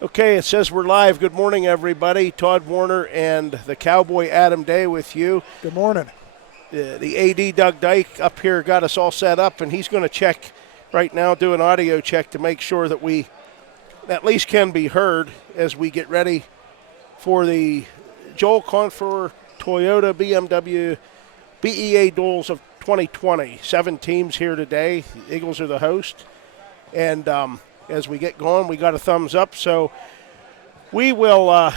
Okay, it says we're live. Good morning, everybody. Todd Warner and the Cowboy Adam Day with you. Good morning. The AD Doug Dyke up here got us all set up, and he's going to check right now, do an audio check to make sure that we at least can be heard as we get ready for the Joel Confer Toyota BMW B.E.A. duels of 2020. 7 teams here today. The Eagles are the host. And as we get going, we got a thumbs up. So we will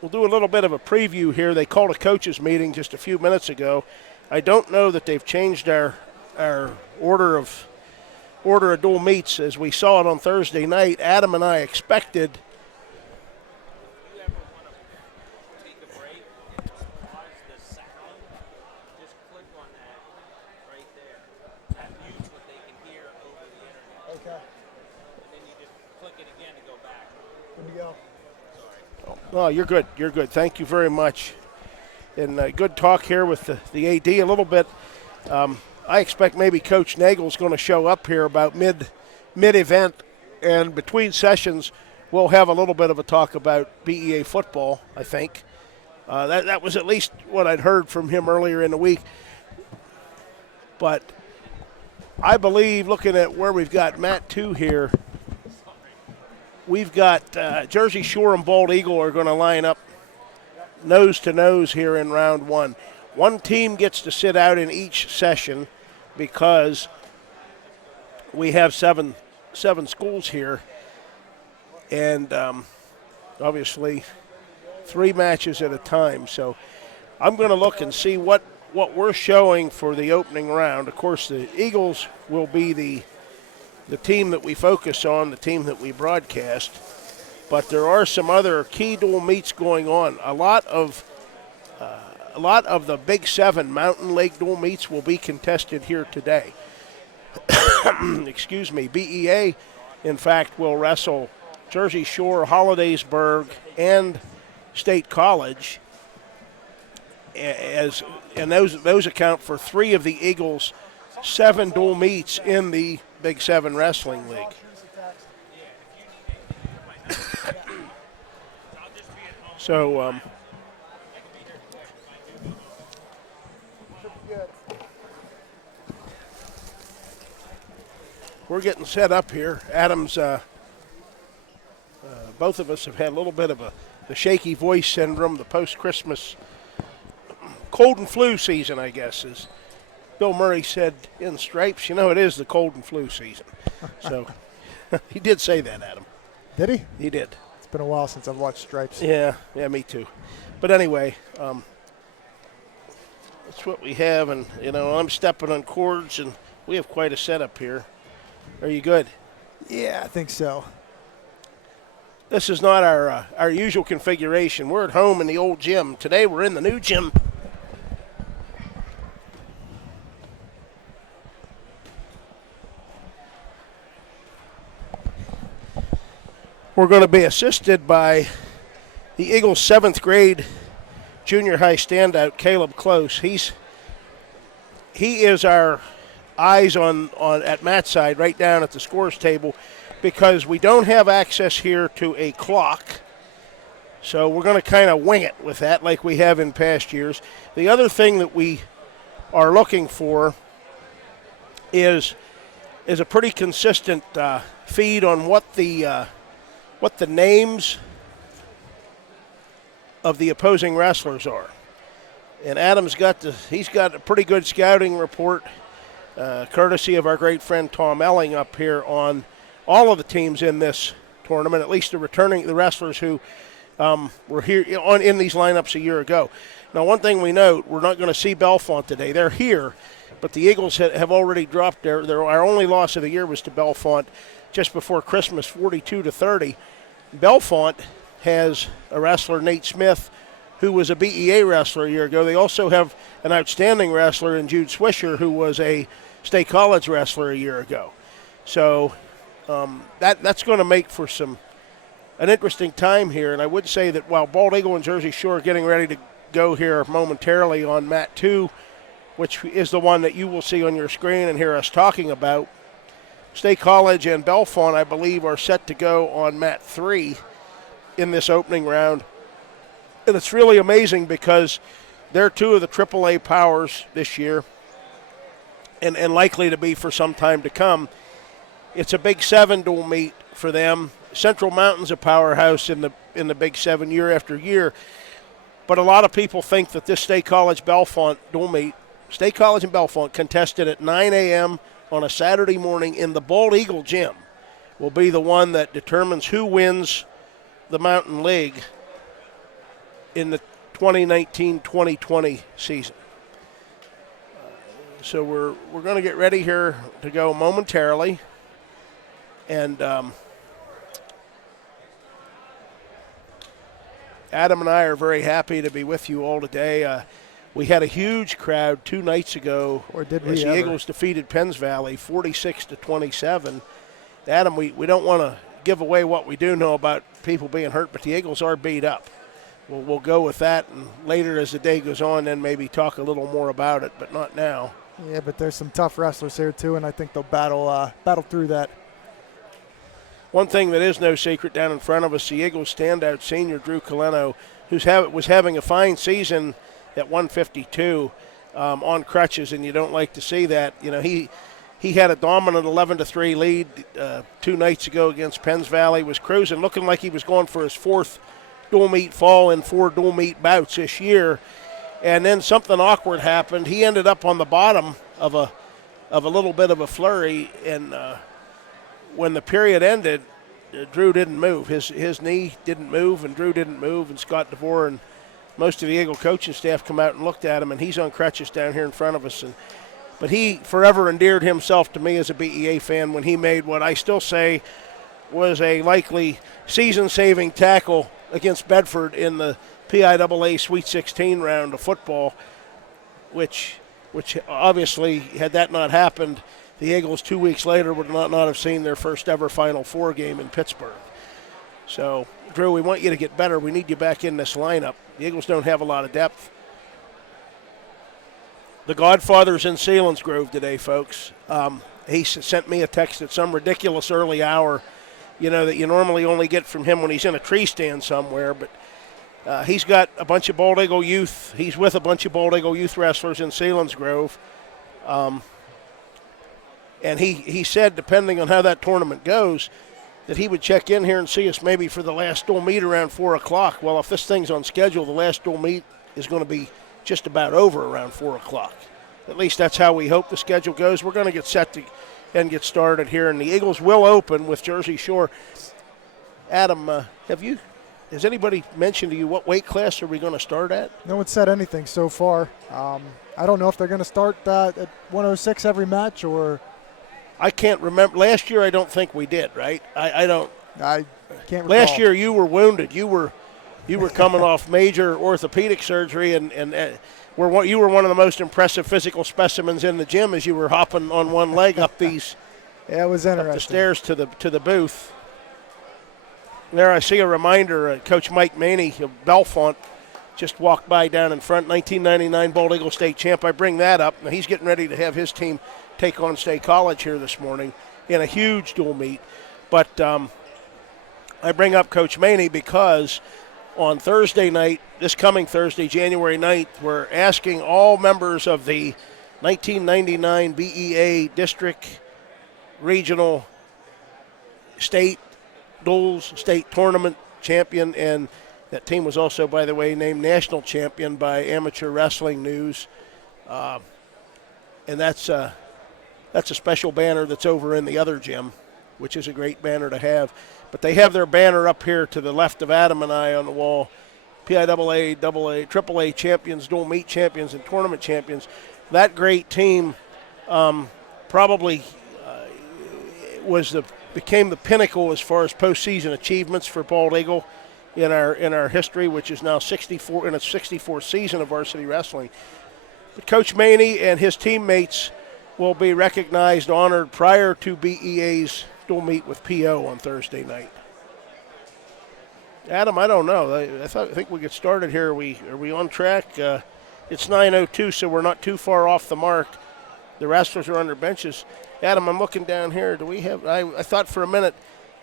we'll do a little bit of a preview here. They called a coaches meeting just a few minutes ago. I don't know that they've changed our order of dual meets as we saw it on Thursday night. Adam and I expected. Oh, you're good. You're good. Thank you very much. And good talk here with the AD a little bit. I expect maybe Coach Nagel's going to show up here about mid-event, and between sessions we'll have a little bit of a talk about B.E.A. football, I think. That was at least what I'd heard from him earlier in the week. But I believe, looking at where we've got Matt 2 here, we've got Jersey Shore and Bald Eagle are going to line up nose to nose here in round one. One team gets to sit out in each session because we have seven schools here, and obviously 3 matches at a time. So I'm going to look and see what we're showing for the opening round. Of course, the Eagles will be the team that we focus on, the team that we broadcast. But there are some other key dual meets going on. A lot of the Big 7 Mountain Lake dual meets will be contested here today. Excuse me. B.E.A., in fact, will wrestle Jersey Shore, Hollidaysburg, and State College. And those account for 3 of the Eagles' 7 dual meets in the Big 7 Wrestling League. So we're getting set up here. Adam's, both of us have had a little bit of the shaky voice syndrome, the post-Christmas cold and flu season, I guess, as Bill Murray said in Stripes. You know, it is the cold and flu season. So he did say that, Adam. Did he? He did. It's been a while since I've watched Stripes. Yeah, me too. But anyway, that's what we have. And, you know, I'm stepping on cords, and we have quite a setup here. Are you good? Yeah, I think so. This is not our usual configuration. We're at home in the old gym. Today we're in the new gym. We're going to be assisted by the Eagles' 7th grade junior high standout, Caleb Close. He is our eyes on at Matt's side, right down at the scores table, because we don't have access here to a clock. So we're going to kind of wing it with that like we have in past years. The other thing that we are looking for is a pretty consistent feed on what the names of the opposing wrestlers are. And Adam's he's got a pretty good scouting report, courtesy of our great friend Tom Elling up here on all of the teams in this tournament, at least the wrestlers who were here in these lineups a year ago. Now, one thing we note, we're not going to see Bellefonte today. They're here, but the Eagles have already dropped our only loss of the year was to Bellefonte just before Christmas, 42-30. Bellefonte has a wrestler, Nate Smith, who was a B.E.A. wrestler a year ago. They also have an outstanding wrestler in Jude Swisher, who was a State College wrestler a year ago. So that's going to make for an interesting time here. And I would say that while Bald Eagle and Jersey Shore are getting ready to go here momentarily on Mat 2, which is the one that you will see on your screen and hear us talking about, State College and Bellefonte, I believe, are set to go on mat 3 in this opening round. And it's really amazing because they're two of the AAA powers this year and likely to be for some time to come. It's a Big 7 dual meet for them. Central Mountain's a powerhouse in the Big 7 year after year. But a lot of people think that this State College Bellefonte dual meet, State College and Bellefonte, contested at 9 a.m. on a Saturday morning in the Bald Eagle Gym, will be the one that determines who wins the Mountain League in the 2019-2020 season. So we're going to get ready here to go momentarily. And Adam and I are very happy to be with you all today. We had a huge crowd 2 nights ago as the Eagles defeated Penns Valley 46-27. Adam, we don't want to give away what we do know about people being hurt, but the Eagles are beat up. We'll go with that, and later as the day goes on, then maybe talk a little more about it, but not now. Yeah, but there's some tough wrestlers here too, and I think they'll battle through that. One thing that is no secret down in front of us, the Eagles standout senior Drew Coleno, was having a fine season at 152 on crutches, and you don't like to see that. You know, he had a dominant 11-3 lead 2 nights ago against Penns Valley, was cruising, looking like he was going for his 4th dual meet fall in 4 dual meet bouts this year. And then something awkward happened. He ended up on the bottom of a little bit of a flurry, and when the period ended, Drew didn't move. His knee didn't move, and Drew didn't move, and Scott DeVore and most of the Eagle coaching staff come out and looked at him, and he's on crutches down here in front of us. But he forever endeared himself to me as a B.E.A. fan when he made what I still say was a likely season-saving tackle against Bedford in the B.E.A. Sweet 16 round of football, which obviously, had that not happened, the Eagles 2 weeks later would not have seen their first ever Final Four game in Pittsburgh. So, Drew, we want you to get better. We need you back in this lineup. The Eagles don't have a lot of depth. The Godfather's in Selinsgrove today, folks. He sent me a text at some ridiculous early hour, that you normally only get from him when he's in a tree stand somewhere. But he's got a bunch of Bald Eagle youth. He's with a bunch of Bald Eagle youth wrestlers in Selinsgrove. And he said, depending on how that tournament goes, that he would check in here and see us maybe for the last dual meet around 4 o'clock. Well, if this thing's on schedule, the last dual meet is going to be just about over around 4 o'clock. At least that's how we hope the schedule goes. We're going to get set to and get started here, and the Eagles will open with Jersey Shore. Adam, has anybody mentioned to you what weight class are we going to start at? No one said anything so far. I don't know if they're going to start at 106 every match or. I can't remember. Last year, I don't think we did, right? I can't recall. Last year, you were wounded. You were coming off major orthopedic surgery, and you were one of the most impressive physical specimens in the gym as you were hopping on one leg up these yeah, it was interesting. Up the stairs to the booth. There I see a reminder, Coach Mike Maney of Bellefonte just walked by down in front, 1999 Bald Eagle State champ. I bring that up. Now he's getting ready to have his team take on State College here this morning in a huge dual meet. But I bring up Coach Maney because on Thursday night, this coming Thursday, January 9th, we're asking all members of the 1999 B.E.A. District, Regional, State, Duals, State Tournament champion, and that team was also, by the way, named National Champion by Amateur Wrestling News. And that's a special banner that's over in the other gym, which is a great banner to have. But they have their banner up here to the left of Adam and I on the wall. B.E.A., AAA champions, dual meet champions, and tournament champions. That great team probably became the pinnacle as far as postseason achievements for Bald Eagle in our history, which is now 64 in its 64th season of varsity wrestling. But Coach Maney and his teammates will be recognized, honored prior to B.E.A.'s dual meet with P.O. on Thursday night. Adam, I don't know. I think we get started here. Are we on track? It's 9:02, so we're not too far off the mark. The wrestlers are on their benches. Adam, I'm looking down here. Do we have? I thought for a minute.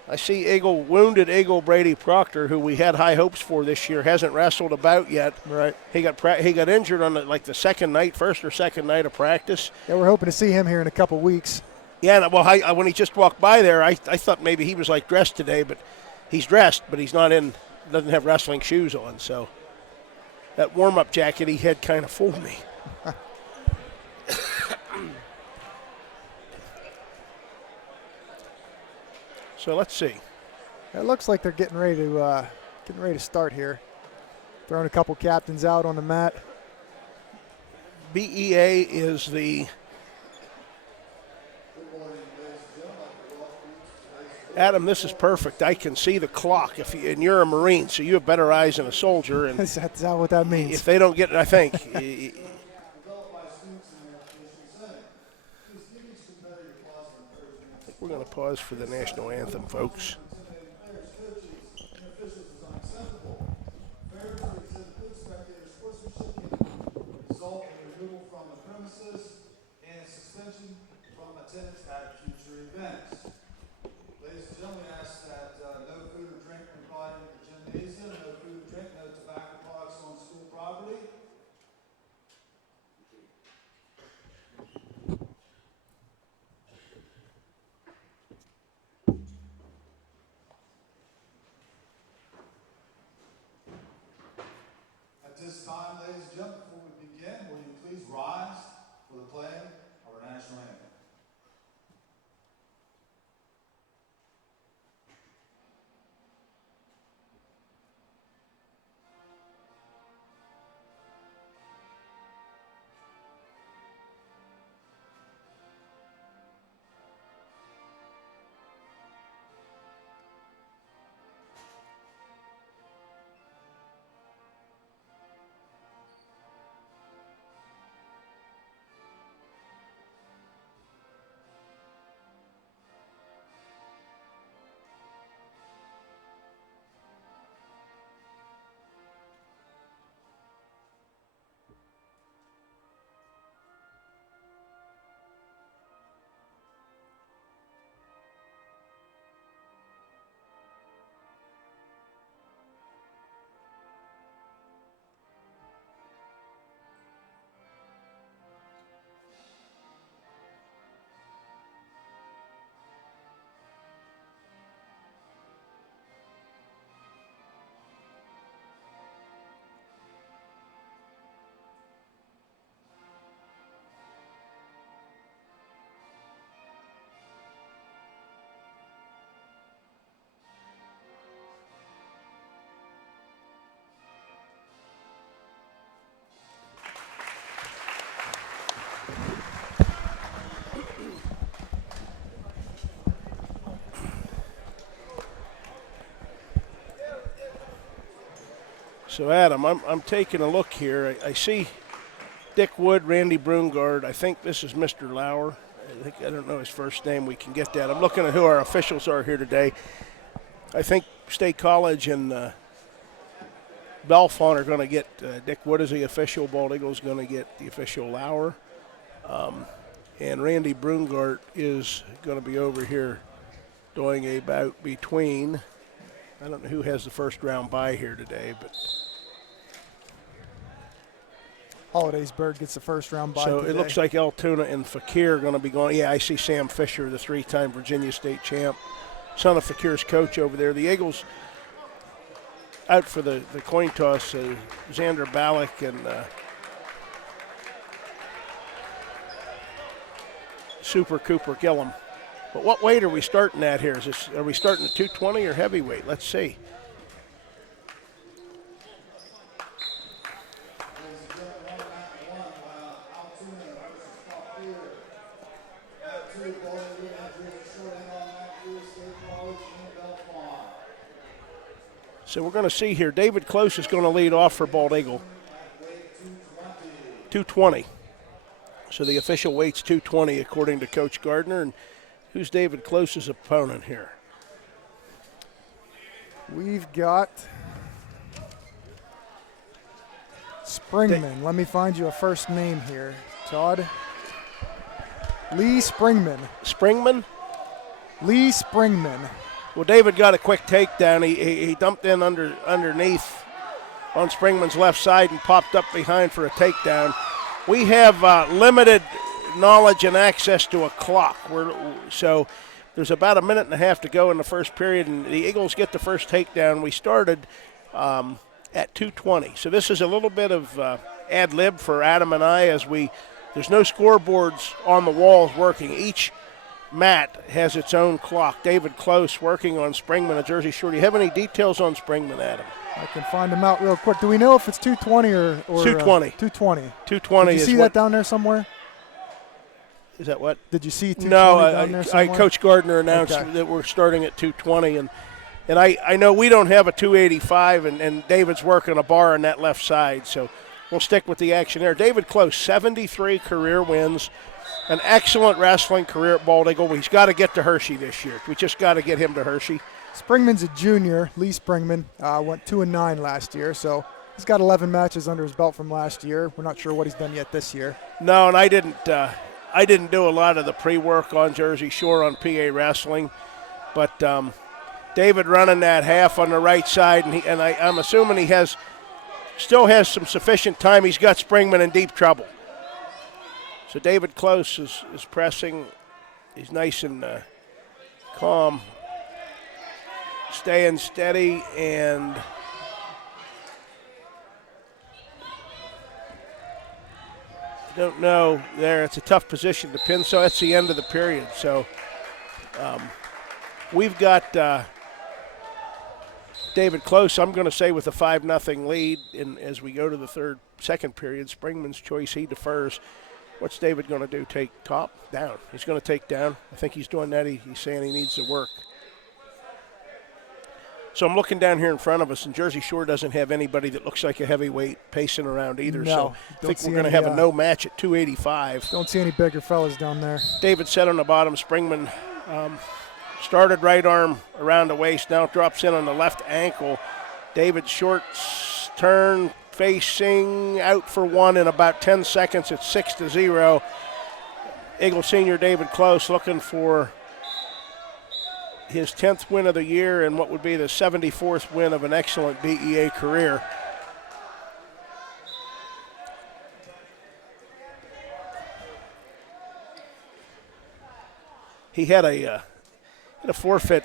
I see wounded Eagle Brady Proctor, who we had high hopes for this year, hasn't wrestled about yet. Right. He got injured on the second night, first or second night of practice. Yeah, we're hoping to see him here in a couple weeks. Yeah, well, when he just walked by there, I thought maybe he was like dressed today, but he's dressed, but he's not doesn't have wrestling shoes on. So that warm-up jacket he had kind of fooled me. So let's see. It looks like they're getting ready to start here. Throwing a couple captains out on the mat. B.E.A. is the Adam, this is perfect. I can see the clock, and you're a Marine, so you have better eyes than a soldier. And Is that what that means? if they don't get it, I think. We're going to pause for the national anthem, folks. At this time, ladies and gentlemen, before we begin, will you please rise for the playing of our national anthem? So, Adam, I'm taking a look here. I see Dick Wood, Randy Brungard. I think this is Mr. Lauer. I don't know his first name. We can get that. I'm looking at who our officials are here today. I think State College and Belfont are going to get Dick Wood as the official. Bald Eagle's going to get the official Lauer. And Randy Brungart is going to be over here doing a bout between. I don't know who has the first round bye here today, but Hollidaysburg gets the first round bye. So today. It looks like Altoona and Fakir are going to be going. Yeah, I see Sam Fisher, the three-time Virginia State champ, son of Fakir's coach over there. The Eagles out for the coin toss, Xander Ballack and Super Cooper Gillum. But what weight are we starting at here? Are we starting at 220 or heavyweight? Let's see. So we're going to see here. David Close is going to lead off for Bald Eagle. 220. So the official weight's 220 according to Coach Gardner. And who's David Close's opponent here? We've got Springman. Let me find you a first name here. Todd. Lee Springman. Springman? Lee Springman. Well, David got a quick takedown. He dumped in underneath on Springman's left side and popped up behind for a takedown. We have limited knowledge and access to a clock. So there's about a minute and a half to go in the first period, and the Eagles get the first takedown. We started at 2:20. So this is a little bit of ad lib for Adam and I there's no scoreboards on the walls working. Each mat has its own clock. David Close working on Springman, a Jersey Shore. Do you have any details on Springman, Adam? I can find him out real quick. Do we know if it's 220 or 220? 220. 220. Did you see that down there somewhere? Is that what? Did you see 220 down there somewhere? Coach Gardner announced that we're starting at 220, and I know we don't have a 285, and David's working a bar on that left side, so we'll stick with the action there. David Close, 73 career wins, an excellent wrestling career at Bald Eagle. He's got to get to Hershey this year. We just got to get him to Hershey. Springman's a junior. Lee Springman went 2-9 last year, so he's got 11 matches under his belt from last year. We're not sure what he's done yet this year. No, and I didn't do a lot of the pre-work on Jersey Shore on PA Wrestling, but David running that half on the right side, and I'm assuming he still has some sufficient time. He's got Springman in deep trouble. So David Close is pressing. He's nice and calm, staying steady, and I don't know there. It's a tough position to pin, so that's the end of the period. So we've got David Close, I'm going to say, with a 5-0 lead as we go to the second period. Springman's choice, he defers. What's David going to do? Take top? Down. He's going to take down. I think he's doing that. He's saying he needs to work. So I'm looking down here in front of us, and Jersey Shore doesn't have anybody that looks like a heavyweight pacing around either. No, so I think we're going to have a no match at 285. Don't see any bigger fellas down there. David set on the bottom. Springman started right arm around the waist, now drops in on the left ankle. David shorts turn, facing out for one in about 10 seconds. It's 6-0. Eagle senior David Close looking for his 10th win of the year and what would be the 74th win of an excellent B.E.A. career. He had a forfeit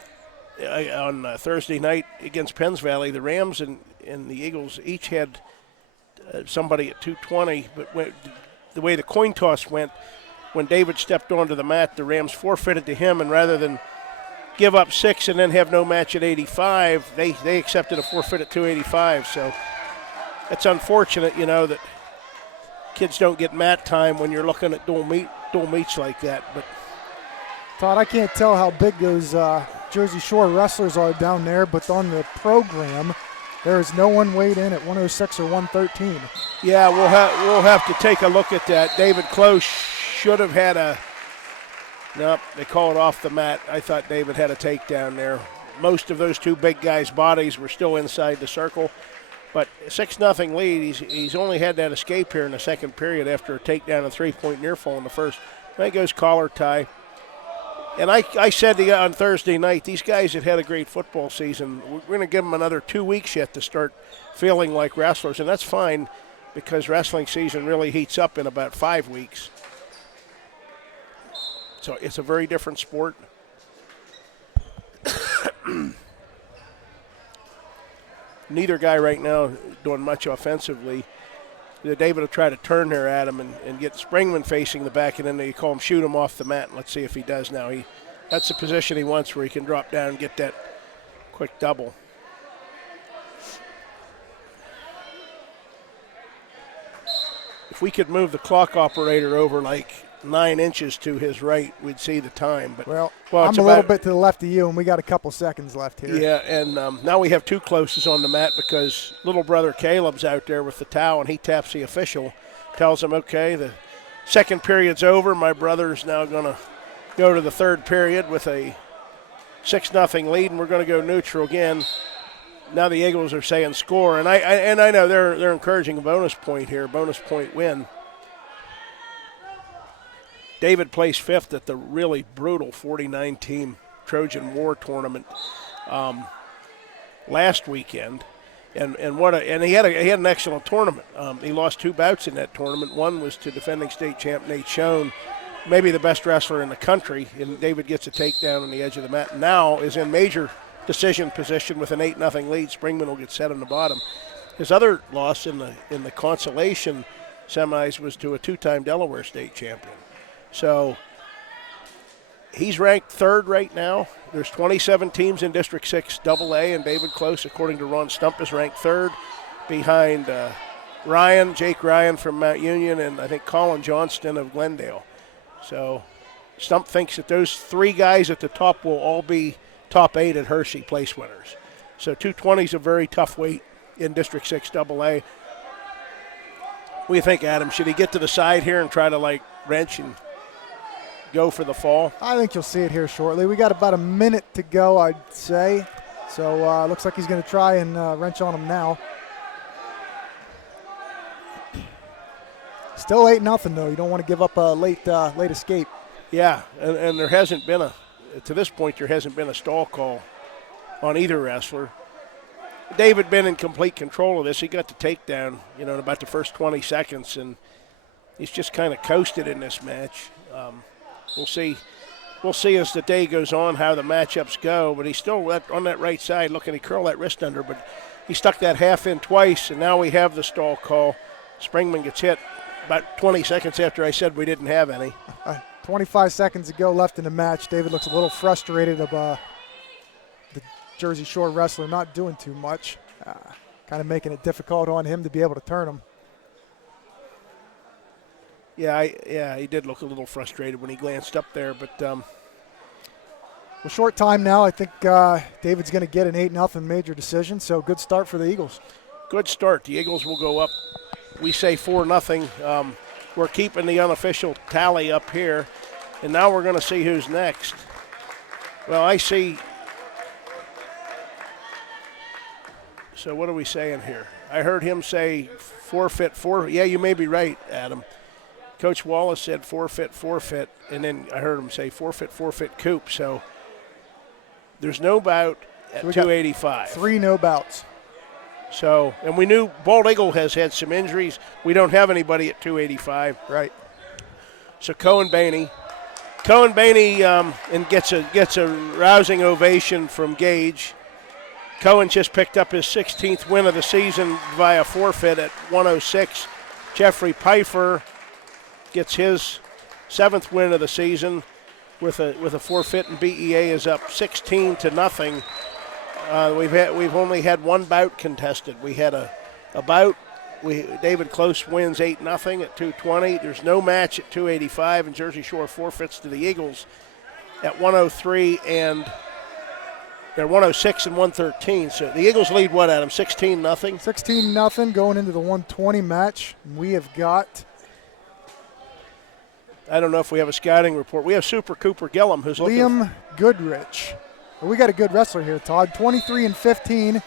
on Thursday night against Penns Valley. The Rams and the Eagles each had somebody at 220, but the way the coin toss went, when David stepped onto the mat, the Rams forfeited to him, and rather than give up 6 and then have no match at 85, they accepted a forfeit at 285. So it's unfortunate, that kids don't get mat time when you're looking at dual meets like that. But Todd, I can't tell how big those Jersey Shore wrestlers are down there, but on the program, there is no one weighed in at 106 or 113. Yeah, we'll have to take a look at that. David Close should have had nope, they call it off the mat. I thought David had a takedown there. Most of those two big guys' bodies were still inside the circle. But 6-0 lead, he's only had that escape here in the second period after a takedown and 3-point near fall in the first. Then goes collar tie. And I said on Thursday night, these guys have had a great football season. We're going to give them another 2 weeks yet to start feeling like wrestlers, and that's fine because wrestling season really heats up in about 5 weeks. So it's a very different sport. Neither guy right now doing much offensively. David will try to turn there at him and get Springman facing the back, and then they call him shoot him off the mat. Let's see if he does now. That's the position he wants where he can drop down and get that quick double. If we could move the clock operator over like 9 inches to his right, we'd see the time. But well I'm a little bit to the left of you, and we got a couple seconds left here. Yeah, and now we have 2 closes on the mat because little brother Caleb's out there with the towel, and he taps the official, tells him, okay, the second period's over. My brother's now going to go to the third period with a 6-0 lead, and we're going to go neutral again. Now the Eagles are saying score, and I know they're encouraging a bonus point here, bonus point win. David placed 5th at the really brutal 49-team Trojan War tournament last weekend, and he had an excellent tournament. He lost 2 bouts in that tournament. One was to defending state champ Nate Schoen, maybe the best wrestler in the country, and David gets a takedown on the edge of the mat. Now is in major decision position with an 8-0 lead. Springman will get set on the bottom. His other loss in the consolation semis was to a 2-time Delaware state champion. So he's ranked 3rd right now. There's 27 teams in District 6 AA, and David Close, according to Ron Stump, is ranked 3rd behind Jake Ryan from Mount Union, and I think Colin Johnston of Glendale. So Stump thinks that those 3 guys at the top will all be top 8 at Hershey place winners. So 220 is a very tough weight in District 6 AA. What do you think, Adam? Should he get to the side here and try to wrench and go for the fall? I think you'll see it here shortly. We got about a minute to go, I'd say. So looks like he's going to try and wrench on him now. Still 8-0 though. You don't want to give up a late escape. Yeah, and there hasn't been to this point, there hasn't been a stall call on either wrestler. David been in complete control of this. He got the takedown, in about the first 20 seconds, and he's just kind of coasted in this match. We'll see as the day goes on how the matchups go, but he's still on that right side looking to curl that wrist under, but he stuck that half in twice, and now we have the stall call. Springman gets hit about 20 seconds after I said we didn't have any. 25 seconds to go left in the match. David looks a little frustrated about the Jersey Shore wrestler not doing too much, kind of making it difficult on him to be able to turn him. Yeah, he did look a little frustrated when he glanced up there, but well, short time now. I think David's going to get an 8-0 major decision, so good start for the Eagles. Good start. The Eagles will go up, we say 4-0. We're keeping the unofficial tally up here, and now we're going to see who's next. Well, I see. So what are we saying here? I heard him say forfeit. Yeah, you may be right, Adam. Coach Wallace said forfeit, and then I heard him say forfeit, Coop. So there's no bout at 285. 3 no bouts. So, and we knew Bald Eagle has had some injuries. We don't have anybody at 285. Right. So Cohen Baney and gets a rousing ovation from Gage. Cohen just picked up his 16th win of the season via forfeit at 106. Jeffrey Pfeiffer gets his 7th win of the season with a forfeit, and B.E.A. is up 16-0. We've only had 1 bout contested. We had a bout. David Close wins 8-0 at 220. There's no match at 285, and Jersey Shore forfeits to the Eagles at 103 and they're 106 and 113. So the Eagles lead what, Adam? 16-0. 16-0 going into the 120 match. We have got. I don't know if we have a scouting report. We have Super Cooper Gillum, who's Liam Goodrich. Well, we got a good wrestler here, Todd. 23-15.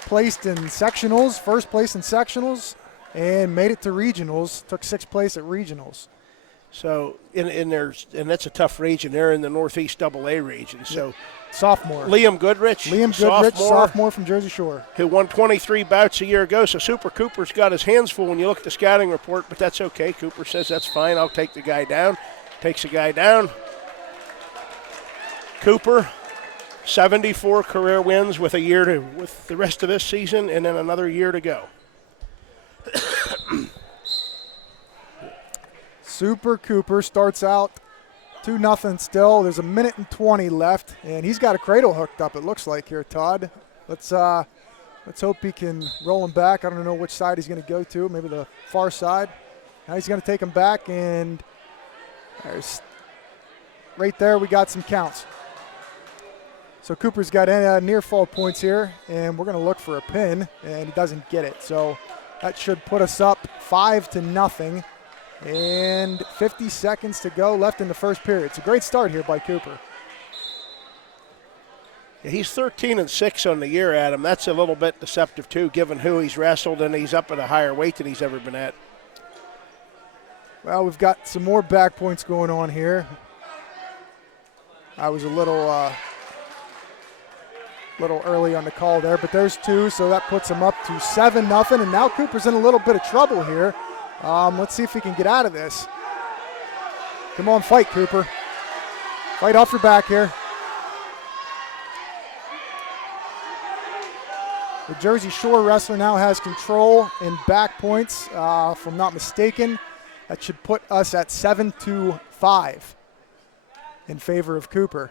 Placed in sectionals, first place in sectionals, and made it to regionals. Took 6th place at regionals. So, and that's a tough region. They're in the Northeast AA region. So, sophomore. Liam Goodrich, sophomore from Jersey Shore, who won 23 bouts a year ago. So Super Cooper's got his hands full when you look at the scouting report, but that's okay. Cooper says that's fine. I'll take the guy down. Takes the guy down. Cooper, 74 career wins with the rest of this season, and then another year to go. Super Cooper starts out 2-0 still. There's a minute and 20 left, and he's got a cradle hooked up, it looks like here, Todd. Let's hope he can roll him back. I don't know which side he's going to go to, maybe the far side. Now he's going to take him back, and right there we got some counts. So Cooper's got near fall points here, and we're going to look for a pin, and he doesn't get it. So that should put us up 5-0. And 50 seconds to go left in the first period. It's a great start here by Cooper. Yeah, he's 13-6 on the year, Adam. That's a little bit deceptive, too, given who he's wrestled, and he's up at a higher weight than he's ever been at. Well, we've got some more back points going on here. I was a little early on the call there, but there's two, so that puts them up to 7-0, and now Cooper's in a little bit of trouble here. Let's see if he can get out of this. Come on, fight, Cooper. Fight off your back here. The Jersey Shore wrestler now has control in back points, if I'm not mistaken. That should put us at 7-5 in favor of Cooper.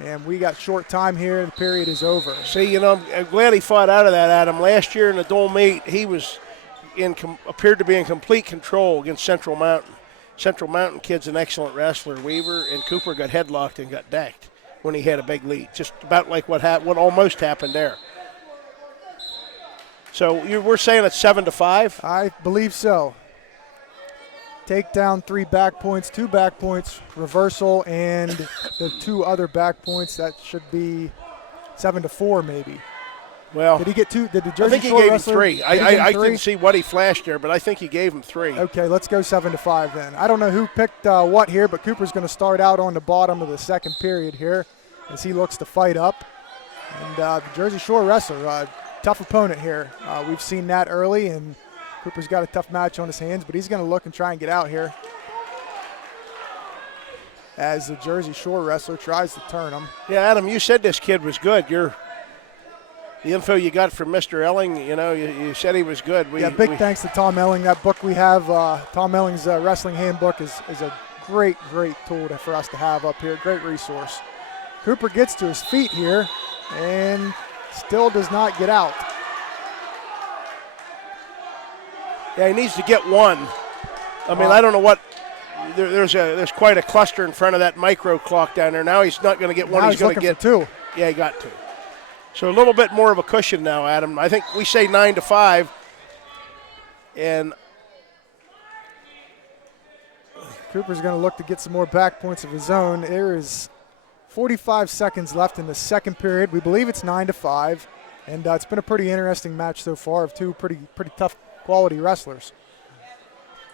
And we got short time here. The period is over. See, I'm glad he fought out of that, Adam. Last year in the dual meet, he was appeared to be in complete control against Central Mountain. Central Mountain kid's an excellent wrestler. Weaver and Cooper got headlocked and got decked when he had a big lead, just about like what almost happened there. So we're saying it's 7-5? I believe so. Takedown, 3 back points, 2 back points, reversal, and the 2 other back points. That should be 7-4 maybe. Well, did he get 2? Did the Jersey I think he Shore gave him wrestler 3. I didn't see what he flashed there, but I think he gave him 3. Okay, let's go 7-5 then. I don't know who picked what here, but Cooper's going to start out on the bottom of the second period here as he looks to fight up. And the Jersey Shore wrestler, tough opponent here. We've seen that early, and Cooper's got a tough match on his hands, but he's going to look and try and get out here as the Jersey Shore wrestler tries to turn him. Yeah, Adam, you said this kid was good. The info you got from Mr. Elling, you said he was good. Big thanks to Tom Elling. That book we have, Tom Elling's Wrestling Handbook, is a great tool for us to have up here. Great resource. Cooper gets to his feet here and still does not get out. Yeah, he needs to get one. I mean, I don't know what. There's quite a cluster in front of that micro clock down there. Now he's not going to get one. Now he's going to looking get for 2. Yeah, he got 2. So a little bit more of a cushion now, Adam. I think we say 9-5, and Cooper's going to look to get some more back points of his own. There is 45 seconds left in the second period. We believe it's 9-5, and it's been a pretty interesting match so far of 2 pretty tough quality wrestlers.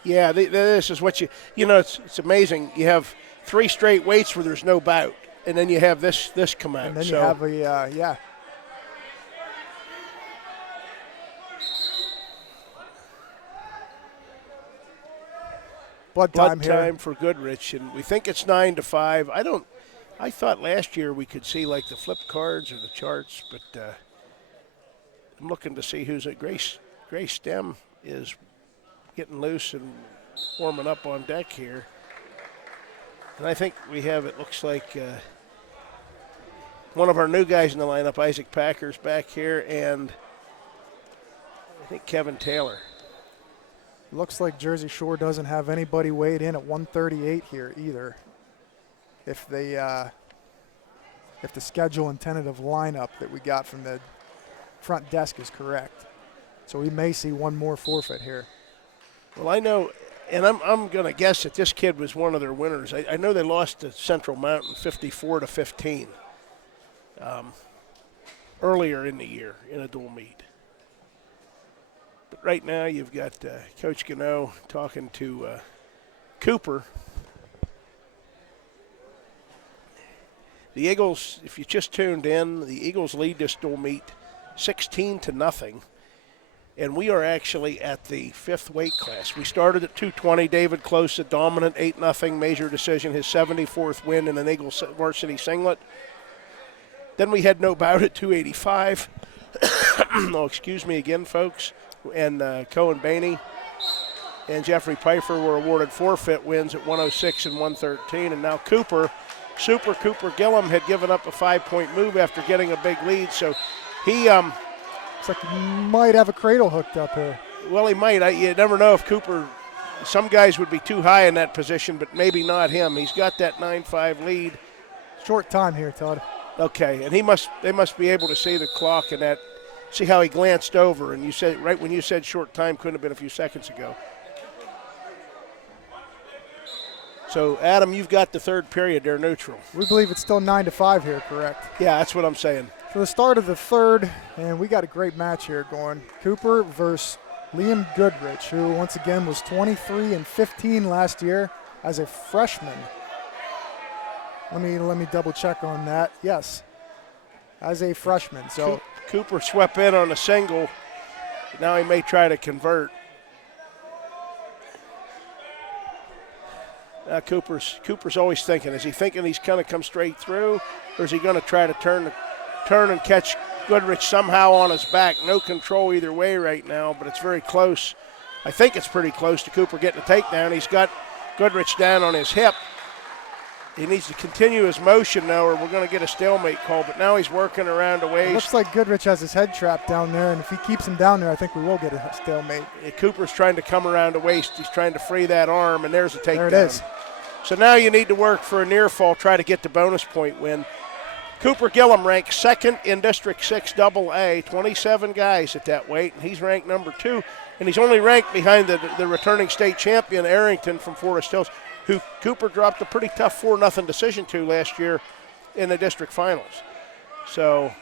Yeah, this is what it's amazing. You have 3 straight weights where there's no bout, and then you have this come out. And then you have a Blood time for Goodrich, and we think it's 9-5. I thought last year we could see like the flip cards or the charts, but I'm looking to see who's at Grace Stem is getting loose and warming up on deck here. And I think we have, it looks like one of our new guys in the lineup, Isaac Packer's back here, and I think Kevin Taylor. Looks like Jersey Shore doesn't have anybody weighed in at 138 here either. If the schedule and tentative lineup that we got from the front desk is correct. So we may see one more forfeit here. Well, I know, and I'm going to guess that this kid was one of their winners. I know they lost to Central Mountain 54-15 earlier in the year in a dual meet. But right now you've got Coach Gano talking to Cooper. The Eagles, if you just tuned in, the Eagles lead this dual meet 16-0. And we are actually at the 5th weight class. We started at 220. David Close, a dominant 8-0 major decision, his 74th win in an Eagles varsity singlet. Then we had no bout at 285. Oh, excuse me again, folks. And Cohen Bainey and Jeffrey Pfeiffer were awarded forfeit wins at 106 and 113. And now Cooper Gillum had given up a 5-point move after getting a big lead. So he looks like he might have a cradle hooked up here. Well, he might. You never know if Cooper, some guys would be too high in that position, but maybe not him. He's got that 9-5 lead. Short time here, Todd. Okay, and they must be able to see the clock and that, see how he glanced over. And you said, right when you said short time, couldn't have been a few seconds ago. So, Adam, you've got the third period. They're neutral. We believe it's still 9-5 here, correct? Yeah, that's what I'm saying. For the start of the third, and we got a great match here going. Cooper versus Liam Goodrich, who once again was 23 and 15 last year as a freshman. Let me double check on that. Yes, as a freshman. So Cooper swept in on a single. Now he may try to convert. Cooper's always thinking. Is he thinking he's going to come straight through, or is he going to try to turn and catch Goodrich somehow on his back? No control either way right now, but it's very close. I think it's pretty close to Cooper getting a takedown. He's got Goodrich down on his hip. He needs to continue his motion now, or we're going to get a stalemate call, but now he's working around a waist. It looks like Goodrich has his head trapped down there, and if he keeps him down there, I think we will get a stalemate. Cooper's trying to come around a waist. He's trying to free that arm, and there's a takedown. There it is. So now you need to work for a near fall, try to get the bonus point win. Cooper Gillum ranked second in District 6 AA, 27 guys at that weight, and he's ranked number 2, and he's only ranked behind the returning state champion, Arrington from Forest Hills, who Cooper dropped a pretty tough 4-0 decision to last year in the district finals. So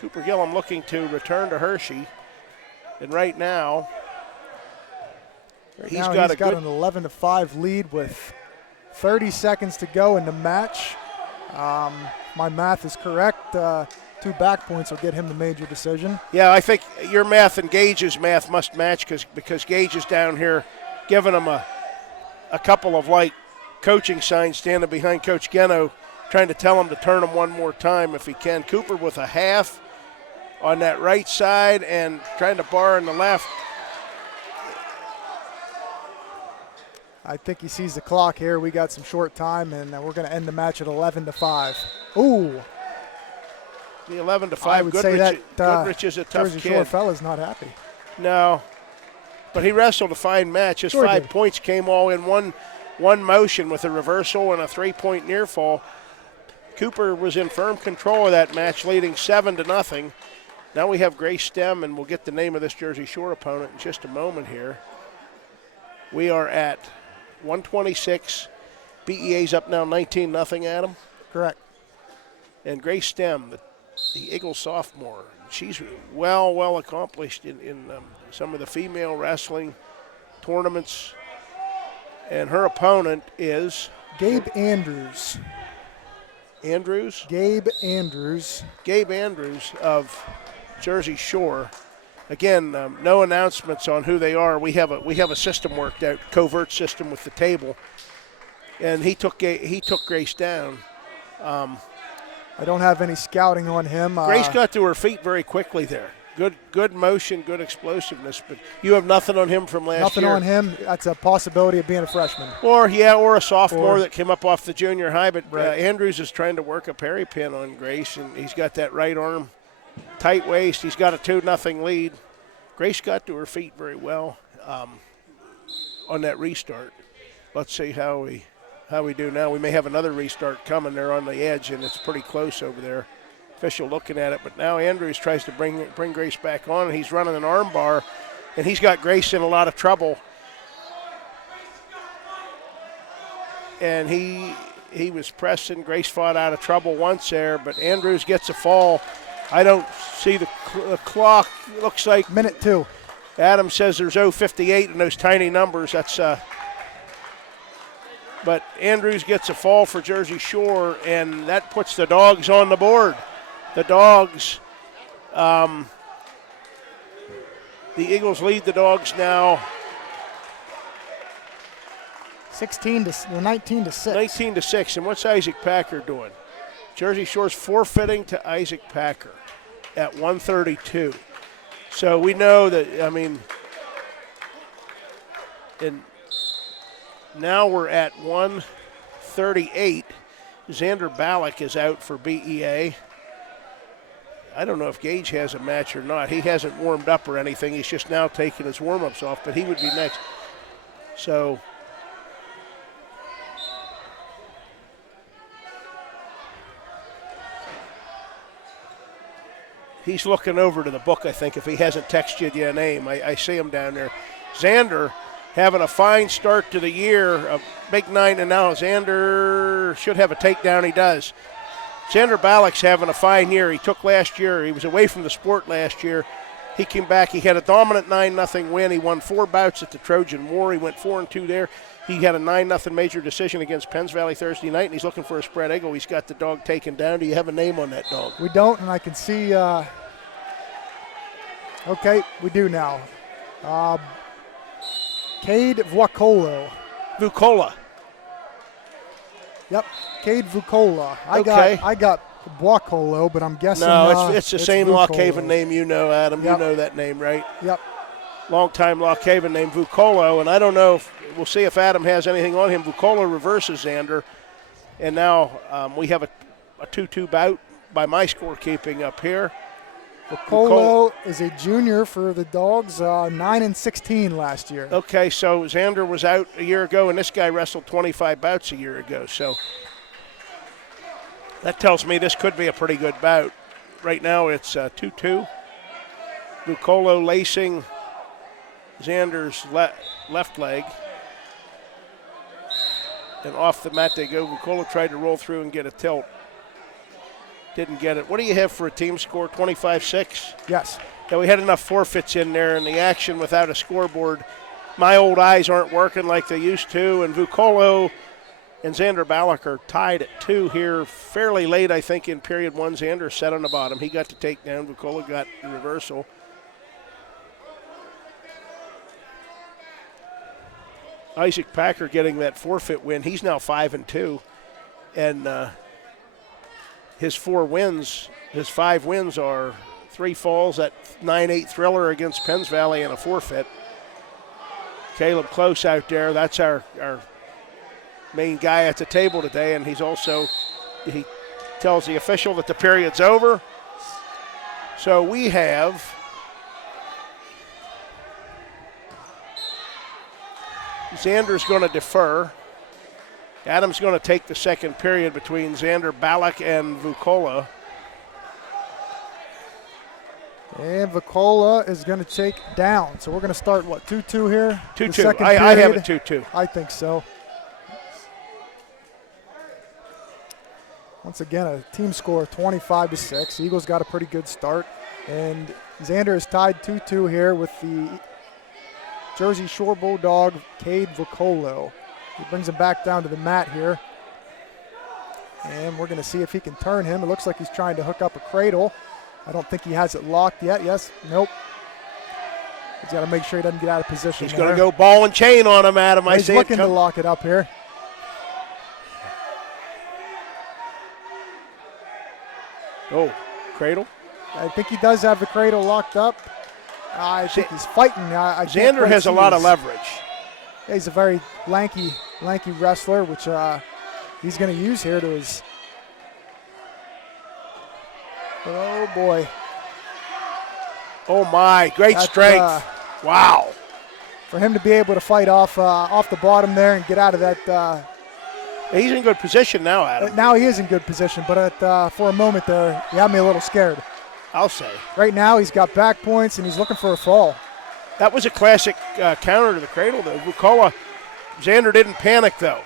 Cooper Gillum looking to return to Hershey, and right now he's got an 11-5 lead with 30 seconds to go in the match. My math is correct. 2 back points will get him the major decision. Yeah, I think your math and Gage's math must match because Gage is down here giving him a couple of coaching signs, standing behind Coach Geno, trying to tell him to turn him one more time if he can. Cooper with a half on that right side and trying to bar on the left. I think he sees the clock here. We got some short time, and we're going to end the match at 11-5. Ooh. The 11-5. I would say that Goodrich is a tough Jersey kid. Shore fella's not happy. No, but he wrestled a fine match. His Sure 5 did. points came all in one motion with a reversal and a 3-point near fall. Cooper was in firm control of that match, leading 7-0. Now we have Grace Stem, and we'll get the name of this Jersey Shore opponent in just a moment here. We are at 126. B.E.A.'s up now 19-0, Adam. Correct. And Grace Stem, the Eagle sophomore, she's well accomplished in some of the female wrestling tournaments. And her opponent is Gabe Andrews. Andrews? Gabe Andrews. Gabe Andrews of Jersey Shore. Again, no announcements on who they are. We have a system worked out, covert system with the table, and he took Grace down. I don't have any scouting on him. Grace got to her feet very quickly there. Good motion, good explosiveness, but you have nothing on him from last year. Nothing on him. That's a possibility of being a freshman. Or a sophomore that came up off the junior high, but right. Andrews is trying to work a parry pin on Grace, and he's got that right arm, tight waist. He's got a 2-0 lead. Grace got to her feet very well on that restart. Let's see how we do now. We may have another restart coming there on the edge, and it's pretty close over there. Official looking at it, but now Andrews tries to bring Grace back on, and he's running an arm bar, and he's got Grace in a lot of trouble. And he was pressing. Grace fought out of trouble once there, but Andrews gets a fall. I don't see the clock. It looks like minute 2. Adam says there's 0:58 in those tiny numbers. That's but Andrews gets a fall for Jersey Shore, and that puts the Dogs on the board. The Dogs, the Eagles lead the Dogs now 19-6. 19-6. And what's Isaac Packer doing? Jersey Shore's forfeiting to Isaac Packer at 132. So we know that, and now we're at 138. Xander Ballack is out for B.E.A. I don't know if Gage has a match or not. He hasn't warmed up or anything. He's just now taking his warm-ups off, but he would be next. So he's looking over to the book, I think, if he hasn't texted you a name. I see him down there. Xander having a fine start to the year, a big 9, and now Xander should have a takedown. He does. Xander Ballack's having a fine year. He took last year. He was away from the sport last year. He came back. He had a dominant 9-0 win. He won 4 bouts at the Trojan War. He went 4-2 there. He had a 9-0 major decision against Penns Valley Thursday night, and he's looking for a spread eagle. He's got the dog taken down. Do you have a name on that dog? We don't, and I can see. Okay, we do now. Cade Vucolo. Vucola. Yep, Cade Vucola. Okay. I got Vucolo, but I'm guessing. No, it's the same Lock Vucolo. Haven name you know, Adam. Yep. You know that name, right? Yep. Long-time Lock Haven name, Vucolo, and I don't know if we'll see if Adam has anything on him. Vucolo reverses Xander, and now we have a 2-2 bout by my scorekeeping up here. Vucolo is a junior for the Dogs, 9-16 last year. Okay, so Xander was out a year ago, and this guy wrestled 25 bouts a year ago, so that tells me this could be a pretty good bout. Right now it's 2-2. Vucolo lacing Xander's left leg. And off the mat they go. Vucolo tried to roll through and get a tilt. Didn't get it. What do you have for a team score, 25-6? Yes. Yeah, we had enough forfeits in there, and the action without a scoreboard. My old eyes aren't working like they used to, and Vucolo and Xander Ballack are tied at 2 here fairly late, I think, in period 1. Xander set on the bottom. He got the takedown. Vucolo got the reversal. Isaac Packer getting that forfeit win. He's now 5-2, and his 5 wins are 3 falls, that 9-8 thriller against Penns Valley, and a forfeit. Caleb Close out there. That's our main guy at the table today, and he tells the official that the period's over. So we have Xander's going to defer. Adam's going to take the second period between Xander Ballack and Vucolo. And Vucolo is going to take down. So we're going to start, 2-2 here? 2-2. I have it 2-2. I think so. Once again, a team score of 25-6. Eagles got a pretty good start. And Xander is tied 2-2 here with the Jersey Shore Bulldog, Cade Vucolo. He brings him back down to the mat here. And we're going to see if he can turn him. It looks like he's trying to hook up a cradle. I don't think he has it locked yet. Yes, nope. He's got to make sure he doesn't get out of position. He's going to go ball and chain on him, Adam. He's looking to lock it up here. Oh, cradle? I think he does have the cradle locked up. I think he's fighting. Xander has a lot of leverage. He's a very lanky wrestler, which he's going to use here to his. Oh boy! Oh my! Great strength! Wow! For him to be able to fight off the bottom there and get out of that. He's in good position now, Adam. Now he is in good position, but for a moment there, he had me a little scared. I'll say. Right now, he's got back points and he's looking for a fall. That was a classic counter to the cradle, though. Vucolo, Xander didn't panic, though.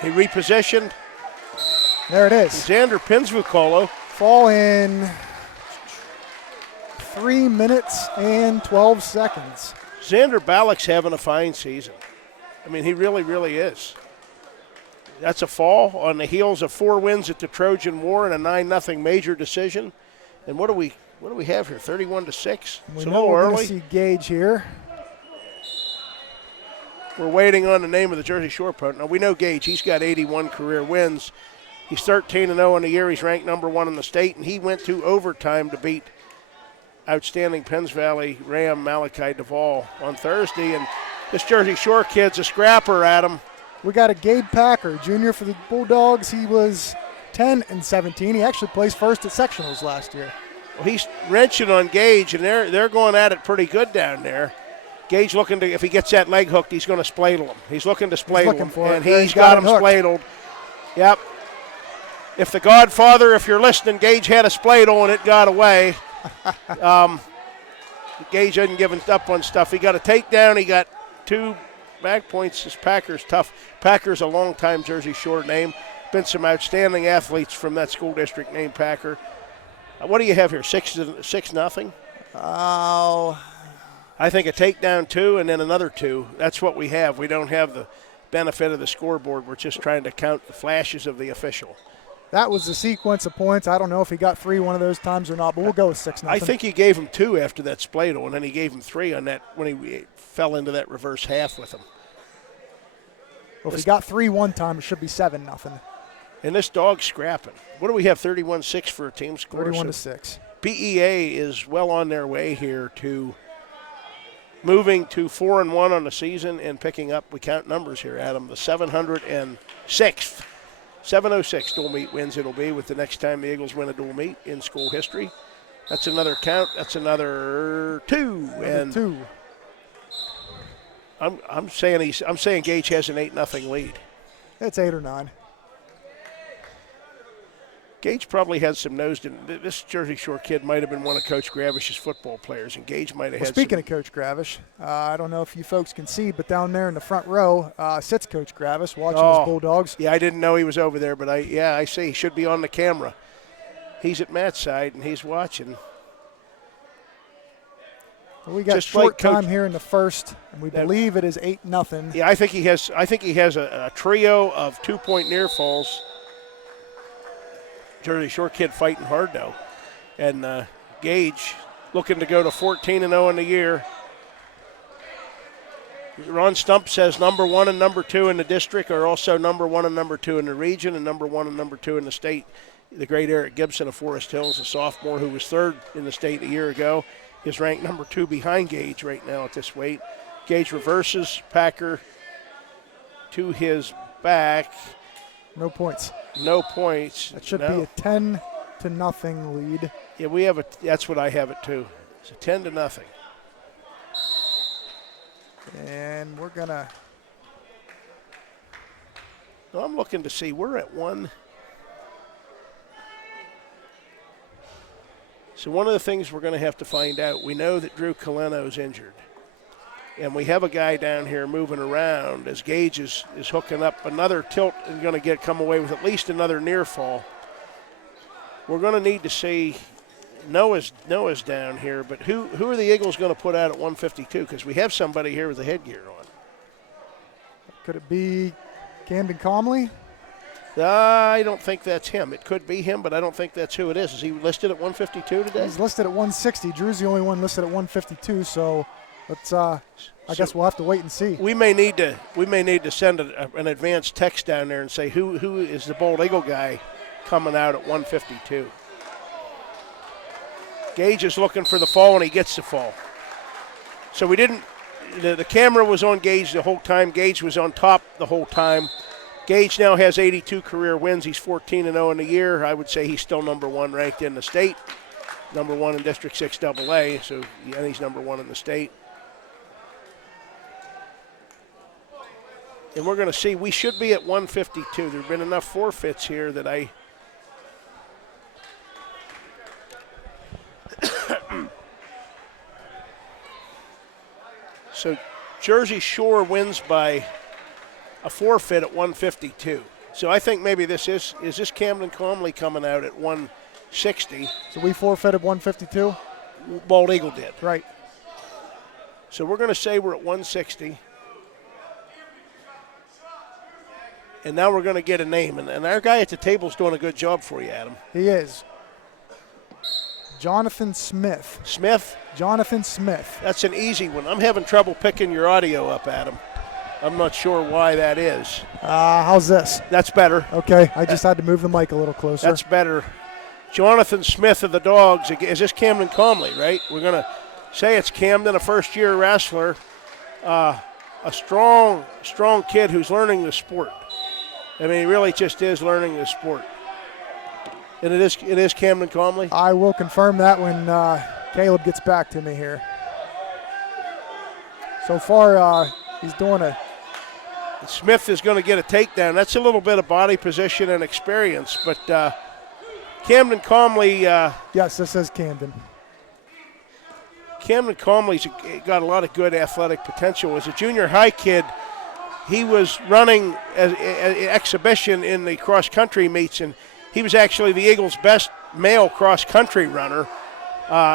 He repositioned. There it is. Xander pins Vucolo. Fall in 3 minutes and 12 seconds. Xander Ballack's having a fine season. I mean, he really, really is. That's a fall on the heels of 4 wins at the Trojan War and a 9-0 major decision. And what do we have here? 31-6. It's a little we're early. Going to see Gage here. We're waiting on the name of the Jersey Shore opponent. Now we know Gage. He's got 81 career wins. He's 13-0 in the year. He's ranked number 1 in the state, and he went to overtime to beat outstanding Penns Valley Ram Malachi Duvall on Thursday. And this Jersey Shore kid's a scrapper, Adam. We got a Gabe Packer, junior for the Bulldogs. He was 10-17. He actually placed first at sectionals last year. Well, he's wrenching on Gage, and they're going at it pretty good down there. Gage looking to, if he gets that leg hooked, he's going to spladle him. He's looking to spladle him, and he's got him spladled. Yep. If the Godfather, if you're listening, Gage had a spladle and it got away. Gage hadn't given up on stuff. He got a takedown. He got 2 back points. This Packer's tough. Packer's a long-time Jersey Shore name. Been some outstanding athletes from that school district named Packer. What do you have here? 6-0? Oh, I think a takedown 2 and then another 2. That's what we have. We don't have the benefit of the scoreboard. We're just trying to count the flashes of the official. that was the sequence of points. I don't know if he got 3 one of those times or not, but we'll go with 6-0. I think he gave him 2 after that Splato, and then he gave him 3 on that when he fell into that reverse half with him. Well, if he got 3 one time, it should be 7-0. And this dog's scrapping. What do we have, 31-6 for a team score? 31-6. B.E.A. is well on their way here to moving to 4-1 on the season and picking up, we count numbers here, Adam, the 706th. 706 dual meet wins it'll be with the next time the Eagles win a dual meet in school history. That's another count. That's another 2. And 2. I'm saying Gage has an 8-0 lead. It's 8 or 9. Gage probably had some nose in. This Jersey Shore kid might have been one of Coach Gravish's football players, and Gage might have had Speaking of Coach Gravish, I don't know if you folks can see, but down there in the front row sits Coach Gravish watching his Bulldogs. Yeah, I didn't know he was over there, but I see he should be on the camera. He's at Matt's side, and he's watching. Well, we got just short like time here in the first, and we believe it is 8-0. Yeah, I think he has a trio of 2-point near falls. Jersey Shore kid fighting hard though, and Gage looking to go to 14-0 in the year. Ron Stump says number 1 and number 2 in the district are also number 1 and number 2 in the region, and number 1 and number 2 in the state. The great Eric Gibson of Forest Hills, a sophomore who was 3rd in the state a year ago, is ranked number 2 behind Gage right now at this weight. Gage reverses Packer to his back. No points. No points. That should be a 10-0 lead. Yeah, we have that's what I have it too. It's a 10-0. And we're gonna. Well, I'm looking to see. We're at 1. So one of the things we're going to have to find out. We know that Drew Coleno's injured, and we have a guy down here moving around as Gage is hooking up another tilt and going to come away with at least another near fall. We're going to need to see. Noah's down here, but who are the Eagles going to put out at 152? Because we have somebody here with the headgear on. Could it be Camden Comley? I don't think that's him. It could be him, but I don't think that's who it is. Is he listed at 152 today? He's listed at 160. Drew's the only one listed at 152. So let's. I guess we'll have to wait and see. We may need to send an advanced text down there and say who is the Bald Eagle guy coming out at 152. Gage is looking for the fall, and he gets the fall. So we didn't. The camera was on Gage the whole time. Gage was on top the whole time. Gage now has 82 career wins. He's 14-0 in the year. I would say he's still number 1 ranked in the state, number 1 in District 6 AA. So yeah, he's number 1 in the state. And we're going to see. We should be at 152. There have been enough forfeits here that I. So Jersey Shore wins by a forfeit at 152. So I think maybe this is this Camden Comley coming out at 160. So we forfeited 152? Bald Eagle did. Right. So we're going to say we're at 160. And now we're going to get a name. And our guy at the table is doing a good job for you, Adam. He is. Jonathan Smith. Smith? Jonathan Smith. That's an easy one. I'm having trouble picking your audio up, Adam. I'm not sure why that is. How's this? That's better. Okay, I just had to move the mic a little closer. That's better. Jonathan Smith of the Dogs. Is this Camden Comley, right? We're going to say it's Camden, a first-year wrestler, a strong kid who's learning the sport. I mean, he really just is learning the sport. And it is Camden Comley? I will confirm that when Caleb gets back to me here. So far, he's doing a... Smith is going to get a takedown. That's a little bit of body position and experience, but Camden Comley... yes, this is Camden. Camden Comley's got a lot of good athletic potential. As a junior high kid, he was running an exhibition in the cross-country meets, and he was actually the Eagles' best male cross-country runner.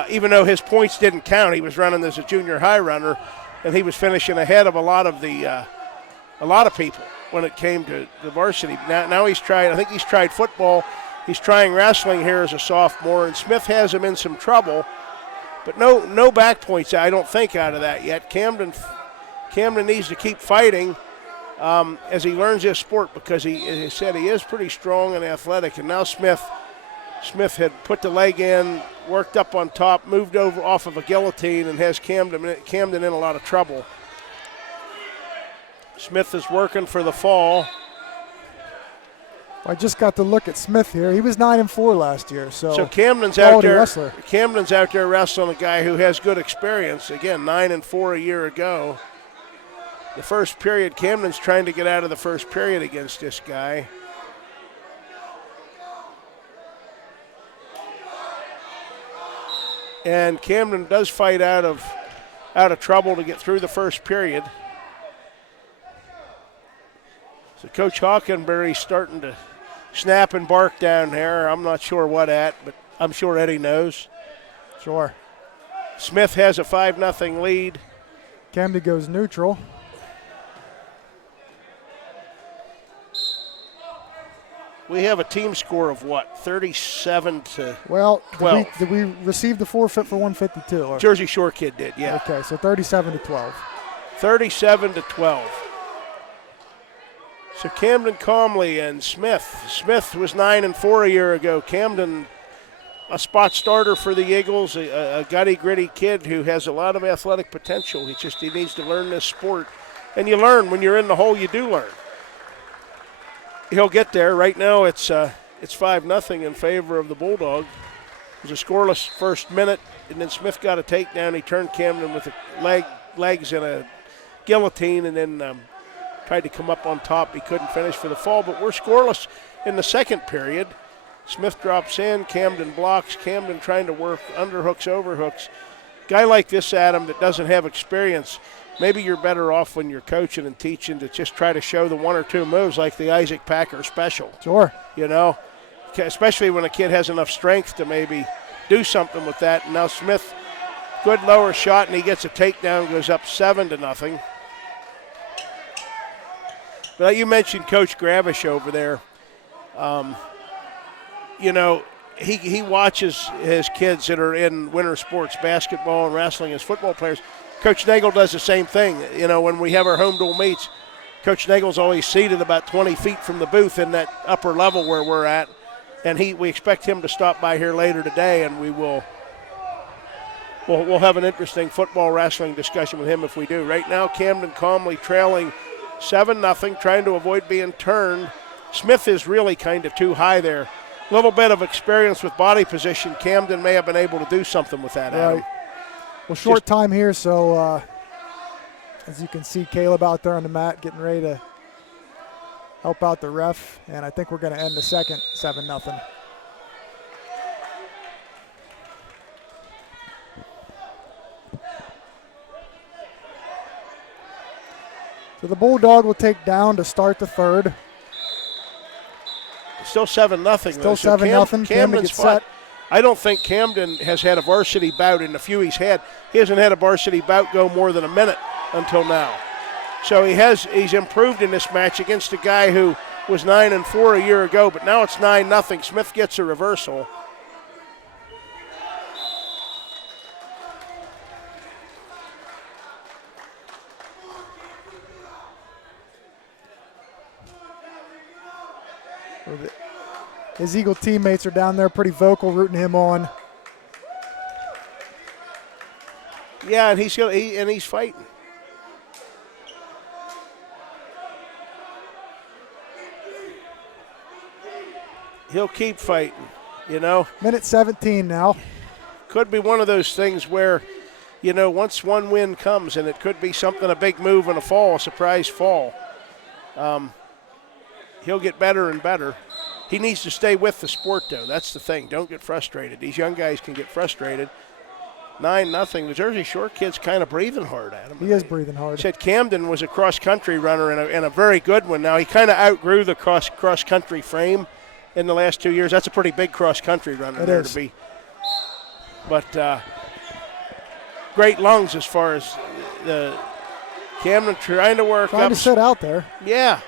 even though his points didn't count. He was running as a junior high runner, and he was finishing ahead of a lot of people when it came to the varsity. Now he's tried. I think he's tried football. He's trying wrestling here as a sophomore, and Smith has him in some trouble. But no back points, I don't think, out of that yet. Camden needs to keep fighting as he learns this sport, because as he said, he is pretty strong and athletic. And now Smith had put the leg in, worked up on top, moved over off of a guillotine, and has Camden in a lot of trouble. Smith is working for the fall. I just got to look at Smith here. He was 9-4 last year, so Camden's out there. Wrestler. Camden's out there wrestling a guy who has good experience. Again, 9-4 a year ago. The first period, Camden's trying to get out of the first period against this guy. And Camden does fight out of trouble to get through the first period. So Coach Hawkenberry's starting to snap and bark down there. I'm not sure what at, but I'm sure Eddie knows. Sure. Smith has a 5-0 lead. Camden goes neutral. We have a team score of what, 37 to well, 12. Did we receive the forfeit for 152? Or? Jersey Shore kid did, yeah. Okay, so 37 to 12. 37 to 12. So Camden Comley and Smith. Smith was 9-4 a year ago. Camden, a spot starter for the Eagles, a gritty kid who has a lot of athletic potential. He needs to learn this sport. And you learn when you're in the hole, you do learn. He'll get there. Right now it's 5-0 in favor of the Bulldog. It was a scoreless first minute, and then Smith got a takedown. He turned Camden with the legs in a guillotine, and then tried to come up on top. He couldn't finish for the fall, but we're scoreless in the second period. Smith drops in, Camden blocks. Camden trying to work underhooks, overhooks. Guy like this, Adam, that doesn't have experience, maybe you're better off when you're coaching and teaching to just try to show the one or two moves like the Isaac Packer special. Sure. You know, especially when a kid has enough strength to maybe do something with that. And now Smith, good lower shot, and he gets a takedown, goes up 7-0. But you mentioned Coach Gravish over there. You know, he watches his kids that are in winter sports, basketball and wrestling as football players. Coach Nagel does the same thing. You know, when we have our home dual meets, Coach Nagel's always seated about 20 feet from the booth in that upper level where we're at. And we expect him to stop by here later today, and we'll have an interesting football wrestling discussion with him if we do. Right now, Camden calmly trailing 7-0, trying to avoid being turned. Smith is really kind of too high there. A little bit of experience with body position. Camden may have been able to do something with that, Adam. Right. Well, short time here, so as you can see, Caleb out there on the mat getting ready to help out the ref, and I think we're going to end the second 7-0. So the Bulldog will take down to start the third. Still 7-0. Still 7-0. Camden gets set. I don't think Camden has had a varsity bout in the few he's had. He hasn't had a varsity bout go more than a minute until now. So he's improved in this match against a guy who was 9-4 a year ago, but now it's 9-0. Smith gets a reversal. His Eagle teammates are down there pretty vocal, rooting him on. Yeah, and he's fighting. He'll keep fighting, you know. Minute 17 now. Could be one of those things where, you know, once one win comes, and it could be something, a big move and a fall, a surprise fall. He'll get better and better. He needs to stay with the sport, though. That's the thing. Don't get frustrated. These young guys can get frustrated. 9-0. The Jersey Shore kid's kind of breathing hard at him. He is breathing hard. Said Camden was a cross-country runner and a very good one. Now, he kind of outgrew the cross-country frame in the last 2 years. That's a pretty big cross-country runner there to be. but great lungs as far as the Camden trying to work Trying up. to sit out there. Yeah.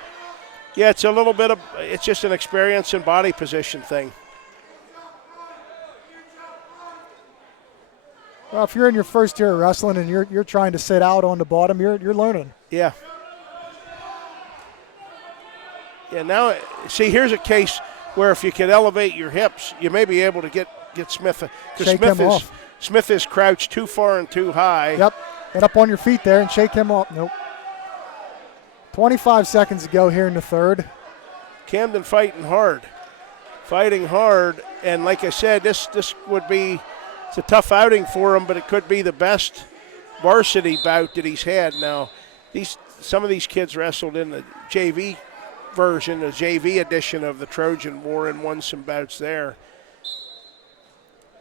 Yeah, it's a little bit of, it's just an experience and body position thing. Well, if you're in your first year of wrestling and you're trying to sit out on the bottom, you're learning. Yeah. Yeah, now, see, here's a case where if you could elevate your hips, you may be able to get Smith. Because Smith is crouched too far and too high. Yep. Get up on your feet there and shake him off. Nope. 25 seconds to go here in the third. Camden fighting hard. And like I said, this would be, it's a tough outing for him, but it could be the best varsity bout that he's had. Now, some of these kids wrestled in the JV version, the JV edition of the Trojan War, and won some bouts there.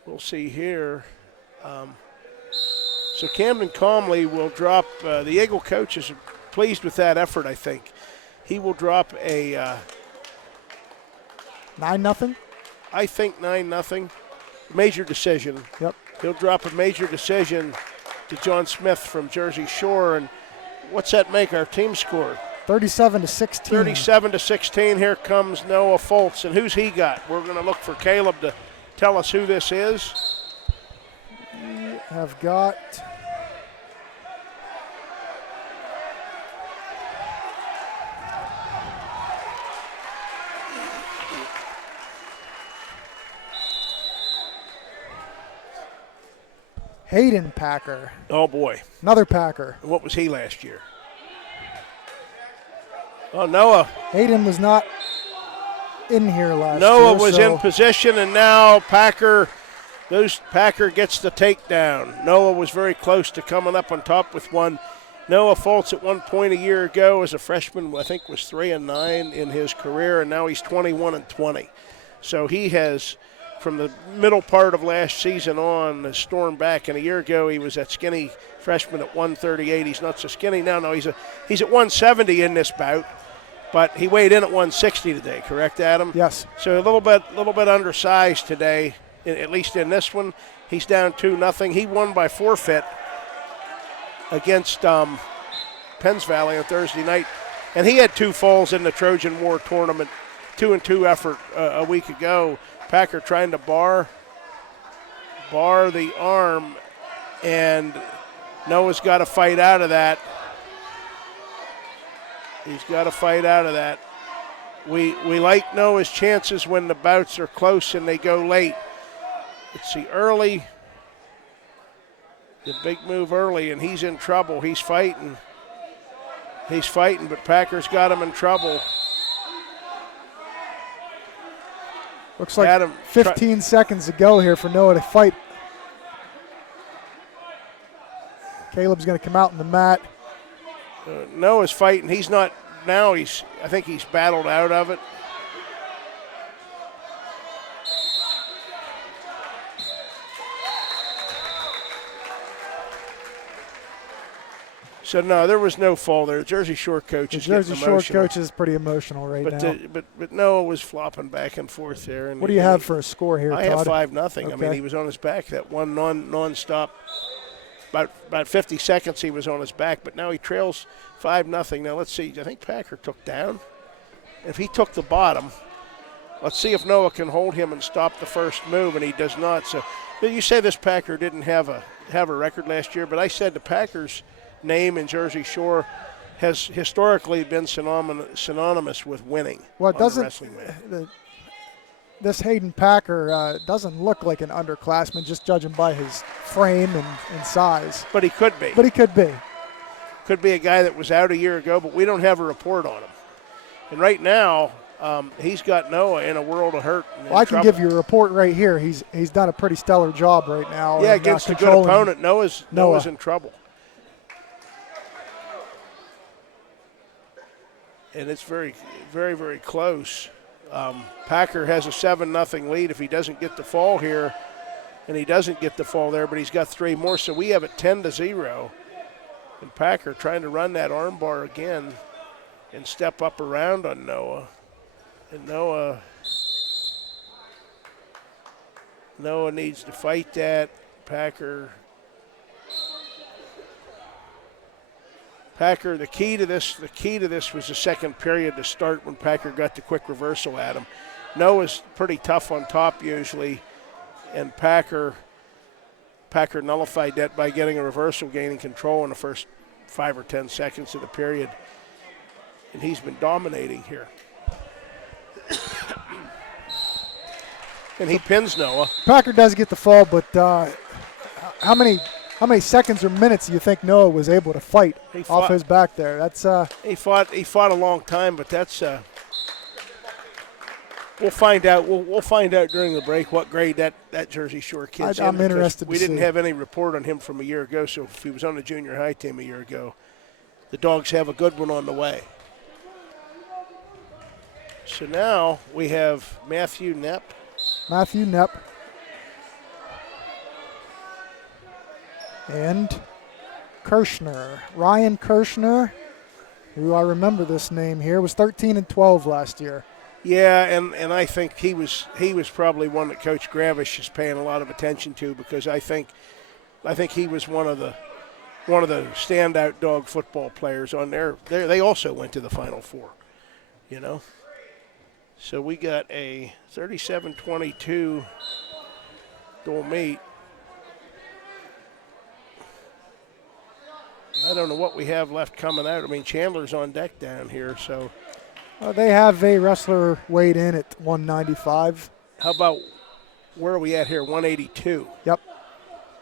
We'll see here. So Camden calmly will drop, the Eagle coach is pleased with that effort, I think. He will drop a 9-0? I think 9-0. Major decision. Yep. He'll drop a major decision to John Smith from Jersey Shore. And what's that make our team score? 37-16. 37-16. Here comes Noah Foltz. And who's he got? We're going to look for Caleb to tell us who this is. We have got Hayden Packer. Oh, boy. Another Packer. And what was he last year? Oh, Noah. Hayden was not in here last year. Noah was in position, and now Packer gets the takedown. Noah was very close to coming up on top with one. Noah Foltz at one point a year ago as a freshman, I think, was 3-9 in his career, and now he's 21-20. So he has, from the middle part of last season on, stormed back. And a year ago, he was that skinny freshman at 138. He's not so skinny now. No, he's at 170 in this bout, but he weighed in at 160 today. Correct, Adam? Yes. So a little bit undersized today, at least in this one. He's down 2-0. He won by forfeit against Penns Valley on Thursday night, and he had 2 falls in the Trojan War tournament, 2-2 effort a week ago. Packer trying to bar the arm, and Noah's got to fight out of that. He's got to fight out of that. We like Noah's chances when the bouts are close and they go late. Let's see, early, the big move early, and he's in trouble. He's fighting, but Packer's got him in trouble. Looks like 15 seconds to go here for Noah to fight. Caleb's going to come out in the mat. Noah's fighting. He's not now. I think he's battled out of it. So no, there was no fall there. The Jersey Shore coach is Jersey Shore coach is pretty emotional right now. But Noah was flopping back and forth there. And what do you have for a score here, I Todd? have 5-0. Okay. I mean, he was on his back that one non-stop. About 50 seconds he was on his back, but now he trails 5-0. Now let's see. I think Packer took down. If he took the bottom, let's see if Noah can hold him and stop the first move, and he does not. So you say this Packer didn't have a record last year, but I said the Packers' name in Jersey Shore has historically been synonymous with winning. Well, it doesn't. Wrestling mat. This Hayden Packer doesn't look like an underclassman, just judging by his frame and size. But he could be. Could be a guy that was out a year ago, but we don't have a report on him. And right now, he's got Noah in a world of hurt. Well, I can give you a report right here. He's done a pretty stellar job right now. Yeah, against a good opponent. Noah's in trouble. And it's very, very, very close. Packer has a 7-0 lead if he doesn't get the fall here, and he doesn't get the fall there, but he's got 3 more, so we have it 10-0. And Packer trying to run that arm bar again and step up around on Noah. And Noah needs to fight that. Packer, the key to this was the second period to start when Packer got the quick reversal at him. Noah's pretty tough on top usually, and Packer nullified that by getting a reversal, gaining control in the first 5 or 10 seconds of the period. And he's been dominating here. And he pins Noah. Packer does get the fall, but how many seconds or minutes do you think Noah was able to fight off his back there? That's he fought a long time, but that's we'll find out. We'll find out during the break what grade that Jersey Shore kid's in. I'm interested. We didn't have any report on him from a year ago, so if he was on the junior high team a year ago, the Dogs have a good one on the way. So now we have Matthew Knepp. And Kirshner, Ryan Kirshner, who I remember this name here, was 13-12 last year. Yeah, and I think he was probably one that Coach Gravish is paying a lot of attention to, because I think he was one of the standout Dog football players on there. They also went to the Final Four, you know. So we got a 37-22 dual meet. I don't know what we have left coming out. I mean, Chandler's on deck down here, so. They have a wrestler weighed in at 195. How about, where are we at here, 182? Yep.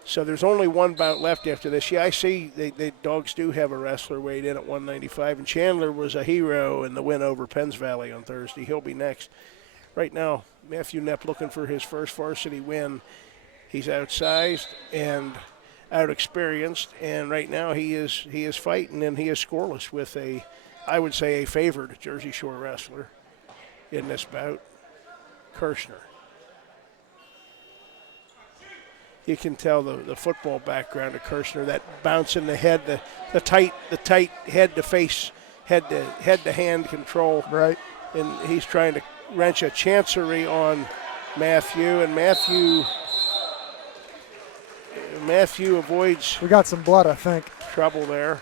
So there's only one bout left after this. Yeah, I see the Dogs do have a wrestler weighed in at 195, and Chandler was a hero in the win over Penns Valley on Thursday. He'll be next. Right now, Matthew Knepp looking for his first varsity win. He's outsized and out-experienced, and right now he is fighting, and he is scoreless with I would say a favored Jersey Shore wrestler in this bout, Kirshner. You can tell the football background of Kirshner, that bounce in the head, the tight head to face, head to hand control. Right. And he's trying to wrench a chancery on Matthew, and Matthew avoids. We got some blood, I think. Trouble there.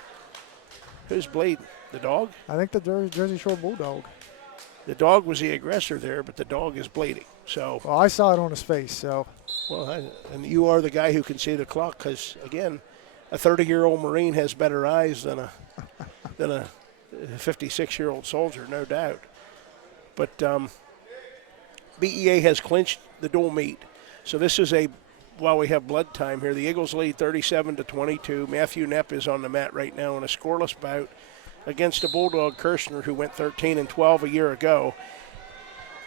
Who's bleeding? The dog? I think the Jersey Shore Bulldog. The dog was the aggressor there, but the dog is bleeding. So. Well, I saw it on his face, so. Well, and you are the guy who can see the clock, because, again, a 30-year-old Marine has better eyes than a 56-year-old soldier, no doubt. But B.E.A. has clinched the dual meet. So this is while we have blood time here, the Eagles lead 37-22. Matthew Knepp is on the mat right now in a scoreless bout against a Bulldog, Kirshner, who went 13-12 a year ago.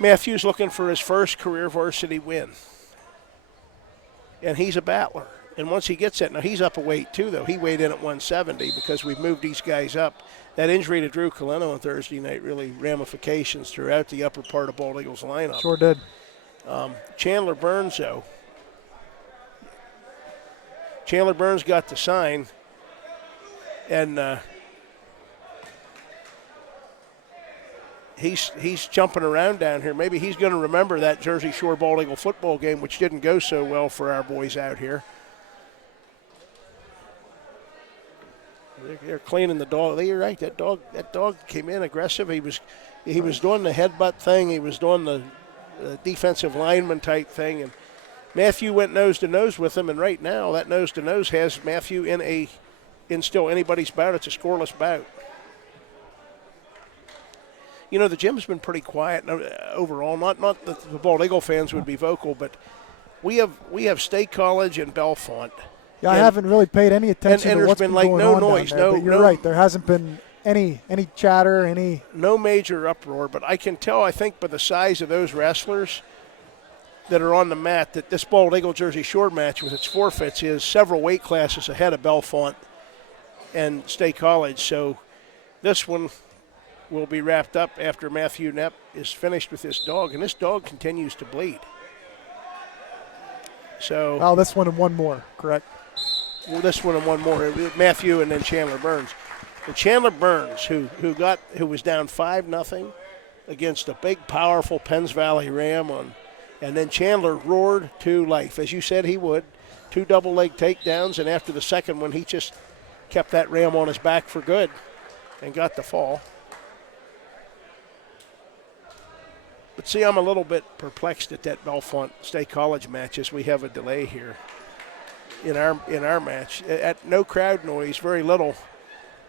Matthew's looking for his first career varsity win. And he's a battler. And once he gets that, now he's up a weight too, though. He weighed in at 170 because we've moved these guys up. That injury to Drew Coleno on Thursday night really ramifications throughout the upper part of Bald Eagles lineup. Sure did. Chandler Burns, though. Chandler Burns got the sign. And he's jumping around down here. Maybe he's going to remember that Jersey Shore Bald Eagle football game, which didn't go so well for our boys out here. They're cleaning the dog. You're right. That dog came in aggressive. He was doing the headbutt thing. He was doing the defensive lineman type thing. And Matthew went nose to nose with him. And right now, that nose to nose has Matthew in still anybody's bout. It's a scoreless bout. You know, the gym's been pretty quiet overall. Not that the Bald Eagle fans would be vocal, but we have State College and Bellefonte. Yeah, I haven't really paid any attention to what's been going on noise, down there, but you're right. There hasn't been any chatter, no major uproar. But I can tell, I think, by the size of those wrestlers that are on the mat, that this Bald Eagle Jersey Shore match with its forfeits is several weight classes ahead of Bellefonte and State College. So this one will be wrapped up after Matthew Knepp is finished with this dog, and this dog continues to bleed. So. Well, this one and one more, correct? Well, this one and one more. Matthew and then Chandler Burns. And Chandler Burns, who was down 5-0 against a big, powerful Penns Valley Ram and then Chandler roared to life, as you said he would. 2 double leg takedowns, and after the second one, he just kept that ram on his back for good and got the fall. But see, I'm a little bit perplexed at that Bellefonte State College match as we have a delay here in our match. At no crowd noise, very little,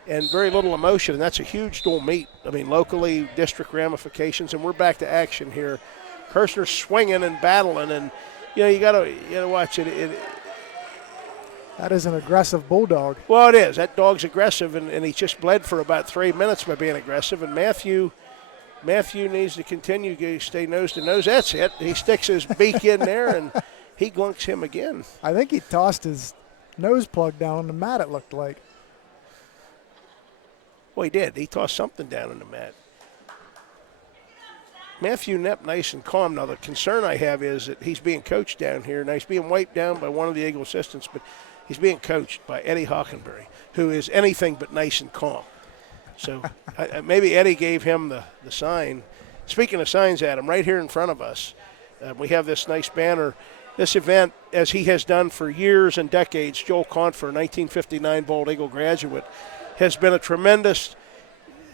and very little emotion, and that's a huge dual meet. I mean, locally, district ramifications, and we're back to action here. Kirshner's swinging and battling, and you gotta watch it. That is an aggressive bulldog. Well, it is. That dog's aggressive, and he just bled for about 3 minutes by being aggressive. And Matthew needs to continue to stay nose to nose. That's it. He sticks his beak in there, and he glunks him again. I think he tossed his nose plug down on the mat, it looked like. Well, he did. He tossed something down on the mat. Matthew Knepp, nice and calm. Now, the concern I have is that he's being coached down here. Now, he's being wiped down by one of the Eagle assistants, but he's being coached by Eddie Hockenberry, who is anything but nice and calm. So maybe Eddie gave him the sign. Speaking of signs, Adam, right here in front of us, we have this nice banner. This event, as he has done for years and decades, Joel Confer, 1959 Bald Eagle graduate, has been a tremendous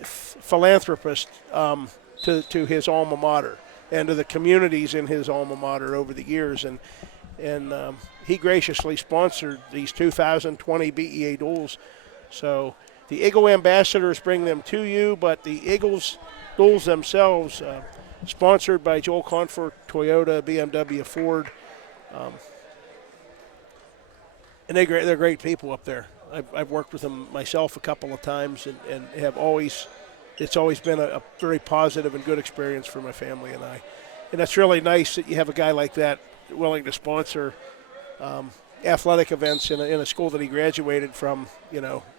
philanthropist to his alma mater and to the communities in his alma mater over the years. And he graciously sponsored these 2020 B.E.A. duels. So the Eagle ambassadors bring them to you, but the Eagles duels themselves, sponsored by Joel Confer, Toyota, BMW, Ford, and they're great people up there. I've worked with them myself a couple of times, and it's always been a very positive and good experience for my family and I. And that's really nice that you have a guy like that willing to sponsor athletic events in a school that he graduated from,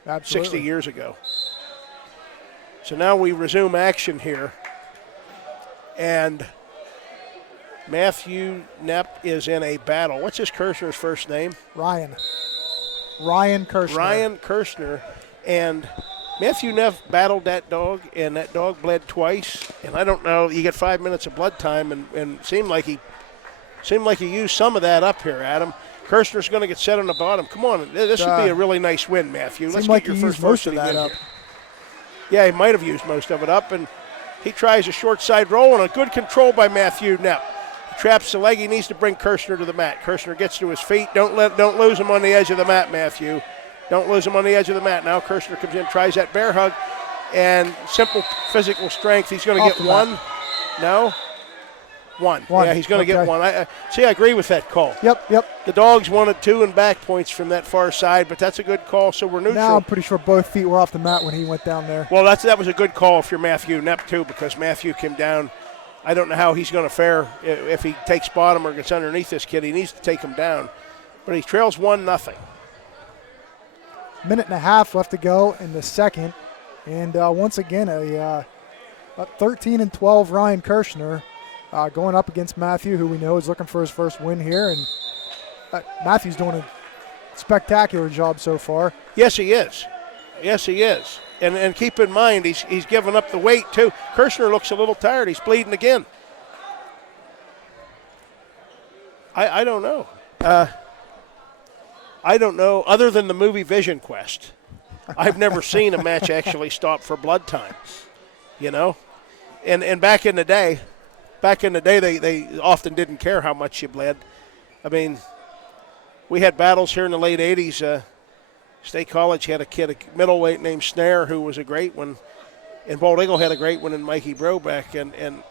Absolutely. 60 years ago. So now we resume action here. And Matthew Knepp is in a battle. What's his Kirshner's first name? Ryan Kirshner. Ryan Kirshner. And Matthew Knepp battled that dog, and that dog bled twice. And I don't know, you get 5 minutes of blood time, and seemed like he used some of that up here, Adam. Kirshner's going to get set on the bottom. Come on, this would be a really nice win, Matthew. Let's like get your he first used most of varsity that win up. here. Yeah, he might have used most of it up, and he tries a short side roll, and a good control by Matthew Knepp. He traps the leg. He needs to bring Kirshner to the mat. Kirshner gets to his feet. Don't lose him on the edge of the mat, Matthew. Don't lose him on the edge of the mat. Now Kirshner comes in, tries that bear hug, and simple physical strength. He's going to get one. No? One. Yeah, he's going to get one. I agree with that call. Yep. The dogs wanted 2 and back points from that far side, but that's a good call, so we're neutral. Now I'm pretty sure both feet were off the mat when he went down there. Well, that was a good call if you're Matthew Knepp, too, because Matthew came down. I don't know how he's going to fare if he takes bottom or gets underneath this kid. He needs to take him down. But he trails 1-0. Minute and a half left to go in the second. And once again, a 13-12 Ryan Kirshner going up against Matthew, who we know is looking for his first win here. And Matthew's doing a spectacular job so far. Yes, he is. And keep in mind, he's given up the weight, too. Kirshner looks a little tired. He's bleeding again. I don't know. I don't know, other than the movie Vision Quest. I've never seen a match actually stop for blood time, And back in the day, they often didn't care how much you bled. I mean, we had battles here in the late 80s. State College had a kid, a middleweight named Snare, who was a great one. And Bald Eagle had a great one in Mikey Broback. And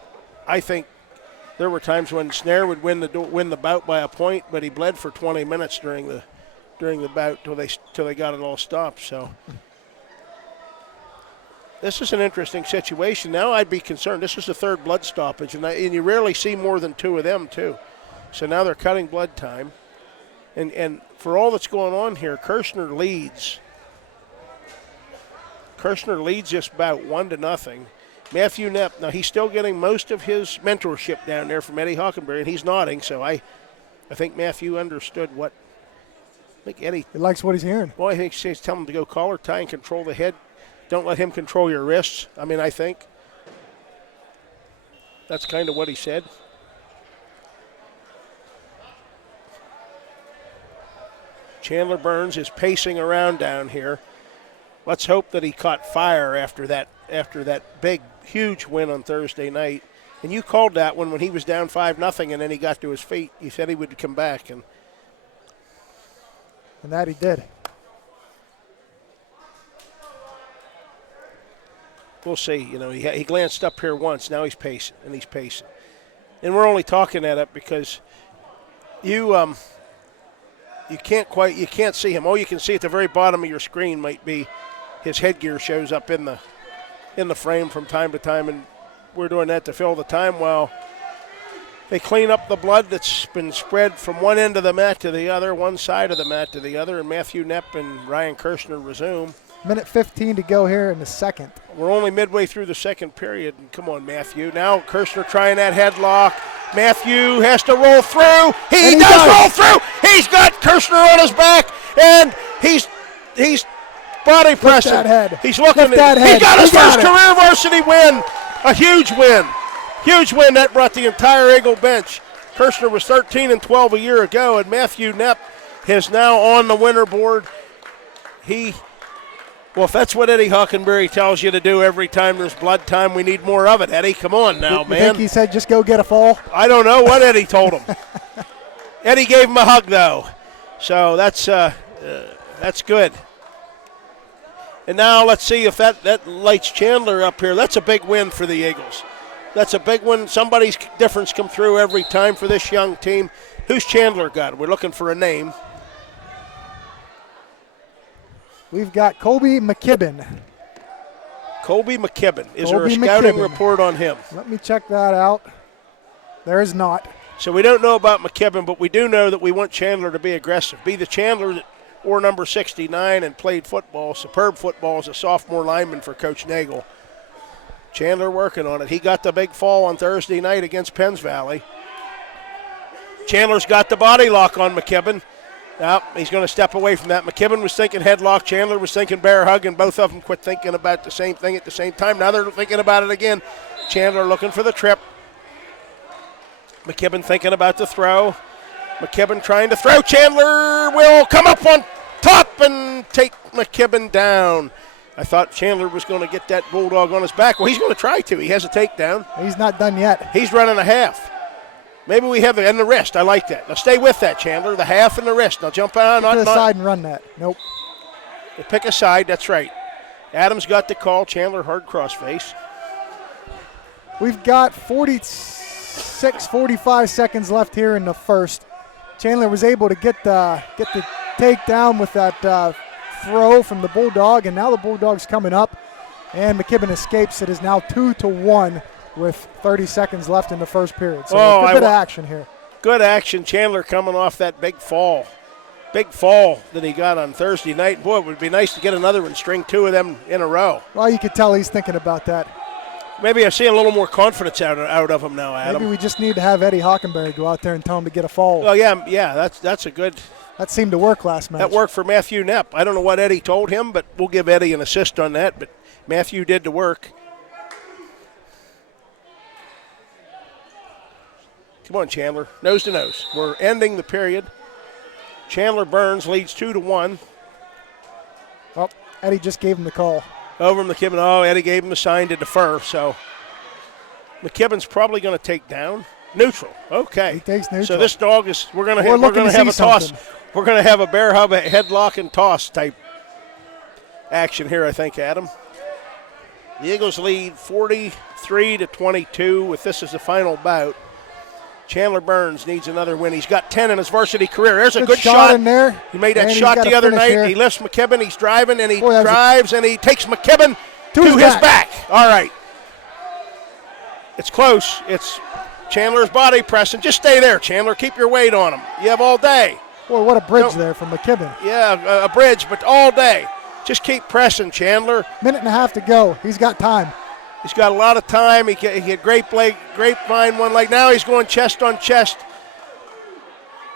I think there were times when Snare would win the bout by a point, but he bled for 20 minutes during the bout till they got it all stopped. So this is an interesting situation. Now I'd be concerned. This is the third blood stoppage, and you rarely see more than 2 of them, too. So now they're cutting blood time. And for all that's going on here, Kirshner leads. Kirshner leads this bout 1-0. Matthew Knepp, now he's still getting most of his mentorship down there from Eddie Hockenberry, and he's nodding, so I think Matthew understood what. I think Eddie. He likes what he's hearing. Well, I think he's telling him to go collar tie and control the head. Don't let him control your wrists. I think that's kind of what he said. Chandler Burns is pacing around down here. Let's hope that he caught fire after that big, huge win on Thursday night. And you called that one when he was down 5-0, and then he got to his feet. You said he would come back, and that he did. we'll see. You know, he glanced up here once. Now he's pacing, and he's pacing. And we're only talking that up because you can't see him. All you can see at the very bottom of your screen might be his headgear shows up in the frame from time to time, and we're doing that to fill the time while they clean up the blood that's been spread from one end of the mat to the other, one side of the mat to the other, and Matthew Knepp and Ryan Kirshner resume. Minute 15 to go here in the second. We're only midway through the second period. Come on, Matthew. Now Kirshner trying that headlock. Matthew has to roll through. He does roll through. He's got Kirshner on his back, and he's body pressing. That head. He's looking. He got his first career varsity win. A huge win. Huge win that brought the entire Eagle bench. Kirshner was 13-12 a year ago, and Matthew Knepp is now on the winner board. Well, if that's what Eddie Hockenberry tells you to do every time there's blood time, we need more of it. Eddie, come on now, man. You think he said just go get a fall? I don't know what Eddie told him. Eddie gave him a hug, though. So that's good. And now let's see if that lights Chandler up here. That's a big win for the Eagles. That's a big win. Somebody's difference come through every time for this young team. Who's Chandler got? We're looking for a name. We've got Colby McKibben. Colby McKibben. Is there a scouting report on him? Let me check that out. There is not. So we don't know about McKibben, but we do know that we want Chandler to be aggressive. Be the Chandler that wore number 69 and played football, superb football as a sophomore lineman for Coach Nagel. Chandler working on it. He got the big fall on Thursday night against Penns Valley. Chandler's got the body lock on McKibben. Now he's going to step away from that. McKibben was thinking headlock. Chandler was thinking bear hug, and both of them quit thinking about the same thing at the same time. Now they're thinking about it again. Chandler looking for the trip. McKibben thinking about the throw. McKibben trying to throw. Chandler will come up on top and take McKibben down. I thought Chandler was going to get that Bulldog on his back. Well, he's going to try to. He has a takedown. He's not done yet. He's running a half. Maybe we have and the wrist. I like that. Now stay with that, Chandler. The half and the wrist. Now jump out. To the side and run that. Nope. Pick a side. That's right. Adams got the call. Chandler hard crossface. We've got 45 seconds left here in the first. Chandler was able to get the takedown with that throw from the Bulldog, and now the Bulldog's coming up, and McKibben escapes. It is now 2-1 with 30 seconds left in the first period. So a good bit of action here. Good action. Chandler coming off that big fall that he got on Thursday night. Boy, it would be nice to get another one, string two of them in a row. Well, you could tell he's thinking about that. Maybe I'm seeing a little more confidence out of him now, Adam. Maybe we just need to have Eddie Hockenberry go out there and tell him to get a fall. Oh, yeah, that's a good. That seemed to work last match. That worked for Matthew Knepp. I don't know what Eddie told him, but we'll give Eddie an assist on that. But Matthew did the work. Come on, Chandler. Nose to nose. We're ending the period. Chandler Burns leads 2-1. Oh, Eddie just gave him the call. Over McKibben. Oh, Eddie gave him the sign to defer. So McKibben's probably going to take down. Neutral. Okay. He takes neutral. So this dog is. We're going to have a toss. We're going to have a bear hug, a headlock and toss type action here, I think, Adam. The Eagles lead 43-22 with this as the final bout. Chandler Burns needs another win. He's got 10 in his varsity career. There's a good shot in there. He made that shot the other night. Here. He lifts McKibben. He's driving, and he drives, and he takes McKibben to his back. All right. It's close. It's Chandler's body pressing. Just stay there, Chandler. Keep your weight on him. You have all day. Boy, what a bridge there from McKibben. Yeah, a bridge, but all day. Just keep pressing, Chandler. Minute and a half to go. He's got time. He's got a lot of time. He had grapevine one leg. Now he's going chest on chest.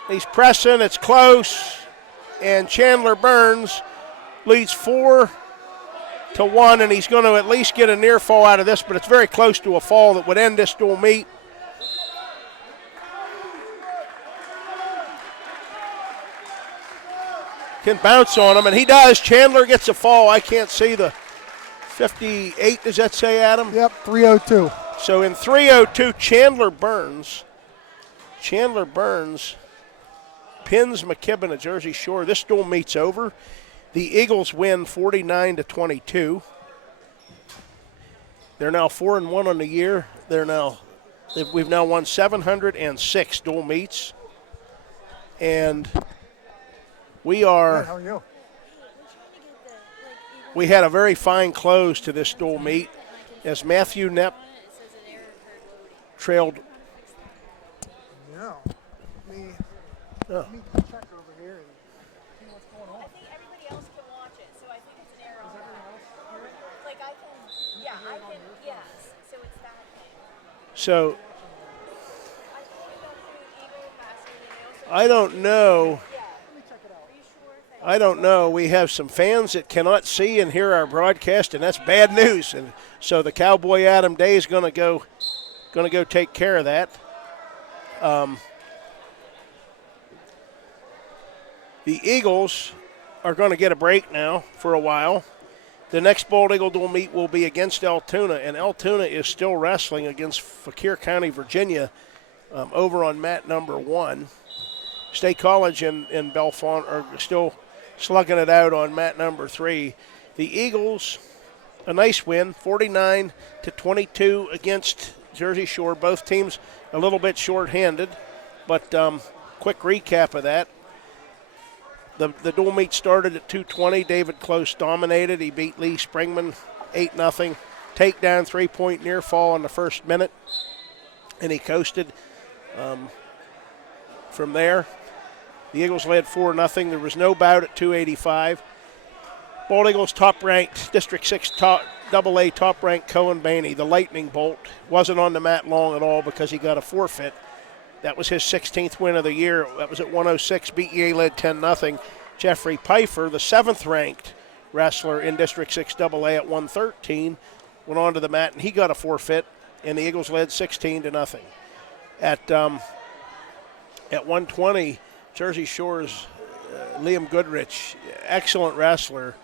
He's pressing. It's close. And Chandler Burns leads 4-1, and he's going to at least get a near fall out of this, but it's very close to a fall that would end this dual meet. can bounce on him, and he does. Chandler gets a fall. I can't see the 58, does that say, Adam? Yep, 302. So in 302, Chandler Burns pins McKibben at Jersey Shore. This dual meet's over. The Eagles win 49-22. They're now 4-1 on the year. We've now won 706 dual meets, and we are. How are you? We had a very fine close to this dual meet, as Matthew Knepp trailed. No. Let me check over here and see what's going on. I think everybody else can watch it, so I think it's an error. Like I can, yes. So it's that thing. So I can go through Eagle faster than they also. I don't know. Yeah. Let me check it out. Are you sure? I don't know. We have some fans that cannot see and hear our broadcast, and that's bad news. And so the Cowboy Adam Day is going to go take care of that. The Eagles are going to get a break now for a while. The next Bald Eagle dual meet will be against Altoona, and Altoona is still wrestling against Fauquier County, Virginia, over on mat number 1. State College and Bellefonte are still slugging it out on mat number 3. The Eagles, a nice win, 49-22 against Jersey Shore. Both teams a little bit short-handed, but quick recap of that. The dual meet started at 2:20. David Close dominated. He beat Lee Springman 8-0. Takedown, 3-point near fall in the first minute, and he coasted from there. The Eagles led 4-0. There was no bout at 285. Bald Eagles top-ranked, District 6 AA top-ranked Cohen Bainey, the lightning bolt, wasn't on the mat long at all because he got a forfeit. That was his 16th win of the year. That was at 106. B.E.A. led 10-0. Jeffrey Pfeiffer, the 7th-ranked wrestler in District 6 AA at 113, went on to the mat, and he got a forfeit, and the Eagles led 16-0. At 120, Jersey Shore's Liam Goodrich, excellent wrestler.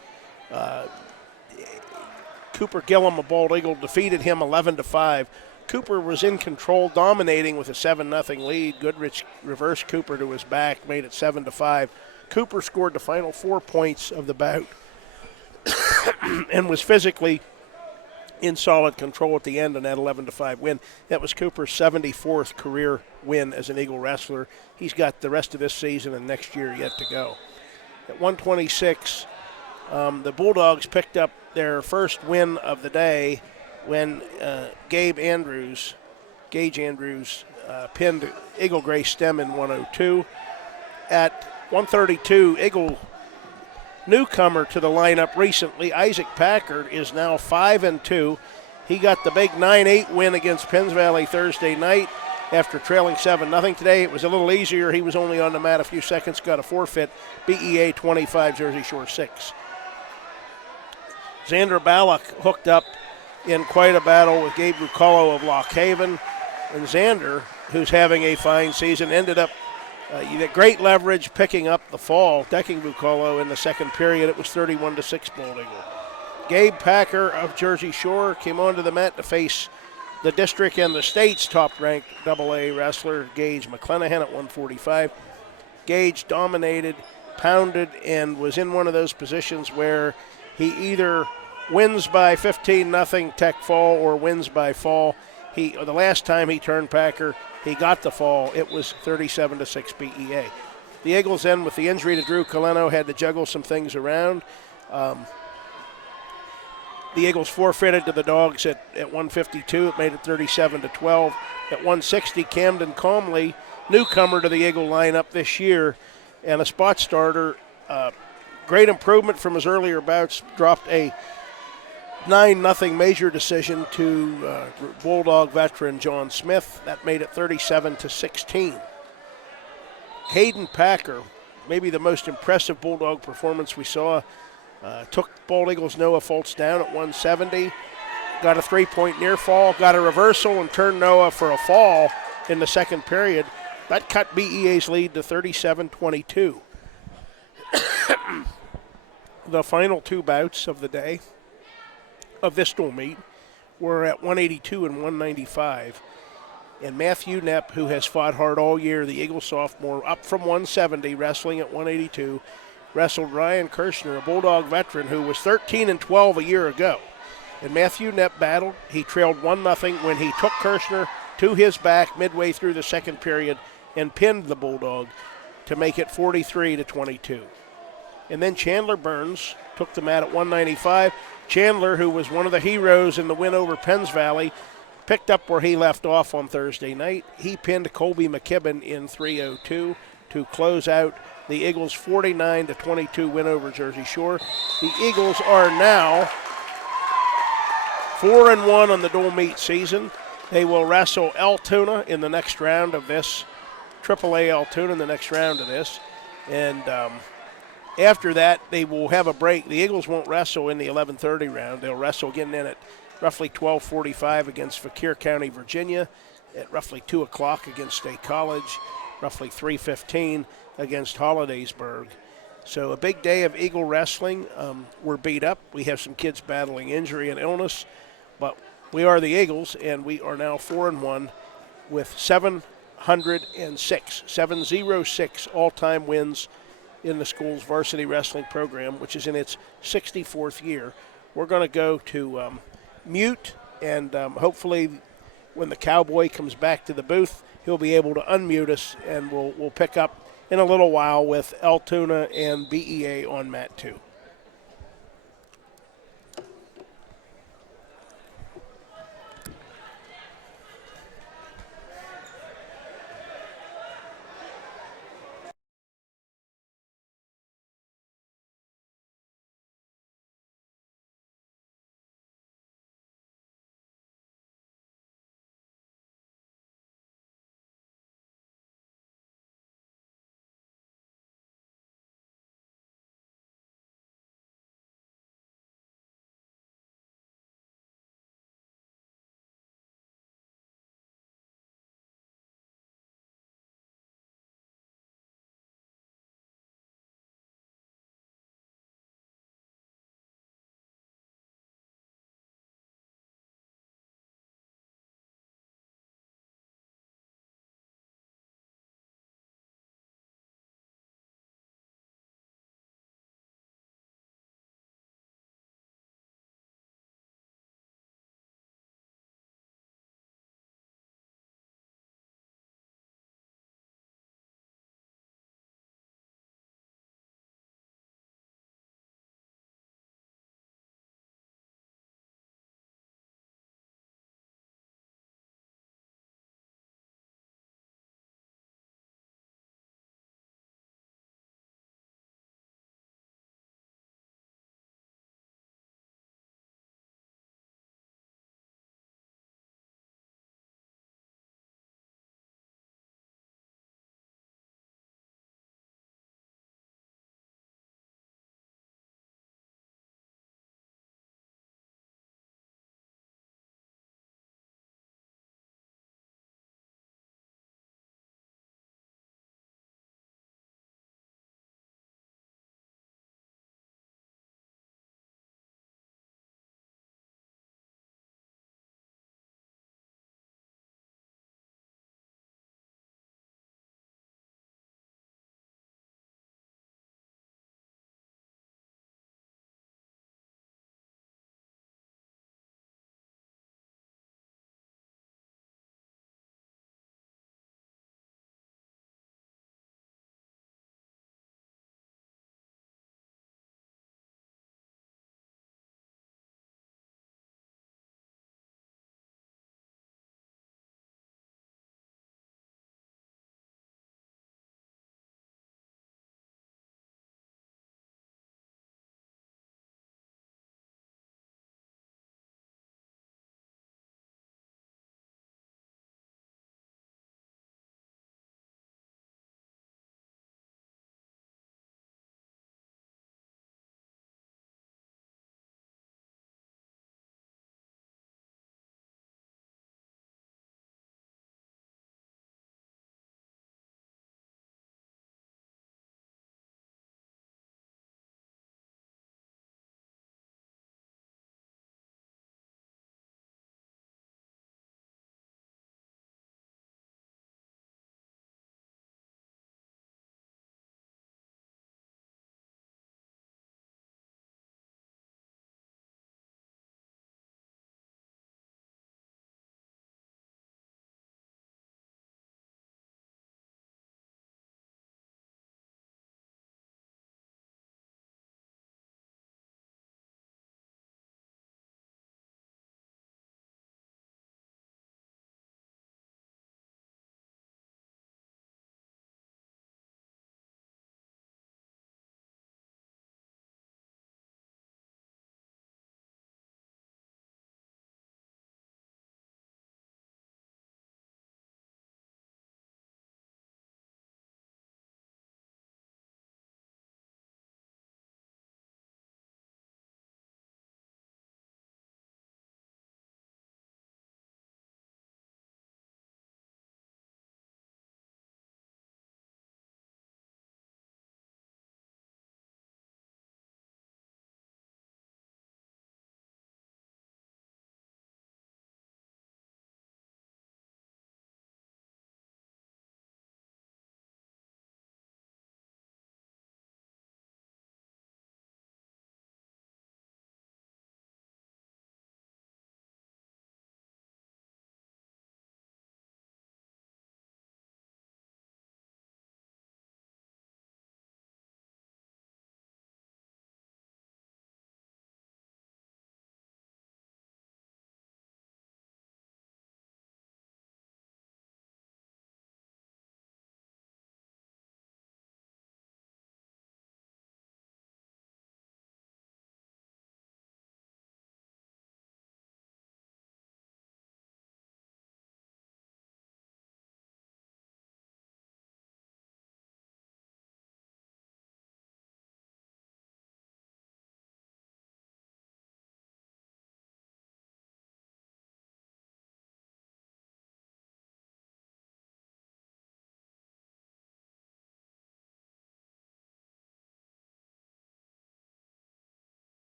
Cooper Gillum, a Bald Eagle, defeated him 11-5. Cooper was in control, dominating with a 7-0 lead. Goodrich reversed Cooper to his back, made it 7-5. Cooper scored the final 4 points of the bout and was physically in solid control at the end in that 11-5 win. That was Cooper's 74th career win as an Eagle wrestler. He's got the rest of this season and next year yet to go. At 126, the Bulldogs picked up their first win of the day when Gage Andrews pinned Eagle Gray Stem in 102. At 132, Eagle newcomer to the lineup recently, Isaac Packard, is now 5-2. He got the big 9-8 win against Penns Valley Thursday night after trailing 7-0 today. It was a little easier. He was only on the mat a few seconds, got a forfeit. B.E.A. 25, Jersey Shore 6. Xander Ballack hooked up in quite a battle with Gabe Ruccolo of Lock Haven. And Xander, who's having a fine season, ended up great leverage picking up the fall, decking Ruccolo in the second period. It was 31-6 Bald Eagle. Gabe Packer of Jersey Shore came onto the mat to face the district and the state's top-ranked AA wrestler, Gage McClenahan, at 145. Gage dominated, pounded, and was in one of those positions where he either wins by 15-0 tech fall or wins by fall. The last time he turned Packer, he got the fall. It was 37-6 B.E.A. The Eagles then, with the injury to Drew Coleno, had to juggle some things around. The Eagles forfeited to the Dogs at 152. It made it 37-12. At 160, Camden Comley, newcomer to the Eagle lineup this year, and a spot starter. Great improvement from his earlier bouts. Dropped a 9-0 major decision to Bulldog veteran John Smith. That made it 37-16. Hayden Packer, maybe the most impressive Bulldog performance we saw, took Bald Eagles Noah Foltz down at 170, got a 3-point near fall, got a reversal, and turned Noah for a fall in the second period. That cut B.E.A.'s lead to 37-22. The final two bouts of the day of this dual meet were at 182 and 195. And Matthew Knapp, who has fought hard all year, the Eagle sophomore, up from 170, wrestling at 182, wrestled Ryan Kirshner, a Bulldog veteran who was 13 and 12 a year ago. And Matthew Knapp battled. He trailed 1-0 when he took Kirshner to his back midway through the second period and pinned the Bulldog to make it 43 to 22. And then Chandler Burns took the mat at 195. Chandler, who was one of the heroes in the win over Penns Valley, picked up where he left off on Thursday night. He pinned Colby McKibben in 3:02 to close out the Eagles' 49 to 22 win over Jersey Shore. The Eagles are now 4-1 on the dual meet season. They will wrestle Altoona in the next round of this, AAA Altoona in the next round of this. And after that, they will have a break. The Eagles won't wrestle in the 11:30 round. They'll wrestle again in at roughly 12:45 against Fauquier County, Virginia, at roughly 2 o'clock against State College, roughly 3:15 against Hollidaysburg. So a big day of Eagle wrestling. We're beat up. We have some kids battling injury and illness, but we are the Eagles, and we are now 4-1 with 706 all-time wins in the school's varsity wrestling program, which is in its 64th year. We're going to go to mute, and hopefully when the Cowboy comes back to the booth, he'll be able to unmute us, and we'll pick up in a little while with Altoona and B.E.A. on mat 2.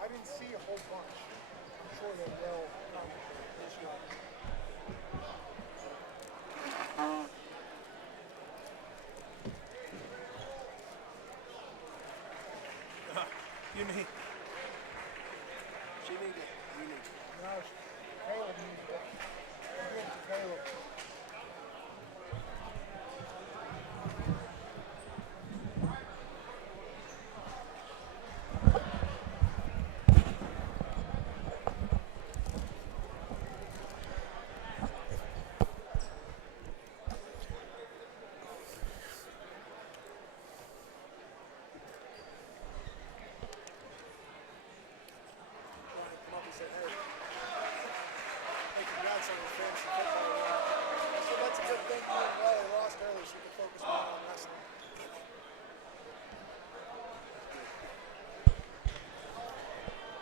I didn't see a whole bunch. I'm sure they will come this year. You need. She needed. You need. No, Caleb needs it. Give it to Caleb.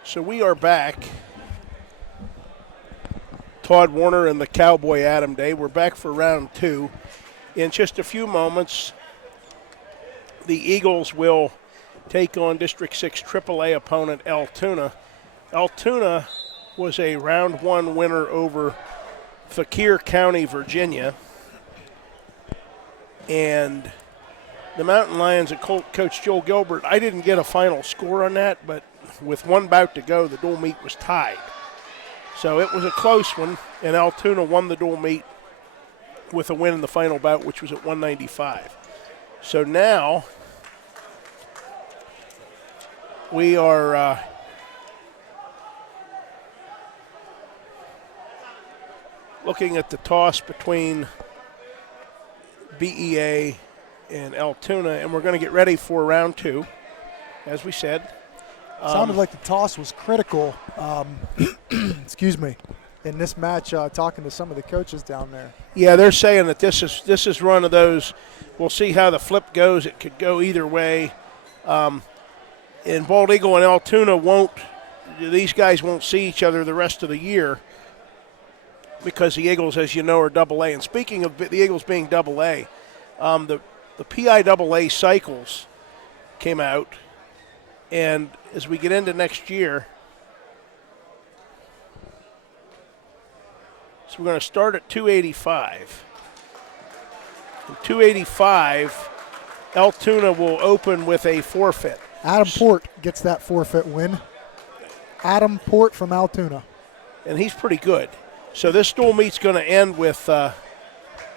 So we are back. Todd Warner and the Cowboy Adam Day. We're back for round 2. In just a few moments, the Eagles will take on District 6 AAA opponent Altoona. Altoona was a round 1 winner over Fauquier County, Virginia. And the Mountain Lions and Coach Joel Gilbert, I didn't get a final score on that, but with one bout to go, the dual meet was tied. So it was a close one, and Altoona won the dual meet with a win in the final bout, which was at 195. So now we are looking at the toss between B.E.A. and Altoona, and we're going to get ready for round 2, as we said. Sounded like the toss was critical, excuse me, in this match, talking to some of the coaches down there. Yeah, they're saying that this is one of those, we'll see how the flip goes. It could go either way. And Bald Eagle and Altoona these guys won't see each other the rest of the year because the Eagles, as you know, are AA. And speaking of the Eagles being AA, the PIAA cycles came out, and as we get into next year, so we're going to start at 285. And 285, Altoona will open with a forfeit. Adam Port gets that forfeit win. Adam Port from Altoona. And he's pretty good. So this dual meet's going to end with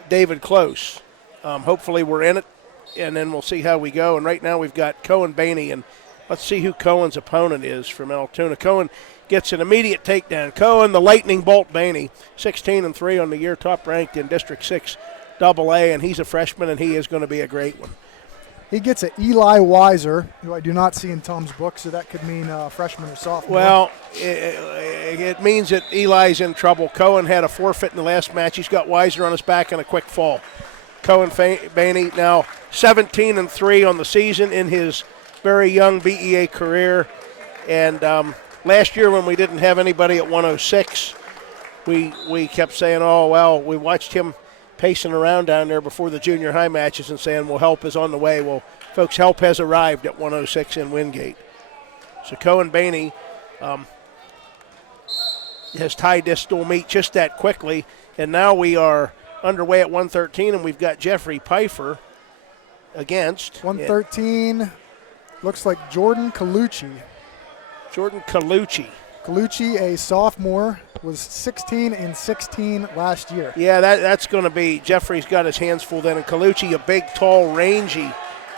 David Close. Hopefully we're in it, and then we'll see how we go. And right now we've got Cohen Baney, and let's see who Cohen's opponent is from Altoona. Cohen gets an immediate takedown. Cohen, the lightning bolt Baney, 16-3 on the year, top ranked in District 6 AA, and he's a freshman, and he is going to be a great one. He gets an Eli Weiser, who I do not see in Tom's book, so that could mean freshman or sophomore. Well, it means that Eli's in trouble. Cohen had a forfeit in the last match. He's got Weiser on his back and a quick fall. Cohen Baney now 17-3 on the season in his very young B.E.A. career. And last year when we didn't have anybody at 106, we kept saying, oh, well, we watched him pacing around down there before the junior high matches and saying, well, help is on the way. Well, folks, help has arrived at 106 in Wingate. So Cohen Baney has tied this dual meet just that quickly, and now we are underway at 113, and we've got Jeffrey Pfeiffer against. 113 looks like Jordan Colucci. Jordan Colucci. Colucci, a sophomore, was 16-16 last year. Yeah, that's going to be, Jeffrey's got his hands full then, and Colucci, a big, tall, rangy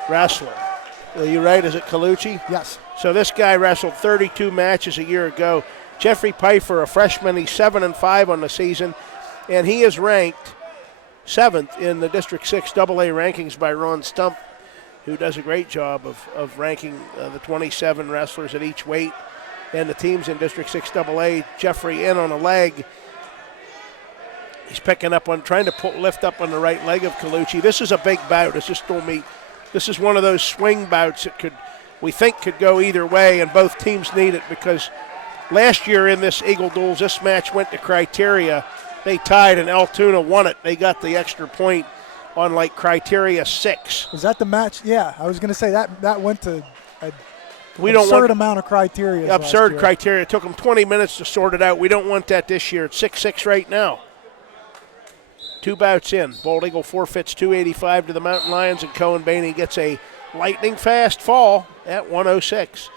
wrestler. Are you right? Is it Colucci? Yes. So this guy wrestled 32 matches a year ago. Jeffrey Pfeiffer, a freshman, he's 7-5 on the season, and he is ranked 7th in the District 6 AA rankings by Ron Stump, who does a great job of ranking the 27 wrestlers at each weight. And the teams in District 6 AA, Jeffrey in on a leg. He's picking up on, trying to lift up on the right leg of Colucci. This is a big bout. It's just told me this is one of those swing bouts that we think could go either way, and both teams need it because last year in this Eagle Duels, this match went to criteria. They tied and Altoona won it. They got the extra point. on like criteria 6. Was that the match? Yeah, I was going to say that went to a We don't absurd want amount of criteria. absurd criteria. It took them 20 minutes to sort it out. We don't want that this year. It's 6-6 right now. 2 bouts in. Bald Eagle forfeits $285 to the Mountain Lions, and Cohen Baney gets a lightning fast fall at 106.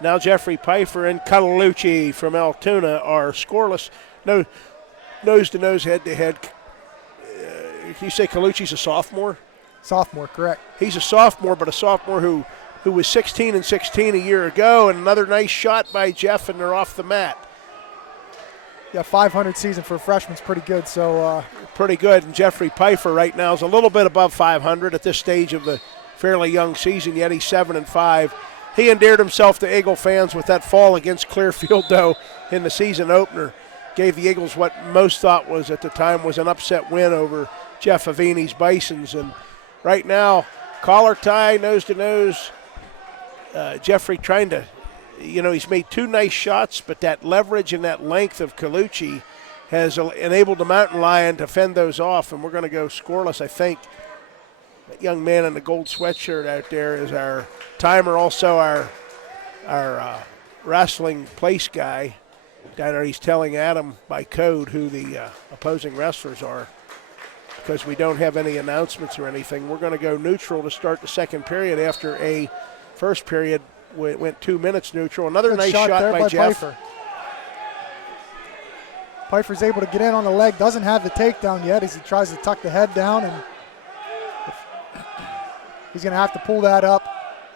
Now Jeffrey Pfeiffer and Catalucci from Altoona are scoreless. No, nose-to-nose, head-to-head. Can you say Colucci's a sophomore? Sophomore, correct. He's a sophomore, but a sophomore who was 16-16 a year ago, and another nice shot by Jeff, and they're off the mat. Yeah, 500 season for a freshman's pretty good. So pretty good, and Jeffrey Pfeiffer right now is a little bit above 500 at this stage of the fairly young season, yet he's 7-5. He endeared himself to Eagle fans with that fall against Clearfield, though, in the season opener. Gave the Eagles what most thought was at the time was an upset win over Jeff Avini's Bisons. And right now, collar tie, nose-to-nose. Jeffrey trying to, he's made 2 nice shots, but that leverage and that length of Colucci has enabled the Mountain Lion to fend those off, and we're going to go scoreless, I think. That young man in the gold sweatshirt out there is our timer, also our wrestling place guy. Down there, he's telling Adam by code who the opposing wrestlers are, because we don't have any announcements or anything. We're going to go neutral to start the second period after a first period went 2 minutes neutral. Another good nice shot by Jeff. Pfeiffer. Pfeiffer's able to get in on the leg, doesn't have the takedown yet as he tries to tuck the head down, and he's going to have to pull that up,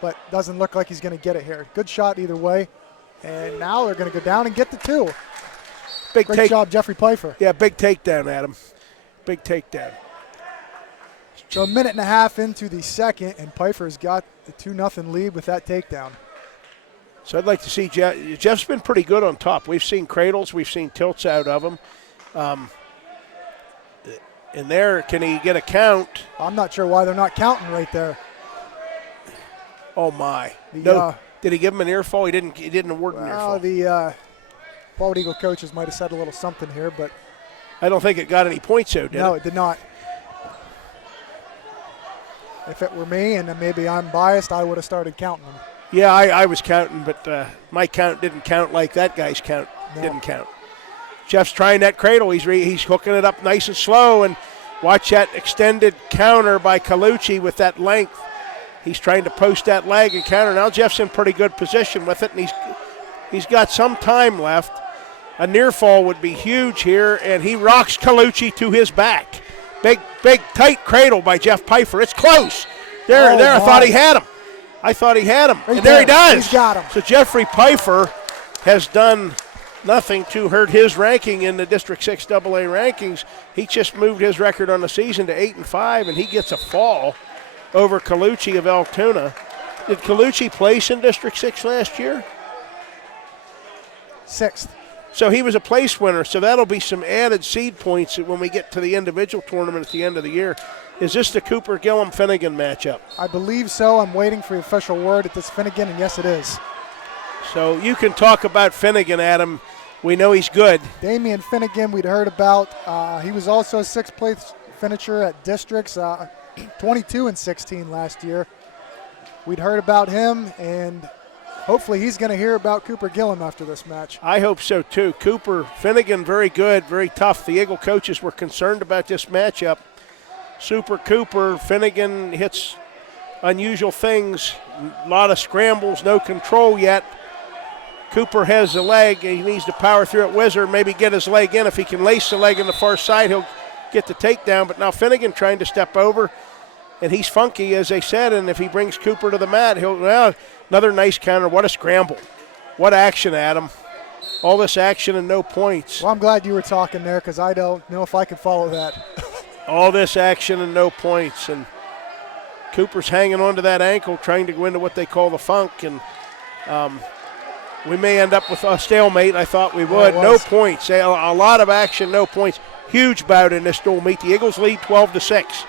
but doesn't look like he's going to get it here. Good shot either way. And now they're going to go down and get the 2. Great job, Jeffrey Pfeiffer. Yeah, big takedown, Adam. Big takedown. So a minute and a half into the second, and Pfeiffer's got the 2-0 lead with that takedown. So I'd like to see Jeff. Jeff's been pretty good on top. We've seen cradles. We've seen tilts out of him. And there, can he get a count? I'm not sure why they're not counting right there. Oh, my. No. Did he give him an earfall? He didn't award an earfall. The Bald Eagle coaches might have said a little something here, but I don't think it got any points, though, did it? No, it did not. If it were me, and maybe I'm biased, I would have started counting them. Yeah, I was counting, but my count didn't count like that guy's count didn't count. Jeff's trying that cradle. He's hooking it up nice and slow, and watch that extended counter by Colucci with that length. He's trying to post that leg and counter. Now Jeff's in pretty good position with it, and he's got some time left. A near fall would be huge here, and he rocks Colucci to his back. Big, tight cradle by Jeff Pfeiffer. It's close. There, I thought he had him. Right And there he does. He's got him. So Jeffrey Pfeiffer has done nothing to hurt his ranking in the District 6 AA rankings. He just moved his record on the season to 8-5, and he gets a fall over Colucci of Altoona. Did Colucci place in District 6 last year? 6th. So he was a place winner, so that'll be some added seed points when we get to the individual tournament at the end of the year. Is this the Cooper-Gillum-Finnegan matchup? I believe so. I'm waiting for the official word at this Finnegan, and yes, it is. So you can talk about Finnegan, Adam. We know he's good. Damian Finnegan, we'd heard about. He was also a 6th place finisher at Districts, 22-16 last year. We'd heard about him, and hopefully he's going to hear about Cooper Gillum after this match. I hope so, too. Finnegan, very good, very tough. The Eagle coaches were concerned about this matchup. Super Cooper, Finnegan hits unusual things, a lot of scrambles, no control yet. Cooper has the leg. He needs to power through it. Wizard maybe get his leg in. If he can lace the leg in the far side, he'll get the takedown. But now Finnegan trying to step over, and he's funky, as they said, and if he brings Cooper to the mat, another nice counter. What a scramble. What action, Adam. All this action and no points. Well, I'm glad you were talking there because I don't know if I can follow that. All this action and no points, and Cooper's hanging on to that ankle, trying to go into what they call the funk, and we may end up with a stalemate. I thought we would. No points. A lot of action, no points. Huge bout in this dual meet. The Eagles lead 12-6.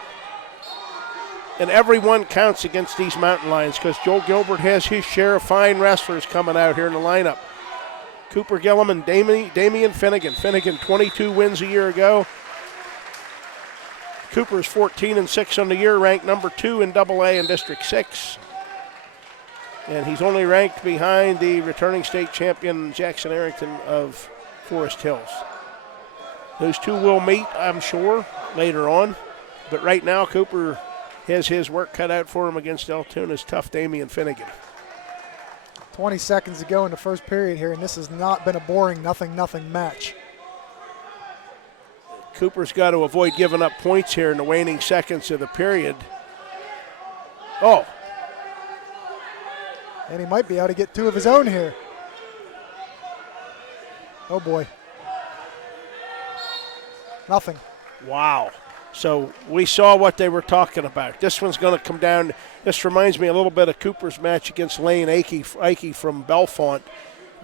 And everyone counts against these Mountain Lions because Joel Gilbert has his share of fine wrestlers coming out here in the lineup. Cooper Gillum and Damian Finnegan. Finnegan, 22 wins a year ago. Cooper's 14-6 on the year, ranked number 2 in AA in District 6. And he's only ranked behind the returning state champion Jackson Arrington of Forest Hills. Those two will meet, I'm sure, later on. But right now, Cooper has his work cut out for him against Altoona's tough Damian Finnegan. 20 seconds to go in the first period here, and this has not been a boring nothing match. Cooper's got to avoid giving up points here in the waning seconds of the period. Oh. And he might be able to get 2 of his own here. Oh boy. Nothing. Wow. So we saw what they were talking about. This one's going to come down. This reminds me a little bit of Cooper's match against Lane Ike from Bellefonte.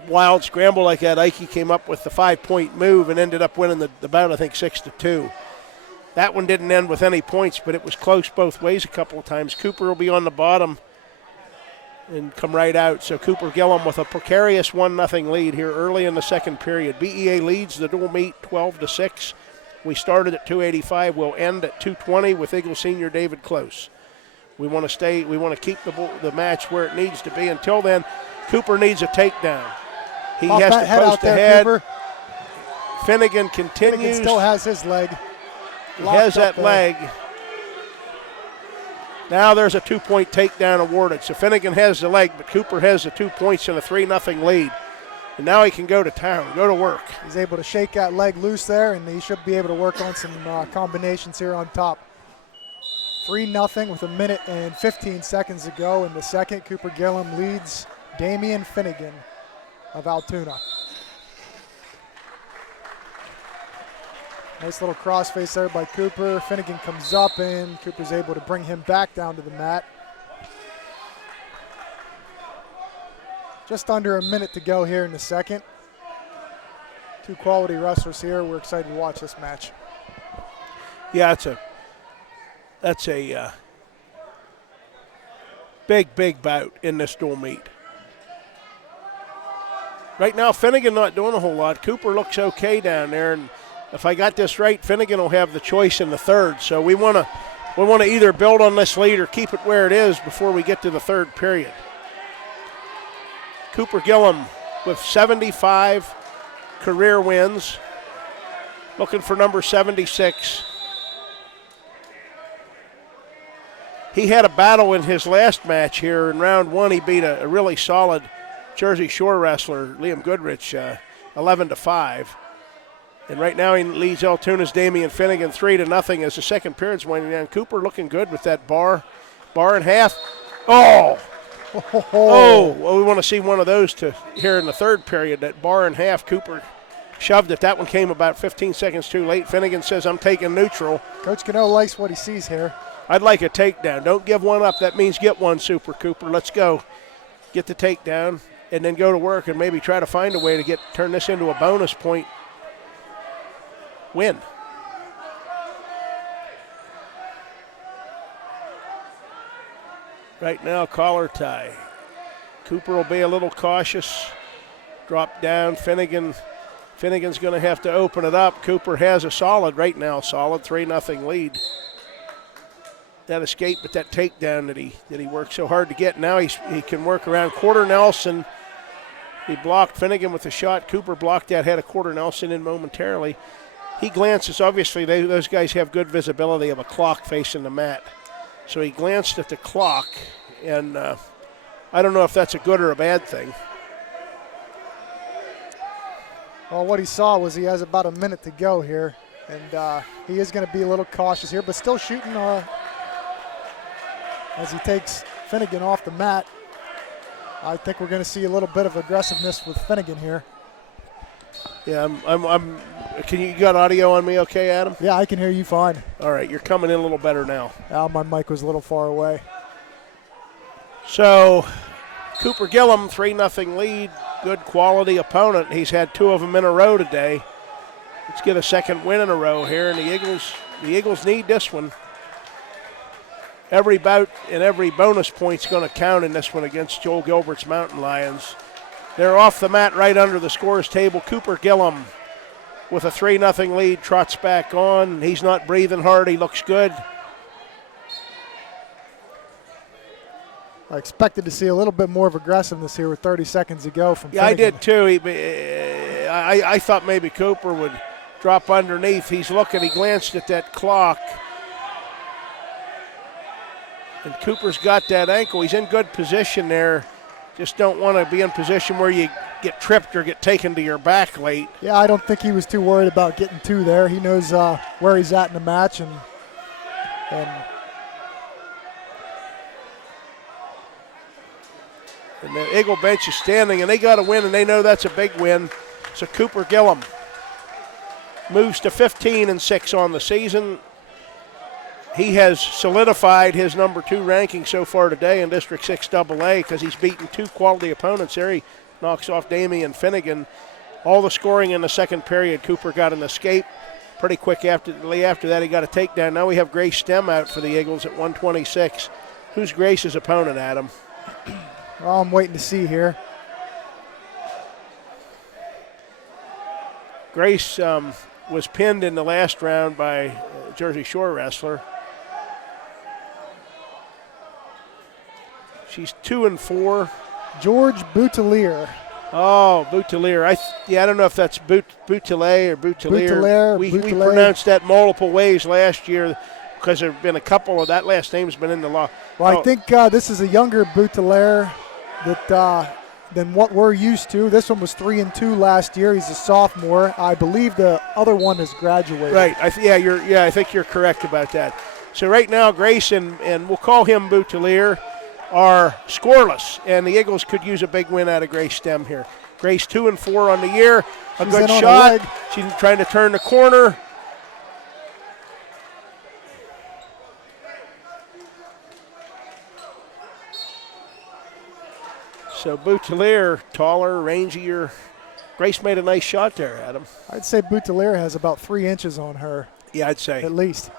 Wild scramble like that. Ike came up with the 5-point move and ended up winning the bout, I think, 6-2. That one didn't end with any points, but it was close both ways a couple of times. Cooper will be on the bottom and come right out. So Cooper Gillum with a precarious 1-0 lead here early in the second period. B.E.A. leads the dual meet 12-6. We started at 285. We'll end at 220 with Eagle Senior David Close. We want to keep the match where it needs to be. Until then, Cooper needs a takedown. He has to post ahead. Cooper. Finnegan continues. Finnegan still has his leg. He has that leg. Now there's a 2-point takedown awarded. So Finnegan has the leg, but Cooper has the 2 points and a 3-0 lead. And now he can go to town, go to work. He's able to shake that leg loose there, and he should be able to work on some combinations here on top. 3-0 with 1 minute and 15 seconds to go in the second. Cooper Gillum leads Damian Finnegan of Altoona. Nice little crossface there by Cooper. Finnegan comes up, and Cooper's able to bring him back down to the mat. Just under 1 minute to go here in the second. 2 quality wrestlers here. We're excited to watch this match. Yeah, that's a big bout in this dual meet. Right now, Finnegan not doing a whole lot. Cooper looks okay down there, and if I got this right, Finnegan will have the choice in the third. So we want to either build on this lead or keep it where it is before we get to the third period. Cooper Gillum with 75 career wins, looking for number 76. He had a battle in his last match here. In round 1, he beat a really solid Jersey Shore wrestler, Liam Goodrich, 11-5. And right now he leads Altoona's Damian Finnegan 3-0 as the second period's winding down. Cooper looking good with that bar and half. Oh! Well, we want to see one of those here in the third period. That bar and half, Cooper shoved it. That one came about 15 seconds too late. Finnegan says, I'm taking neutral. Coach Cano likes what he sees here. I'd like a takedown. Don't give one up. That means get one, Super Cooper. Let's go. Get the takedown and then go to work and maybe try to find a way to turn this into a bonus point win. Right now, collar tie. Cooper will be a little cautious. Drop down. Finnegan's going to have to open it up. Cooper has a solid 3-0 lead. That escape, but that takedown that he worked so hard to get. Now he can work around quarter Nelson. He blocked Finnegan with a shot. Cooper blocked that, had a quarter Nelson in momentarily. He glances. Obviously, those guys have good visibility of a clock facing the mat. So he glanced at the clock, and I don't know if that's a good or a bad thing. Well, what he saw was he has about 1 minute to go here, and he is going to be a little cautious here, but still shooting as he takes Finnegan off the mat. I think we're going to see a little bit of aggressiveness with Finnegan here. Yeah, you got audio on me okay, Adam? Yeah, I can hear you fine. All right, you're coming in a little better now. My mic was a little far away. So, Cooper Gillum, 3-0 lead, good quality opponent. He's had 2 of them in a row today. Let's get a second win in a row here, and the Eagles need this one. Every bout and every bonus point's going to count in this one against Joel Gilbert's Mountain Lions. They're off the mat right under the scores table. Cooper Gillum with a 3-0 lead, trots back on. He's not breathing hard. He looks good. I expected to see a little bit more of aggressiveness here with 30 seconds to go from Yeah, Finnegan. I did too. I thought maybe Cooper would drop underneath. He's looking. He glanced at that clock. And Cooper's got that ankle. He's in good position there. Just don't want to be in position where you get tripped or get taken to your back late. Yeah, I don't think he was too worried about getting two there. He knows where he's at in the match, and the Eagle bench is standing, and they got to win, and they know that's a big win. So Cooper Gillum moves to 15-6 on the season. He has solidified his number 2 ranking so far today in District 6 AA because he's beaten 2 quality opponents there. He knocks off Damian Finnegan. All the scoring in the second period, Cooper got an escape. Pretty quick after that, he got a takedown. Now we have Grace Stem out for the Eagles at 126. Who's Grace's opponent, Adam? well, I'm waiting to see here. Grace was pinned in the last round by a Jersey Shore wrestler. She's 2-4. George Boutelier. Oh, Boutelier. I don't know if that's Boutelier or Boutelier. We pronounced that multiple ways last year because there have been a couple of that last name's been in the law. Well, I think this is a younger Boutelier than what we're used to. This one was 3-2 last year. He's a sophomore. I believe the other one has graduated. Right. I think you're correct about that. So right now, Grace and we'll call him Boutelier are scoreless, and the Eagles could use a big win out of Grace Stem here. Grace 2-4 on the year. A good shot. She's trying to turn the corner. So Boutelier, taller, rangier. Grace made a nice shot there, Adam. I'd say Boutelier has about 3 inches on her. Yeah, I'd say. At least.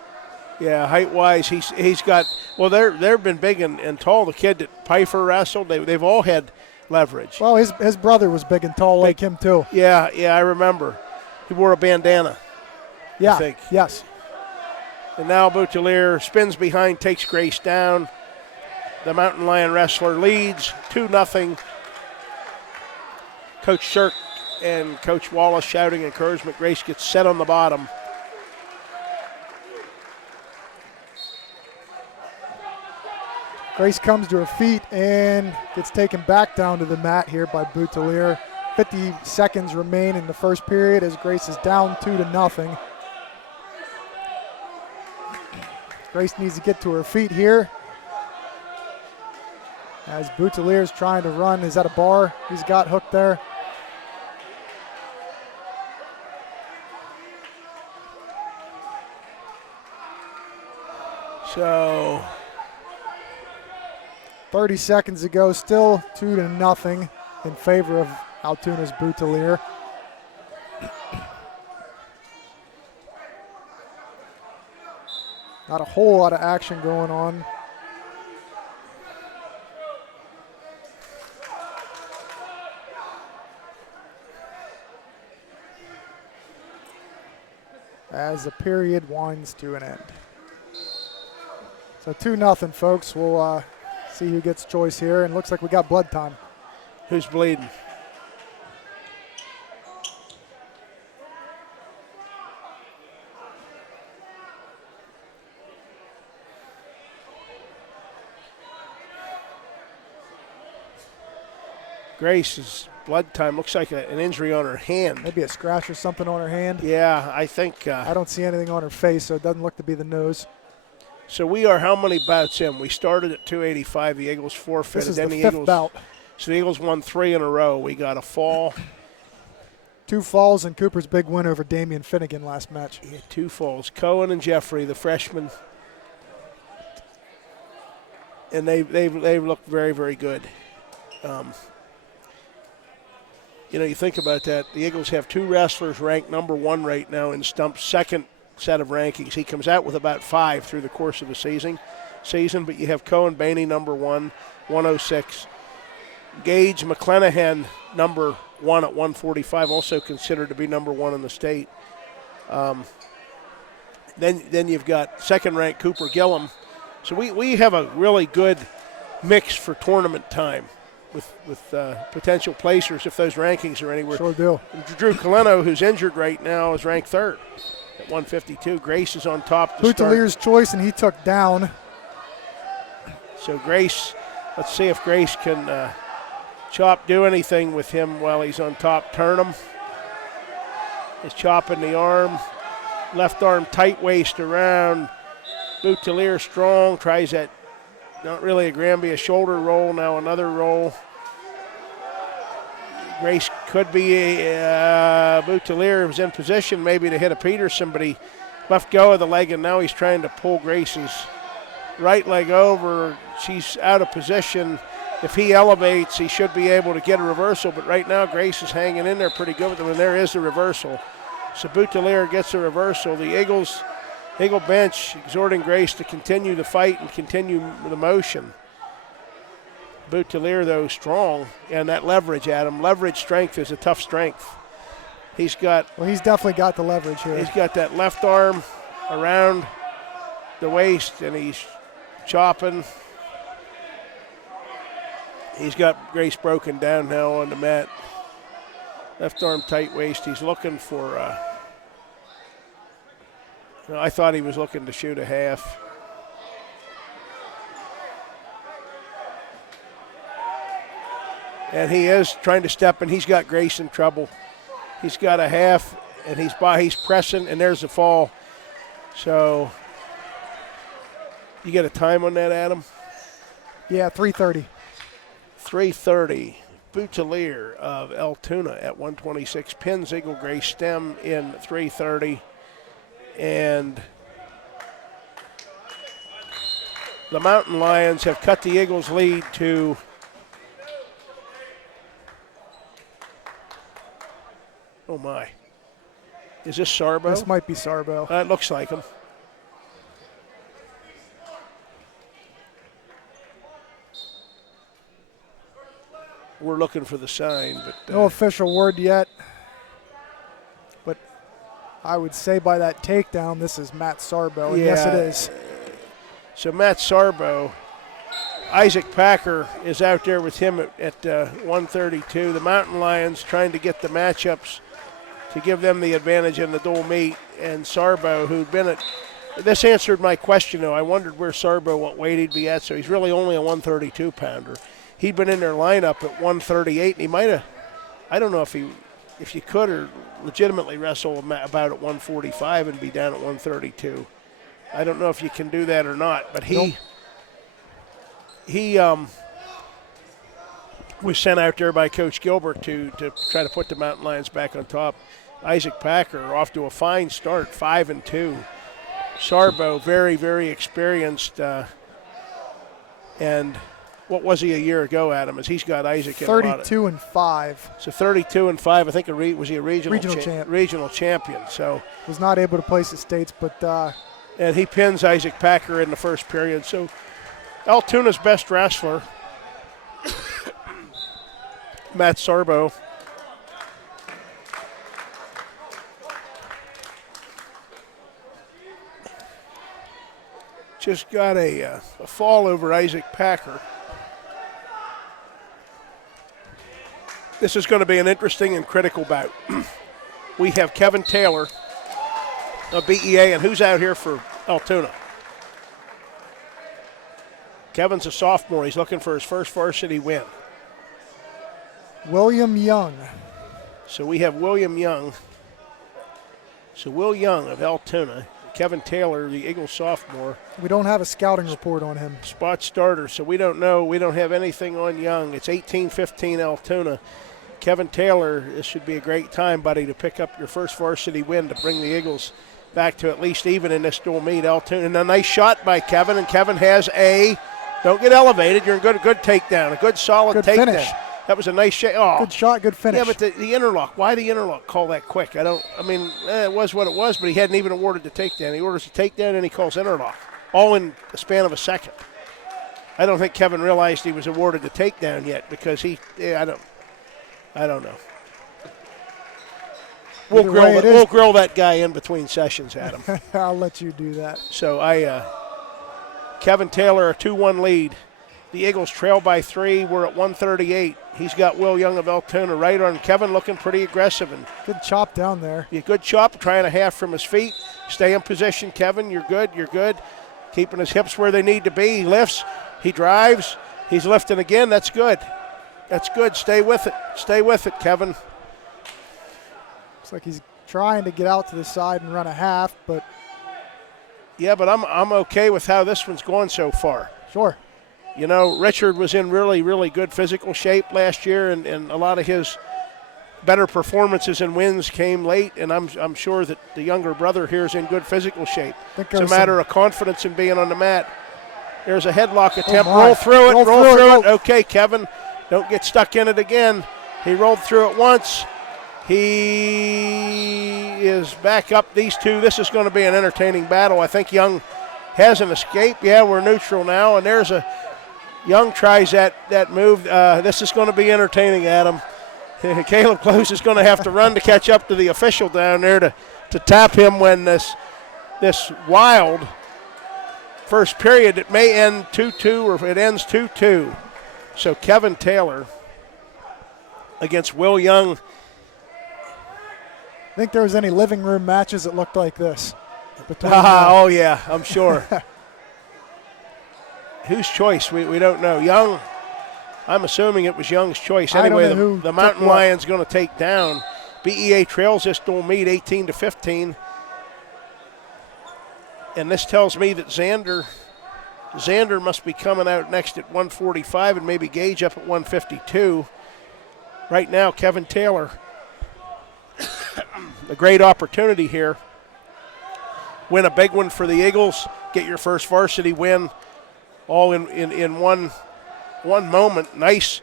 Yeah, height-wise, he's got. Well, they've been big and tall. The kid that Pfeiffer wrestled, they've all had leverage. Well, his brother was big and tall like him too. Yeah, I remember. He wore a bandana. Yeah. I think. Yes. And now Boutelier spins behind, takes Grace down. The Mountain Lion wrestler leads 2-0. Coach Shirk and Coach Wallace shouting encouragement. Grace gets set on the bottom. Grace comes to her feet and gets taken back down to the mat here by Boutelier. 50 seconds remain in the first period as Grace is down 2-0. Grace needs to get to her feet here. As Boutelier is trying to run, is that a bar he's got hooked there? So 30 seconds ago, still 2-0 in favor of Altoona's Boutelier. Not a whole lot of action going on. As the period winds to an end. So 2-0, folks. We'll see who gets choice here. And looks like we got blood time. Who's bleeding? Grace's blood time looks like an injury on her hand. Maybe a scratch or something on her hand. Yeah, I think. I don't see anything on her face, so it doesn't look to be the nose. So we are how many bouts in? We started at 285. The Eagles forfeited. This is then the the fifth bout. So the Eagles won 3 in a row. We got a fall. 2 falls and Cooper's big win over Damian Finnegan last match. Yeah, 2 falls. Cohen and Jeffrey, the freshmen. And they've looked very, very good. You think about that. The Eagles have 2 wrestlers ranked number 1 right now in Stump's second set of rankings. He comes out with about 5 through the course of the season. But you have Cohen Bainey number 1, 106. Gage McClanahan, number 1 at 145, also considered to be number 1 in the state. Then you've got second-ranked Cooper Gillum. So we have a really good mix for tournament time with potential placers if those rankings are anywhere. Sure do. Drew Coleno, who's injured right now, is ranked 3rd at 152. Grace is on top to start. Boutilier's choice, and he took down. So Grace, let's see if Grace can do anything with him while he's on top. Turnham is chopping the arm. Left arm tight waist around. Boutilier strong, tries that, not really a Granby, a shoulder roll, now another roll. Grace could be Boutilier was in position maybe to hit a Peterson, but he left go of the leg, and now he's trying to pull Grace's right leg over. She's out of position. If he elevates, he should be able to get a reversal, but right now Grace is hanging in there pretty good with him, and there is the reversal. So Boutilier gets a reversal. The Eagle bench exhorting Grace to continue the fight and continue the motion. Boutilier, though, strong, and that leverage, Adam. Leverage strength is a tough strength. He's definitely got the leverage here. He's got that left arm around the waist, and he's chopping. He's got Grace broken down now on the mat. Left arm tight waist. He's looking for, I thought he was looking to shoot a half. And he is trying to step, and he's got Grace in trouble. He's got a half, and he's pressing, and there's the fall. So you get a time on that, Adam? Yeah, 3:30. 3:30. Boutilier of Altoona at 126 pins Eagle Grace Stem in 3:30. And the Mountain Lions have cut the Eagles' lead to oh my. Is this Sarbo? This might be Sarbo. It looks like him. We're looking for the sign, but no official word yet. But I would say by that takedown, this is Matt Sarbo. And yes, it is. So Matt Sarbo, Isaac Packer is out there with him at 132. The Mountain Lions trying to get the matchups to give them the advantage in the dual meet. And Sarbo, who'd been at this answered my question, though. I wondered where Sarbo, what weight he'd be at. So he's really only a 132-pounder. He'd been in their lineup at 138, and he might have, I don't know if you could or legitimately wrestle about at 145 and be down at 132. I don't know if you can do that or not, but he was sent out there by Coach Gilbert to try to put the Mountain Lions back on top. Isaac Packer off to a fine start, 5-2. Sarbo, very, very experienced, and what was he a year ago, Adam? As he's got Isaac in 32-5. So 32-5. I think was he a regional champion? So was not able to place the states, but and he pins Isaac Packer in the first period. So Altoona's best wrestler, Matt Sarbo. Just got a fall over Isaac Packer. This is going to be an interesting and critical bout. We have Kevin Taylor of B.E.A. and who's out here for Altoona? Kevin's a sophomore. He's looking for his first varsity win. William Young. So we have William Young. So Will Young of Altoona. Kevin Taylor, the Eagle sophomore. We don't have a scouting report on him. Spot starter, so we don't know. We don't have anything on Young. It's 18-15 Altoona. Kevin Taylor, this should be a great time, buddy, to pick up your first varsity win to bring the Eagles back to at least even in this dual meet. Altoona, and a nice shot by Kevin, and Kevin has don't get elevated. You're a good takedown, a good solid good takedown. Finish. That was a nice shot. Oh. Good shot, good finish. Yeah, but the interlock, why the interlock call that quick? It was what it was, but he hadn't even awarded the takedown. He orders the takedown and he calls interlock, all in the span of a second. I don't think Kevin realized he was awarded the takedown yet because I don't know. We'll grill that guy in between sessions, Adam. I'll let you do that. So Kevin Taylor, a 2-1 lead. The Eagles trail by 3. We're at 138. He's got Will Young of Altoona right on Kevin, looking pretty aggressive. And good chop down there. Yeah, good chop, trying a half from his feet. Stay in position, Kevin. You're good. Keeping his hips where they need to be. He lifts. He drives. He's lifting again. That's good. Stay with it, Kevin. Looks like he's trying to get out to the side and run a half, but. Yeah, but I'm okay with how this one's going so far. Sure. You know, Richard was in really, really good physical shape last year, and a lot of his better performances and wins came late, and I'm sure that the younger brother here is in good physical shape. It's a matter of confidence in being on the mat. There's a headlock attempt. Roll through it. Okay, Kevin, don't get stuck in it again. He rolled through it once. He is back up. These two, this is going to be an entertaining battle. I think Young has an escape. Yeah, we're neutral now, and there's a Young tries that move. This is going to be entertaining, Adam. Caleb Close is going to have to run to catch up to the official down there to tap him when this wild first period, it may end 2-2 or if it ends 2-2. So Kevin Taylor against Will Young. Think there was any living room matches that looked like this? Oh, yeah, I'm sure. Whose choice? We don't know. Young, I'm assuming it was Young's choice. Anyway, the Mountain Lions going to take down. B.E.A. trails this dual meet 18-15. And this tells me that Xander must be coming out next at 145 and maybe Gage up at 152. Right now, Kevin Taylor, a great opportunity here. Win a big one for the Eagles. Get your first varsity win all in one moment. Nice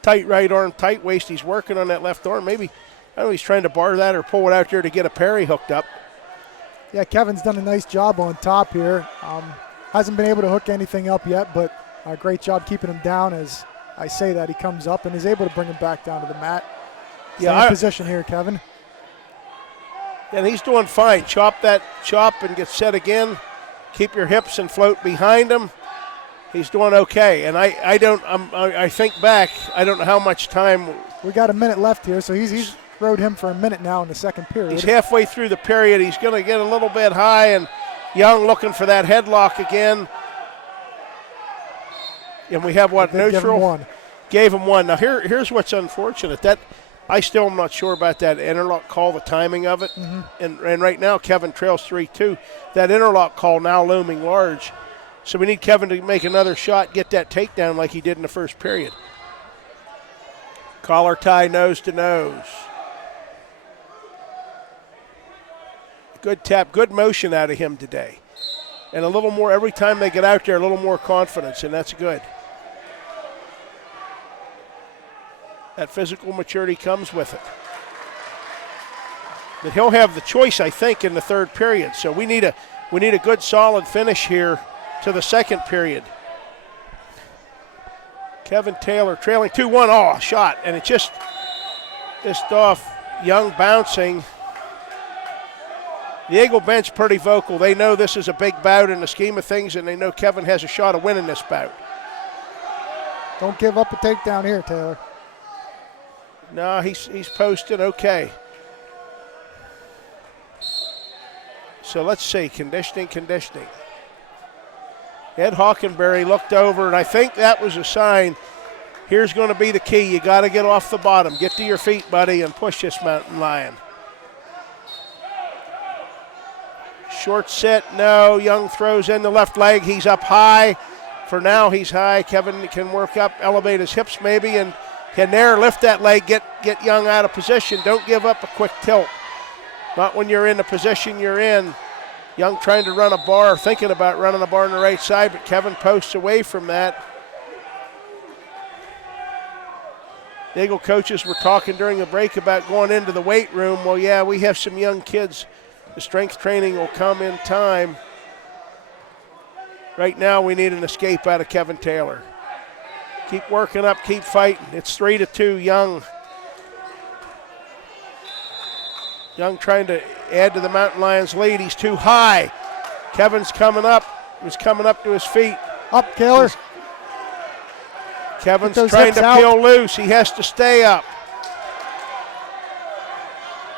tight right arm, tight waist. He's working on that left arm. Maybe, I don't know, he's trying to bar that or pull it out there to get a parry hooked up. Yeah, Kevin's done a nice job on top here. Hasn't been able to hook anything up yet, but a great job keeping him down. As I say that, he comes up and is able to bring him back down to the mat. Stay in position here, Kevin. And he's doing fine. Chop and get set again. Keep your hips and float behind him. He's doing okay. And I think back, I don't know how much time. We got a minute left here, so he's rode him for a minute now in the second period. He's halfway through the period. He's going to get a little bit high, and Young looking for that headlock again. And we have what, neutral? Gave him one. Now here's what's unfortunate. That I still am not sure about that interlock call, the timing of it. Mm-hmm. And right now Kevin trails 3-2. That interlock call now looming large. So we need Kevin to make another shot, get that takedown like he did in the first period. Collar tie nose to nose. Good tap, good motion out of him today. And a little more, every time they get out there, a little more confidence, and that's good. That physical maturity comes with it. But he'll have the choice, I think, in the third period. So we need a good solid finish here to the second period. Kevin Taylor trailing 2-1. Oh, shot. And it just off. Young bouncing. The Eagle bench pretty vocal. They know this is a big bout in the scheme of things, and they know Kevin has a shot of winning this bout. Don't give up a takedown here, Taylor. No, he's posted okay. So let's see, conditioning. Ed Hockenberry looked over, and I think that was a sign. Here's going to be the key. You got to get off the bottom. Get to your feet, buddy, and push this Mountain Lion. Short set, no. Young throws in the left leg. He's up high. For now, he's high. Kevin can work up, elevate his hips maybe, and can there lift that leg, get Young out of position. Don't give up a quick tilt. Not when you're in the position you're in. Young trying to run a bar, thinking about running a bar on the right side, but Kevin posts away from that. The Eagle coaches were talking during the break about going into the weight room. Well, yeah, we have some young kids. The strength training will come in time. Right now we need an escape out of Kevin Taylor. Keep working up, keep fighting. It's 3-2, Young. Young trying to add to the Mountain Lions lead. He's too high. Kevin's coming up. He's coming up to his feet. Up, Taylor. Kevin's trying to peel loose. He has to stay up.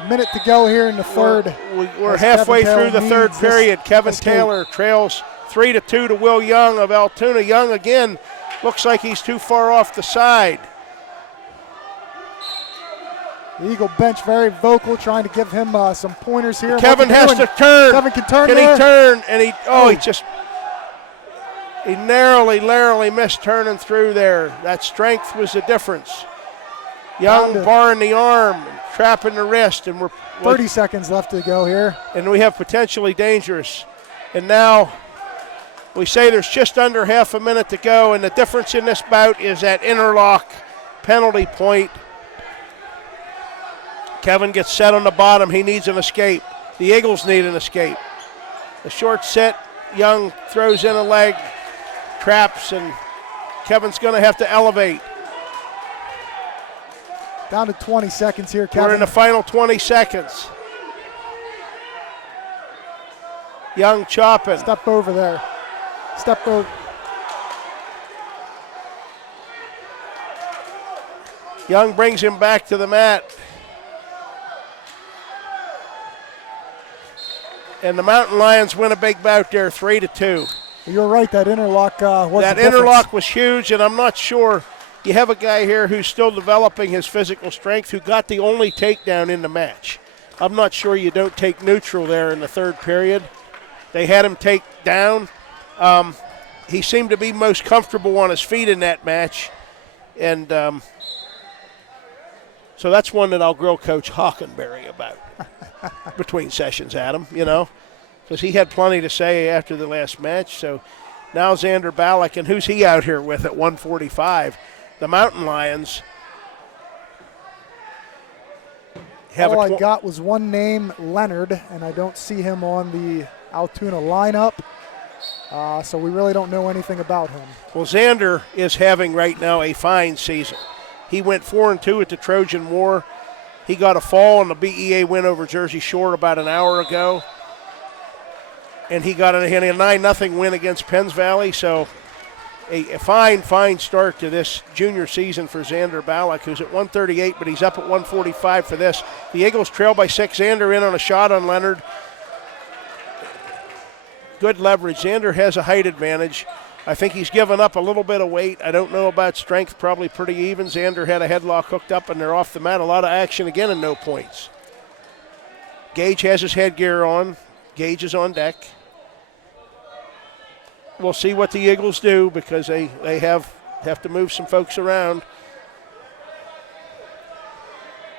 Minute to go here in the third. We're halfway through the third period. Kevin Taylor trails 3-2 to Will Young of Altoona. Young again looks like he's too far off the side. The Eagle bench very vocal, trying to give him some pointers here. Kevin has to turn. Kevin can turn. Can he turn? And he narrowly missed turning through there. That strength was the difference. Young barring the arm, trapping the wrist, and we're 30 seconds left to go here. And we have potentially dangerous. And now we say there's just under half a minute to go, and the difference in this bout is that interlock penalty point. Kevin gets set on the bottom. He needs an escape. The Eagles need an escape. A short set. Young throws in a leg, traps, and Kevin's going to have to elevate. Down to 20 seconds here, Kevin. We're in the final 20 seconds. Young chopping. Step over there. Step over. Young brings him back to the mat. And the Mountain Lions win a big bout there, 3-2. You're right, that interlock was That interlock was huge, and I'm not sure. You have a guy here who's still developing his physical strength who got the only takedown in the match. I'm not sure you don't take neutral there in the third period. They had him take down. He seemed to be most comfortable on his feet in that match. And so that's one that I'll grill Coach Hockenberry about between sessions, Adam, because he had plenty to say after the last match. So now Xander Ballack, and who's he out here with at 145? The Mountain Lions have all I got was one name, Leonard, and I don't see him on the Altoona lineup, so we really don't know anything about him. Well, Xander is having right now a fine season. He went 4-2 at the Trojan War. He got a fall in the B.E.A. win over Jersey Shore about an hour ago, and he got a 9-0 win against Penns Valley. So a fine start to this junior season for Xander Ballack, who's at 138, but he's up at 145 for this. The Eagles trail by 6. Xander in on a shot on Leonard. Good leverage. Xander has a height advantage. I think he's given up a little bit of weight. I don't know about strength, probably pretty even. Xander had a headlock hooked up, and they're off the mat. A lot of action again and no points. Gage has his headgear on. Gage is on deck. We'll see what the Eagles do because they have to move some folks around.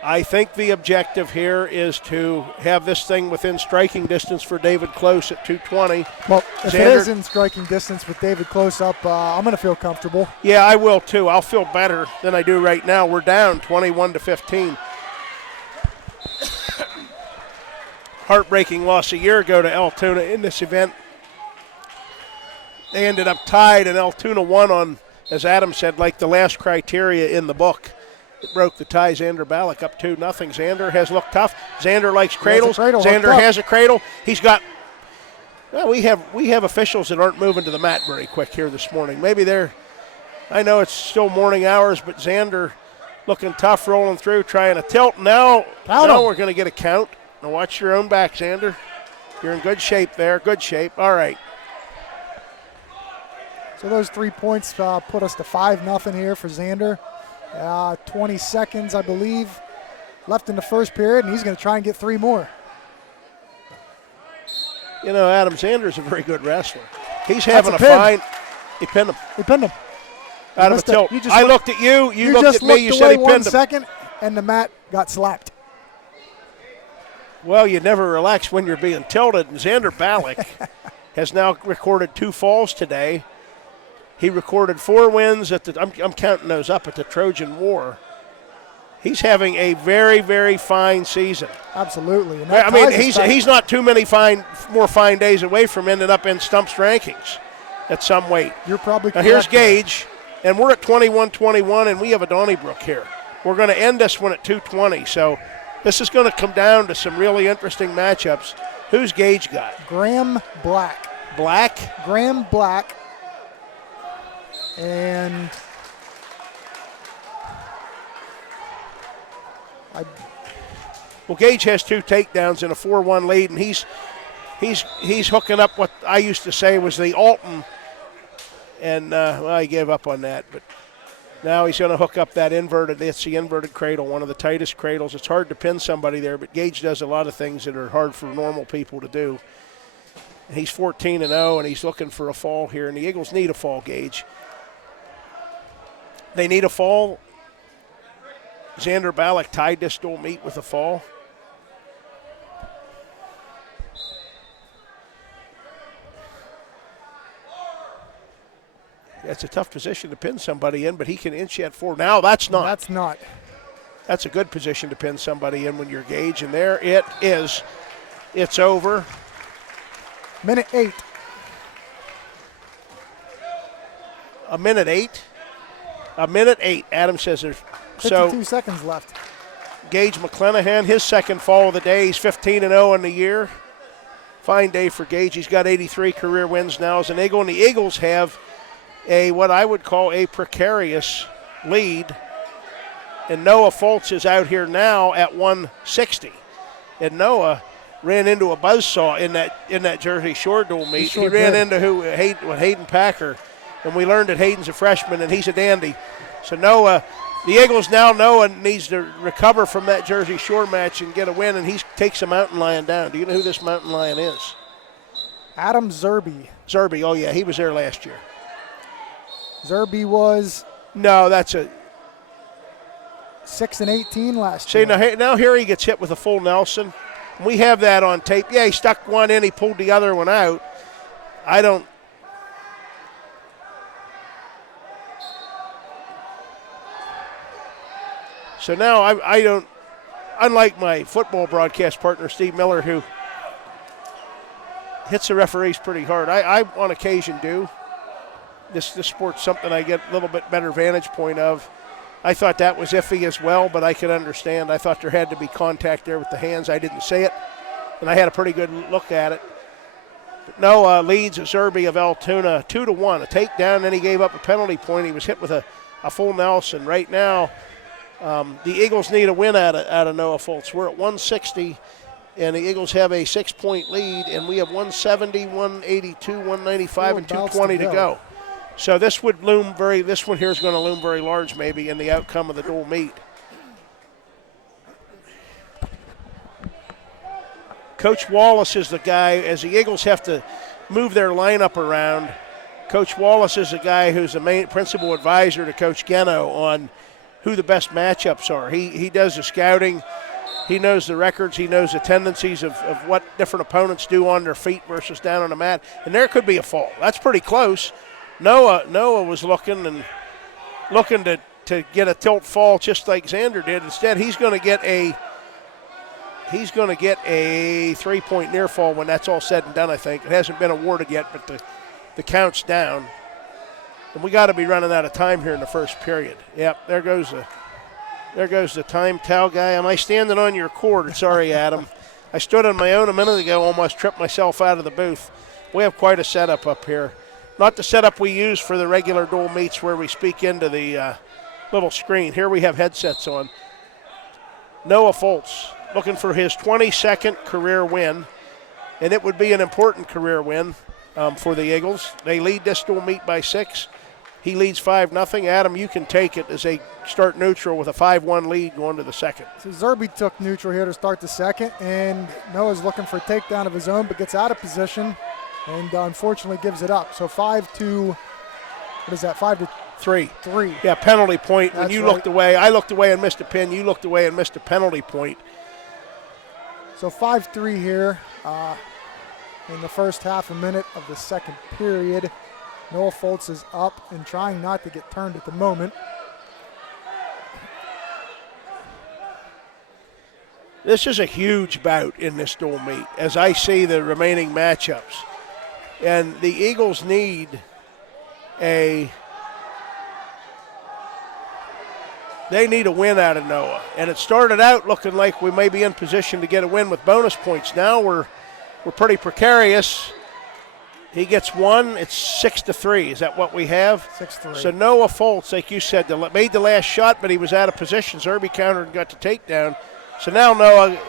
I think the objective here is to have this thing within striking distance for David Close at 220. Well, if it is in striking distance with David Close up, I'm going to feel comfortable. Yeah, I will too. I'll feel better than I do right now. We're down 21-15. Heartbreaking loss a year ago to Altoona in this event. They ended up tied, and Altoona won on, as Adam said, like the last criteria in the book. It broke the tie. Xander Ballack up 2-0. Xander has looked tough. Xander likes cradles. Xander has a cradle. He's got. Well, we have officials that aren't moving to the mat very quick here this morning. Maybe they're. I know it's still morning hours, but Xander looking tough, rolling through, trying to tilt. Now we're going to get a count. Now watch your own back, Xander. You're in good shape there. Good shape. All right. So those 3 points put us to 5-0 here for Xander. 20 seconds, I believe, left in the first period, and he's going to try and get 3 more. Adam, Xander's a very good wrestler. He's having a fine. He pinned him. He pinned him. Out of a tilt. I looked at you. You looked at me. You said he pinned him. 1 second, and the mat got slapped. Well, you never relax when you're being tilted. And Xander Ballack has now recorded 2 falls today. He recorded 4 wins at the. I'm counting those up at the Trojan War. He's having a very, very fine season. Absolutely. And I mean, he's not too many more fine days away from ending up in Stump's rankings. at some weight. You're probably Now correct. here's Gage, and we're at 21-21, and we have a Donnybrook here. We're going to end this one at 220, so this is going to come down to some really interesting matchups. Who's Gage got? Graham Black. Graham Black. And well, Gage has 2 takedowns and a 4-1 lead, and he's hooking up what I used to say was the Alton, and well, he gave up on that, but now he's going to hook up that inverted. It's the inverted cradle, one of the tightest cradles. It's hard to pin somebody there, but Gage does a lot of things that are hard for normal people to do. And he's 14-0, and he's looking for a fall here, and the Eagles need a fall, Gage. They need a fall. Xander Ballack tied this dual meet with a fall. That's a tough position to pin somebody in, but he can inch that forward. Now that's not. That's not. That's a good position to pin somebody in when you're Gage, and there it is. It's over. Minute 8. A minute 8? A minute 8. Adam says there's 52 seconds left. Gage McClenahan, his second fall of the day. He's 15-0 in the year. Fine day for Gage. He's got 83 career wins now as an Eagle, and the Eagles have what I would call a precarious lead. And Noah Foltz is out here now at 160. And Noah ran into a buzzsaw in that Jersey Shore dual meet. He ran into Hayden Packer, and we learned that Hayden's a freshman and he's a dandy. So Noah, the Eagles now Noah needs to recover from that Jersey Shore match and get a win, and he takes a mountain lion down. Do you know who this mountain lion is? Adam Zerby. Zerby, oh yeah, he was there last year. Zerby was No, that's a 6-18 last year. See, now here he gets hit with a full Nelson. We have that on tape. Yeah, he stuck one in, he pulled the other one out. I don't. So now I don't, unlike my football broadcast partner, Steve Miller, who hits the referees pretty hard. I on occasion do. This sport's something I get a little bit better vantage point of. I thought that was iffy as well, but I could understand. I thought there had to be contact there with the hands. I didn't see it, and I had a pretty good look at it. But Noah leads Zerby of Altoona 2-1, a takedown, then he gave up a penalty point. He was hit with a full Nelson. Right now, the Eagles need a win out of Noah Foltz. We're at 160, and the Eagles have a 6-point lead, and we have 170, 182, 195, and 220 to go. So this one here is going to loom very large maybe in the outcome of the dual meet. Coach Wallace is the guy, as the Eagles have to move their lineup around, Coach Wallace is the guy who's the main principal advisor to Coach Geno on who the best matchups are. He does the scouting. He knows the records. He knows the tendencies of what different opponents do on their feet versus down on the mat. And there could be a fall. That's pretty close. Noah was looking to get a tilt fall just like Xander did. Instead, he's going to get a 3-point near fall when that's all said and done, I think. It hasn't been awarded yet, but the count's down. And we got to be running out of time here in the first period. Yep, there goes the time towel guy. Am I standing on your cord? Sorry, Adam. I stood on my own a minute ago, almost tripped myself out of the booth. We have quite a setup up here. Not the setup we use for the regular dual meets where we speak into the little screen. Here we have headsets on. Noah Foltz looking for his 22nd career win, and it would be an important career win for the Eagles. They lead this dual meet by 6. He leads 5-0. Adam, you can take it as they start neutral with a 5-1 lead going to the second. So Zerby took neutral here to start the second, and Noah's looking for a takedown of his own, but gets out of position and unfortunately gives it up. So 5-3. Yeah, penalty point. That's when you right. looked away, I looked away and missed a pin. You looked away and missed a penalty point. So 5-3 here in the first half a minute of the second period. Noah Foltz is up and trying not to get turned at the moment. This is a huge bout in this dual meet as I see the remaining matchups. And the Eagles need They need a win out of Noah. And it started out looking like we may be in position to get a win with bonus points. Now we're pretty precarious. He gets one. It's 6-3. Is that what we have? 6-3. So Noah Foltz, like you said, made the last shot, but he was out of position. Zerbe countered and got the takedown. So now Noah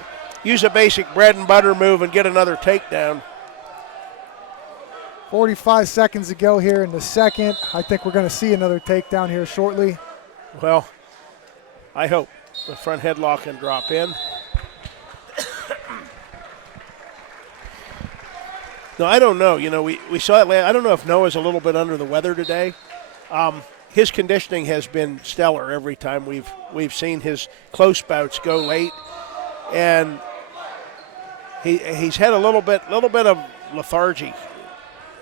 use a basic bread and butter move and get another takedown. 45 seconds to go here in the second. I think we're going to see another takedown here shortly. Well, I hope the front headlock and drop in. No, I don't know. You know, we saw it. I don't know if Noah's a little bit under the weather today. His conditioning has been stellar every time we've seen his close bouts go late, and he's had a little bit of lethargy.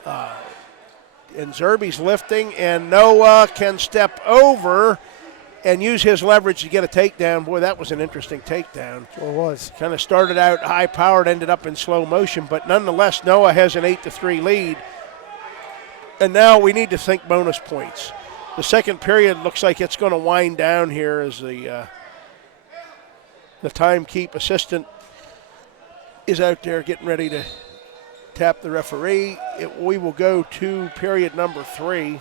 And Zerbe's lifting, and Noah can step over and use his leverage to get a takedown. Boy, that was an interesting takedown. Sure was. Kind of started out high-powered, ended up in slow motion, but nonetheless, Noah has an 8-3 lead. And now we need to think bonus points. The second period looks like it's going to wind down here as the timekeep assistant is out there getting ready to tap the referee. We will go to period number 3.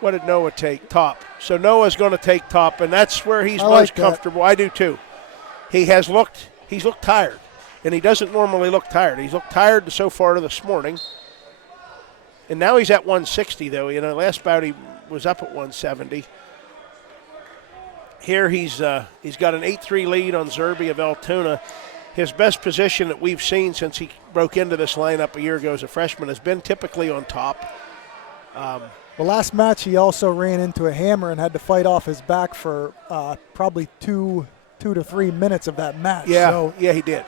What did Noah take? Top. So Noah's going to take top, and that's where he's most comfortable. I do too. He's looked tired, and he doesn't normally look tired. He's looked tired so far this morning. And now he's at 160, though. You know, last bout he was up at 170. Here he's got an 8-3 lead on Zerbe of Altoona. His best position that we've seen since he broke into this lineup a year ago as a freshman has been typically on top. Well, last match he also ran into a hammer and had to fight off his back for probably 2 to 3 minutes of that match. Yeah, so, yeah, he did.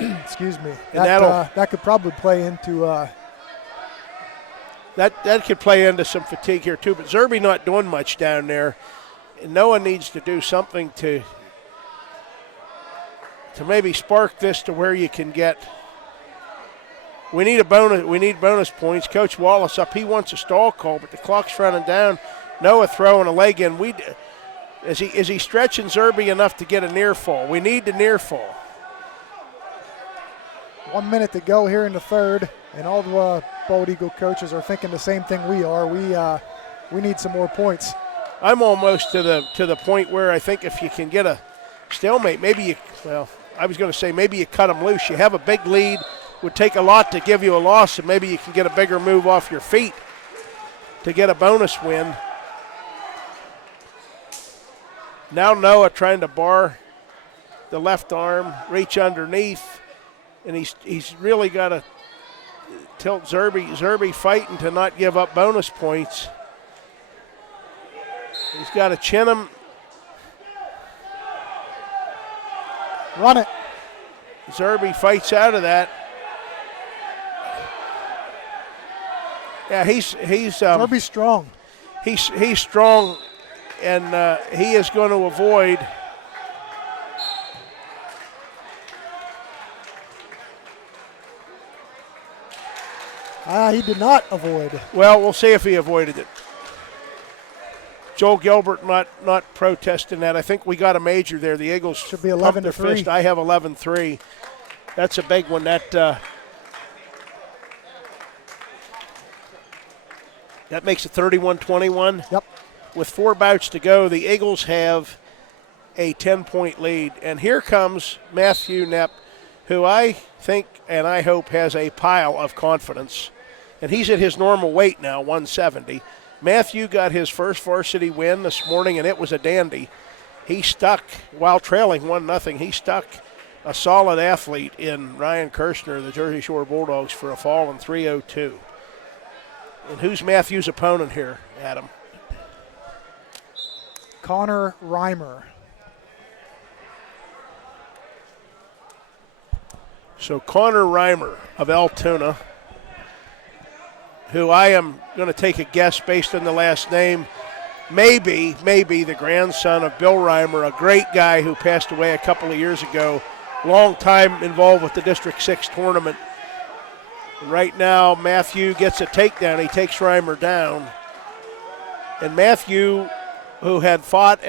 Excuse me. And that could probably play into that could play into some fatigue here too. But Zerbe not doing much down there. And Noah needs to do something to maybe spark this to where you can get. We need a bonus. We need bonus points. Coach Wallace up. He wants a stall call, but the clock's running down. Noah throwing a leg in. Is he stretching Zerbe enough to get a near fall? We need the near fall. 1 minute to go here in the third, and all the Bald Eagle coaches are thinking the same thing we are. We need some more points. I'm almost to the point where I think if you can get a stalemate, maybe maybe you cut them loose. You have a big lead. Would take a lot to give you a loss, and maybe you can get a bigger move off your feet to get a bonus win. Now Noah trying to bar the left arm, reach underneath, and he's really got to tilt Zerbe. Zerbe fighting to not give up bonus points. He's got to chin him. Run it. Zerbe fights out of that. Yeah, he's Zerbe's strong. He's strong, and he is going to avoid. He did not avoid. Well, we'll see if he avoided it. Joel Gilbert not protesting that. I think we got a major there. The Eagles should be 11-3. I have 11-3. That's a big one. That makes it 31-21. Yep. With 4 bouts to go, the Eagles have a 10-point lead. And here comes Matthew Knepp, who I think and I hope has a pile of confidence. And he's at his normal weight now, 170. Matthew got his first varsity win this morning, and it was a dandy. He stuck, while trailing 1-0, he stuck a solid athlete in Ryan Kirshner, the Jersey Shore Bulldogs, for a fall in 3:02. And who's Matthew's opponent here, Adam? Connor Reimer. So Connor Reimer of Altoona, who I am going to take a guess based on the last name, maybe the grandson of Bill Reimer, a great guy who passed away a couple of years ago, long time involved with the District 6 tournament. Right now, Matthew gets a takedown. He takes Reimer down. And Matthew, who had fought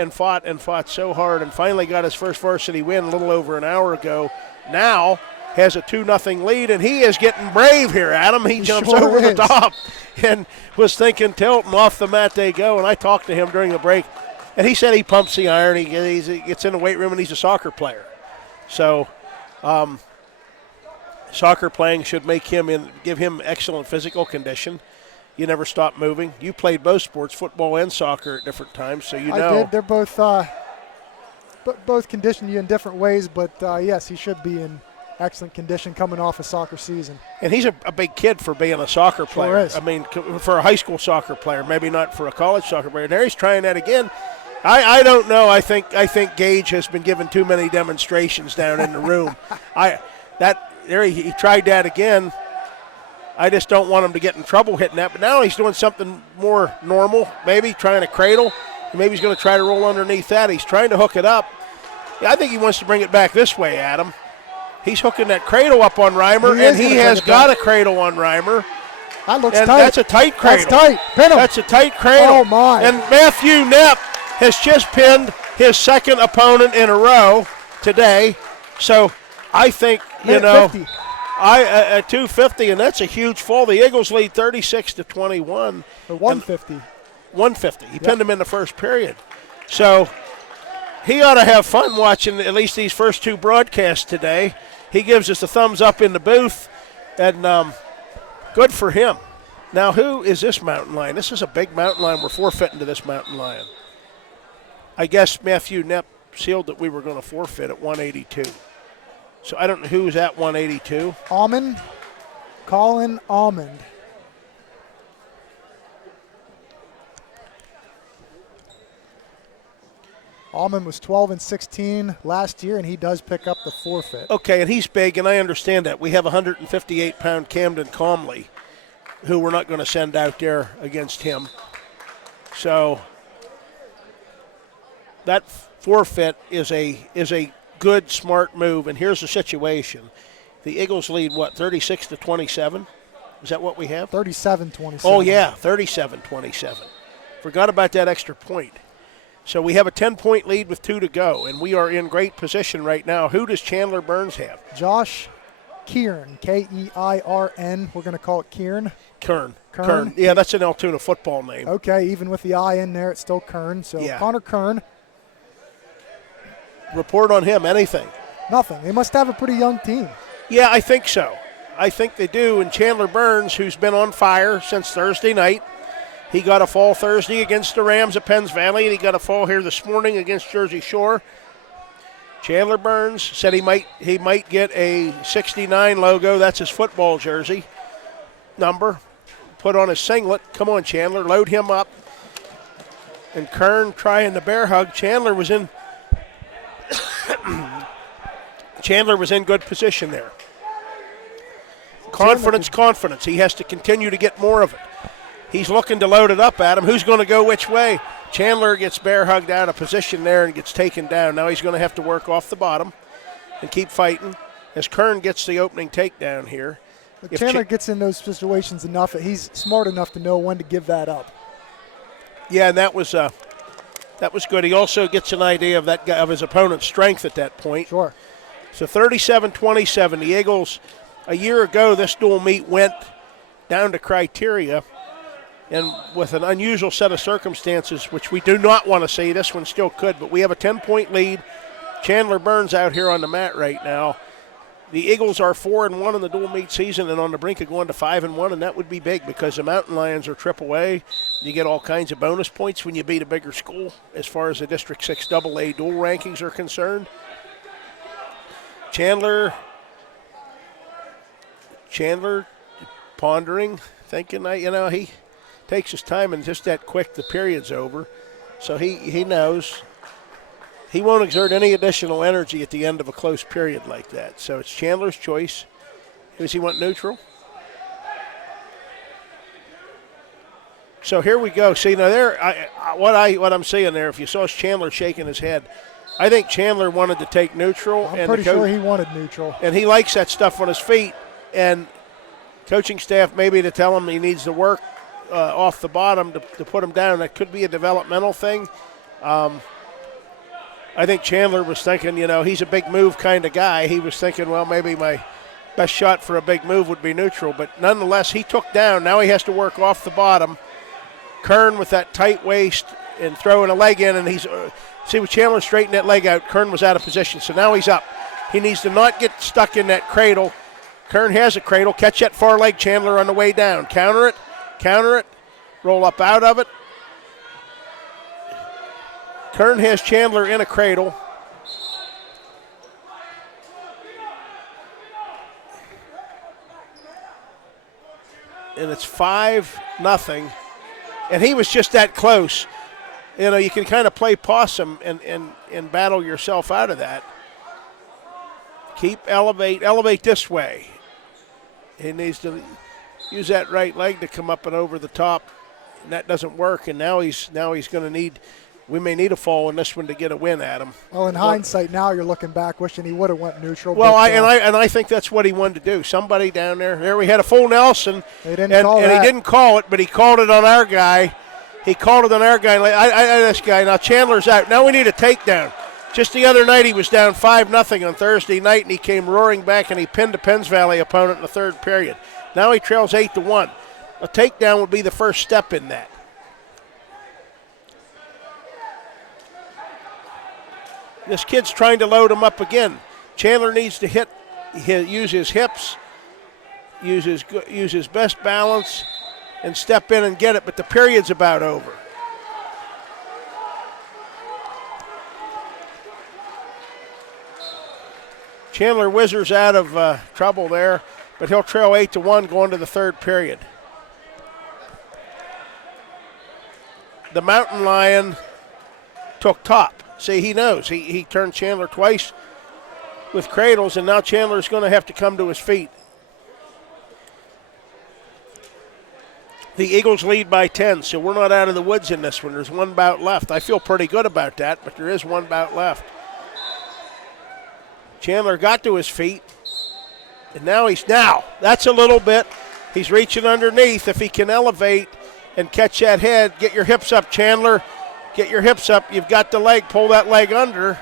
so hard and finally got his first varsity win a little over an hour ago, now has a 2-0 lead, and he is getting brave here, Adam. He jumps sure over the is. top and was thinking tilt, and off the mat they go. And I talked to him during the break, and he said he pumps the iron. He gets in the weight room, and he's a soccer player. So soccer playing should give him excellent physical condition. You never stop moving. You played both sports, football and soccer, at different times, so you know. I did. They're both condition you in different ways, but yes, he should be in excellent condition coming off a soccer season. And he's a big kid for being a soccer player. Sure is. I mean, for a high school soccer player, maybe not for a college soccer player. There he's trying that again. I don't know. I think Gage has been given too many demonstrations down in the room. He tried that again. I just don't want him to get in trouble hitting that. But now he's doing something more normal, maybe trying to cradle. Maybe he's going to try to roll underneath that. He's trying to hook it up. I think he wants to bring it back this way, Adam. He's hooking that cradle up on Reimer, and he has got a cradle on Reimer. That looks and tight. That's a tight cradle. That's tight. Pin him. That's a tight cradle. Oh, my. And Matthew Knepp has just pinned his second opponent in a row today. So I think, 50. a 250, and that's a huge fall. The Eagles lead 36-21. Or 150. 150. He pinned him in the first period. So he ought to have fun watching at least these first two broadcasts today. He gives us a thumbs up in the booth, and good for him. Now, who is this mountain lion? This is a big mountain lion. We're forfeiting to this mountain lion. I guess Matthew Knepp sealed that we were going to forfeit at 182. So I don't know who's at 182. Almond. Colin Almond. Almond was 12-16 last year, and he does pick up the forfeit. Okay, and he's big, and I understand that. We have 158-pound Camden Comley, who we're not going to send out there against him. So that forfeit is a good, smart move, and here's the situation. The Eagles lead, 36-27? Is that what we have? 37-27. Oh, yeah, 37-27. Forgot about that extra point. So we have a 10-point lead with 2 to go, and we are in great position right now. Who does Chandler Burns have? Josh Kieran, Keirn. We're going to call it Kieran. Kern. Kern. Yeah, that's an Altoona football name. Okay, even with the I in there, it's still Kern. So yeah. Connor Kern. Report on him, anything? Nothing. They must have a pretty young team. Yeah, I think so. I think they do. And Chandler Burns, who's been on fire since Thursday night, he got a fall Thursday against the Rams at Penns Valley, and he got a fall here this morning against Jersey Shore. Chandler Burns said he might get a 69 logo. That's his football jersey number. Put on his singlet. Come on, Chandler, load him up. And Kern trying the bear hug. Chandler was in good position there. Confidence. He has to continue to get more of it. He's looking to load it up at him. Who's going to go which way? Chandler gets bear hugged out of position there and gets taken down. Now he's going to have to work off the bottom and keep fighting as Kern gets the opening takedown here. But Chandler gets in those situations enough. He's smart enough to know when to give that up. Yeah, and that was good. He also gets an idea of his opponent's strength at that point. Sure. So 37-27. The Eagles, a year ago, this dual meet went down to criteria. And with an unusual set of circumstances, which we do not want to see, this one still could, but we have a 10-point lead. Chandler Burns out here on the mat right now. The Eagles are 4-1 in the dual meet season and on the brink of going to 5-1, and that would be big because the Mountain Lions are AAA. You get all kinds of bonus points when you beat a bigger school as far as the District 6 AA dual rankings are concerned. Chandler pondering, thinking, he takes his time, and just that quick the period's over. So he knows he won't exert any additional energy at the end of a close period like that. So it's Chandler's choice. Does he want neutral? So here we go. See, now there, what I'm seeing there, if you saw Chandler shaking his head, I think Chandler wanted to take neutral. I'm pretty sure he wanted neutral. And he likes that stuff on his feet. And coaching staff maybe to tell him he needs to work off the bottom to put him down. That could be a developmental thing. I think Chandler was thinking, he's a big move kind of guy. He was thinking, well, maybe my best shot for a big move would be neutral. But nonetheless, he took down. Now he has to work off the bottom. Kern with that tight waist and throwing a leg in, and he's see when Chandler straightened that leg out, Kern was out of position. So now he's up. He needs to not get stuck in that cradle. Kern has a cradle. Catch that far leg, Chandler, on the way down. Counter it, roll up out of it. Kern has Chandler in a cradle. And it's 5-0. And he was just that close. You can kind of play possum and battle yourself out of that. Elevate this way. He needs to use that right leg to come up and over the top. And that doesn't work. And now he's going to need. We may need a fall in this one to get a win at him. Well, in hindsight, now you're looking back, wishing he would have went neutral. Well, I think that's what he wanted to do. Somebody down there. There we had a full Nelson, he didn't call it, but he called it on our guy. He called it on our guy. This guy. Now Chandler's out. Now we need a takedown. Just the other night he was down 5-0 on Thursday night, and he came roaring back and he pinned a Penns Valley opponent in the third period. Now he trails 8-1. A takedown would be the first step in that. This kid's trying to load him up again. Chandler needs to use his hips, use his best balance, and step in and get it, but the period's about over. Chandler whizzers out of trouble there, but he'll trail 8-1 going to the third period. The Mountain Lion took top. See, he knows. He turned Chandler twice with cradles, and now Chandler's going to have to come to his feet. The Eagles lead by 10, so we're not out of the woods in this one. There's one bout left. I feel pretty good about that, but there is one bout left. Chandler got to his feet, and now that's a little bit. He's reaching underneath. If he can elevate and catch that head, get your hips up, Chandler. Get your hips up. You've got the leg. Pull that leg under.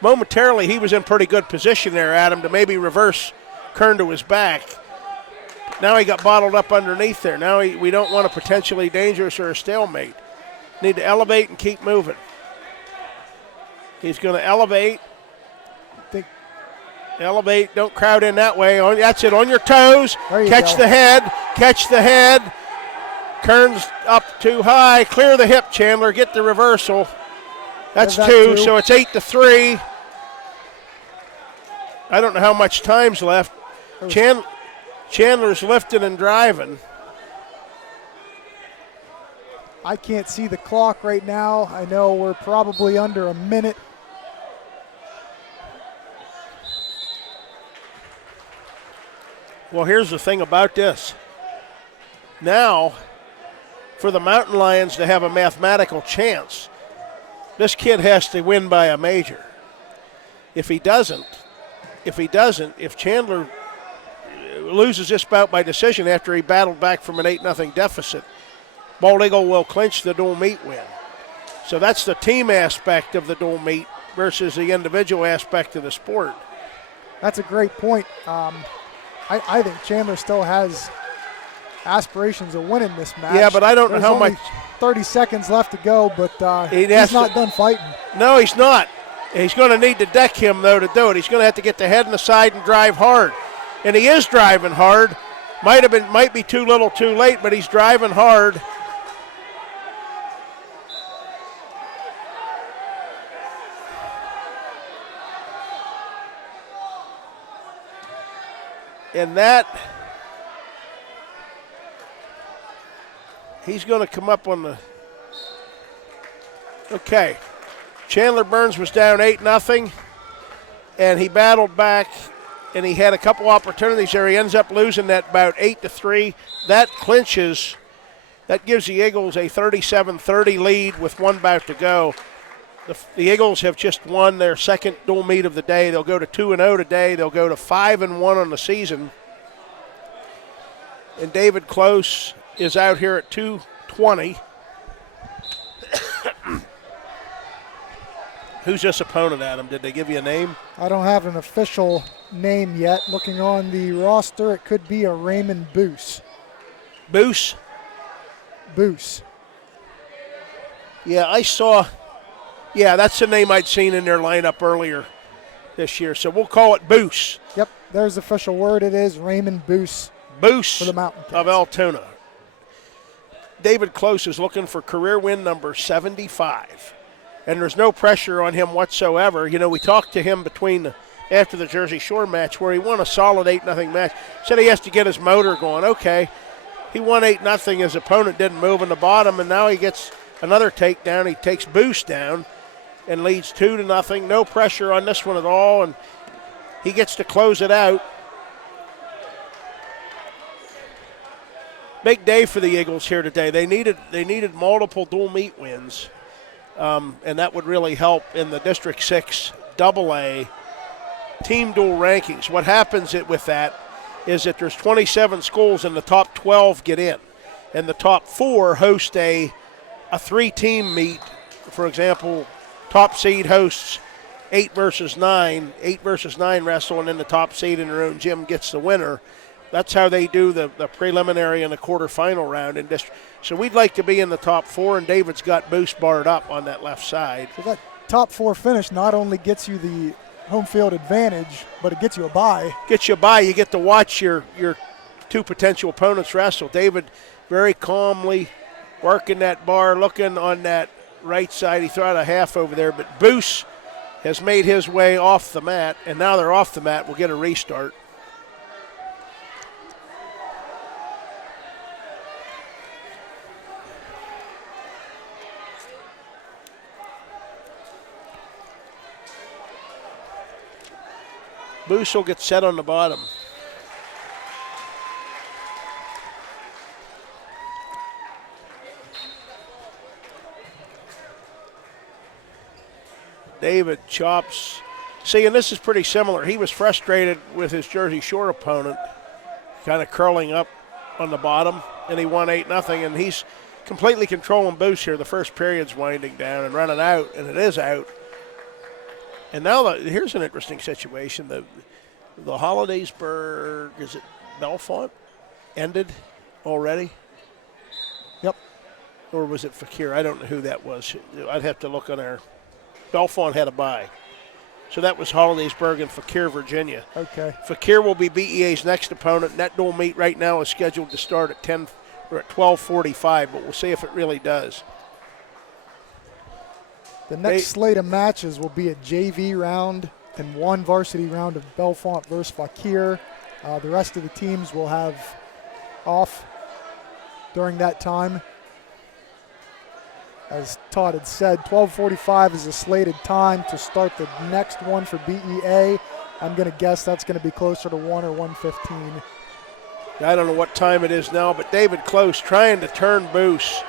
Momentarily, he was in pretty good position there, Adam, to maybe reverse Kern to his back. Now he got bottled up underneath there. Now we don't want a potentially dangerous or a stalemate. Need to elevate and keep moving. He's going to elevate. Elevate, don't crowd in that way. That's it, on your toes. Catch the head. Kern's up too high. Clear the hip, Chandler. Get the reversal. That's two, so it's 8-3. I don't know how much time's left. Chandler's lifting and driving. I can't see the clock right now. I know we're probably under a minute. Well, here's the thing about this. Now, for the Mountain Lions to have a mathematical chance, this kid has to win by a major. If Chandler loses this bout by decision after he battled back from an 8-0 deficit, Bald Eagle will clinch the dual meet win. So that's the team aspect of the dual meet versus the individual aspect of the sport. That's a great point. I think Chandler still has aspirations of winning this match. Yeah, but I don't know how much. 30 seconds left to go, but he's not done fighting. No, he's not. He's going to need to deck him, though, to do it. He's going to have to get the head and the side and drive hard. And he is driving hard. Might be too little too late, but he's driving hard. And that, he's going to come up on the, okay. Chandler Burns was down 8-0, and he battled back, and he had a couple opportunities there. He ends up losing that bout 8-3. That clinches, that gives the Eagles a 37-30 lead with one bout to go. The Eagles have just won their second dual meet of the day. They'll go to 2-0 today. They'll go to 5-1 on the season. And David Close is out here at 220. Who's this opponent, Adam? Did they give you a name? I don't have an official name yet. Looking on the roster, it could be a Raymond Boos. Boos? Boos. Yeah, I saw. Yeah, that's the name I'd seen in their lineup earlier this year. So we'll call it Boos. Yep, there's the official word. It is Raymond Boos. Boos for the Mountain Cats. of Altoona. David Close is looking for career win number 75. And there's no pressure on him whatsoever. You know, we talked to him after the Jersey Shore match where he won a solid 8-0 match. Said he has to get his motor going. Okay. He won 8-0. His opponent didn't move in the bottom, and now he gets another takedown. He takes Boos down and leads 2-0. No pressure on this one at all, and he gets to close it out. Big day for the Eagles here today. They needed multiple dual meet wins, and that would really help in the District 6 AA team dual rankings. What happens with that is that there's 27 schools and the top 12 get in, and the top 4 host a 3-team meet. For example, top seed hosts 8 versus 9 wrestle, and then the top seed in their own gym gets the winner. That's how they do the preliminary and the quarterfinal round in district. So we'd like to be in the top 4, and David's got Boost barred up on that left side. So that top 4 finish not only gets you the home field advantage, but it gets you a bye. Gets you a bye. You get to watch your 2 potential opponents wrestle. David very calmly working that bar, looking on that right side. He threw out a half over there, but Boost has made his way off the mat, and now they're off the mat. We'll get a restart. Boos will get set on the bottom. David chops. See, and this is pretty similar. He was frustrated with his Jersey Shore opponent, kind of curling up on the bottom, and he won 8-0, and he's completely controlling Boos here. The first period's winding down and running out, and it is out. And now here's an interesting situation. The Hollidaysburg, is it Bellefonte, ended already? Yep. Or was it Fakir? I don't know who that was. I'd have to look on our. Bellefonte had a bye. So that was Hollidaysburg and Fakir, Virginia. Okay. Fakir will be B.E.A.'s next opponent. That dual meet right now is scheduled to start at 12:45, but we'll see if it really does. The next slate of matches will be a JV round and 1 varsity round of Bellefonte versus Fakir. The rest of the teams will have off during that time. As Todd had said, 12:45 is a slated time to start the next one for B.E.A. I'm going to guess that's going to be closer to 1 or 1:15. I don't know what time it is now, but David Close trying to turn Boos.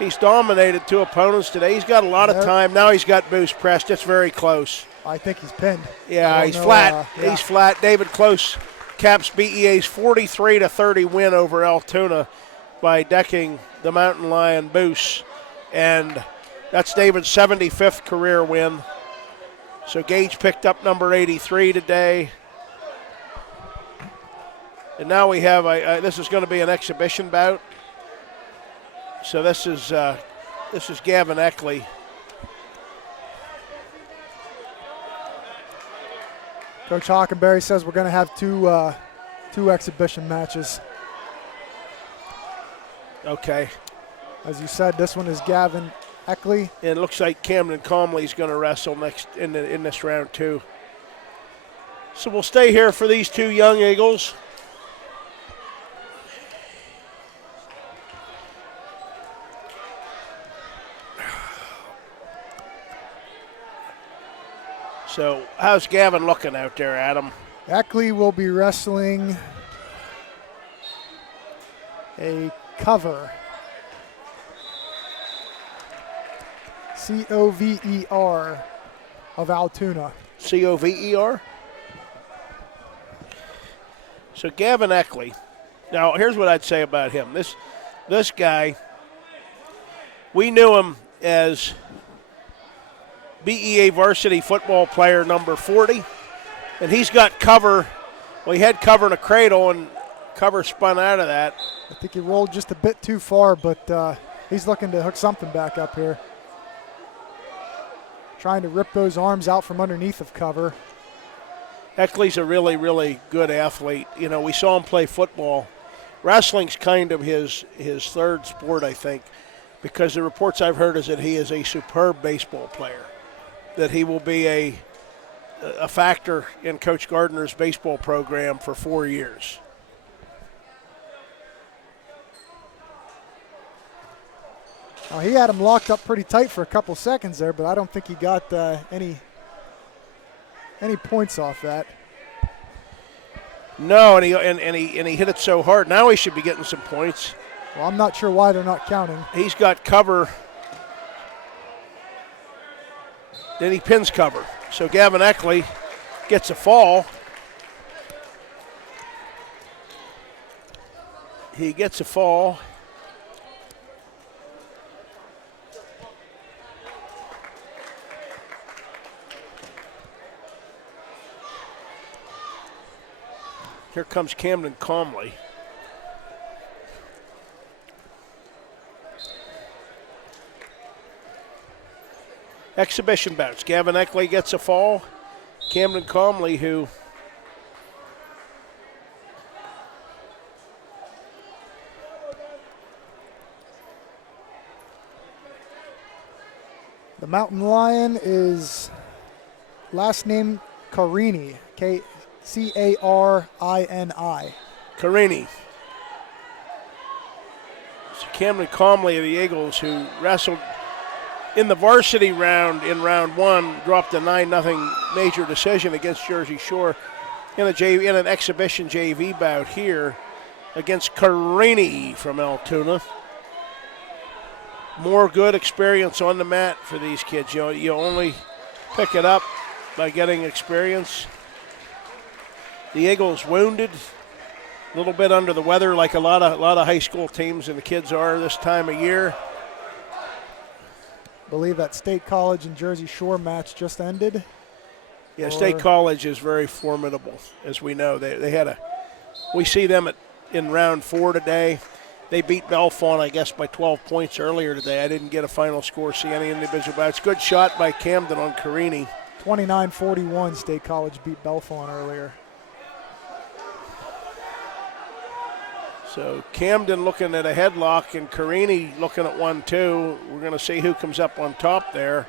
He's dominated 2 opponents today. He's got a lot of time. Now he's got Boos pressed. It's very close. I think he's pinned. Yeah, he's flat. Yeah. He's flat. David Close caps B.E.A.'s 43-30 win over Altoona by decking the Mountain Lion Boos. And that's David's 75th career win. So Gage picked up number 83 today. And now we have, this is going to be an exhibition bout. So this is Gavin Eckley. Coach Hockenberry says we're going to have two exhibition matches. Okay. As you said, this one is Gavin Eckley. And it looks like Camden Comley's going to wrestle next in this round too. So we'll stay here for these 2 young Eagles. So how's Gavin looking out there, Adam? Eckley will be wrestling a cover. Cover of Altoona. Cover. So Gavin Eckley. Now, here's what I'd say about him. This guy, we knew him as B.E.A. varsity football player number 40, and he's got cover. Well, he had cover in a cradle, and cover spun out of that. I think he rolled just a bit too far, but he's looking to hook something back up here. Trying to rip those arms out from underneath of cover. Eckley's a really, really good athlete. You know, we saw him play football. Wrestling's kind of his third sport, I think, because the reports I've heard is that he is a superb baseball player, that he will be a factor in Coach Gardner's baseball program for 4 years. Now, he had him locked up pretty tight for a couple seconds there, but I don't think he got any points off that. No, and he hit it so hard. Now he should be getting some points. Well, I'm not sure why they're not counting. He's got cover. Then he pins cover. So Gavin Eckley gets a fall. He gets a fall. Here comes Camden Calmly. Exhibition bouts. Gavin Eckley gets a fall. Camden Calmly, who the Mountain Lion is last name Carini, Carini. Carini. So Camden Calmly of the Eagles, who wrestled in the varsity round in round one, dropped a 9-0 major decision against Jersey Shore in an exhibition JV bout here against Carini from Altoona. More good experience on the mat for these kids. You only pick it up by getting experience. The Eagles wounded, a little bit under the weather, like a lot of high school teams and the kids are this time of year. I believe that State College and Jersey Shore match just ended. Yeah, State College is very formidable, as we know. We see them in round 4 today. They beat Bellefonte, I guess, by 12 points earlier today. I didn't get a final score, see any individual bouts. Good shot by Camden on Carini. 29-41, State College beat Bellefonte earlier. So Camden looking at a headlock and Carini looking at 1-2. We're going to see who comes up on top there.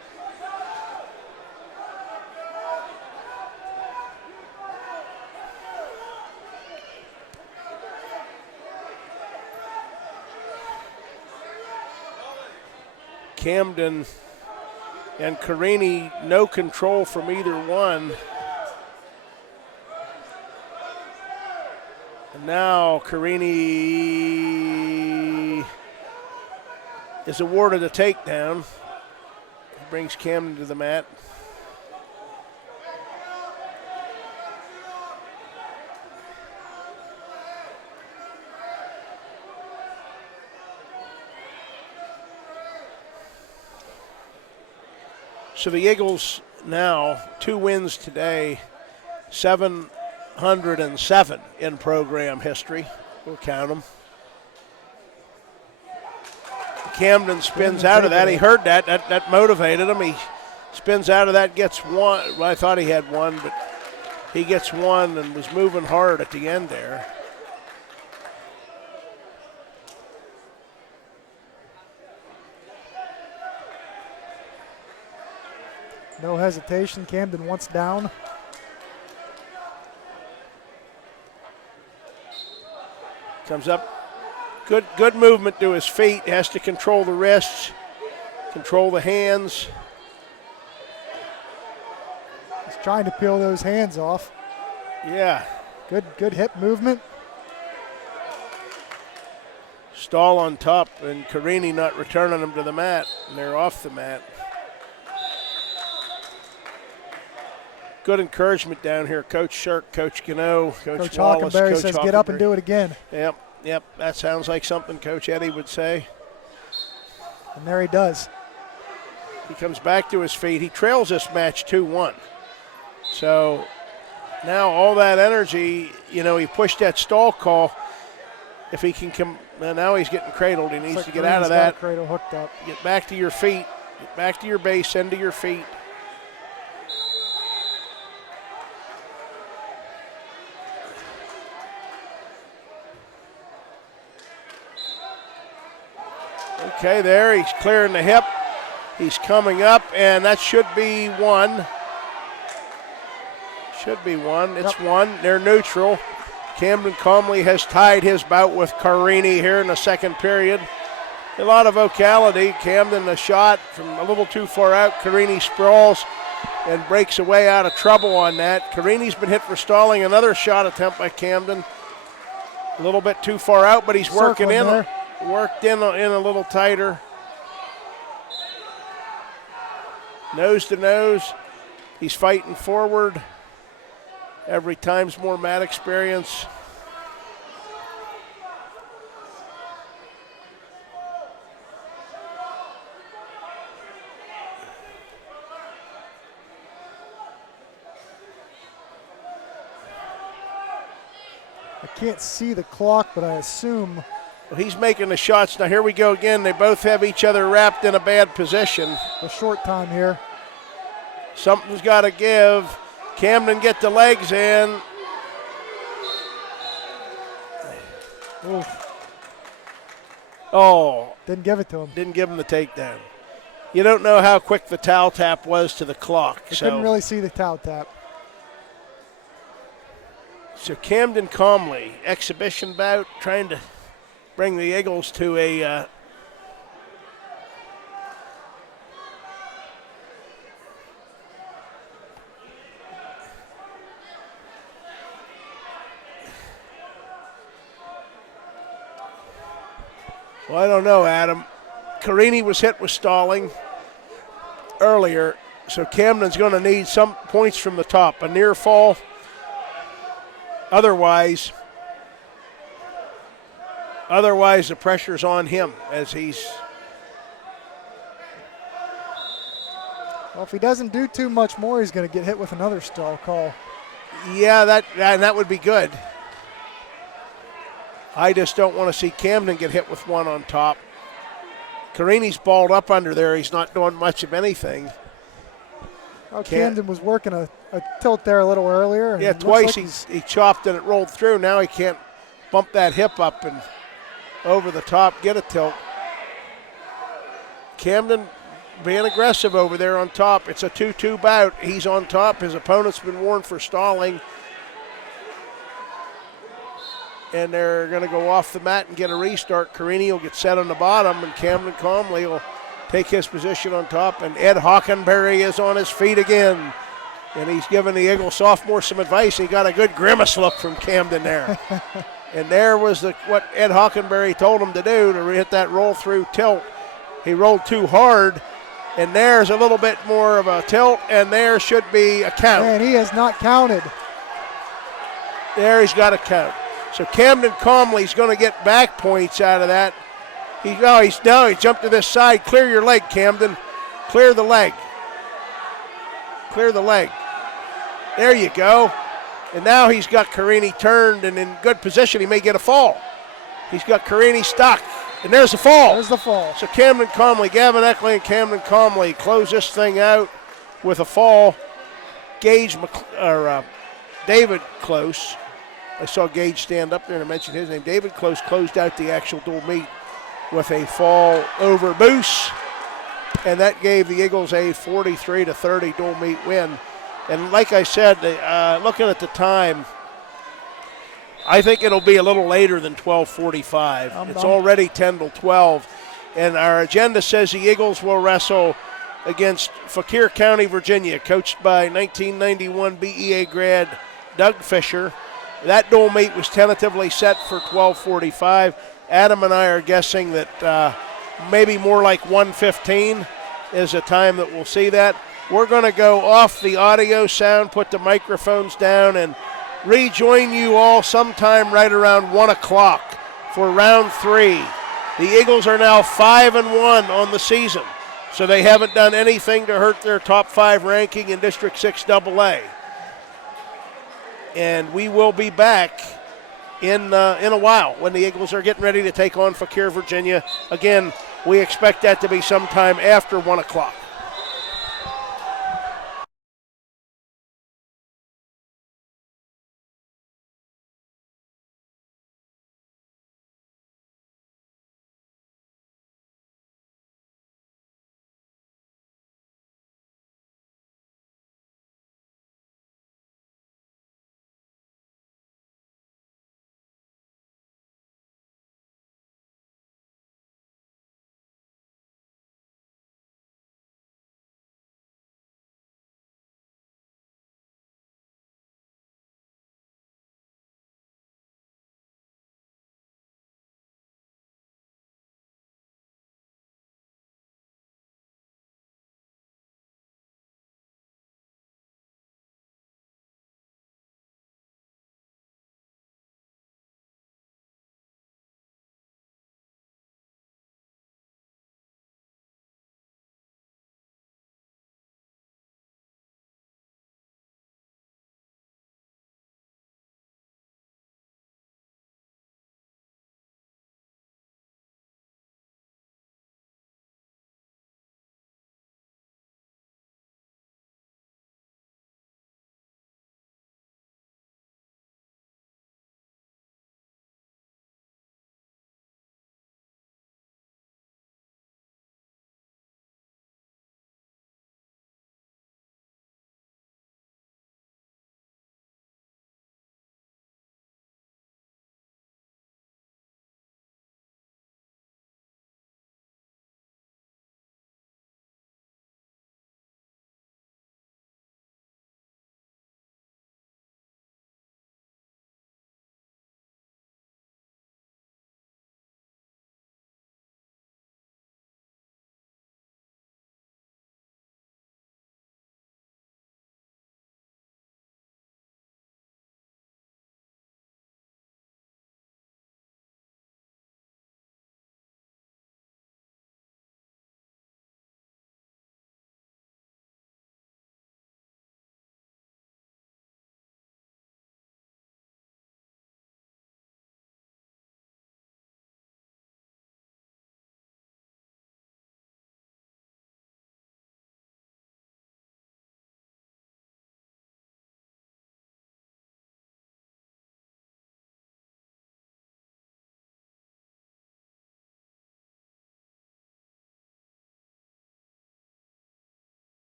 Camden and Carini, no control from either one. And now Carini is awarded a takedown. He brings Camden to the mat. So the Eagles now 2 wins today, 707 in program history. We'll count them. Camden spins out of that. He heard that. That motivated him. He spins out of that, gets one. Well, I thought he had one, but he gets one and was moving hard at the end there. No hesitation. Camden once down. Comes up. Good movement to his feet. Has to control the wrists, control the hands. He's trying to peel those hands off. Yeah. Good hip movement. Stall on top, and Carini not returning them to the mat, and they're off the mat. good encouragement down here. Coach Shirk, Coach Gano, Coach Wallace, Hockenberry Coach says, get up and Hockenberry. do it again. Yep. That sounds like something Coach Eddie would say. And there he does. He comes back to his feet. He trails this match 2-1. So now all that energy, he pushed that stall call. If he can come, now he's getting cradled. He needs to get out of that. Cradle hooked up. Get back to your feet. Get back to your base, into your feet. Okay, there, he's clearing the hip. He's coming up, and that should be one. Should be one. It's one. They're neutral. Camden Comley has tied his bout with Carini here in the second period. A lot of vocality. Camden, the shot from a little too far out. Carini sprawls and breaks away out of trouble on that. Carini's been hit for stalling. Another shot attempt by Camden. A little bit too far out, but he's working in. There. Worked in a little tighter. Nose to nose. He's fighting forward. Every time's more mat experience. I can't see the clock, but I assume. Well, he's making the shots. Now here we go again. They both have each other wrapped in a bad position. A short time here. Something's got to give. Camden get the legs in. Oof. Oh. Didn't give it to him. Didn't give him the takedown. You don't know how quick the towel tap was to the clock. I couldn't really see the towel tap. So Camden Comley, exhibition bout, trying to bring the Eagles to a well, I don't know, Adam. Carini was hit with stalling earlier, so Camden's going to need some points from the top. A near fall. Otherwise, the pressure's on him as he's. Well, if he doesn't do too much more, he's going to get hit with another stall call. Yeah, that would be good. I just don't want to see Camden get hit with one on top. Carini's balled up under there. He's not doing much of anything. Well, Camden was working a tilt there a little earlier. And yeah, twice he chopped and it rolled through. Now he can't bump that hip up and over the top, get a tilt. Camden being aggressive over there on top. It's a 2-2 bout. He's on top. His opponent's been warned for stalling. And they're going to go off the mat and get a restart. Carini will get set on the bottom, and Camden Comley will take his position on top. And Ed Hockenberry is on his feet again. And he's giving the Eagle sophomore some advice. He got a good grimace look from Camden there. And there was what Ed Hockenberry told him to do, to hit that roll-through tilt. He rolled too hard, and there's a little bit more of a tilt, and there should be a count. And he has not counted. There he's got a count. So Camden Comley's going to get back points out of that. He jumped to this side. Clear your leg, Camden. Clear the leg. Clear the leg. There you go. And now he's got Carini turned and in good position. He may get a fall. He's got Carini stuck. And there's the fall. There's the fall. So Camden Comley, Gavin Eckley and Camden Comley close this thing out with a fall. David Close. I saw Gage stand up there and I mentioned his name. David Close closed out the actual dual meet with a fall over Moose. And that gave the Eagles a 43-30 dual meet win. And like I said, looking at the time, I think it'll be a little later than 12:45. It's already 10-12. And our agenda says the Eagles will wrestle against Fauquier County, Virginia, coached by 1991 B.E.A. grad Doug Fisher. That dual meet was tentatively set for 12:45. Adam and I are guessing that maybe more like 1:15 is the time that we'll see that. we're going to go off the audio sound, put the microphones down, and rejoin you all sometime right around 1 o'clock for round 3. The Eagles are now 5-1 on the season, so they haven't done anything to hurt their top 5 ranking in District 6 AA. And we will be back in a while when the Eagles are getting ready to take on Fauquier, Virginia. Again, we expect that to be sometime after 1 o'clock.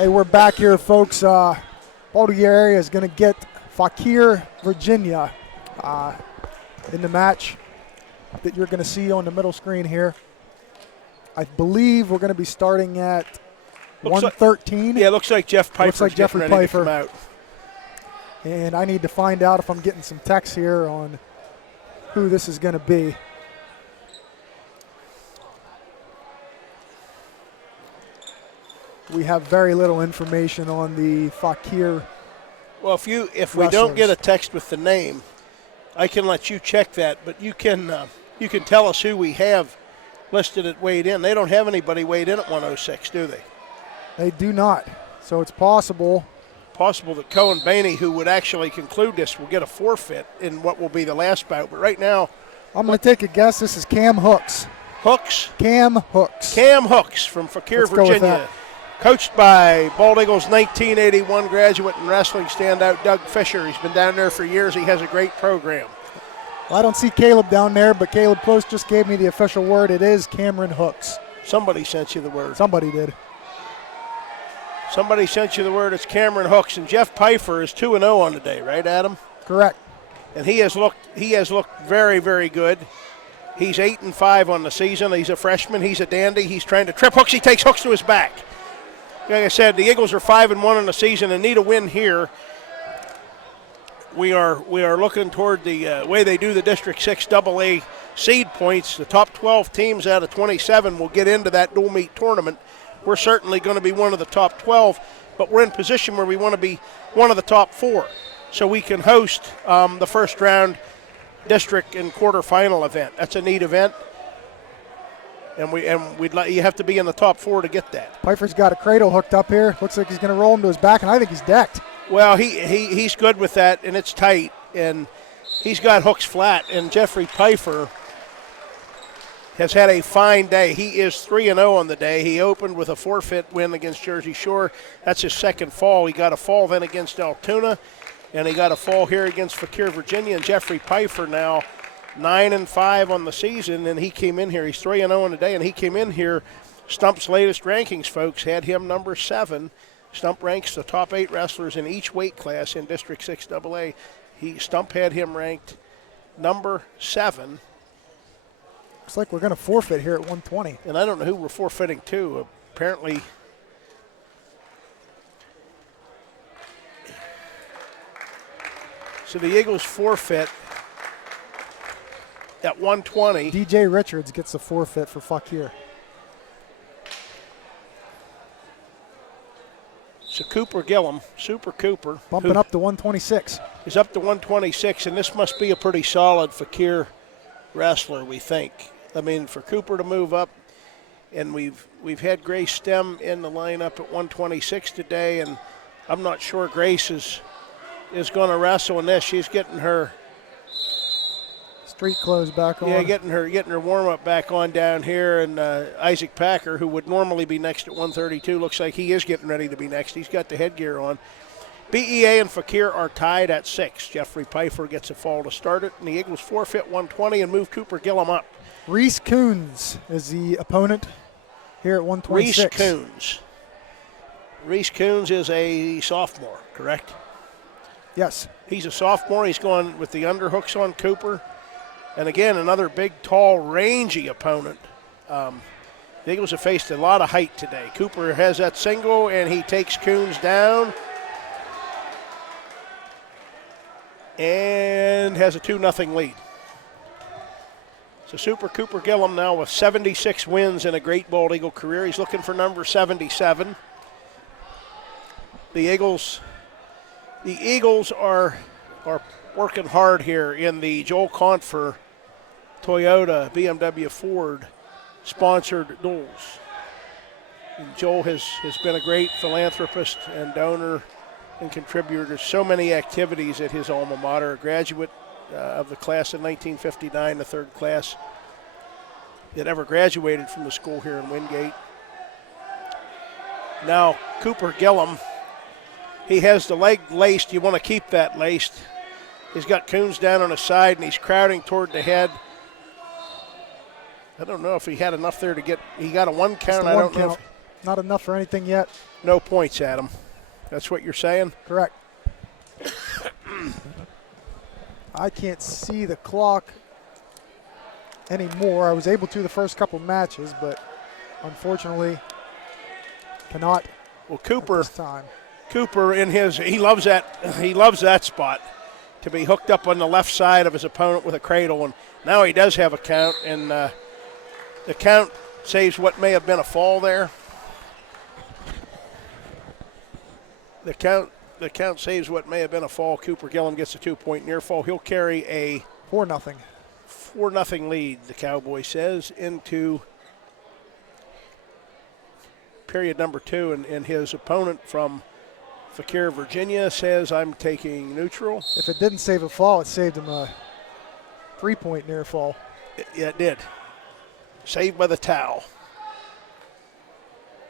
Hey, we're back here, folks. Baltimore area is going to get Fauquier, Virginia in the match that you're going to see on the middle screen here. I believe we're going to be starting at 1:13. Yeah, it looks like Jeff Pfeiffer's Looks like Jeffrey getting ready to Pfeiffer. come out. And I need to find out if I'm getting some text here on who this is going to be. We have very little information on the Fauquier. Well, if we don't wrestlers. get a text with the name, I can let you check that. But you can tell us who we have listed at weighed in. They don't have anybody weighed in at 106, do they? They do not. So it's possible That Cohen Baney, who would actually conclude this, will get a forfeit in what will be the last bout. But right now, I'm going to take a guess. This is Cam Hooks. Cam Hooks from Fauquier, Let's go with Virginia. that. Coached by Bald Eagles 1981 graduate and wrestling standout Doug Fisher. He's been down there for years. He has a great program. Well, I don't see Caleb down there, but Caleb Post just gave me the official word. It is Cameron Hooks. Somebody sent you the word. Somebody did. Somebody sent you the word. It's Cameron Hooks. And Jeff Pfeiffer is 2-0 on the day, right, Adam? Correct. And he has looked very, very good. He's 8-5 on the season. He's a freshman. He's a dandy. He's trying to trip Hooks. He takes Hooks to his back. Like I said, the Eagles are 5-1 in the season and need a win here. We are looking toward the way they do the District 6 AA seed points. The top 12 teams out of 27 will get into that dual meet tournament. We're certainly going to be one of the top 12, but we're in position where we want to be one of the top 4, so we can host the first round district and quarterfinal event. That's a neat event, and you have to be in the top 4 to get that. Pfeiffer's got a cradle hooked up here. Looks like he's going to roll him to his back, and I think he's decked. Well, he's good with that, and it's tight, and he's got Hooks flat, and Jeffrey Pfeiffer has had a fine day. He is 3-0 on the day. He opened with a forfeit win against Jersey Shore. That's his second fall. He got a fall then against Altoona, and he got a fall here against Fauquier, Virginia. And Jeffrey Pfeiffer now 9-5 on the season, and he came in here. He's 3-0 on the day, and he came in here. Stump's latest rankings, folks, had him number 7. Stump ranks the top 8 wrestlers in each weight class in District 6 AA. Stump had him ranked number 7. Looks like we're going to forfeit here at 120. And I don't know who we're forfeiting to. Apparently, so the Eagles forfeit at 120. DJ Richards gets a forfeit for Fauquier. So Cooper Gillum, Super Cooper, bumping up to 126. Is up to 126, and this must be a pretty solid Fauquier wrestler, we think. I mean, for Cooper to move up, and we've had Grace Stem in the lineup at 126 today, and I'm not sure Grace is going to wrestle in this. She's getting her street clothes back on. Yeah, getting her warm up back on down here, and Isaac Packer, who would normally be next at 132, looks like he is getting ready to be next. He's got the headgear on. B.E.A. and Fauquier are tied at 6. Jeffrey Pfeiffer gets a fall to start it, and the Eagles forfeit 120 and move Cooper Gillum up. Reese Coons is the opponent here at 126. Reese Coons is a sophomore, correct? Yes. He's a sophomore. He's going with the underhooks on Cooper. And again, another big, tall, rangy opponent. The Eagles have faced a lot of height today. Cooper has that single, and he takes Coons down and has a 2-0 lead. So Super Cooper Gillum now with 76 wins in a great Bald Eagle career. He's looking for number 77. The Eagles are working hard here in the Joel Confer Toyota BMW Ford sponsored duels. And Joel has been a great philanthropist and donor and contributor to so many activities at his alma mater, a graduate of the class of 1959, the third class that ever graduated from the school here in Wingate. Now, Cooper Gillum, he has the leg laced. You want to keep that laced. He's got Coons down on his side, and he's crowding toward the head. I don't know if he had enough there to get – he got a 1 count. I don't know Not enough for anything yet. No points, Adam. That's what you're saying? Correct. I can't see the clock anymore. I was able to the first couple matches, but unfortunately cannot Well, at Cooper this time. he loves that spot, to be hooked up on the left side of his opponent with a cradle, and now he does have a count, and the count saves what may have been a fall there. The count saves what may have been a fall. Cooper Gillum gets a 2-point near fall. He'll carry a 4-0. 4-0 lead, the Cowboy says, into period number 2, and his opponent from Fakir, Virginia says, I'm taking neutral. If it didn't save a fall, it saved him a 3-point near fall. Yeah, it did. Saved by the towel.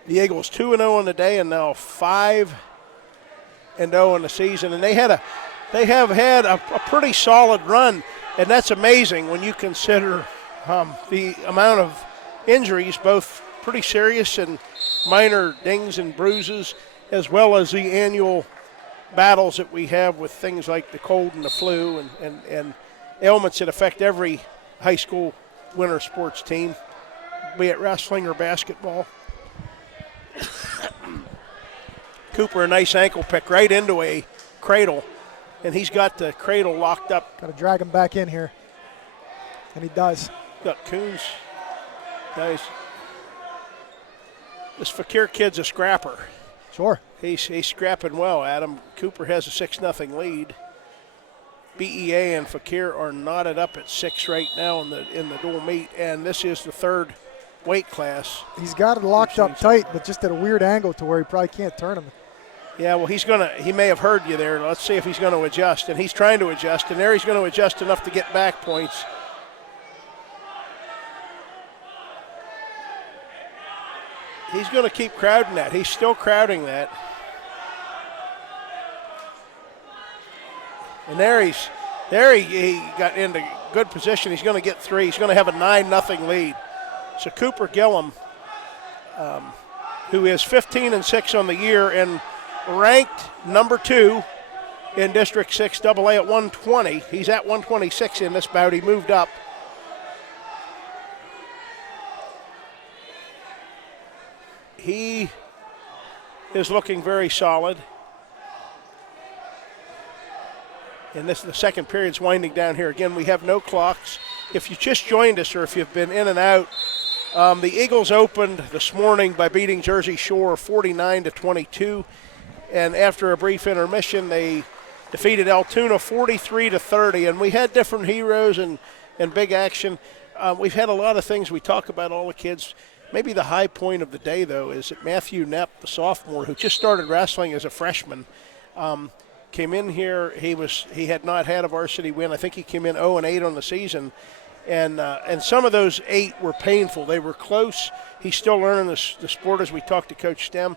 The Eagles 2-0 on the day, and now 5-0 in the season, and they have had a pretty solid run, and that's amazing when you consider the amount of injuries, both pretty serious and minor dings and bruises, as well as the annual battles that we have with things like the cold and the flu and ailments that affect every high school winter sports team, be it wrestling or basketball. Cooper, a nice ankle pick right into a cradle, and he's got the cradle locked up. Got to drag him back in here, and he does. Got Coons. Nice. This Fakir kid's a scrapper. Sure. He's scrapping well, Adam. Cooper has a 6-0 lead. B.E.A. and Fakir are knotted up at 6 right now in the dual meet, and this is the third weight class. He's got it locked up tight, but just at a weird angle to where he probably can't turn him. Yeah, well, he may have heard you there. Let's see if he's going to adjust, and he's trying to adjust, and there he's going to adjust enough to get back points. He's going to keep crowding that. He's still crowding that. And there he got into good position. He's going to get 3. He's going to have a 9-0 lead. So Cooper Gillum, who is 15-6 on the year and ranked number 2 in District 6 AA at 120. He's at 126 in this bout. He moved up. He is looking very solid. And the second period's winding down here. Again, we have no clocks. If you just joined us or if you've been in and out, the Eagles opened this morning by beating Jersey Shore 49-22. And after a brief intermission, they defeated Altoona 43-30. And we had different heroes and big action. We've had a lot of things we talk about, all the kids. Maybe the high point of the day, though, is that Matthew Knepp, the sophomore, who just started wrestling as a freshman, came in here. He had not had a varsity win. I think he came in 0-8 on the season. And some of those 8 were painful. They were close. He's still learning the sport as we talked to Coach Stem.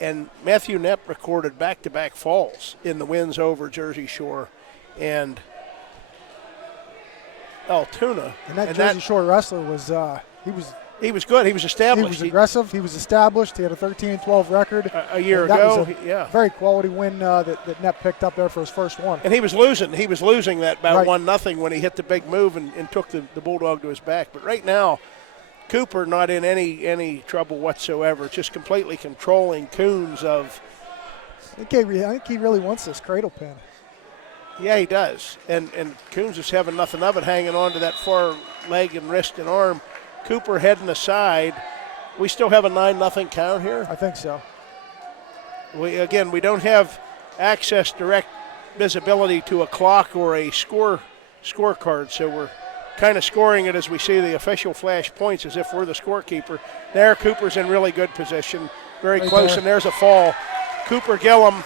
And Matthew Knepp recorded back-to-back falls in the wins over Jersey Shore and Altoona. And that Jersey Shore wrestler was he was good. He was established. He was aggressive. He was established. He had a 13-12 record. A year that ago, was yeah. Very quality win that Knepp picked up there for his first one. And he was losing. He was losing that about Right. 1-0 when he hit the big move and took the Bulldog to his back. But right now, Cooper not in any trouble whatsoever. Just completely controlling Coons of. I think he really wants this cradle pin. Yeah, he does. And Coons is having nothing of it, hanging on to that far leg and wrist and arm. Cooper heading aside. We still have a 9-0 count here. I think so. We don't have access, direct visibility to a clock or a scorecard, so we're kind of scoring it as we see the official flash points as if we're the scorekeeper. There, Cooper's in really good position, very right close, there. And there's a fall. Cooper Gillum,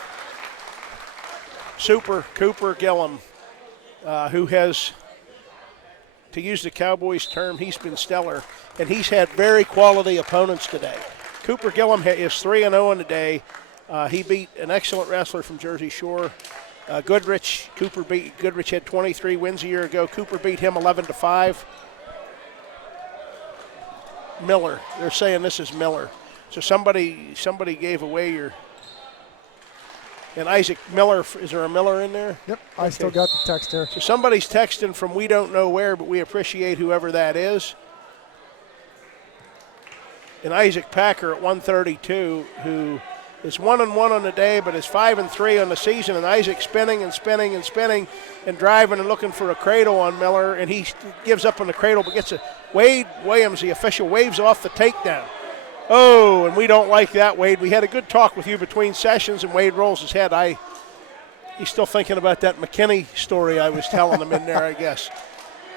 who has, to use the Cowboys' term, he's been stellar, and he's had very quality opponents today. Cooper Gillum is 3-0 on the day. He beat an excellent wrestler from Jersey Shore, Goodrich. Goodrich had 23 wins a year ago. Cooper beat him 11-5. Miller, they're saying this is Miller. So somebody gave away your. And Isaac Miller, is there a Miller in there? Yep, I still got the text here. So somebody's texting from we don't know where, but we appreciate whoever that is. And Isaac Packer at 132, who is 1-1 on the day, but is 5-3 on the season. And Isaac spinning and spinning and spinning and driving and looking for a cradle on Miller, and he gives up on the cradle, but gets a Wade Williams, the official, waves off the takedown. Oh, and we don't like that, Wade. We had a good talk with you between sessions, and Wade rolls his head. He's still thinking about that McKinney story I was telling him in there, I guess.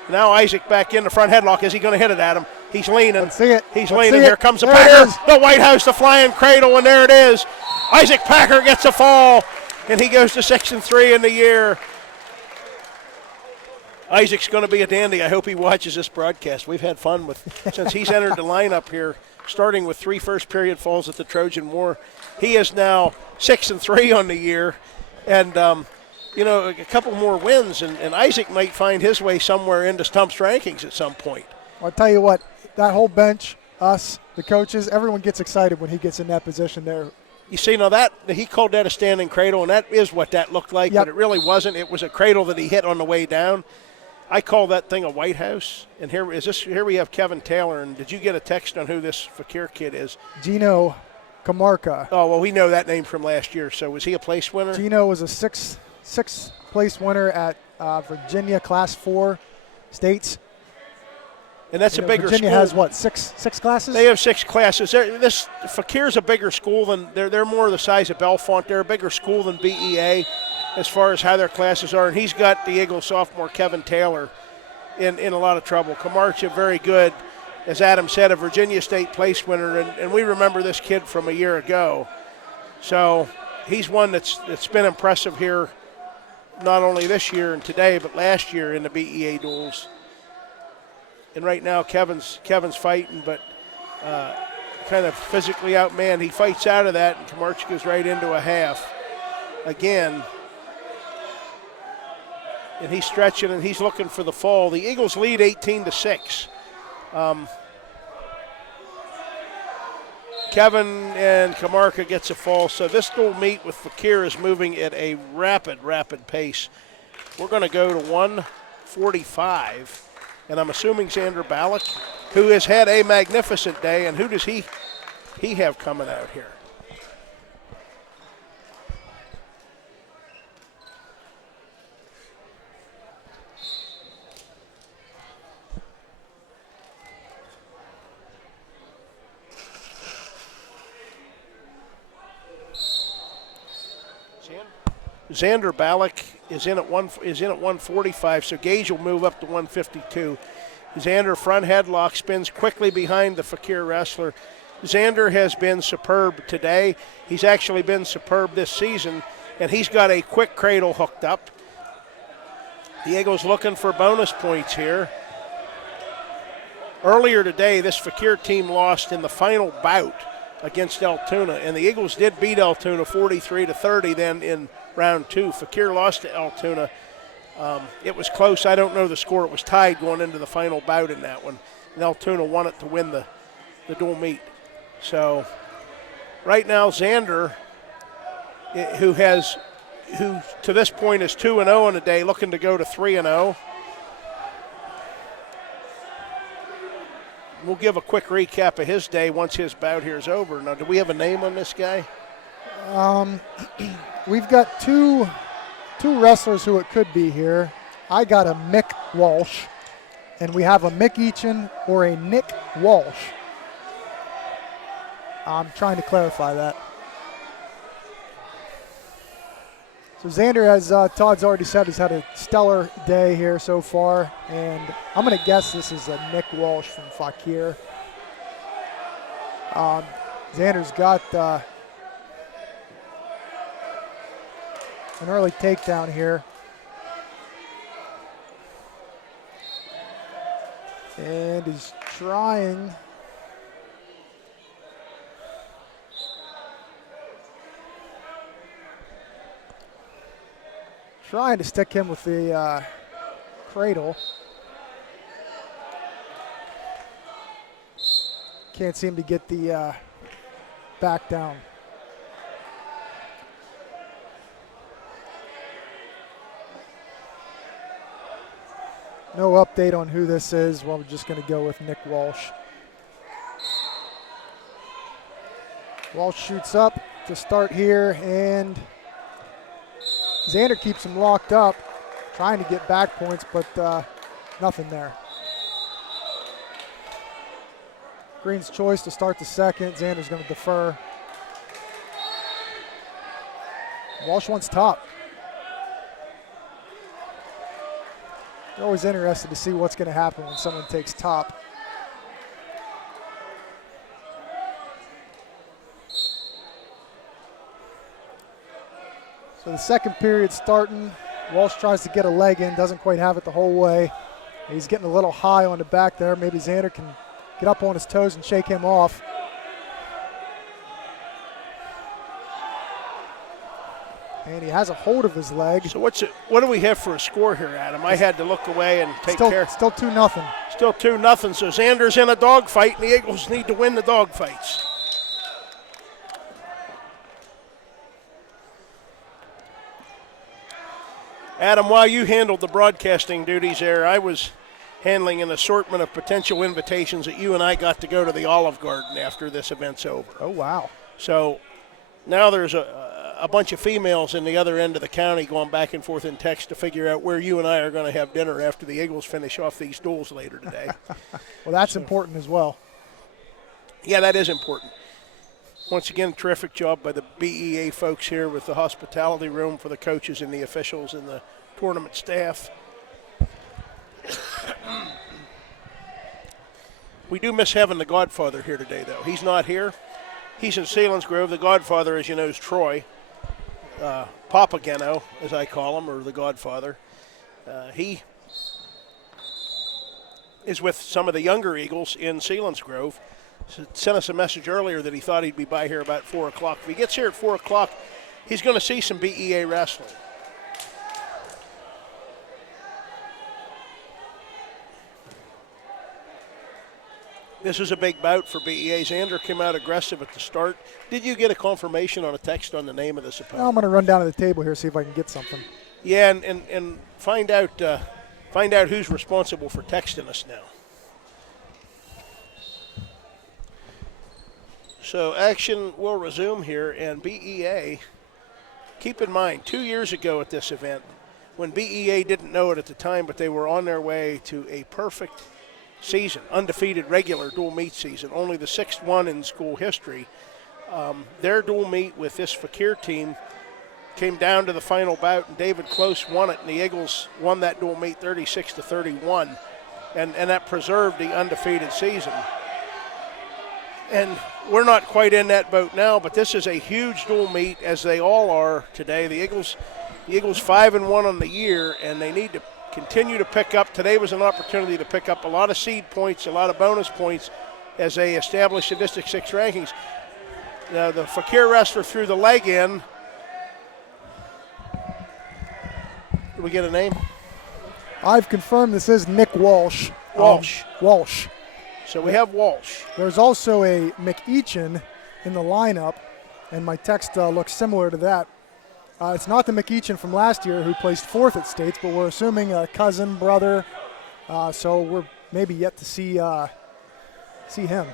Now Isaac back in the front headlock. Is he going to hit it at him? He's leaning. Let's see it. He's Let's leaning. see Here it. comes the There Packer. it is. The White House, the flying cradle, and there it is. Isaac Packer gets a fall, and he goes to 6-3 in the year. Isaac's going to be a dandy. I hope he watches this broadcast. We've had fun since he's entered the lineup here, starting with 3 first-period falls at the Trojan War. He is now 6-3 on the year, and a couple more wins, and Isaac might find his way somewhere into Stump's rankings at some point. I'll tell you what, that whole bench, us, the coaches, everyone gets excited when he gets in that position there. You see, now that he called that a standing cradle, and that is what that looked like, Yep. but it really wasn't. It was a cradle that he hit on the way down. I call that thing a White House. And here we have Kevin Taylor. And did you get a text on who this Fakir kid is? Gino Camarca. Oh, well, we know that name from last year. So was he a place winner? Gino was a sixth place winner at Virginia Class 4 states. And that's a bigger Virginia school. has what, six classes? They have 6 classes. This Fakir's a bigger school than they're more the size of Bellefonte. They're a bigger school than B.E.A. as far as how their classes are. And he's got the Eagle sophomore Kevin Taylor in a lot of trouble. Camarcha very good, as Adam said, a Virginia State place winner, and we remember this kid from a year ago. So he's one that's been impressive here, not only this year and today, but last year in the B.E.A. duels. And right now Kevin's fighting, but kind of physically outmanned. He fights out of that, and Camarcha goes right into a half again. And he's stretching, and he's looking for the fall. The Eagles lead 18-6. Kevin and Camarca gets a fall. So this dual meet with Fakir is moving at a rapid pace. We're going to go to 145. And I'm assuming Xander Ballack, who has had a magnificent day. And who does he have coming out here? Xander Ballack is in at 145, so Gage will move up to 152. Xander front headlock spins quickly behind the Fakir wrestler. Xander has been superb today. He's actually been superb this season, and he's got a quick cradle hooked up. Diego's looking for bonus points here. Earlier today, this Fakir team lost in the final bout against Altoona, and the Eagles did beat Altoona 43-30 then in round 2. Fakir lost to Altoona. It was close. I don't know the score. It was tied going into the final bout in that one, and Altoona won it to win the dual meet. So right now Xander, who to this point is 2-0 on the day, looking to go to 3-0. We'll give a quick recap of his day once his bout here is over. Now, do we have a name on this guy? We've got two wrestlers who it could be here. I got a Mick Walsh, and we have a Mick Eachin or a Nick Walsh. I'm trying to clarify that. So Xander, as Todd's already said, has had a stellar day here so far, and I'm going to guess this is a Nick Walsh from Fakir. Xander's got an early takedown here. And he's trying to stick him with the cradle. Can't seem to get the back down. No update on who this is. Well, we're just going to go with Nick Walsh. Walsh shoots up to start here, and Xander keeps him locked up, trying to get back points, but nothing there. Green's choice to start the second. Xander's going to defer. Walsh wants top. You're always interested to see what's going to happen when someone takes top. So the second period starting. Walsh tries to get a leg in, doesn't quite have it the whole way. He's getting a little high on the back there. Maybe Xander can get up on his toes and shake him off. And he has a hold of his leg. So what do we have for a score here, Adam? I had to look away and take care. Still 2-0. Still 2-0. So Xander's in a dogfight, and the Eagles need to win the dogfights. Adam, while you handled the broadcasting duties there, I was handling an assortment of potential invitations that you and I got to go to the Olive Garden after this event's over. Oh, wow. So now there's a bunch of females in the other end of the county going back and forth in text to figure out where you and I are going to have dinner after the Eagles finish off these duels later today. Well, that's important as well. Yeah, that is important. Once again, terrific job by the B.E.A. folks here with the hospitality room for the coaches and the officials and the tournament staff. We do miss having the Godfather here today, though. He's not here. He's in Selinsgrove. The Godfather, as you know, is Troy. Papageno, as I call him, or the Godfather. He is with some of the younger Eagles in Selinsgrove. Sent us a message earlier that he thought he'd be by here about 4 o'clock. If he gets here at 4 o'clock, he's going to see some B.E.A. wrestling. This is a big bout for B.E.A. Xander came out aggressive at the start. Did you get a confirmation on a text on the name of this opponent? Well, I'm going to run down to the table here, see if I can get something. Yeah, and find out who's responsible for texting us now. So action will resume here, and B.E.A., keep in mind, 2 years ago at this event, when B.E.A. didn't know it at the time, but they were on their way to a perfect season, undefeated regular dual meet season, only the 6th one in school history. Their dual meet with this Fakir team came down to the final bout, and David Close won it, and the Eagles won that dual meet 36-31, and that preserved the undefeated season. And we're not quite in that boat now, but this is a huge dual meet, as they all are today. The Eagles 5-1 on the year, and they need to continue to pick up. Today was an opportunity to pick up a lot of seed points, a lot of bonus points as they establish the District 6 rankings. Now the Fakir wrestler threw the leg in. Did we get a name? I've confirmed this is Nick Walsh. Walsh. Walsh. So we have Walsh. There's also a McEachin in the lineup, and my text looks similar to that. It's not the McEachin from last year who placed 4th at States, but we're assuming a cousin, brother, so we're maybe yet to see him.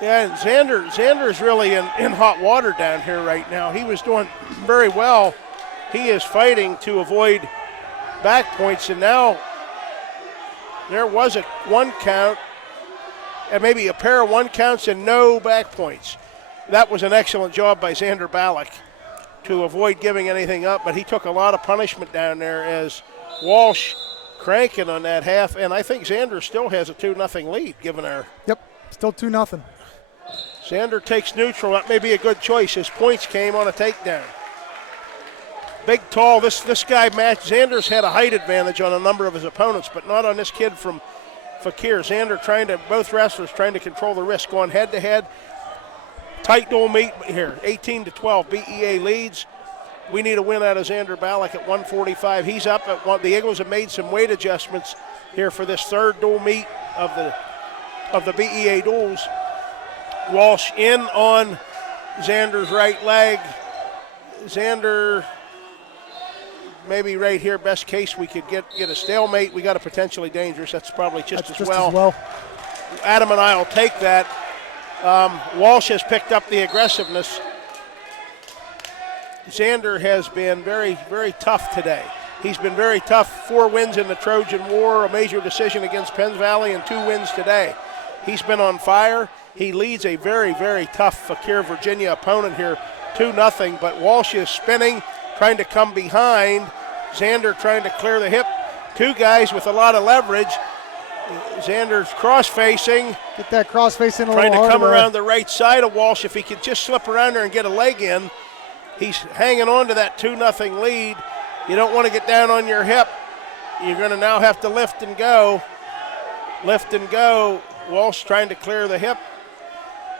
Yeah, and Xander is really in hot water down here right now. He was doing very well. He is fighting to avoid back points, and now there was a 1 count, and maybe a pair of 1 counts and no back points. That was an excellent job by Xander Ballack to avoid giving anything up, but he took a lot of punishment down there as Walsh cranking on that half, and I think Xander still has a 2-0 lead given our... Yep, still 2-0. Xander takes neutral. That may be a good choice. His points came on a takedown. Big, tall, this guy matched. Xander's had a height advantage on a number of his opponents, but not on this kid from Fakir. Xander both wrestlers trying to control the wrist, going head-to-head. Tight dual meet here, 18-12. B.E.A. leads. We need a win out of Xander Ballack at 145. He's up at 1. The Eagles have made some weight adjustments here for this 3rd dual meet of the B.E.A. duels. Walsh in on Xander's right leg. Xander, maybe right here, best case we could get a stalemate. We got a potentially dangerous. That's probably just as well. Adam and I will take that. Walsh has picked up the aggressiveness. Xander has been very, very tough today. He's been very tough. 4 wins in the Trojan War, a major decision against Penns Valley, and 2 wins today. He's been on fire. He leads a very, very tough Fakir, Virginia opponent here, 2-0, but Walsh is spinning, trying to come behind. Xander trying to clear the hip. 2 guys with a lot of leverage. Xander's cross-facing. Get that cross-facing a little harder. Trying to come there. around the right side of Walsh. If he could just slip around there and get a leg in. He's hanging on to that 2-0 lead. You don't want to get down on your hip. You're going to now have to lift and go. Lift and go. Walsh trying to clear the hip.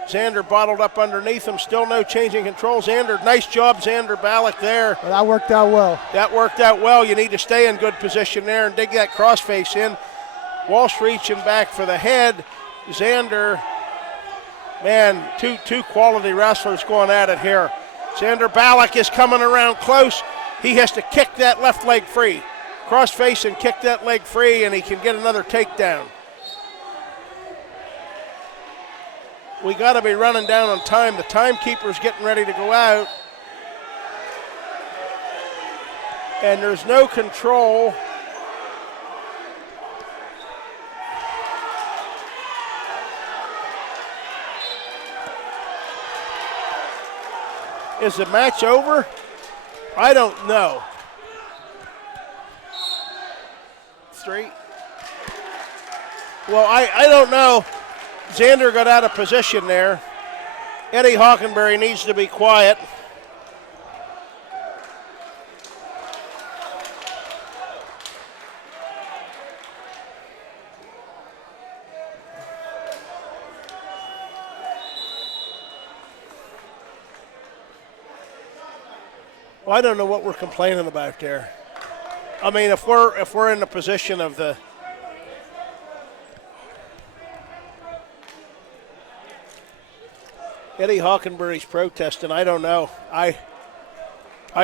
Xander bottled up underneath him. Still no changing control. Xander, nice job, Xander Ballack there. Well, that worked out well. That worked out well. You need to stay in good position there and dig that crossface in. Walsh reaching back for the head. Xander, man, two quality wrestlers going at it here. Xander Ballack is coming around close. He has to kick that left leg free. Crossface and kick that leg free, and he can get another takedown. We got to be running down on time. The timekeeper's getting ready to go out. And there's no control. Is the match over? I don't know. 3. Well, I don't know. Xander got out of position there. Eddie Hockenberry needs to be quiet. Well, I don't know what we're complaining about there. I mean, if we're in the position of the Eddie Hockenberry's protesting, I don't know. I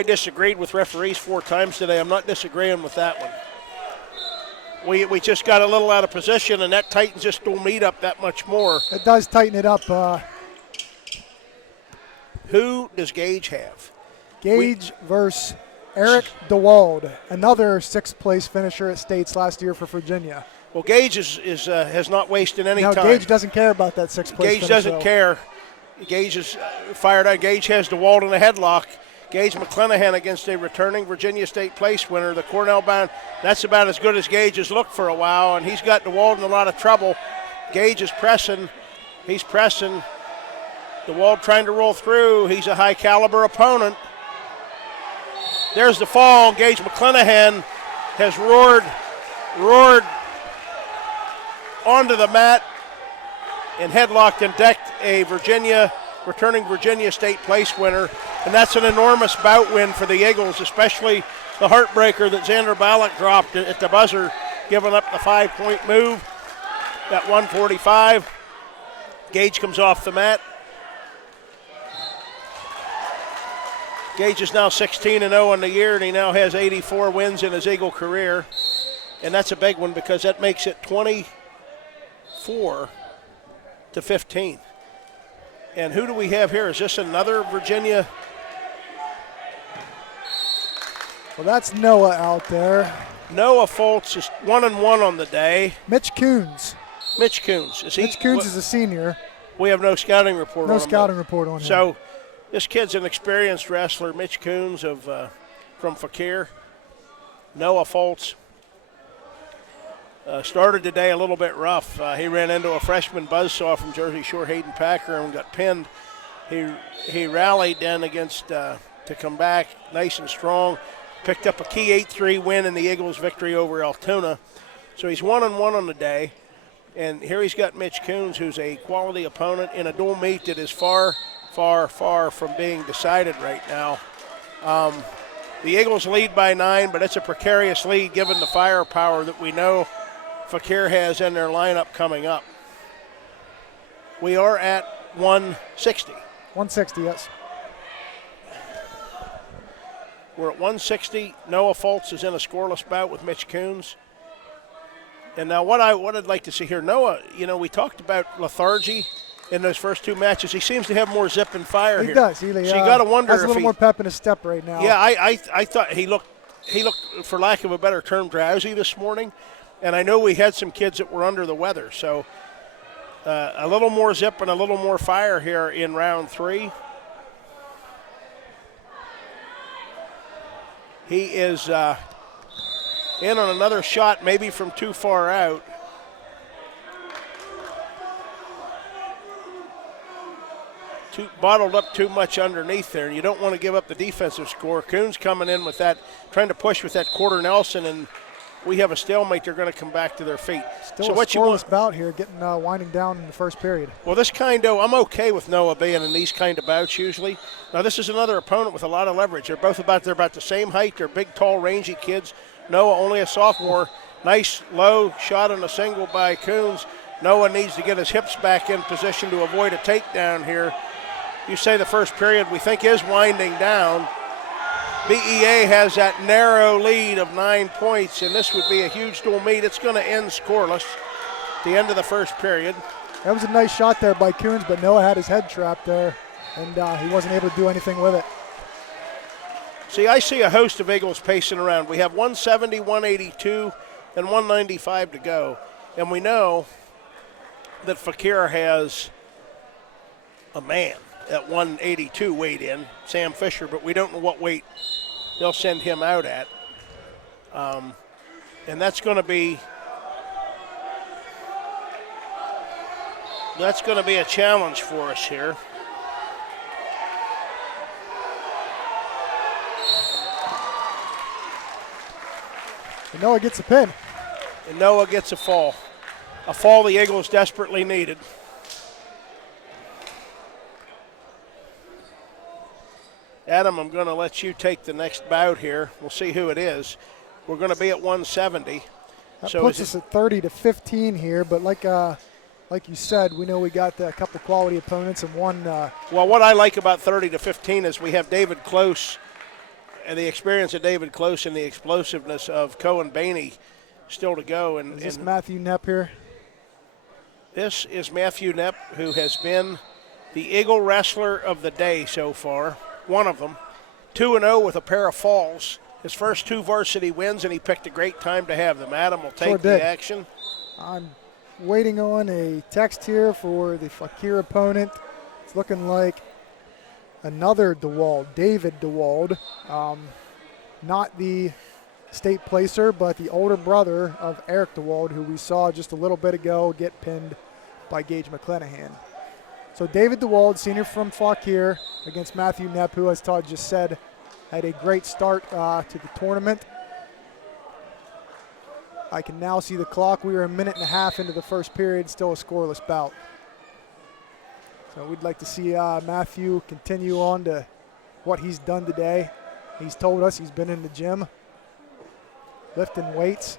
disagreed with referees 4 times today. I'm not disagreeing with that one. We just got a little out of position, and that tightens this dual meet up that much more. It does tighten it up. Who does Gage have? Gage versus Eric DeWald, another 6th place finisher at States last year for Virginia. Well, Gage has not wasted any time. Gage doesn't care about that 6th place Gage doesn't care. Gage is fired out. Gage has DeWald in a headlock. Gage McClanahan against a returning Virginia State place winner, the Cornell bound. That's about as good as Gage has looked for a while, and he's got DeWald in a lot of trouble. Gage is pressing. He's pressing. DeWald trying to roll through. He's a high caliber opponent. There's the fall. Gage McClanahan has roared onto the mat and headlocked and decked a returning Virginia State place winner. And that's an enormous bout win for the Eagles, especially the heartbreaker that Xander Ballack dropped at the buzzer, giving up the 5-point move at 145. Gage comes off the mat. Gage is now 16-0 on the year, and he now has 84 wins in his Eagle career. And that's a big one because that makes it 24-15. And who do we have here? Is this another Virginia? Well, that's Noah out there. Noah Foltz is 1-1 on the day. Mitch Coons. Mitch Coons. Mitch Coons is a senior. We have no scouting report on him. No scouting report on him. So this kid's an experienced wrestler, Mitch Coons from Fakir. Noah Foltz started today a little bit rough. He ran into a freshman buzzsaw from Jersey Shore, Hayden Packer, and got pinned. He rallied then against to come back nice and strong. Picked up a key 8-3 win in the Eagles' victory over Altoona. So he's 1-1 on the day. And here he's got Mitch Coons, who's a quality opponent in a dual meet that is far, far, far from being decided right now. The Eagles lead by 9, but it's a precarious lead given the firepower that we know Fakir has in their lineup coming up. We are at 160. 160, yes. We're at 160. Noah Fultz is in a scoreless bout with Mitch Coons. And now what I'd like to see here, Noah, we talked about lethargy in those first two matches. He seems to have more zip and fire He here. does. So you got to wonder has a if little more pep in his step right now. Yeah, I thought he looked, for lack of a better term, drowsy this morning. And I know we had some kids that were under the weather. So a little more zip and a little more fire here in round 3. He is in on another shot, maybe from too far out. Bottled up too much underneath there, and you don't want to give up the defensive score. Coons coming in with that, trying to push with that quarter Nelson, and we have a stalemate. They're going to come back to their feet. Still so a scoreless bout here, getting winding down in the first period. Well, I'm okay with Noah being in these kind of bouts usually. Now, this is another opponent with a lot of leverage. They're about the same height. They're big, tall, rangy kids. Noah only a sophomore. Nice low shot on a single by Coons. Noah needs to get his hips back in position to avoid a takedown here. You say the first period we think is winding down. B.E.A. has that narrow lead of 9 points, and this would be a huge dual meet. It's going to end scoreless at the end of the first period. That was a nice shot there by Coons, but Noah had his head trapped there, and he wasn't able to do anything with it. See, I see a host of Eagles pacing around. We have 170, 182, and 195 to go. And we know that Fakir has a man at 182 weighed in, Sam Fisher, but we don't know what weight they'll send him out at. And that's going to be a challenge for us here. And Noah gets a pin. And Noah gets a fall. A fall the Eagles desperately needed. Adam, I'm going to let you take the next bout here. We'll see who it is. We're going to be at 170. That so puts us at 30-15 here, but like you said, we know we got a couple quality opponents and one. Well, what I like about 30-15 is we have David Close, and the experience of David Close and the explosiveness of Cohen Bainey still to go. And is this Matthew Knepp here? This is Matthew Knepp, who has been the Eagle wrestler of the day so far. One of them, 2-0 with a pair of falls. His first 2 varsity wins, and he picked a great time to have them. Adam will take the action. I'm waiting on a text here for the Fakir opponent. It's looking like another DeWald, David DeWald. Not the state placer, but the older brother of Eric DeWald, who we saw just a little bit ago get pinned by Gage McClanahan. So David DeWald, senior from Fakir, against Matthew Knepp, who, as Todd just said, had a great start to the tournament. I can now see the clock. We were a minute and a half into the first period, still a scoreless bout. So we'd like to see Matthew continue on to what he's done today. He's told us he's been in the gym, lifting weights.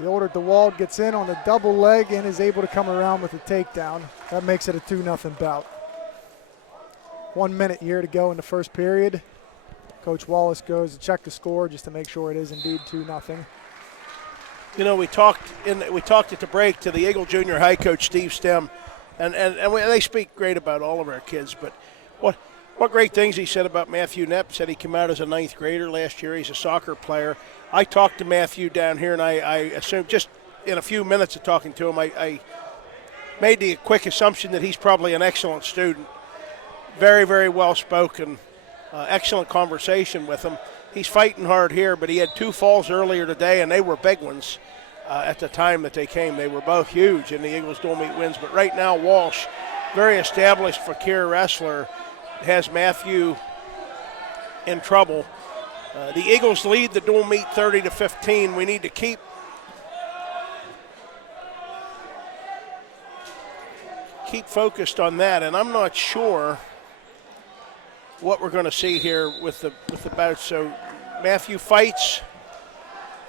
The older DeWald gets in on the double leg and is able to come around with a takedown. That makes it a 2-0 bout. 1 minute here to go in the first period. Coach Wallace goes to check the score just to make sure it is indeed 2-0. You know, we talked at the break to the Eagle Junior High coach Steve Stem, and they speak great about all of our kids. But what great things he said about Matthew Knepp. Said he came out as a 9th grader last year. He's a soccer player. I talked to Matthew down here, and I assumed just in a few minutes of talking to him, I made the quick assumption that he's probably an excellent student. Very, very well spoken. Excellent conversation with him. He's fighting hard here, but he had 2 falls earlier today, and they were big ones at the time that they came. They were both huge in the Eagles dual meet wins. But right now, Walsh, very established Fakir wrestler, has Matthew in trouble. The Eagles lead the dual meet 30-15. We need to keep focused on that, and I'm not sure what we're going to see here with the bout. So Matthew fights,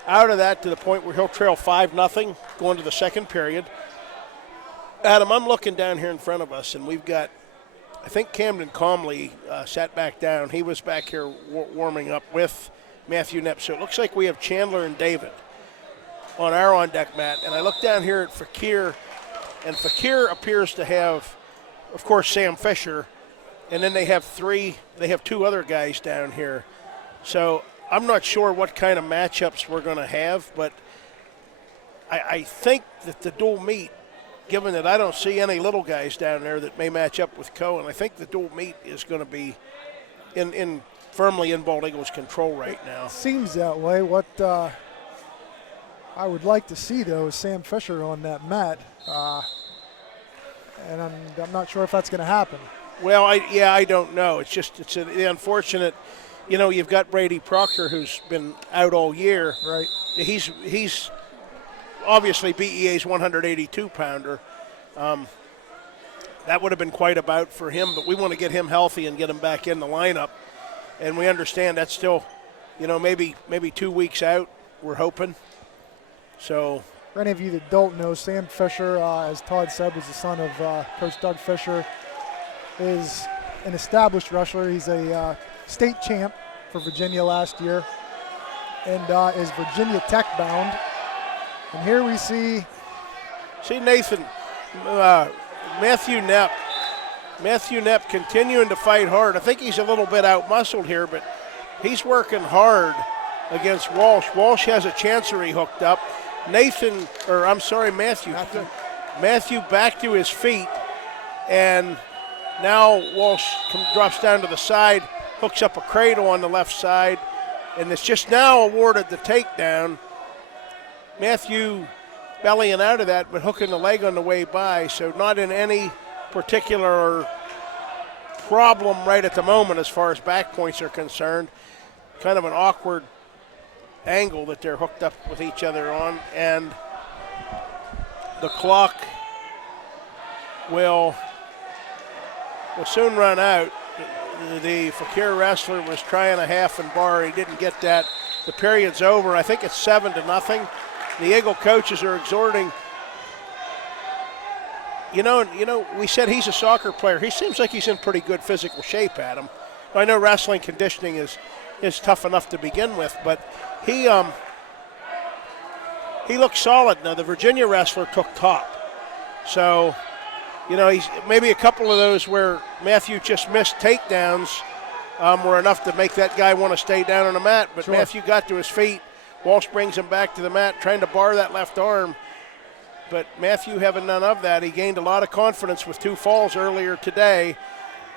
out of that to the point where he'll trail 5-0 going to the second period. Adam, I'm looking down here in front of us, and we've got, I think Camden Comley sat back down. He was back here warming up with Matthew Knepp. So it looks like we have Chandler and David on our on-deck mat. And I look down here at Fakir, and Fakir appears to have, of course, Sam Fisher, and then they have two other guys down here. So I'm not sure what kind of matchups we're going to have, but I think that the dual meet, given that I don't see any little guys down there that may match up with Cohen, I think the dual meet is going to be firmly in Bald Eagles' control right now. Seems that way. What I would like to see, though, is Sam Fisher on that mat, and I'm not sure if that's going to happen. Well, I don't know. It's the unfortunate. You know, you've got Brady Proctor, who's been out all year. Right. He's obviously B.E.A.'s 182-pounder. That would have been quite a bout for him, but we want to get him healthy and get him back in the lineup. And we understand that's still, maybe 2 weeks out, we're hoping. So, for any of you that don't know, Sam Fisher, as Todd said, was the son of Coach Doug Fisher, is an established wrestler. He's a state champ for Virginia last year and is Virginia Tech bound. And here we see Nathan, Matthew Knepp. Matthew Knepp continuing to fight hard. I think he's a little bit out-muscled here, but he's working hard against Walsh. Walsh has a chancery hooked up. Matthew back to his feet, and now Walsh drops down to the side, hooks up a cradle on the left side, and it's just now awarded the takedown. Matthew bellying out of that, but hooking the leg on the way by, so not in any particular problem right at the moment as far as back points are concerned. Kind of an awkward angle that they're hooked up with each other on, and the clock will soon run out. The Fakir wrestler was trying a half and bar. He didn't get that. The period's over. I think it's 7-0. The Eagle coaches are exhorting. We said he's a soccer player. He seems like he's in pretty good physical shape, Adam. I know wrestling conditioning is tough enough to begin with, but he looks solid. Now, the Virginia wrestler took top. So, he's maybe a couple of those where Matthew just missed takedowns were enough to make that guy want to stay down on the mat. But sure. Matthew got to his feet. Walsh brings him back to the mat, trying to bar that left arm. But Matthew having none of that. He gained a lot of confidence with 2 falls earlier today.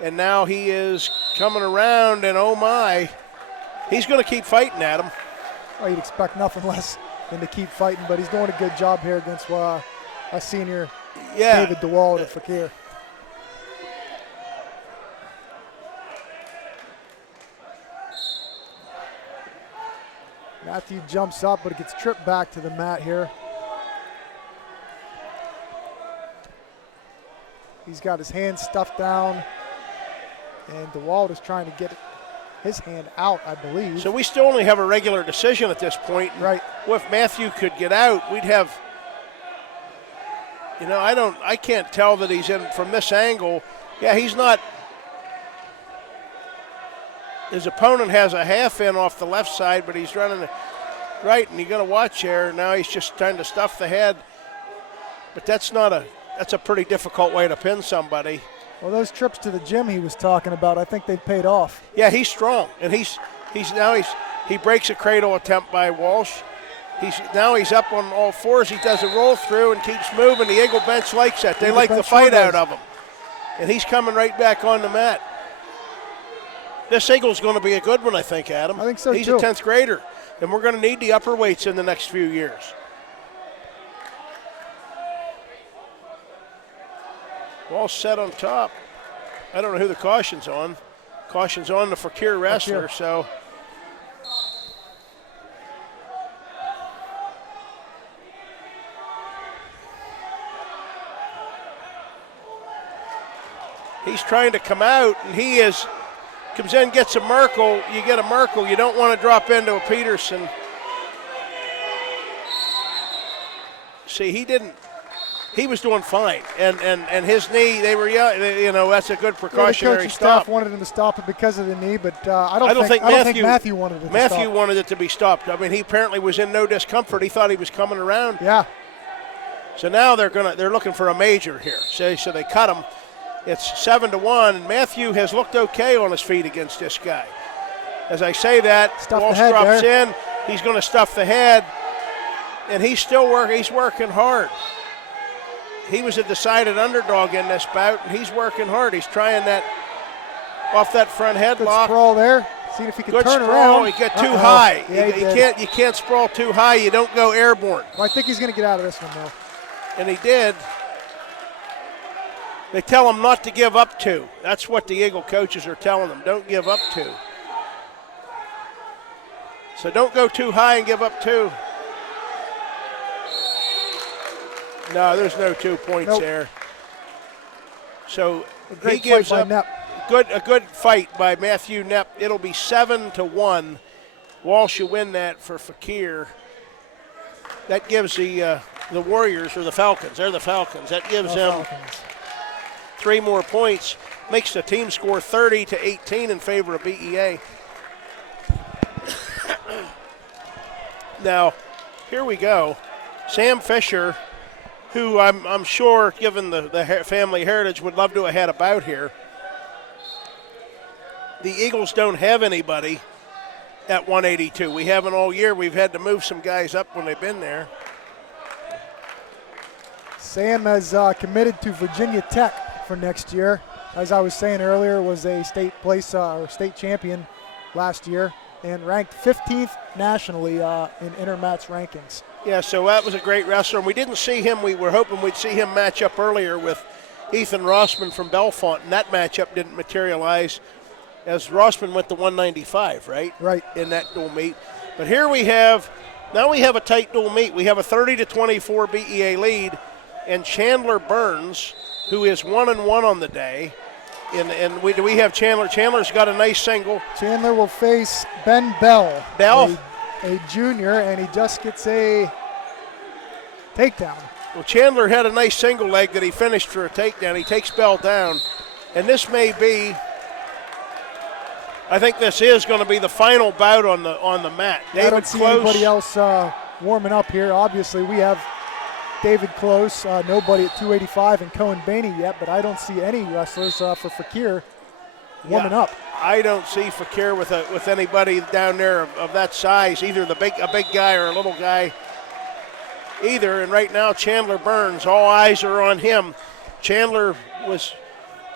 And now he is coming around, and oh my, he's going to keep fighting, Adam. Well, you'd expect nothing less than to keep fighting, but he's doing a good job here against a senior, David DeWald of Fakir. Matthew jumps up, but gets tripped back to the mat here. He's got his hand stuffed down, and DeWald is trying to get his hand out, I believe. So we still only have a regular decision at this point. Right. Well, if Matthew could get out, we'd have, I can't tell that he's in from this angle. Yeah, he's not. His opponent has a half in off the left side, but he's running right, and you got to watch here. Now he's just trying to stuff the head. But that's a pretty difficult way to pin somebody. Well, those trips to the gym he was talking about, I think they paid off. Yeah, he's strong, and he breaks a cradle attempt by Walsh. He's up on all fours. He does a roll through and keeps moving. The Eagle bench likes that. They like the fight out of him, and he's coming right back on the mat. This Eagle's going to be a good one, I think, Adam. I think so, He's too. a 10th grader, and we're going to need the upper weights in the next few years. Walsh set on top. I don't know who the caution's on. Caution's on the Fakir wrestler, so. He's trying to come out, and comes in, gets a Merkel. You get a Merkel. You don't want to drop into a Peterson. See, he didn't. He was doing fine, and his knee. They were yelling. That's a good Yeah, the precautionary coaching stop. staff wanted him to stop it because of the knee, but I don't think Matthew Matthew wanted it to Matthew stop. wanted it to be stopped. I mean, he apparently was in no discomfort. He thought he was coming around. Yeah. So now they're looking for a major here. So they cut him. It's 7-1, and Matthew has looked okay on his feet against this guy. As I say that, Stuff Walsh the head drops there. in. He's going to stuff the head, and he's still working. He's working hard. He was a decided underdog in this bout, and he's working hard. He's trying that off that front Good headlock. sprawl there. Seeing if he can Good turn sprawl. around. He got too Uh-oh. high. Yeah, he did. You can't sprawl too high. You don't go airborne. Well, I think he's going to get out of this one, though. And he did. They tell him not to give up two. That's what the Eagle coaches are telling him. Don't give up two. So don't go too high and give up two. No, there's no 2 points Nope. there. So A great he gives fight up by Knapp. a good fight by Matthew Knapp. It'll be 7-1. Walsh will win that for Fakir. That gives the Warriors, or the Falcons. They're the Falcons. That gives them Falcons. 3 more points. Makes the team score 30-18 in favor of B.E.A. Now, here we go. Sam Fisher, who I'm sure, given the family heritage, would love to have had a bout here. The Eagles don't have anybody at 182. We haven't all year. We've had to move some guys up when they've been there. Sam has committed to Virginia Tech for next year. As I was saying earlier, was a state champion last year and ranked 15th nationally in intermatch rankings. Yeah, so that was a great wrestler. And we didn't see him. We were hoping we'd see him match up earlier with Ethan Rossman from Bellefonte, and that matchup didn't materialize as Rossman went to 195, right? Right. In that dual meet. But here we have a tight dual meet. We have a 30-24 B.E.A. lead, and Chandler Burns, who is 1-1 on the day. And we have Chandler. Chandler's got a nice single. Chandler will face Ben Bell. Bell? A junior, and he just gets a takedown. Well, Chandler had a nice single leg that he finished for a takedown. He takes Bell down. And this may be, I think this is going to be the final bout on the mat. I don't see anybody else warming up here. Obviously, we have David Close, nobody at 285, and Cohen Bainey yet, but I don't see any wrestlers for Fakir warming up. I don't see Fakir with anybody down there of that size, either a big guy or a little guy either. And right now, Chandler Burns, all eyes are on him. Chandler was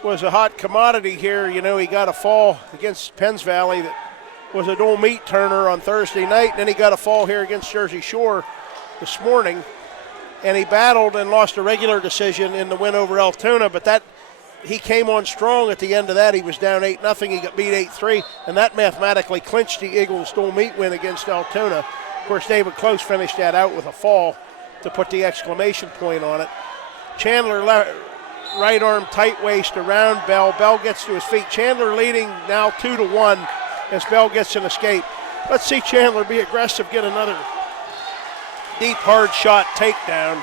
a hot commodity here. You know, he got a fall against Penns Valley that was a dual meet turner on Thursday night, and then he got a fall here against Jersey Shore this morning. And he battled and lost a regular decision in the win over Altoona, but he came on strong at the end of that. He was down 8-0. He got beat 8-3, and that mathematically clinched the Eagles' dual meet win against Altoona. Of course, David Close finished that out with a fall to put the exclamation point on it. Chandler right arm tight waist around Bell. Bell gets to his feet. Chandler leading now 2-1 as Bell gets an escape. Let's see Chandler be aggressive, get another deep, hard shot takedown.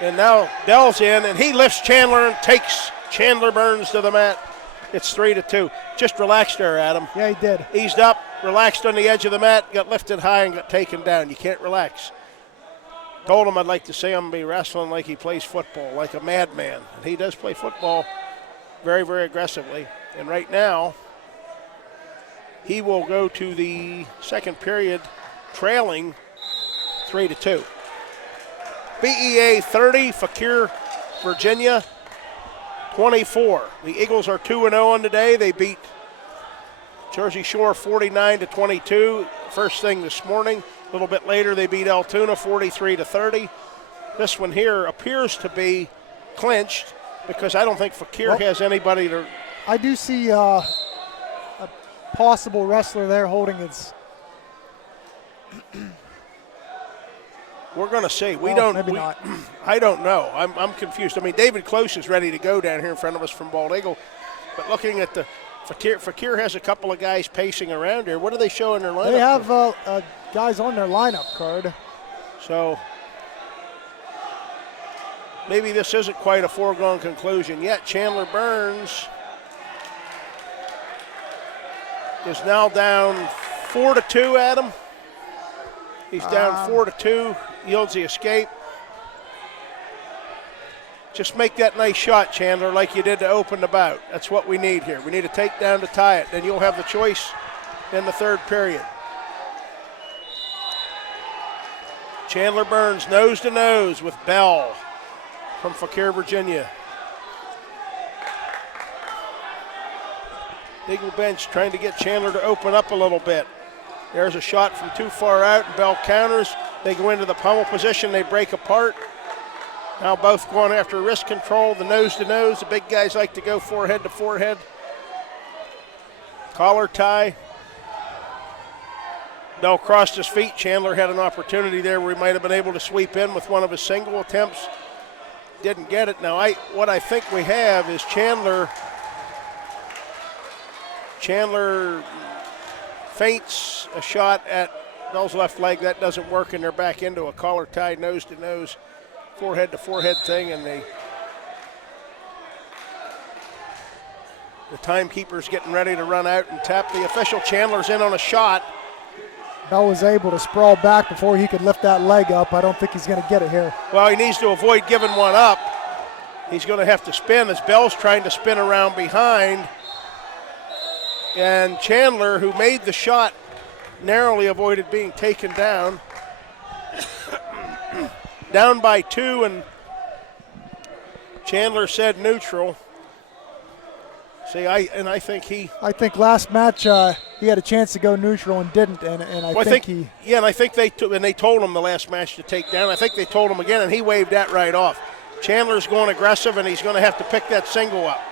And now Bell's in, and he lifts Chandler and takes Chandler Burns to the mat. It's 3-2. Just relaxed there, Adam. Yeah, he did. Eased up, relaxed on the edge of the mat, got lifted high and got taken down. You can't relax. Told him I'd like to see him be wrestling like he plays football, like a madman. And he does play football very, very aggressively. And right now, he will go to the second period trailing 3-2. B.E.A. 30, Fakir, Virginia 24. The Eagles are 2-0 on the day. They beat Jersey Shore 49-22 first thing this morning. A little bit later, they beat Altoona 43-30. This one here appears to be clinched because I don't think Fakir has anybody to. I do see a possible wrestler there holding his. We're going to see. Maybe not. I don't know. I'm confused. I mean, David Close is ready to go down here in front of us from Bald Eagle. But looking at the Fakir has a couple of guys pacing around here. What do they show in their lineup? They have guys on their lineup card. So maybe this isn't quite a foregone conclusion yet. Chandler Burns is now down 4-2, Adam. He's down 4-2, yields the escape. Just make that nice shot, Chandler, like you did to open the bout. That's what we need here. We need a takedown to tie it. Then you'll have the choice in the third period. Chandler Burns nose to nose with Bell from Fakir, Virginia. Eagle bench trying to get Chandler to open up a little bit. There's a shot from too far out, and Bell counters. They go into the pummel position. They break apart. Now both going after wrist control, the nose to nose. The big guys like to go forehead to forehead. Collar tie. Bell crossed his feet. Chandler had an opportunity there where he might have been able to sweep in with one of his single attempts. Didn't get it. Now what I think we have is Chandler feints a shot at Bell's left leg. That doesn't work, and they're back into a collar tie, nose to nose, forehead to forehead thing, and the timekeeper's getting ready to run out and tap the official. Chandler's in on a shot. Bell was able to sprawl back before he could lift that leg up. I don't think he's going to get it here. Well, he needs to avoid giving one up. He's going to have to spin as Bell's trying to spin around behind. And Chandler, who made the shot, narrowly avoided being taken down. Down by 2, and Chandler said neutral. See, I think last match he had a chance to go neutral and didn't, and I think they told him the last match to take down. I think they told him again, and he waved that right off. Chandler's going aggressive, and he's going to have to pick that single up.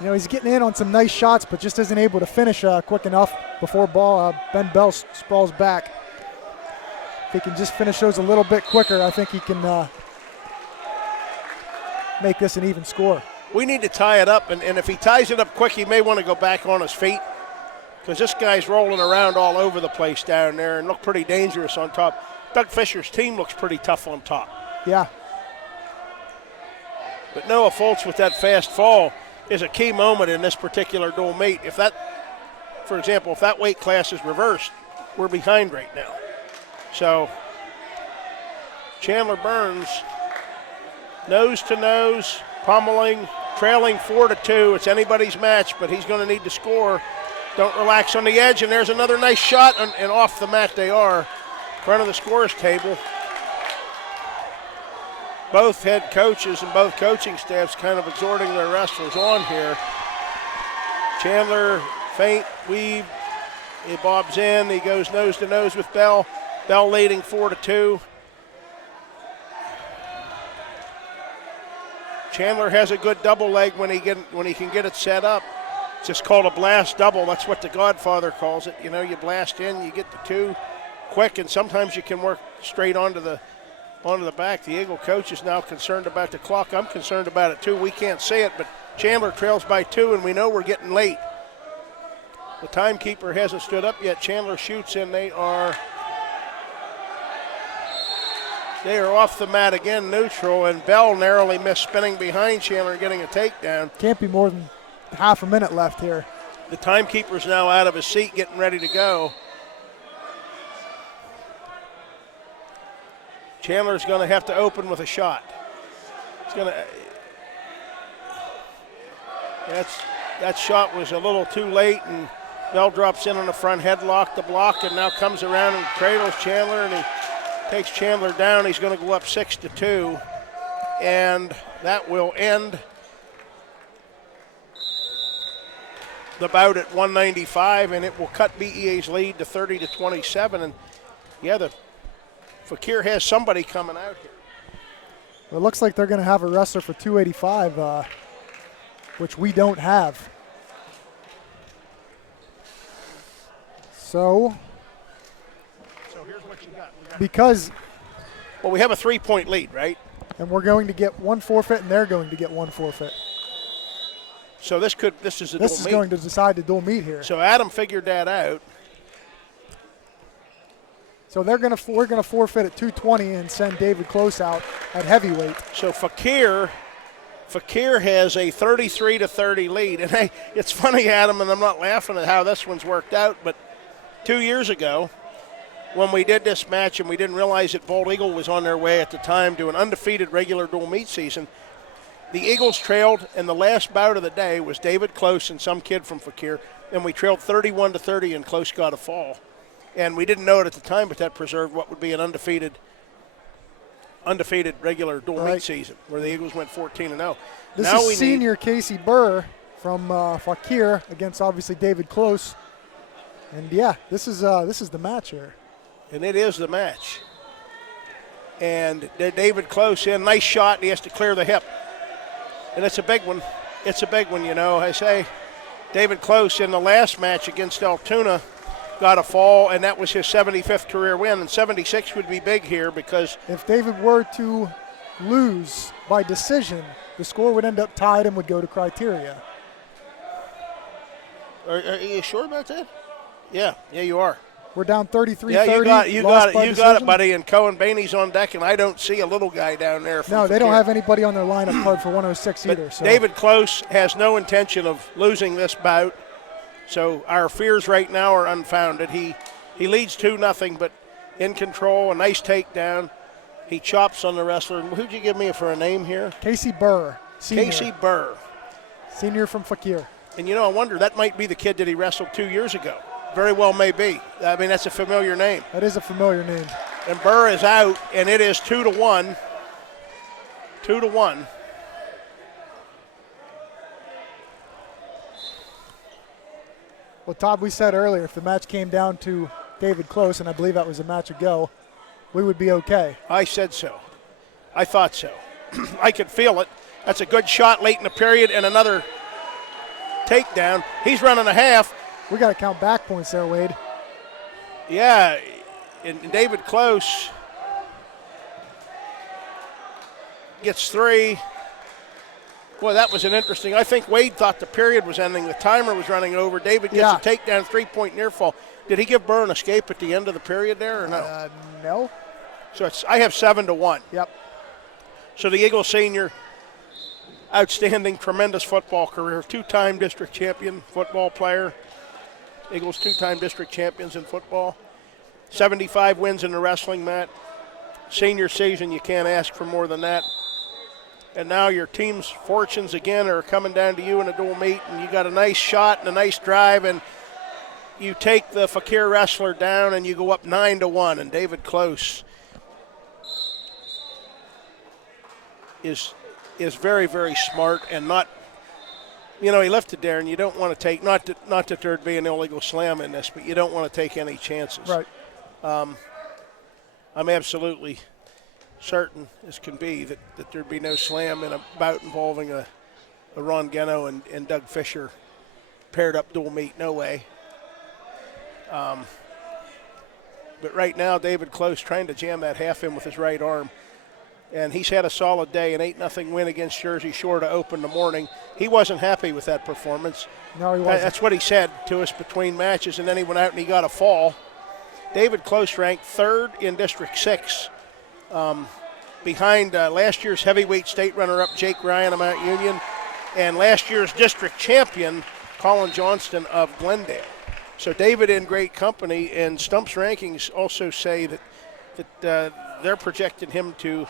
You know, he's getting in on some nice shots, but just isn't able to finish quick enough before Ben Bell sprawls back. If he can just finish those a little bit quicker, I think he can make this an even score. We need to tie it up, and if he ties it up quick, he may want to go back on his feet, because this guy's rolling around all over the place down there and look pretty dangerous on top. Doug Fisher's team looks pretty tough on top. Yeah. But Noah Foltz with that fast fall is a key moment in this particular dual meet. If that, for example, if that weight class is reversed, we're behind right now. So Chandler Burns, nose to nose, pummeling, trailing 4-2. It's anybody's match, but he's going to need to score. Don't relax on the edge, and there's another nice shot, and off the mat they are, in front of the scorers table. Both head coaches and both coaching staffs kind of exhorting their wrestlers on here. Chandler, feint, weave, he bobs in, he goes nose to nose with Bell. Bell leading 4-2. Chandler has a good double leg when he can get it set up. It's just called a blast double. That's what the Godfather calls it. You know, you blast in, you get the 2 quick, and sometimes you can work straight onto the back. The Eagle coach is now concerned about the clock. I'm concerned about it too. We can't see it, but Chandler trails by 2, and we know we're getting late. The timekeeper hasn't stood up yet. Chandler shoots in. They are off the mat again, neutral, and Bell narrowly missed spinning behind Chandler and getting a takedown. Can't be more than half a minute left here. The timekeeper's now out of his seat getting ready to go. Chandler's going to have to open with a shot. That shot was a little too late, and Bell drops in on the front headlock, the block, and now comes around and cradles Chandler, and he takes Chandler down. He's going to go up 6-2, and that will end the bout at 195, and it will cut B.E.A.'s lead to 30-27. And yeah, the Fakir has somebody coming out here. Well, it looks like they're going to have a wrestler for 285, which we don't have. So here's what you got. Because we have a 3-point lead, right? And we're going to get one forfeit, and they're going to get one forfeit. So this is a dual This is meet. going to decide the dual meet here. So Adam figured that out. So we're going to forfeit at 220 and send David Close out at heavyweight. So Fakir has a 33-30 lead. And hey, it's funny, Adam, and I'm not laughing at how this one's worked out, but 2 years ago, when we did this match and we didn't realize that Bald Eagle was on their way at the time to an undefeated regular dual meet season, the Eagles trailed, and the last bout of the day was David Close and some kid from Fakir, and we trailed 31-30, and Close got a fall. And we didn't know it at the time, but that preserved what would be an undefeated regular dual meet season, where the Eagles went 14-0. This is senior Casey Burr from Fakir against obviously David Close. And yeah, this is the match here. And it is the match. And David Close in, nice shot, and he has to clear the hip. And it's a big one. It's a big one, you know. I say David Close in the last match against Altoona got a fall, and that was his 75th career win. And 76 would be big here because if David were to lose by decision, the score would end up tied and would go to criteria. Are you sure about that? Yeah, you are. We're down 33-30. Yeah, you got it, buddy. And Cohen Bainey's on deck, and I don't see a little guy down there. No, they don't have anybody on their lineup card for 106 either. So. David Close has no intention of losing this bout, so our fears right now are unfounded. He leads 2-0, but in control, a nice takedown. He chops on the wrestler. Who'd you give me for a name here? Casey Burr, senior. Casey Burr. Senior from Fakir. And, you know, I wonder, that might be the kid that he wrestled 2 years ago. Very well may be. I mean, that's a familiar name. That is a familiar name. And Burr is out, and it is 2-1. 2-1. Well, Todd, we said earlier, if the match came down to David Close, and I believe that was a match ago, we would be okay. I said so. I thought so. I could feel it. That's a good shot late in the period, and another takedown. He's running a half. We got to count back points there, Wade. Yeah, and David Close gets 3. Boy, that was an interesting. I think Wade thought the period was ending. The timer was running over. David gets a takedown, 3-point near fall. Did he give Burr an escape at the end of the period there or no? No. So I have 7-1. Yep. So the Eagle senior, outstanding, tremendous football career, 2-time district champion football player. Eagles 2-time district champions in football. 75 wins in the wrestling mat. Senior season, you can't ask for more than that. And now your team's fortunes again are coming down to you in a dual meet, and you got a nice shot and a nice drive, and you take the Fakir wrestler down and you go up 9-1. And David Close is very, very smart and not. You know, he lifted there, and you don't want to take, not that there'd be an illegal slam in this, but you don't want to take any chances. Right. I'm absolutely certain as can be that there'd be no slam in a bout involving a Ron Geno and Doug Fisher paired up dual meet. No way. But right now, David Close trying to jam that half in with his right arm. And he's had a solid day, an 8-0 win against Jersey Shore to open the morning. He wasn't happy with that performance. No, he wasn't. That's what he said to us between matches, and then he went out and he got a fall. David Close ranked 3rd in District 6, behind last year's heavyweight state runner-up Jake Ryan of Mount Union and last year's district champion Colin Johnston of Glendale. So David in great company, and Stump's rankings also say that they're projecting him to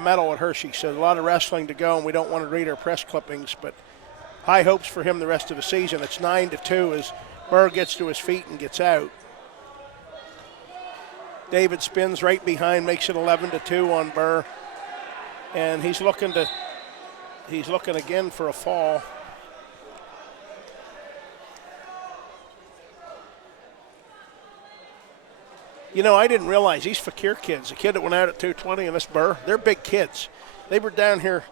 medal at Hershey. So a lot of wrestling to go, and we don't want to read our press clippings, but high hopes for him the rest of the season. It's 9-2 as Burr gets to his feet and gets out. David spins right behind, makes it 11-2 on Burr, and he's looking again for a fall. You know, I didn't realize these Fakir kids, the kid that went out at 220 and this Burr, they're big kids. They were down here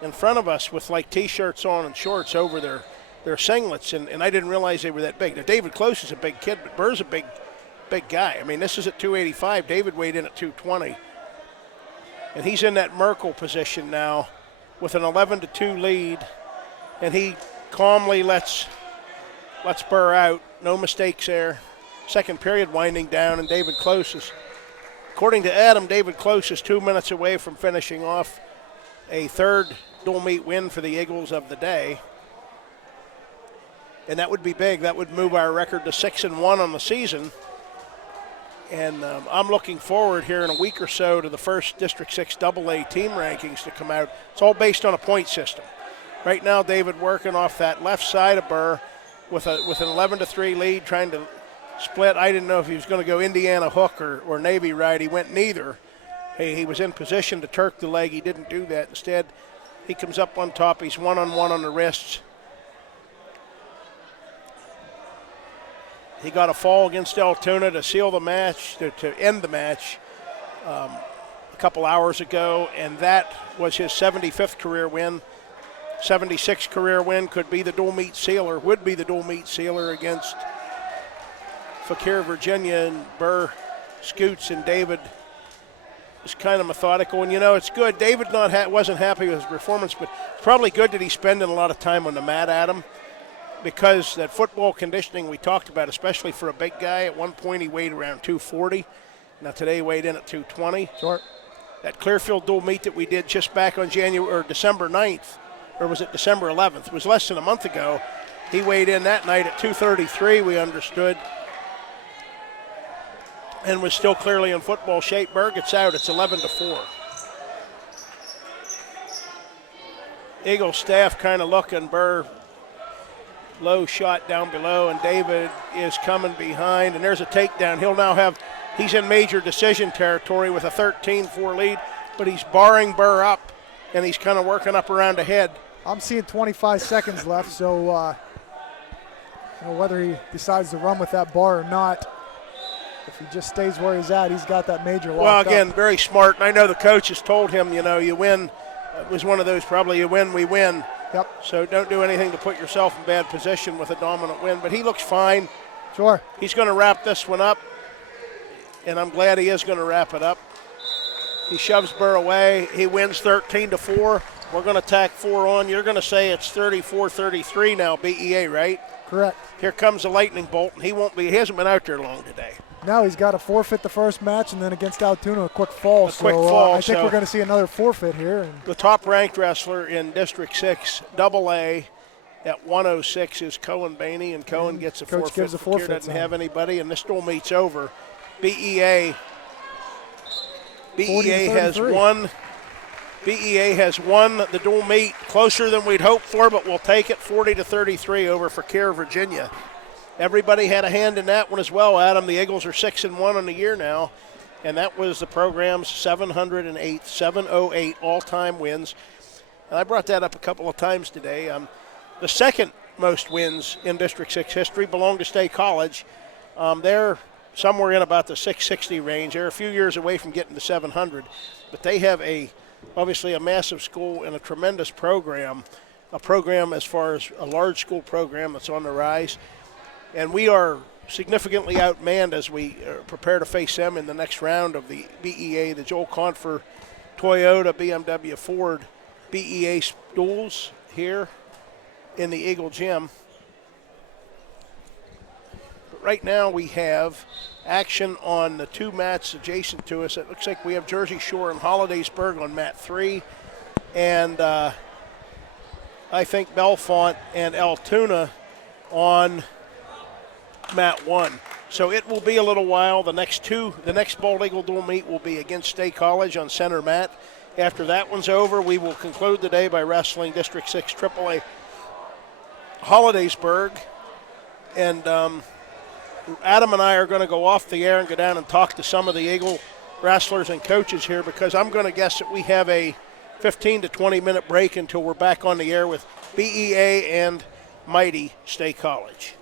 in front of us with like T-shirts on and shorts over their singlets, and I didn't realize they were that big. Now, David Close is a big kid, but Burr's a big guy. I mean, this is at 285. David weighed in at 220. And he's in that Merkel position now with an 11-2 lead. And he calmly lets Burr out. No mistakes there. Second period winding down, and David Close is, according to Adam, David Close is 2 minutes away from finishing off a third dual meet win for the Eagles of the day. And that would be big. That would move our record to 6-1 on the season. And I'm looking forward here in a week or so to the first District 6 AA team rankings to come out. It's all based on a point system. Right now, David working off that left side of Burr with an 11-3 lead, trying to split. I didn't know if he was going to go Indiana hook or Navy right. He went neither. He was in position to Turk the leg. He didn't do that. Instead, he comes up on top. He's one-on-one on the wrists. He got a fall against Altoona to seal the match, to end the match a couple hours ago, and that was his 75th career win. 76th career win could be the dual meet sealer, would be the dual meet sealer against Fakir, Virginia, and Burr scoots, and David is kind of methodical. And, you know, it's good. David wasn't happy with his performance, but it's probably good that he's spending a lot of time on the mat, Adam, because that football conditioning we talked about, especially for a big guy, at one point he weighed around 240. Now today he weighed in at 220. Sure. That Clearfield dual meet that we did just back on December 9th, or was it December 11th? It was less than a month ago. He weighed in that night at 233, we understood, and was still clearly in football shape. Burr gets out. It's 11-4. Eagle staff kind of looking. Burr low shot down below, and David is coming behind, and there's a takedown. He's in major decision territory with a 13-4 lead, but he's barring Burr up, and he's kind of working up around the head. I'm seeing 25 seconds left, so whether he decides to run with that bar or not, if he just stays where he's at, he's got that major locked Well, again, up. very smart, and I know the coach has told him, you win. It was one of those probably you win, we win. Yep. So don't do anything to put yourself in bad position with a dominant win. But he looks fine. Sure. He's going to wrap this one up, and I'm glad he is going to wrap it up. He shoves Burr away. He wins 13-4. We're going to tack 4 on. You're going to say it's 34-33 now, B.E.A., right? Correct. Here comes the lightning bolt, and he hasn't been out there long today. Now he's got to forfeit the first match, and then against Altoona, a quick fall. I think we're going to see another forfeit here. The top-ranked wrestler in District 6 AA at 106 is Cohen Baney, and Cohen gets a Coach forfeit. gives a forfeit. Doesn't have anybody, and this dual meet's over. B.E.A. has won. B.E.A. has won the dual meet, closer than we'd hoped for, but we'll take it, 40-33 over Fakir, Virginia. Everybody had a hand in that one as well, Adam. The Eagles are 6-1 on the year now, and that was the program's 708 all-time wins. And I brought that up a couple of times today. The second most wins in District 6 history belong to State College. They're somewhere in about the 660 range. They're a few years away from getting to 700, but they have obviously a massive school and a tremendous program, a program as far as a large school program that's on the rise. And we are significantly outmanned as we prepare to face them in the next round of the B.E.A., the Joel Confer, Toyota, BMW, Ford, B.E.A. duels here in the Eagle Gym. But right now we have action on the two mats adjacent to us. It looks like we have Jersey Shore and Hollidaysburg on mat 3. And I think Bellefonte and Altoona on mat 1. So it will be a little while. The next Bald Eagle dual meet will be against State College on center mat. After that one's over, we will conclude the day by wrestling District 6 AAA Hollidaysburg. And Adam and I are going to go off the air and go down and talk to some of the Eagle wrestlers and coaches here, because I'm going to guess that we have a 15 to 20 minute break until we're back on the air with B.E.A. and mighty State College.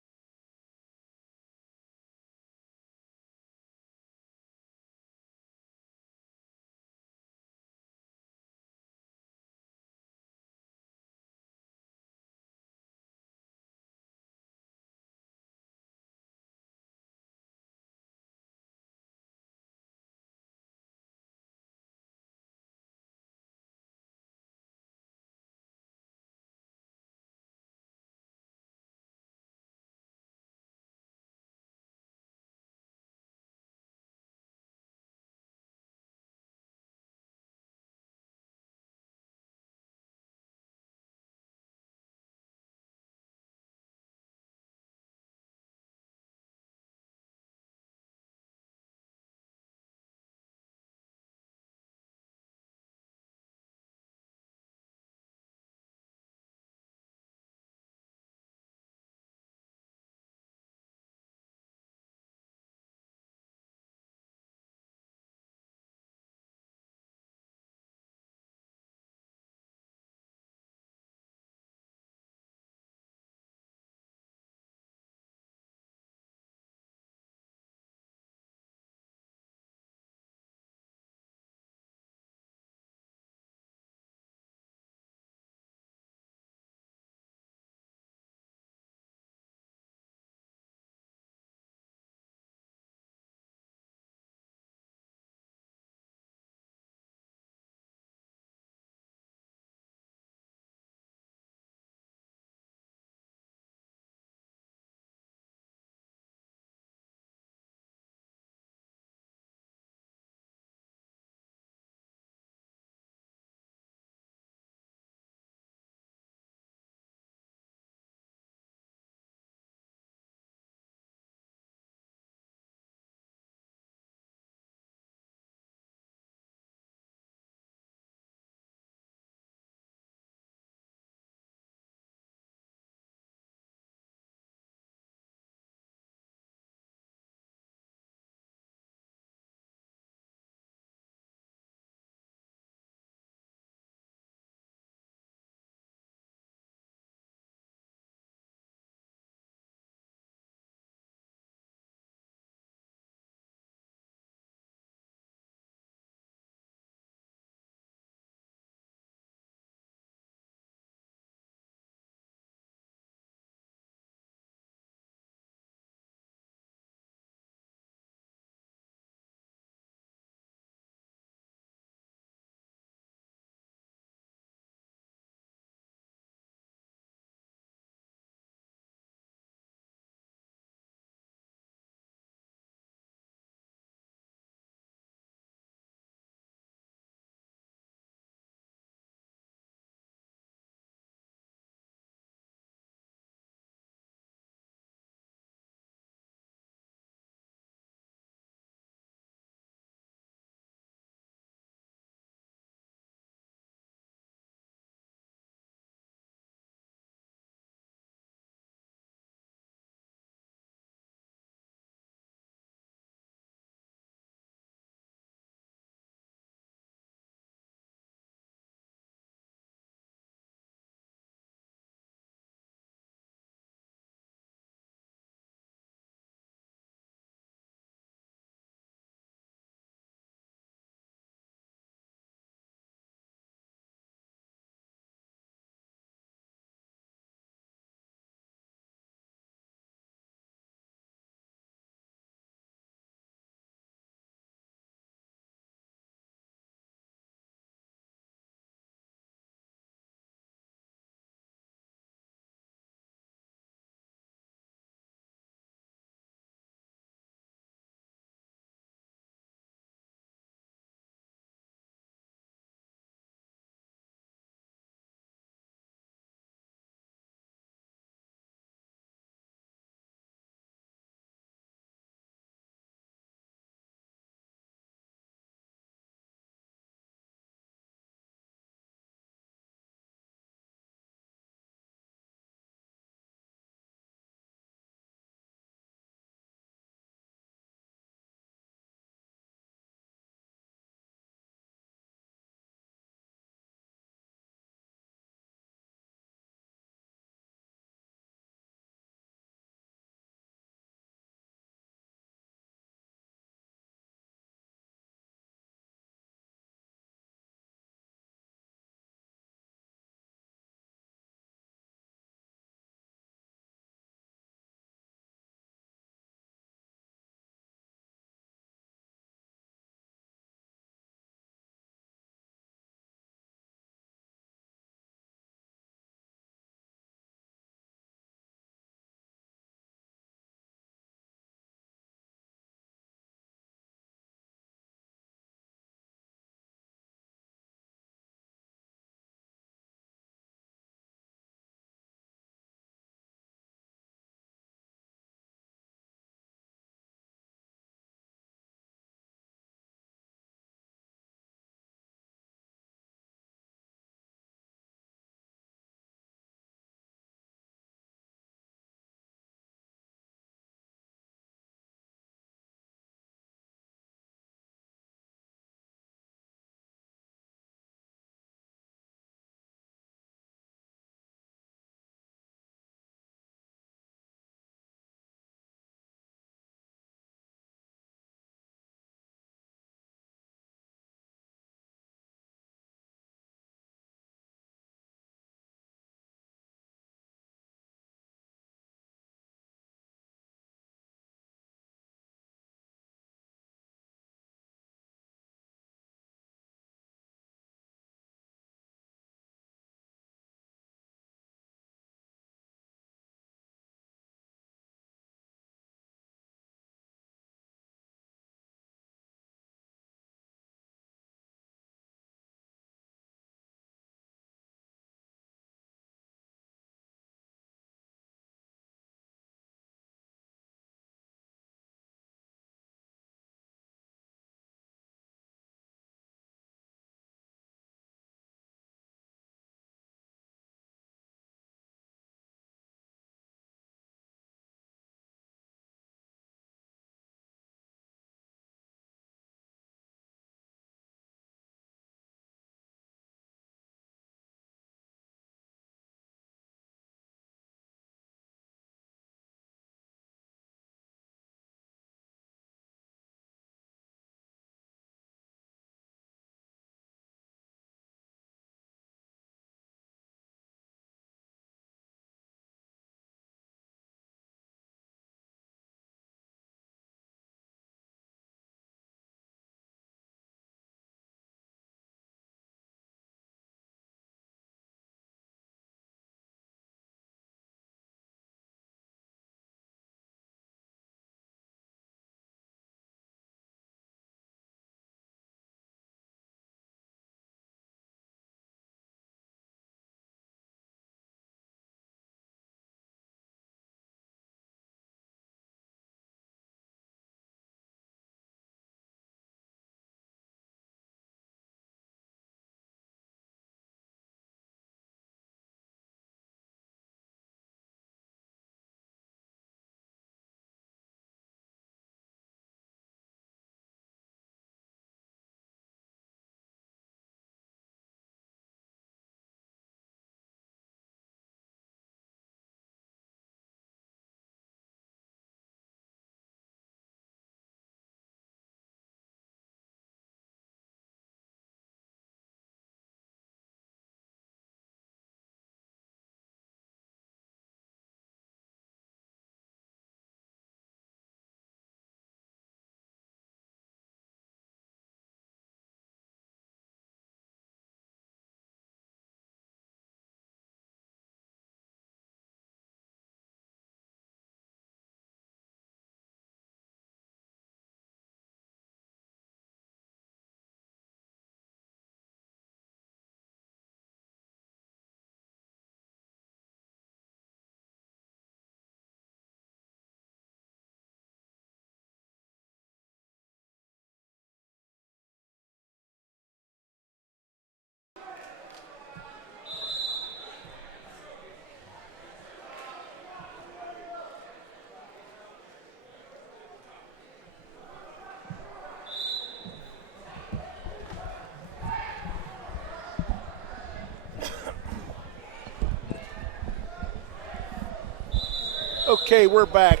Okay, we're back.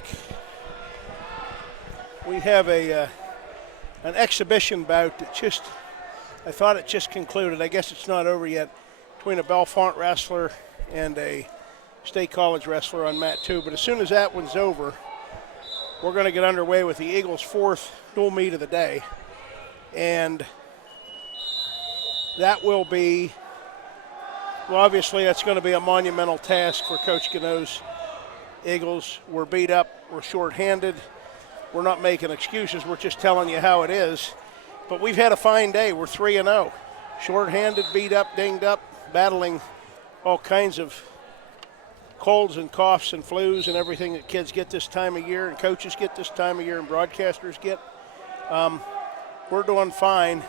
We have an exhibition bout that I thought it just concluded. I guess it's not over yet, between a Bellefonte wrestler and a State College wrestler on mat 2. But as soon as that one's over, we're going to get underway with the Eagles' 4th dual meet of the day. And that will be, well, obviously that's going to be a monumental task for Coach Gano's Eagles. We're beat up, we're shorthanded. We're not making excuses, we're just telling you how it is. But we've had a fine day. We're 3-0. Shorthanded, beat up, dinged up, battling all kinds of colds and coughs and flus and everything that kids get this time of year and coaches get this time of year and broadcasters get. We're doing fine.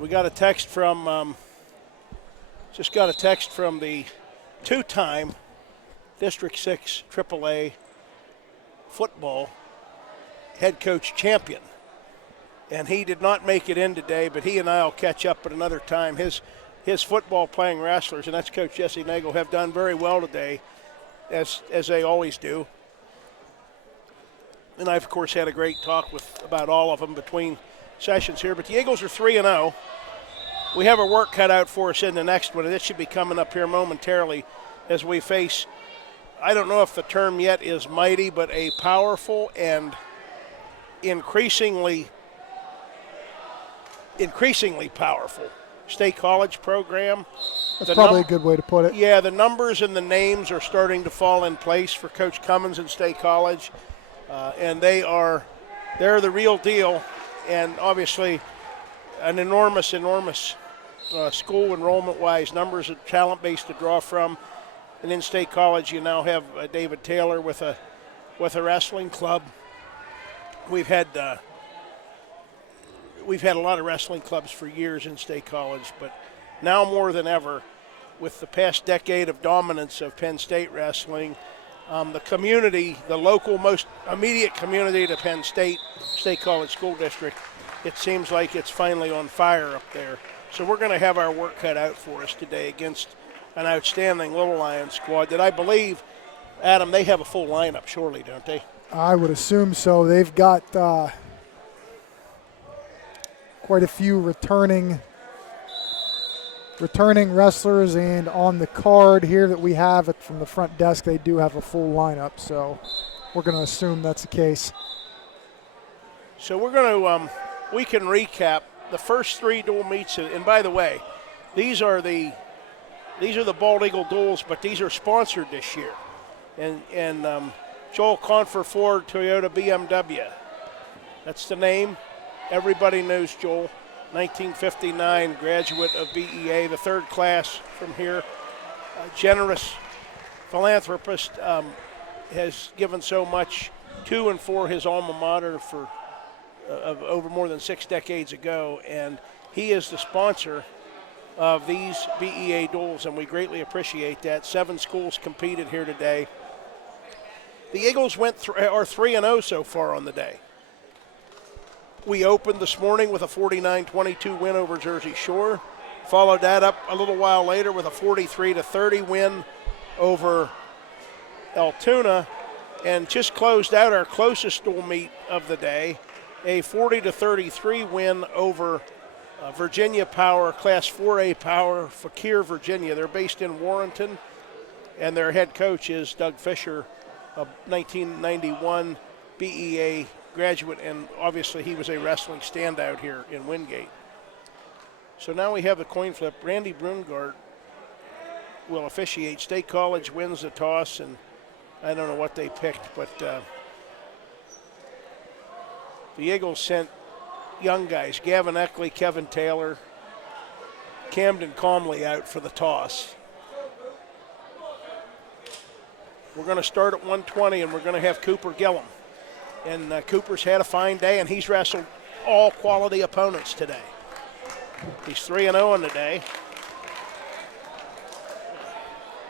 We got a text from, just got a text from the 2-time District 6 AAA football head coach champion. And he did not make it in today, but he and I will catch up at another time. His football playing wrestlers, and that's Coach Jesse Nagel, have done very well today, as they always do. And I've, of course, had a great talk about all of them between sessions here. But the Eagles are 3-0. We have our work cut out for us in the next one, and it should be coming up here momentarily as we face, I don't know if the term yet is mighty, but a powerful and increasingly powerful State College program. That's probably a good way to put it. Yeah, the numbers and the names are starting to fall in place for Coach Cummins and State College, and they're the real deal, and obviously an enormous school enrollment-wise, numbers of talent base to draw from. And in State College, you now have David Taylor with a wrestling club. We've had a lot of wrestling clubs for years in State College, but now more than ever, with the past decade of dominance of Penn State wrestling, the community, the local, most immediate community to Penn State College School District, it seems like it's finally on fire up there. So we're going to have our work cut out for us today against an outstanding Little Lion squad that I believe, Adam, they have a full lineup, surely, don't they? I would assume so. They've got quite a few returning wrestlers, and on the card here that we have from the front desk, they do have a full lineup, so we're going to assume that's the case. So we're going to, we can recap the first 3 dual meets, and by the way, these are the Bald Eagle duels, but these are sponsored this year. And Joel Confer Ford Toyota BMW. That's the name. Everybody knows Joel. 1959 graduate of B.E.A, the 3rd class from here. A generous philanthropist, has given so much to and for his alma mater of over more than 6 decades ago, and he is the sponsor of these B.E.A duels, and we greatly appreciate that. 7 schools competed here today. The Eagles are 3-0 so far on the day. We opened this morning with a 49-22 win over Jersey Shore. Followed that up a little while later with a 43-30 win over Altoona, and just closed out our closest dual meet of the day, a 40-33 win over Virginia Power, Class 4A Power, Fakir, Virginia. They're based in Warrenton, and their head coach is Doug Fisher, a 1991 B.E.A graduate, and obviously he was a wrestling standout here in Wingate. So now we have the coin flip. Randy Brungard will officiate. State College wins the toss, and I don't know what they picked, but the Eagles sent young guys, Gavin Eckley, Kevin Taylor, Camden Comley out for the toss. We're going to start at 120, and we're going to have Cooper Gillum. And Cooper's had a fine day, and he's wrestled all quality opponents today. He's 3-0 on the day.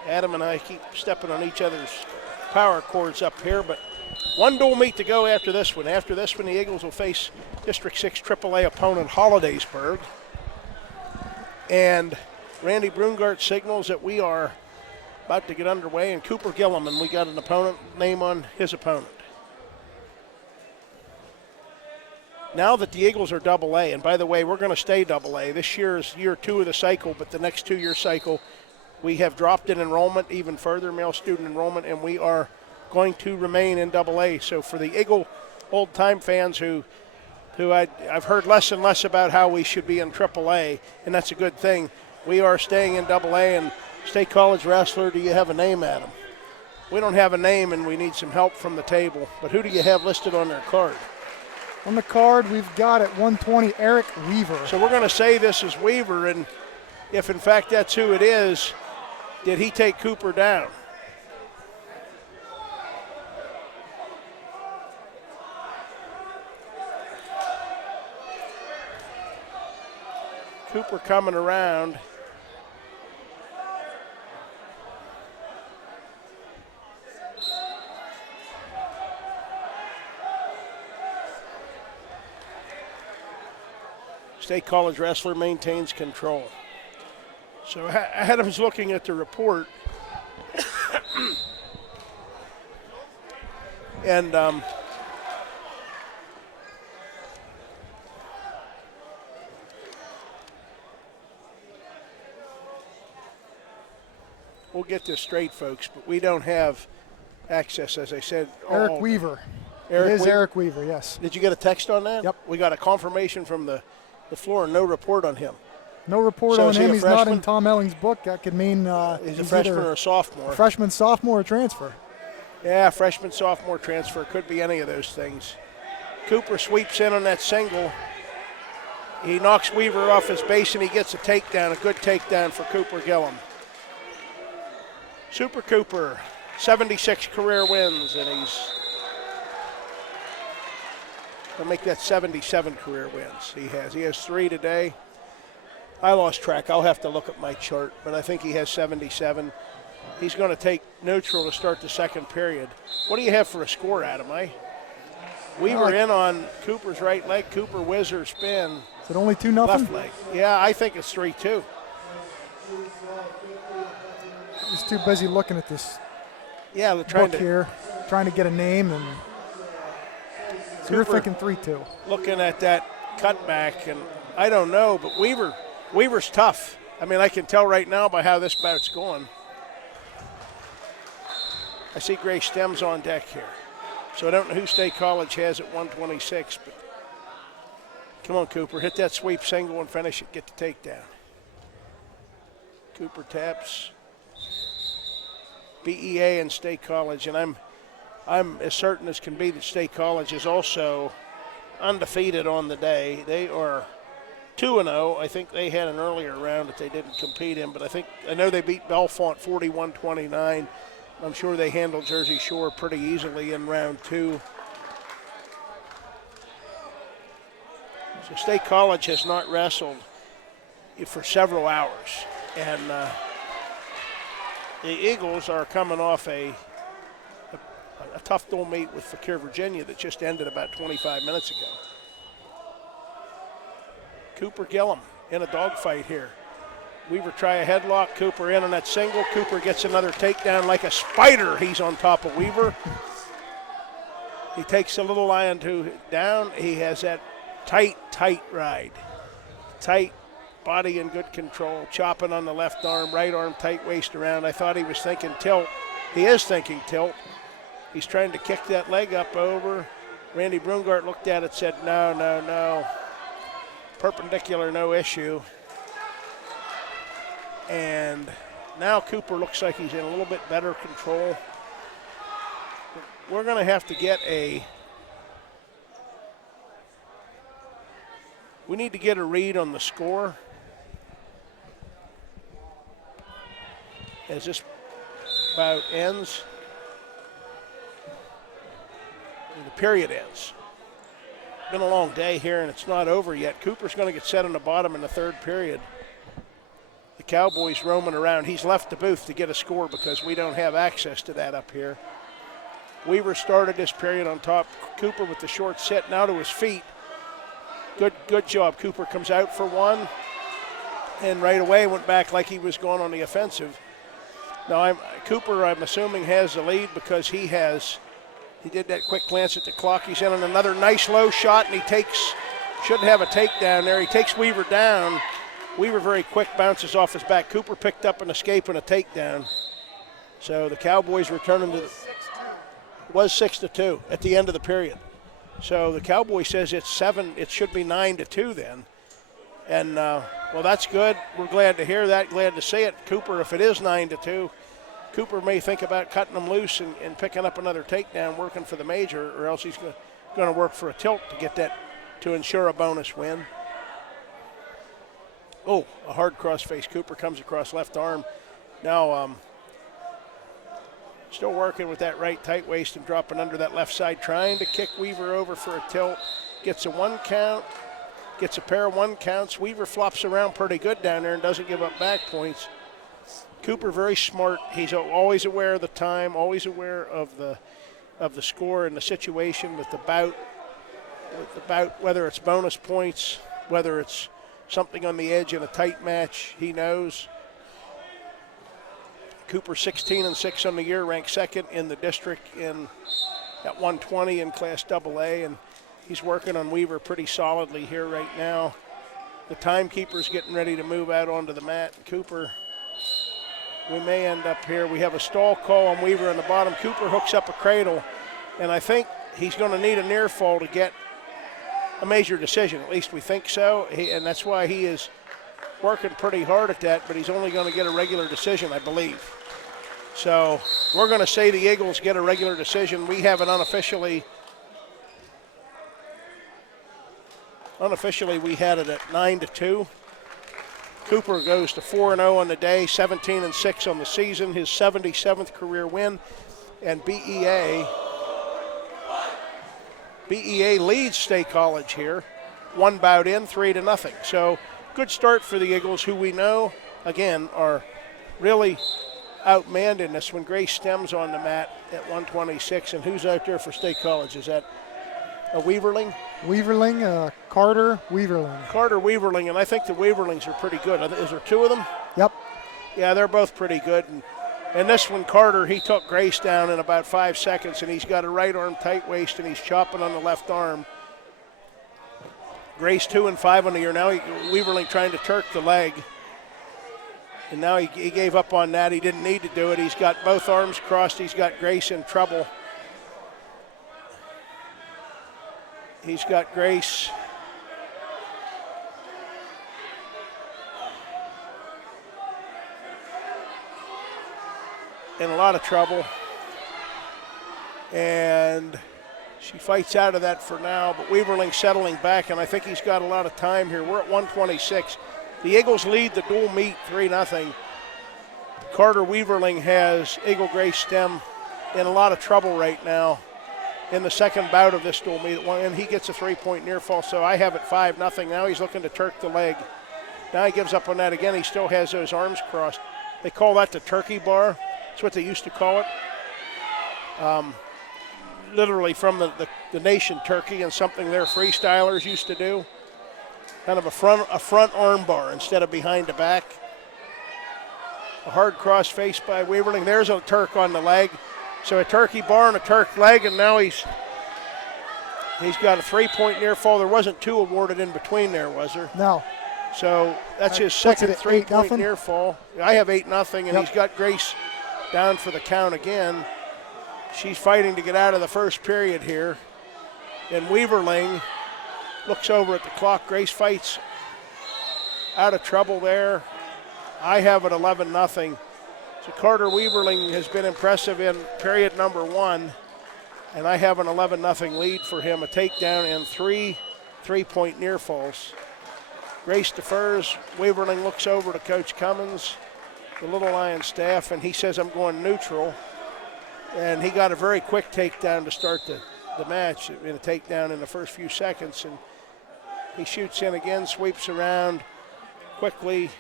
Adam and I keep stepping on each other's power cords up here, but one dual meet to go after this one. After this one, the Eagles will face District 6 AAA opponent Hollidaysburg. And Randy Brungart signals that we are about to get underway, and Cooper Gilliman, we got an opponent name on his opponent. Now that the Eagles are AA, and by the way, we're going to stay AA. This year is year 2 of the cycle, but the next 2-year cycle, we have dropped in enrollment even further, male student enrollment, and we are going to remain in AA. So for the Eagle old-time fans who I've heard less and less about how we should be in AAA, and that's a good thing, we are staying in AA. And State College wrestler, do you have a name, Adam? We don't have a name, and we need some help from the table. But who do you have listed on their card? On the card, we've got at 120 Eric Weaver. So we're going to say this is Weaver, and if in fact that's who it is, did he take Cooper down? Cooper coming around. State College wrestler maintains control. So Adam's looking at the report. And we'll get this straight, folks, but we don't have access, as I said. Eric Weaver. Eric Weaver? Eric Weaver, yes. Did you get a text on that? Yep. We got a confirmation from the floor, no report on him. No report So on is he him. a He's not freshman? in Tom Elling's book. That could mean He's a freshman either or a sophomore. freshman, sophomore, or transfer. Yeah, freshman, sophomore transfer. Could be any of those things. Cooper sweeps in on that single. He knocks Weaver off his base, and he gets a takedown, a good takedown for Cooper Gillum. Super Cooper, 76 career wins, and he's going to make that 77 career wins. He has 3 today. I lost track. I'll have to look at my chart, but I think he has 77. He's going to take neutral to start the second period. What do you have for a score, Adam? Weaver in on Cooper's right leg. Cooper whizzer spin. Is it only 2-0? Left leg. Yeah, I think it's 3-2. He's too busy looking at this Yeah, they're trying book here, trying to get a name, and so you're Cooper thinking 3-2. looking at that cutback, and I don't know, but Weaver's tough. I mean, I can tell right now by how this bout's going. I see Gray Stems on deck here. So I don't know who State College has at 126, but come on, Cooper. Hit that sweep single and finish it. Get the takedown. Cooper taps. B.E.A. and State College, and I'm as certain as can be that State College is also undefeated on the day. They are 2-0. I think they had an earlier round that they didn't compete in, but I know they beat Belfont 41-29. I'm sure they handled Jersey Shore pretty easily in round 2. So State College has not wrestled for several hours, and the Eagles are coming off a tough dual meet with Fakir, Virginia that just ended about 25 minutes ago. Cooper Gillum in a dogfight here. Weaver try a headlock. Cooper in on that single. Cooper gets another takedown like a spider. He's on top of Weaver. He takes a little lion down. He has that tight ride. Tight body in good control. Chopping on the left arm, right arm tight waist around. I thought he was thinking tilt. He is thinking tilt. He's trying to kick that leg up over. Randy Brungart looked at it, said no. Perpendicular, no issue. And now Cooper looks like he's in a little bit better control. We're going to have to get we need to get a read on the score as this bout ends. And the period ends. Been a long day here, and it's not over yet. Cooper's going to get set on the bottom in the third period. The Cowboys roaming around. He's left the booth to get a score because we don't have access to that up here. Weaver started this period on top. Cooper with the short set now to his feet. Good job. Cooper comes out for one. and right away went back like he was going on the offensive. Now, Cooper, I'm assuming, has the lead because he did that quick glance at the clock. He's in on another nice low shot, and shouldn't have a takedown there. He takes Weaver down. Weaver very quick, bounces off his back. Cooper picked up an escape and a takedown. So the Cowboys returning to was 6-2 at the end of the period. So the Cowboy says it's 7. It should be 9-2 then. And well, that's good. We're glad to hear that. Glad to see it. Cooper, if it is 9-2, Cooper may think about cutting them loose and picking up another takedown, working for the major, or else he's going to work for a tilt to get that to ensure a bonus win. Oh, a hard cross-face. Cooper comes across left arm. Now, still working with that right tight waist and dropping under that left side, trying to kick Weaver over for a tilt. Gets a 1 count, gets a pair of 1 counts. Weaver flops around pretty good down there and doesn't give up back points. Cooper very smart. He's always aware of the time, always aware of the score and the situation with the bout, whether it's bonus points, whether it's something on the edge in a tight match, he knows. Cooper 16-6 on the year, ranked second in the district at 120 in Class AA, and he's working on Weaver pretty solidly here right now. The timekeeper's getting ready to move out onto the mat. Cooper, we may end up here. We have a stall call on Weaver in the bottom. Cooper hooks up a cradle, and I think he's going to need a near fall to get a major decision. At least we think so, and that's why he is working pretty hard at that, but he's only going to get a regular decision, I believe. So we're going to say the Eagles get a regular decision. We have it unofficially we had it at 9-2. Cooper goes to 4-0 on the day, 17-6 on the season, his 77th career win, and B.E.A. leads State College here, 1 bout in, 3-0. So good start for the Eagles, who we know, again, are really outmanned in this when Grace Stem's on the mat at 126. And who's out there for State College? Is that a Weaverling? Weaverling, Carter Weaverling. Carter Weaverling, and I think the Weaverlings are pretty good. Is there 2 of them? Yep. Yeah, they're both pretty good. And this one, Carter, he took Grace down in about 5 seconds, and he's got a right arm tight waist, and he's chopping on the left arm. Grace 2-5 on the year. Now Weaverling trying to Turk the leg. And now he gave up on that. He didn't need to do it. He's got both arms crossed. He's got Grace in trouble. He's got Grace in a lot of trouble. And she fights out of that for now, but Weaverling settling back, and I think he's got a lot of time here. We're at 126. The Eagles lead the dual meet 3-0. Carter Weaverling has Eagle Grace Stem in a lot of trouble right now in the second bout of this dual meet, and he gets a 3-point near fall, so I have it 5-0. Now he's looking to Turk the leg. Now he gives up on that again. He still has those arms crossed. They call that the turkey bar. That's what they used to call it. Literally from the nation Turkey, and something their freestylers used to do. Kind of a front arm bar instead of behind the back. A hard cross face by Weaverling. There's a Turk on the leg. So a turkey bar and a Turk leg, and now he's got a 3-point near fall. There wasn't 2 awarded in between there, was there? No. So that's his second 3-point near fall. I have 8-0, and he's got Grace down for the count again. She's fighting to get out of the first period here. And Weaverling looks over at the clock. Grace fights out of trouble there. I have it 11-0. So Carter Weaverling has been impressive in period number 1, and I have an 11-0 lead for him, a takedown and 3 3-point near falls. Grace defers. Weaverling looks over to Coach Cummins, the Little Lion staff, and he says, I'm going neutral. And he got a very quick takedown to start the match, in a takedown in the first few seconds. And he shoots in again, sweeps around quickly,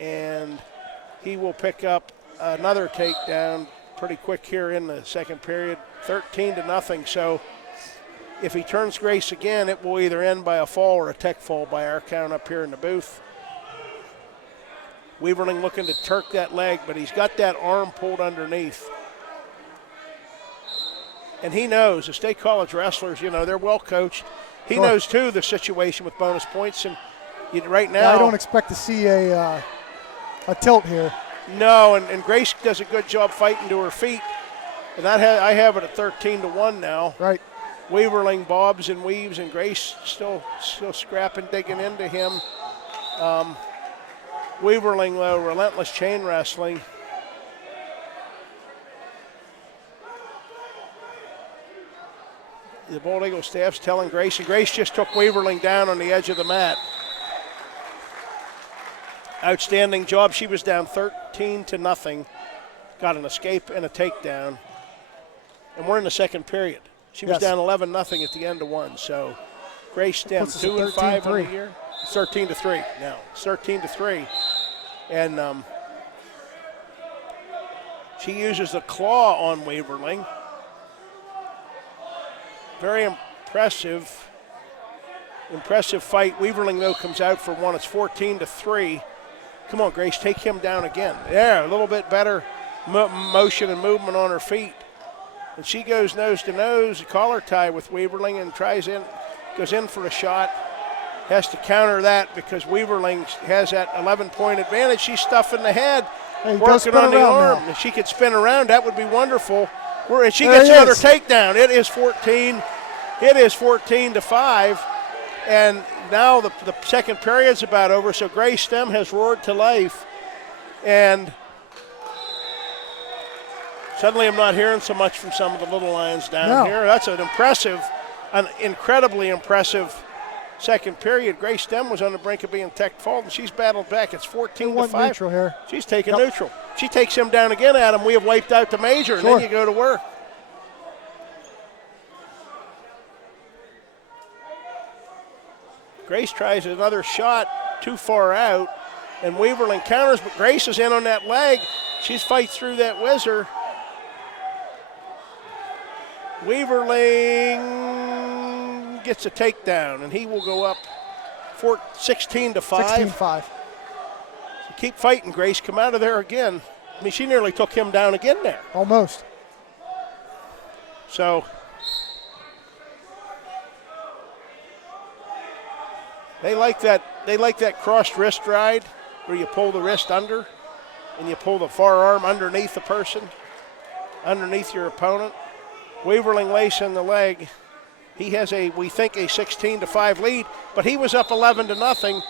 and he will pick up another takedown pretty quick here in the second period, 13-0. So if he turns Grace again, it will either end by a fall or a tech fall by our count up here in the booth. Weaverling looking to turk that leg, but he's got that arm pulled underneath. And he knows, the State College wrestlers, they're well coached. He knows, too, the situation with bonus points. And right now, I don't expect to see a tilt here. No, and Grace does a good job fighting to her feet. And I have it at 13-1 now. Right. Weaverling bobs and weaves, and Grace still scrapping, digging into him. Weaverling, though, relentless chain wrestling. The Bald Eagle staff's telling Grace, and Grace just took Weaverling down on the edge of the mat. Outstanding job. She was down 13-0. Got an escape and a takedown. And we're in the second period. She was down 11-0 at the end of one. So Grace down 2-5 on the year. It's 13-3 now. It's 13-3. And she uses the claw on Weaverling. Very impressive fight. Weaverling, though, comes out for one. It's 14-3. Come on, Grace, take him down again. Yeah, a little bit better motion and movement on her feet. And she goes nose to nose, a collar tie with Weaverling, and goes in for a shot. Has to counter that because Weaverling has that 11-point advantage. She's stuffing the head, working on the arm. If she could spin around, that would be wonderful. And she gets another takedown. It is 14. It is 14-5. And now the second period's about over, so Grace Stem has roared to life. And suddenly I'm not hearing so much from some of the little lions down here. That's an incredibly impressive second period. Grace Stem was on the brink of being tech fault, and she's battled back. It's 14-5. Neutral here. She's taking neutral. She takes him down again, Adam. We have wiped out the major, and then you go to work. Grace tries another shot too far out, and Weaverling counters, but Grace is in on that leg. She fights through that whizzer. Weaverling gets a takedown, and he will go up 16-5. 16-5. So keep fighting, Grace. Come out of there again. I mean, she nearly took him down again there. Almost. So they like that crossed wrist ride where you pull the wrist under and you pull the forearm underneath the person, underneath your opponent. Weaverling lace in the leg. He has we think a 16-5 lead, but he was up 11-0.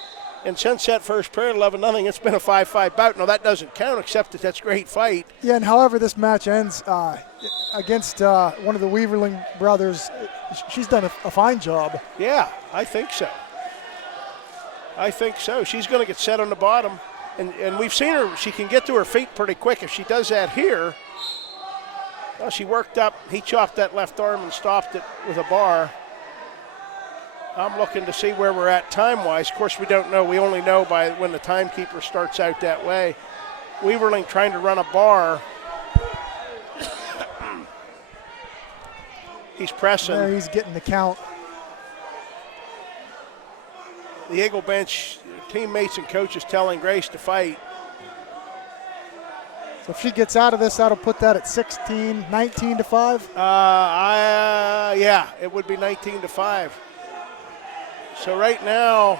And since that first period, 11-0, it's been a 5-5 bout. Now, that doesn't count, except that that's a great fight. Yeah, and however this match ends against one of the Weaverling brothers, she's done a fine job. Yeah, I think so. She's going to get set on the bottom. And we've seen her, she can get to her feet pretty quick. If she does that here, well, she worked up. He chopped that left arm and stopped it with a bar. I'm looking to see where we're at time-wise. Of course, we don't know. We only know by when the timekeeper starts out that way. Weaverling trying to run a bar. He's pressing. There he's getting the count. The Eagle bench teammates and coaches telling Grace to fight. So if she gets out of this, that'll put that at 19-5? Yeah, it would be 19-5. So right now,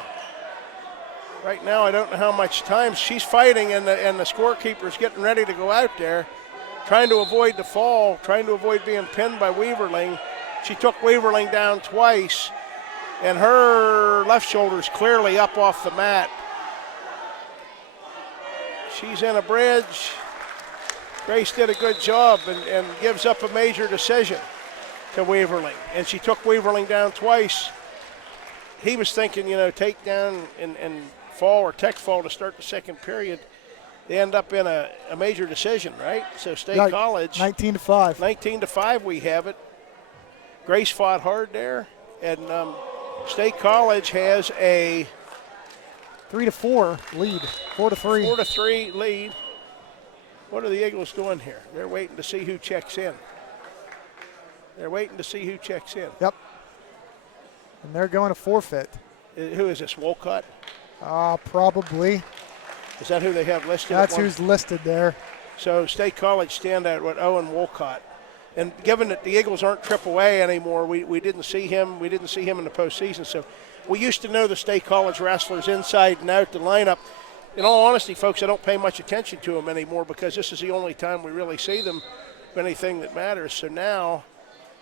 I don't know how much time she's fighting, and the scorekeeper's getting ready to go out there, trying to avoid the fall, trying to avoid being pinned by Weaverling. She took Weaverling down twice, and her left shoulder's clearly up off the mat. She's in a bridge. Grace did a good job and gives up a major decision to Weaverling, and she took Weaverling down twice. He was thinking, take down and fall or tech fall to start the second period. They end up in a major decision, right? So State College. 19-5. 19-5 we have it. Grace fought hard there. And State College has a 3-4 lead. 4-3. 4-3 lead. What are the Eagles doing here? They're waiting to see who checks in. Yep. And they're going to forfeit. Who is this, Wolcott? Probably. Is that who they have listed? That's who's listed there. So State College standout with Owen Wolcott. And given that the Eagles aren't AAA anymore, we didn't see him. We didn't see him in the postseason. So we used to know the State College wrestlers inside and out the lineup. In all honesty, folks, I don't pay much attention to them anymore because this is the only time we really see them for anything that matters. So now,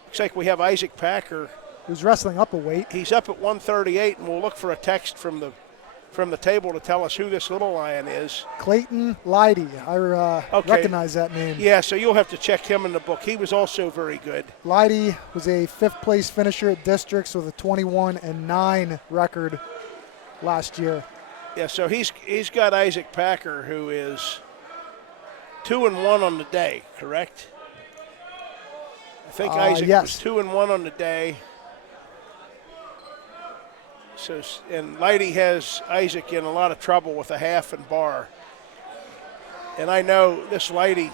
looks like we have Isaac Packer. Who's wrestling up a weight. He's up at 138, and we'll look for a text from the table to tell us who this little lion is. Clayton Leidy. I recognize that name. Yeah, so you'll have to check him in the book. He was also very good. Leidy was a 5th place finisher at districts with a 21-9 record last year. Yeah, so he's got Isaac Packer, who is 2-1 on the day, correct? I think Isaac yes. was 2-1 on the day. So, and Leidy has Isaac in a lot of trouble with a half and bar. And I know this Leidy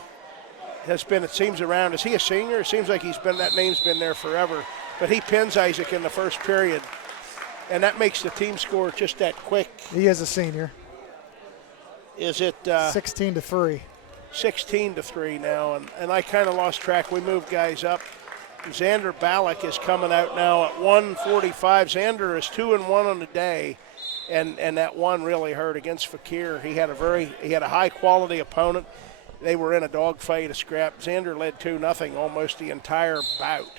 has been, it seems, around. Is he a senior? It seems like that name's been there forever. But he pins Isaac in the first period. And that makes the team score just that quick. He is a senior. Is it 16-3? 16-3 now, and I kind of lost track. We moved guys up. Xander Ballack is coming out now at 145. Xander is 2-1 on the day, and that one really hurt against Fakir. He had a high quality opponent. They were in a dogfight, a scrap. Xander led 2-0 almost the entire bout,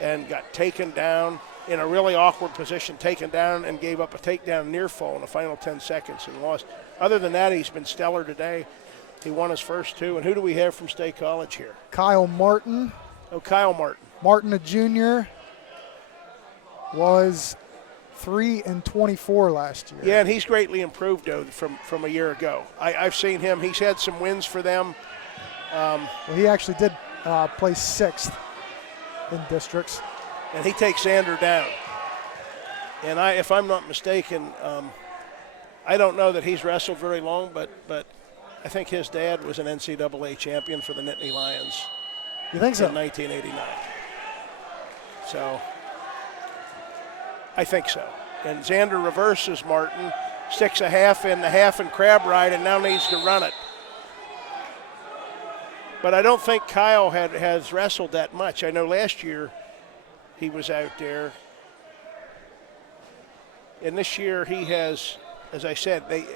and got taken down in a really awkward position, taken down, and gave up a takedown near fall in the final 10 seconds and lost. Other than that, he's been stellar today. He won his first two. And who do we have from State College here? Kyle Martin. Oh, Kyle Martin. Martin, a junior, was 3-24 last year. Yeah, and he's greatly improved, though, from a year ago. I've seen him. He's had some wins for them. Well, he actually did place 6th in districts. And he takes Xander down. And if I'm not mistaken, I don't know that he's wrestled very long, but I think his dad was an NCAA champion for the Nittany Lions. You think so? In 1989. So, I think so. And Xander reverses Martin, sticks a half in the half and crab ride, and now needs to run it. But I don't think Kyle has wrestled that much. I know last year he was out there. And this year he has, as I said, the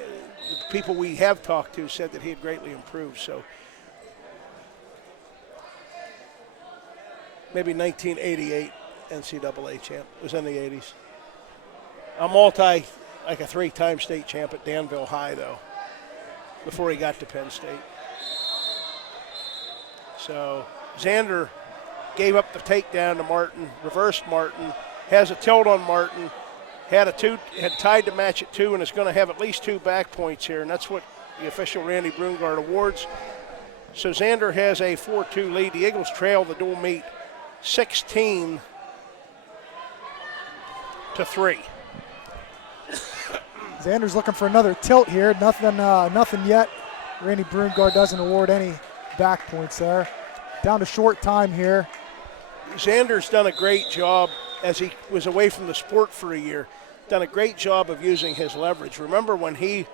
people we have talked to said that he had greatly improved. So maybe 1988 NCAA champ. It was in the 80s. A like a 3-time state champ at Danville High, though, before he got to Penn State. So Xander gave up the takedown to Martin, reversed Martin, has a tilt on Martin, had tied the match at 2, and is going to have at least 2 back points here, and that's what the official Randy Brungard awards. So Xander has a 4-2 lead. The Eagles trail the dual meet 16-3. Xander's looking for another tilt here. Nothing yet. Randy Brungard doesn't award any back points there. Down to short time here. Xander's done a great job as he was away from the sport for a year. Done a great job of using his leverage. Remember when he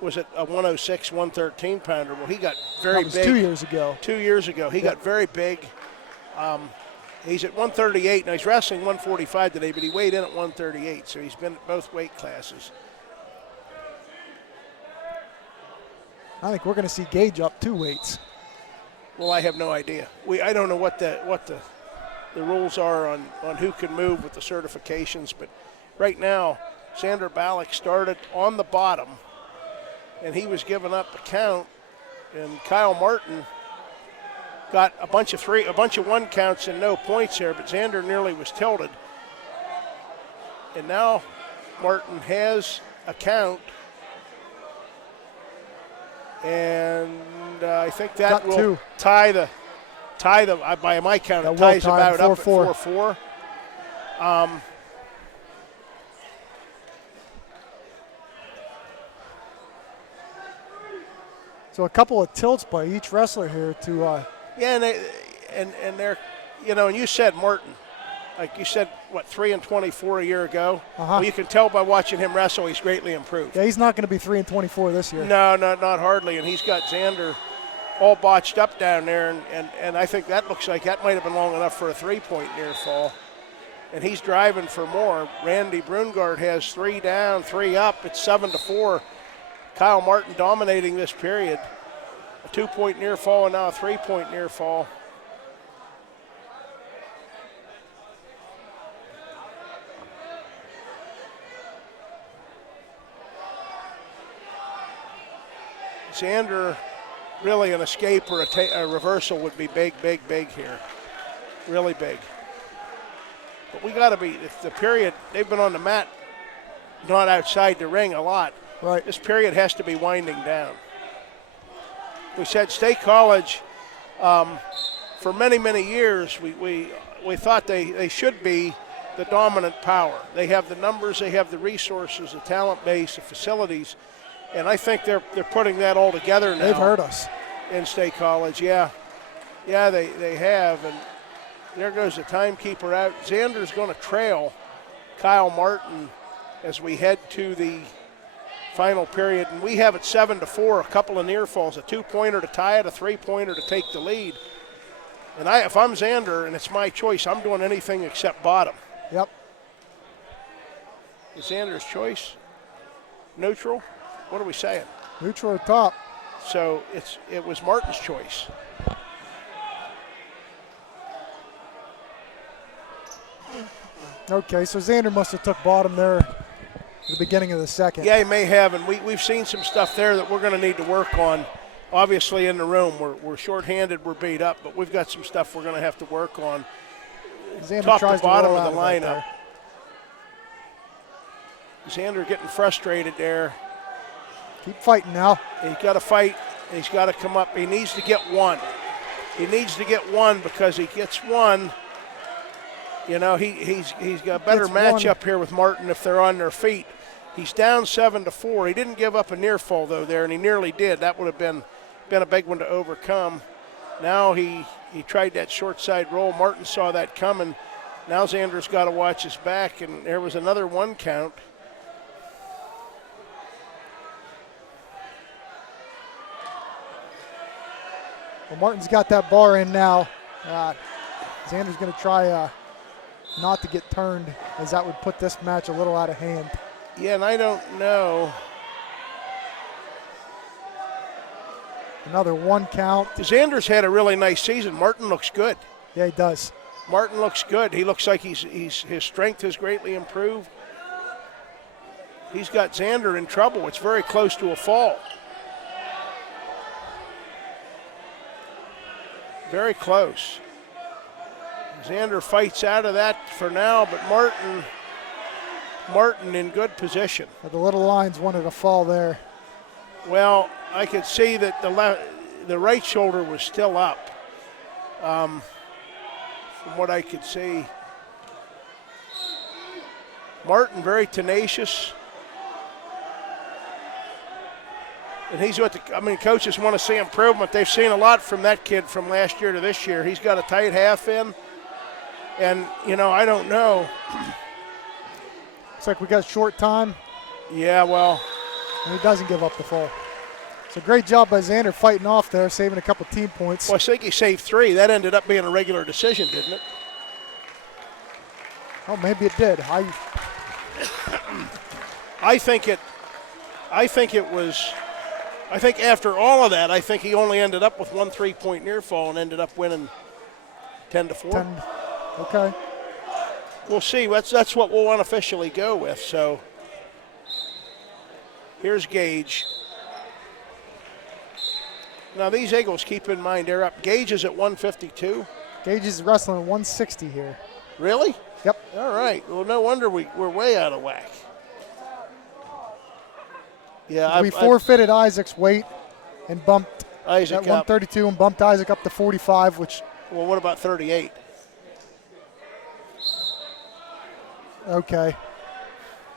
was at a 106, 113 pounder? Well, he got very big. 2 years ago. 2 years ago. He got very big. He's at 138. Now he's wrestling 145 today, but he weighed in at 138, so he's been at both weight classes. I think we're going to see Gage up 2 weights. Well, I have no idea. I don't know what the rules are on who can move with the certifications, but right now, Xander Ballack started on the bottom, and he was giving up a count, and Kyle Martin got a bunch of 1 counts and no points there, but Xander nearly was tilted. And now Martin has a count, and I think that will tie the by my count, it ties about up at 4-4. So a couple of tilts by each wrestler here to yeah, and they're, and you said Martin. like you said, what, 3-24 a year ago? Uh-huh. Well, you can tell by watching him wrestle, he's greatly improved. Yeah, he's not going to be 3-24 this year. No, not hardly, and he's got Xander all botched up down there, and I think that looks like that might have been long enough for a three-point near fall. And he's driving for more. Randy Brungard has 3 down, 3 up. It's 7-4. Kyle Martin dominating this period. A 2-point near fall and now a 3-point near fall. Xander, really an escape or a reversal would be big, big, big here. Really big. But we got to be, if the period, they've been on the mat, not outside the ring a lot. Right. This period has to be winding down. We said State College, for many, many years, we thought they should be the dominant power. They have the numbers, they have the resources, the talent base, the facilities, and I think they're putting that all together now. They've hurt us. In State College, yeah. Yeah, they have, and there goes the timekeeper out. Xander's going to trail Kyle Martin as we head to the final period, and we have it 7-4, a couple of near falls, a 2-pointer to tie it, a 3-pointer to take the lead. And if I'm Xander and it's my choice, I'm doing anything except bottom. Yep. Is Xander's choice neutral? What are we saying? Neutral or top. So it was Martin's choice. Okay, so Xander must have took bottom there at the beginning of the second. Yeah, he may have, and we've seen some stuff there that we're going to need to work on. Obviously in the room, we're shorthanded, we're beat up, but we've got some stuff we're going to have to work on. Xander Top tries to bottom roll of the out lineup. Xander getting frustrated there. Keep fighting now. He's got to fight. He's got to come up. He needs to get one. He needs to get one, because he gets one. You know, he's got a better matchup here with Martin if they're on their feet. He's down 7-4. He didn't give up a near fall though there, and he nearly did. That would have been a big one to overcome. Now he tried that short side roll. Martin saw that coming. Now Xander's got to watch his back, and there was another 1 count. Well, Martin's got that bar in now. Xander's going to try not to get turned, as that would put this match a little out of hand. Yeah, and I don't know. Another 1 count. Xander's had a really nice season. Martin looks good. Yeah, he does. Martin looks good. He looks like his strength has greatly improved. He's got Xander in trouble. It's very close to a fall. Very close. Xander fights out of that for now, but Martin in good position. The little lines wanted to fall there. Well, I could see that the right shoulder was still up, from what I could see. Martin very tenacious. And he's what coaches want to see improvement. They've seen a lot from that kid from last year to this year. He's got a tight half in. And, I don't know. Looks like we got short time. Yeah, well. And he doesn't give up the fall. So great job by Xander fighting off there, saving a couple team points. Well, I think he saved 3. That ended up being a regular decision, didn't it? Oh, maybe it did. I think after all of that, I think he only ended up with 1 3-point near fall and ended up winning 10-4. Okay. We'll see. That's what we'll unofficially go with. So here's Gage. Now these Eagles, keep in mind, they're up. Gage is at 152. Gage is wrestling 160 here. Really? Yep. All right. Well, no wonder we're way out of whack. Yeah, we forfeited Isaac's weight and bumped Isaac at 132 and bumped Isaac up to 45, which. Well, what about 38? Okay.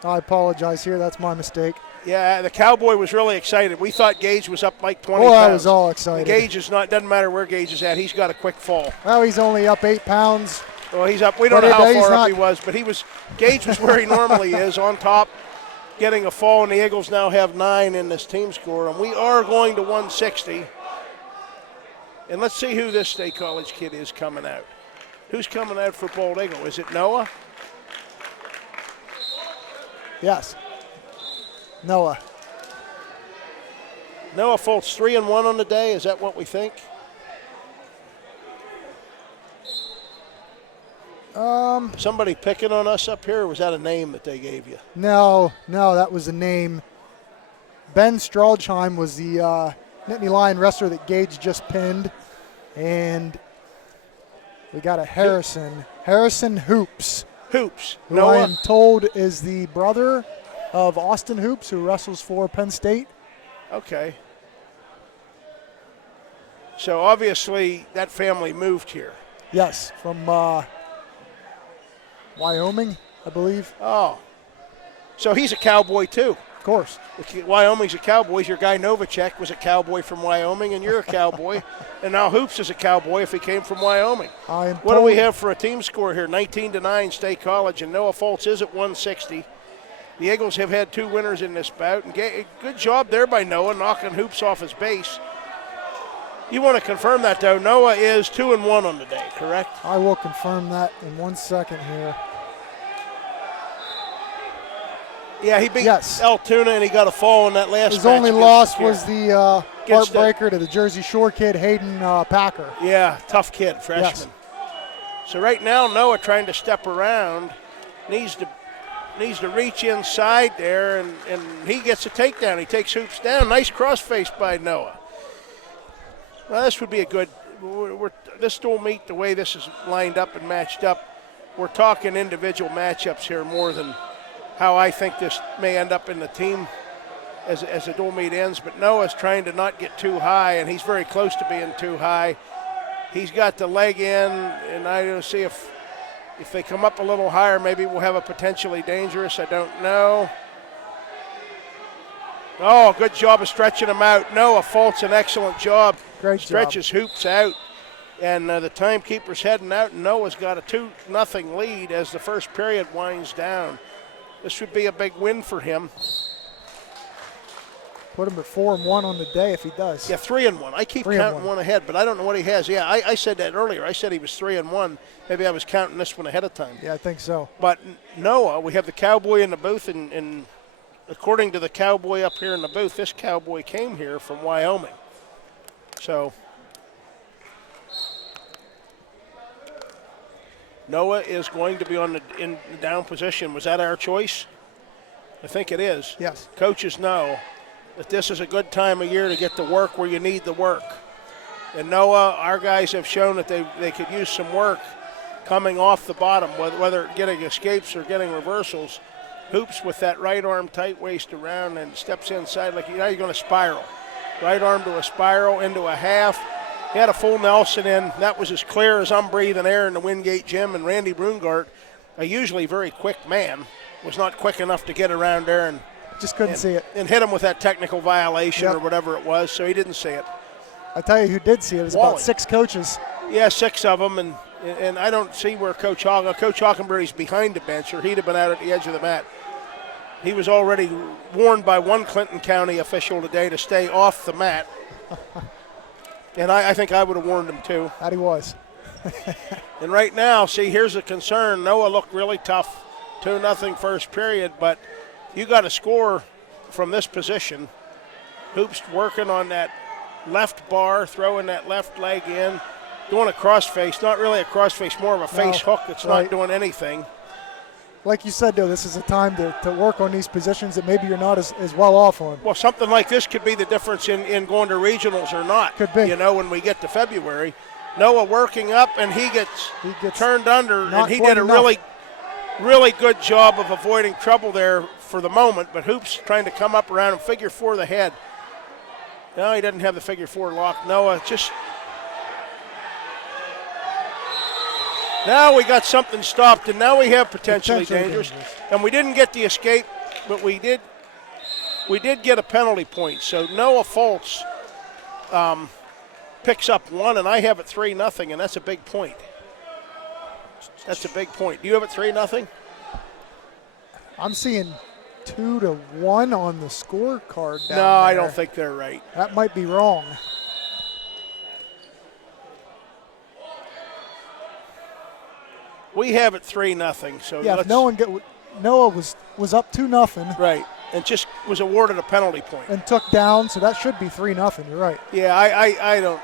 I apologize here. That's my mistake. Yeah, the Cowboy was really excited. We thought Gage was up like 20 pounds. I was all excited. Gage is not, doesn't matter where Gage is at. He's got a quick fall. Well, he's only up 8 pounds. Well, he's up. We don't know how far up he was, but Gage was where he normally is, on top, getting a fall, and the Eagles now have 9 in this team score, and we are going to 160. And let's see who this State College kid is coming out. Who's coming out for Bald Eagle? Is it Noah? Yes. Noah. Noah Foltz, 3-1 on the day. Is that what we think? Somebody picking on us up here, or was that a name that they gave you? No, that was a name. Ben Stralchheim was the Nittany Lion wrestler that Gage just pinned. And we got a Harrison Hoops. Hoops. Who Noah? I am told is the brother of Austin Hoops, who wrestles for Penn State. Okay. So obviously that family moved here. Yes, from Wyoming, I believe. Oh. So he's a cowboy too. Of course. Wyoming's a cowboy. Your guy Novacek was a cowboy from Wyoming, and you're a cowboy. And now Hoops is a cowboy if he came from Wyoming. What do we have for a team score here? 19-9 State College, and Noah Foltz is at 160. The Eagles have had 2 winners in this bout, and good job there by Noah, knocking Hoops off his base. You want to confirm that, though. Noah is 2-1 on the day, correct? I will confirm that in 1 second here. Yeah, he beat Altoona, and he got a fall in that last match. His only loss was the heartbreaker to the Jersey Shore kid, Hayden Packer. Yeah, tough kid, freshman. Yes. So right now, Noah trying to step around, needs to reach inside there, and he gets a takedown. He takes Hoops down. Nice crossface by Noah. Well, this would be a good – this dual meet, the way this is lined up and matched up, we're talking individual matchups here more than how I think this may end up in the team as the dual meet ends. But Noah's trying to not get too high, and he's very close to being too high. He's got the leg in, and I don't see if they come up a little higher, maybe we'll have a potentially dangerous. I don't know. Oh, good job of stretching him out. Noah Foltz, an excellent job. Great Stretches job. Hoops out. And the timekeeper's heading out, and Noah's got a 2-0 lead as the first period winds down. This would be a big win for him. Put him at 4-1 on the day if he does. Yeah, 3-1. I keep counting one ahead, but I don't know what he has. Yeah, I said that earlier. I said he was 3-1. Maybe I was counting this one ahead of time. Yeah, I think so. But Noah, we have the cowboy in the booth, and according to the cowboy up here in the booth, this cowboy came here from Wyoming. So Noah is going to be in the down position. Was that our choice? I think it is. Yes. Coaches know that this is a good time of year to get the work where you need the work. And Noah, our guys have shown that they could use some work coming off the bottom, whether getting escapes or getting reversals. Hoops with that right arm tight waist around and steps inside like now you're going to spiral. Right arm to a spiral into a half. He had a full Nelson in. That was as clear as I'm breathing air in the Wingate gym. And Randy Brungart, a usually very quick man, was not quick enough to get around there and just couldn't see it. And hit him with that technical violation or whatever it was, so he didn't see it. I tell you who did see it. It was about 6 coaches. Yeah, 6 of them, and I don't see where Coach Hockenberry's behind the bench, or he'd have been out at the edge of the mat. He was already warned by one Clinton County official today to stay off the mat. And I think I would have warned him too. That he was. And right now, see, here's a concern. Noah looked really tough, 2-0 first period, but you got to score from this position. Hoops working on that left bar, throwing that left leg in, doing a crossface, not really a crossface, more of a face hook that's not doing anything. Like you said, though, this is a time to work on these positions that maybe you're not as well off on. Well, something like this could be the difference in going to regionals or not. Could be. You know, when we get to February. Noah working up, and he gets turned under, and he did a really good job of avoiding trouble there for the moment, but Hoops trying to come up around and figure 4 the head. No, he doesn't have the figure 4 lock. Noah just... Now we got something stopped, and now we have potentially dangerous. And we didn't get the escape, but we did get a penalty point. So Noah Foltz picks up 1, and I have it 3-0, and that's a big point. That's a big point. Do you have it 3-0? I'm seeing 2-1 on the scorecard down No, I there. don't think they're right. That might be wrong. We have it 3-0. So Yeah, let's, if Noah was up 2-0 right, and just was awarded a penalty point. and took down, so that should be 3-0. You're right. Yeah, I don't.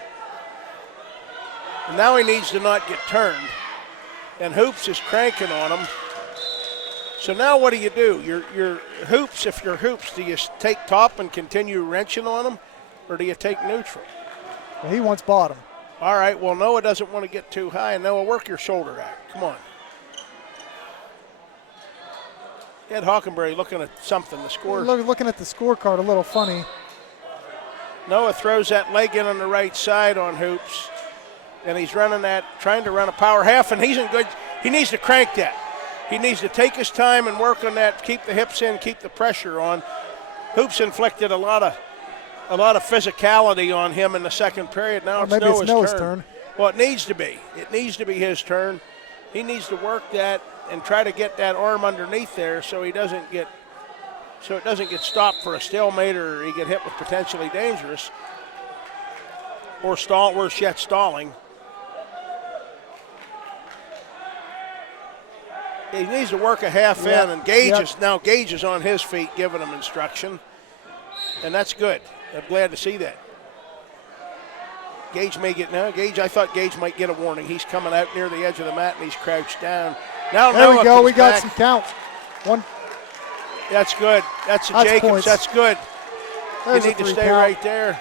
Now he needs to not get turned, and Hoops is cranking on him. So now what do? Your Hoops, if you're Hoops, do you take top and continue wrenching on him, or do you take neutral? Well, he wants bottom. All right, well, Noah doesn't want to get too high. Noah, work your shoulder out. Come on. Ed Hockenberry looking at something. The score. Looking at the scorecard a little funny. Noah throws that leg in on the right side on Hoops, and he's trying to run a power half, and he's in good. He needs to crank that. He needs to take his time and work on that, keep the hips in, keep the pressure on. Hoops inflicted a lot of physicality on him in the second period. Now it's maybe Noah's Noah's turn. turn. Well, it needs to be. It needs to be his turn. He needs to work that and try to get that arm underneath there so it doesn't get stopped for a stalemate or he get hit with potentially dangerous or worse yet stalling. He needs to work a half in, and Gage is on his feet giving him instruction, and that's good. I'm glad to see that. Gage I thought Gage might get a warning. He's coming out near the edge of the mat, and he's crouched down. Now There Noah we go. comes We got back. some counts. One. That's good. That's That's Jacobs. points. That's good. There's You a need to 3 stay count. right there.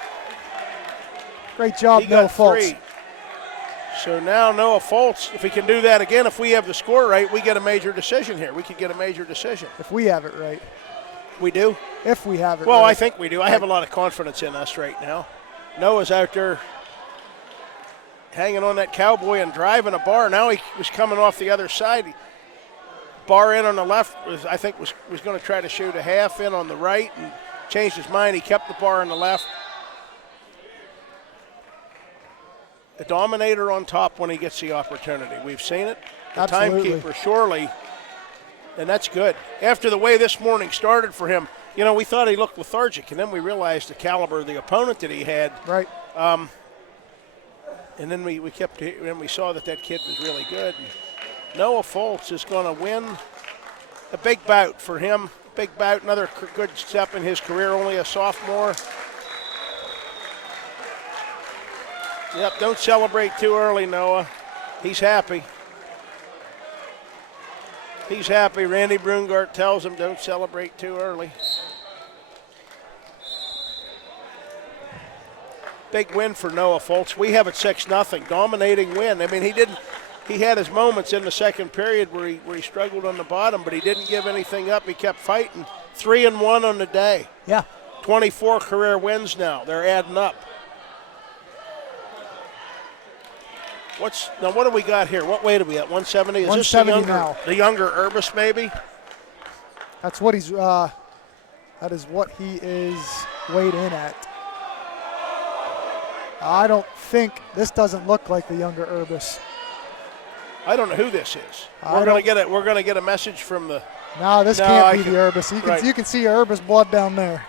Great job, He Noah got Fultz. 3. So now Noah Fultz, if he can do that again, if we have the score right, we get a major decision here. We could get a major decision. If we have it right. We do? If we have it Well, right. I think we do. I have a lot of confidence in us right now. Noah's out there hanging on that cowboy and driving a bar. Now he was coming off the other side. Bar in on the left was going to try to shoot a half in on the right and changed his mind. He kept the bar on the left. The dominator on top when he gets the opportunity. We've seen it. The Absolutely. timekeeper, surely. And that's good. After the way this morning started for him, we thought he looked lethargic, and then we realized the caliber of the opponent that he had. Right. And then we saw that kid was really good. And Noah Fultz is going to win a big bout for him. Big bout, another good step in his career, only a sophomore. Yep, don't celebrate too early, Noah. He's happy. He's happy. Randy Brungart tells him don't celebrate too early. Big win for Noah Fultz. We have it 6-0, dominating win. I mean, he had his moments in the second period where he struggled on the bottom, but he didn't give anything up. He kept fighting. 3-1 on the day. Yeah. 24 career wins now. They're adding up. What do we got here? What weight are we at? 170? Is 170 this now. The younger Urbis, maybe? That's what that is what he is weighed in at. I don't think this doesn't look like the younger Urbis. I don't know who this is. I We're don't- gonna get a message from the. No, this No, can't I be can- the Urbis. right. You can see Urbis blood down there.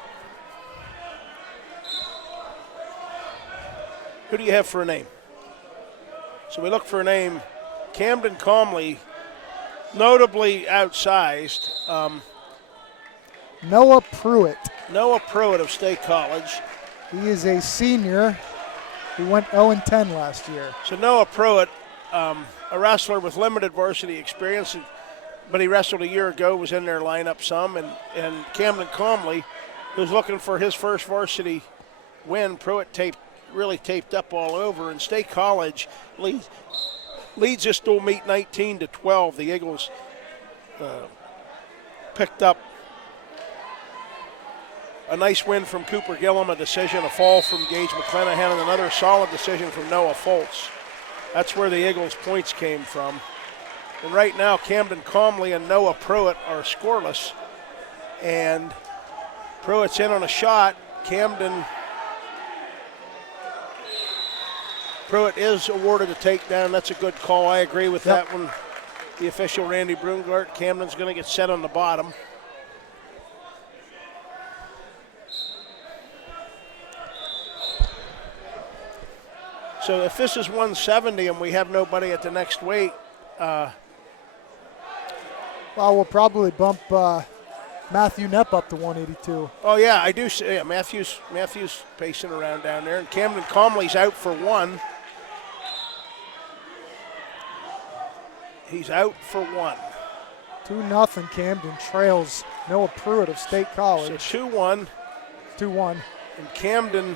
Who do you have for a name? So we look for a name. Camden Comley, notably outsized. Noah Pruitt. Noah Pruitt of State College. He is a senior who went 0-10 last year. So Noah Pruitt, a wrestler with limited varsity experience, but he wrestled a year ago, was in their lineup some. And Camden Comley, who's looking for his first varsity win. Pruitt really taped up all over. And State College leads this dual meet 19-12. The Eagles picked up a nice win from Cooper Gillum, a decision, a fall from Gage McClanahan, and another solid decision from Noah Fultz. That's where the Eagles' points came from. And right now, Camden Comley and Noah Pruitt are scoreless. And Pruitt's in on a shot. Pruitt is awarded a takedown. That's a good call. I agree with that one. the official Randy Brungart. Camden's going to get set on the bottom. So if this is 170 and we have nobody at the next weight, Well, we'll probably bump Matthew Knepp up to 182. oh yeah, I do see. Yeah, Matthews pacing around down there, and Camden Comley's out for one. He's out for one. 2-0 Camden trails Noah Pruitt of State College. So 2-1. 2-1. And Camden,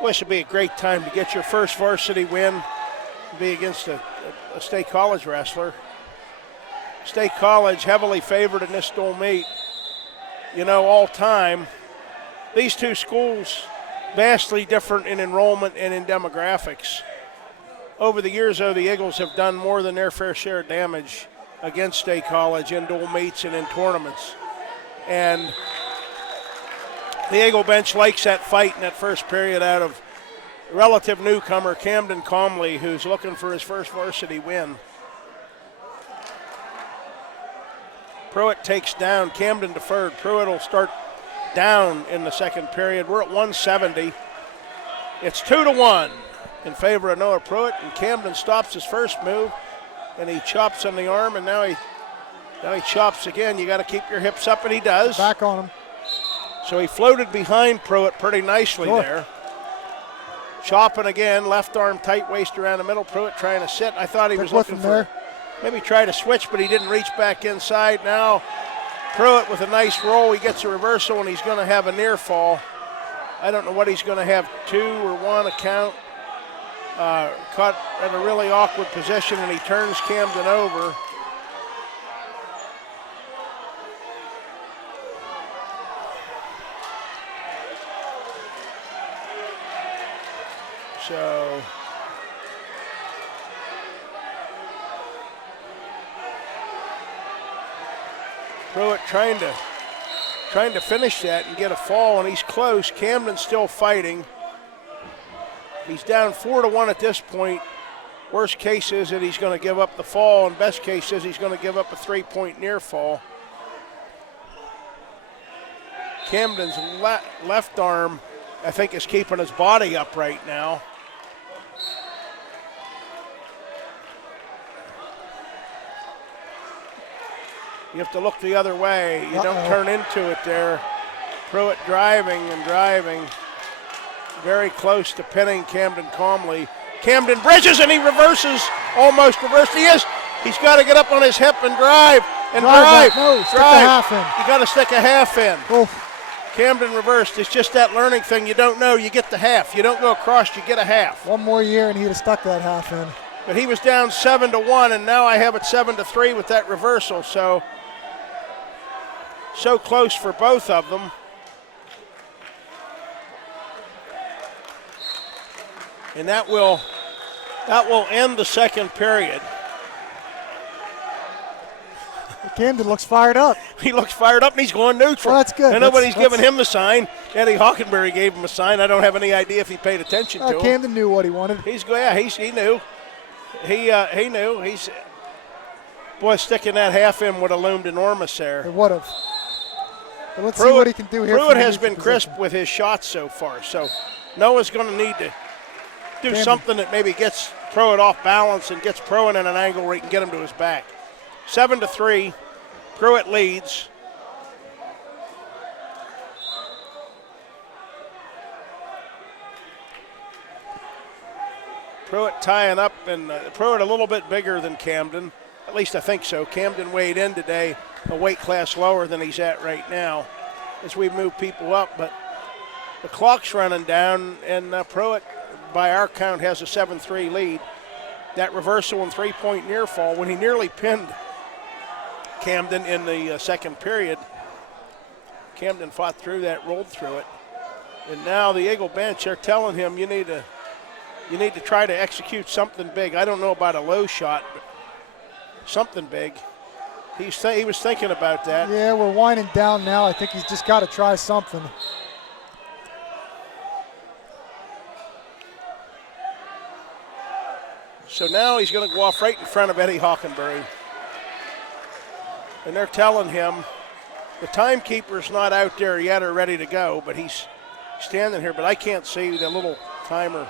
boy, this would be a great time to get your first varsity win, be against a State College wrestler. State College heavily favored in this dual meet. You know, all time, these two schools vastly different in enrollment and in demographics. Over the years, though, the Eagles have done more than their fair share of damage against State College in dual meets and in tournaments. And the Eagle bench likes that fight in that first period out of relative newcomer Camden Comley, who's looking for his first varsity win. Pruitt takes down. Camden deferred. Pruitt will start down in the second period. We're at 170. It's 2-1 in favor of Noah Pruitt, and Camden stops his first move, and he chops on the arm, and now he chops again. You got to keep your hips up, and he does. Back on him. So he floated behind Pruitt pretty nicely there. Chopping again, left arm tight waist around the middle. Pruitt trying to sit. I thought he was looking for maybe try to switch, but he didn't reach back inside. Now Pruitt with a nice roll. He gets a reversal, and he's going to have a near fall. I don't know what he's going to have, 2 or 1 a count. Caught at a really awkward position, and he turns Camden over. So Pruitt trying to finish that and get a fall, and he's close. Camden's still fighting. He's down 4-1 at this point. Worst case is that he's going to give up the fall, and best case is he's going to give up a 3-point near fall. Camden's left arm, I think, is keeping his body up right now. You have to look the other way. You don't turn into it there. Pruitt driving and driving. Very close to pinning Camden Comley. Camden bridges and he reverses, almost reversed. He is. He's got to get up on his hip and drive. And drive. No, stick a half in. You got to stick a half in. Oof. Camden reversed. It's just that learning thing. You don't know. You get the half. You don't go across. You get a half. One more year and he'd have stuck that half in. But he was down 7-1, and now I have it 7-3 with that reversal. So close for both of them. And that will end the second period. Camden looks fired up. He looks fired up, and he's going neutral. Well, that's good. And nobody's giving him the sign. Eddie Hockenberry gave him a sign. I don't have any idea if he paid attention to him. Camden knew what he wanted. He knew. He knew. Boy, sticking that half in would have loomed enormous there. It would have. But let's see what he can do here. Pruitt has been crisp with his shots so far, so Noah's going to need to do something that maybe gets Pruitt off balance and gets Pruitt in an angle where he can get him to his back. 7-3, Pruitt leads. Pruitt tying up, and Pruitt a little bit bigger than Camden. At least I think so. Camden weighed in today a weight class lower than he's at right now as we move people up, but the clock's running down, and Pruitt, by our count, has a 7-3 lead. That reversal and 3-point near fall, when he nearly pinned Camden in the second period, Camden fought through that, rolled through it, and now the Eagle bench are telling him you need to try to execute something big. I don't know about a low shot, but something big. He was thinking about that. Yeah, we're winding down now. I think he's just got to try something. So now he's going to go off right in front of Eddie Hockenberry. And they're telling him the timekeeper's not out there yet or ready to go, but he's standing here, but I can't see the little timer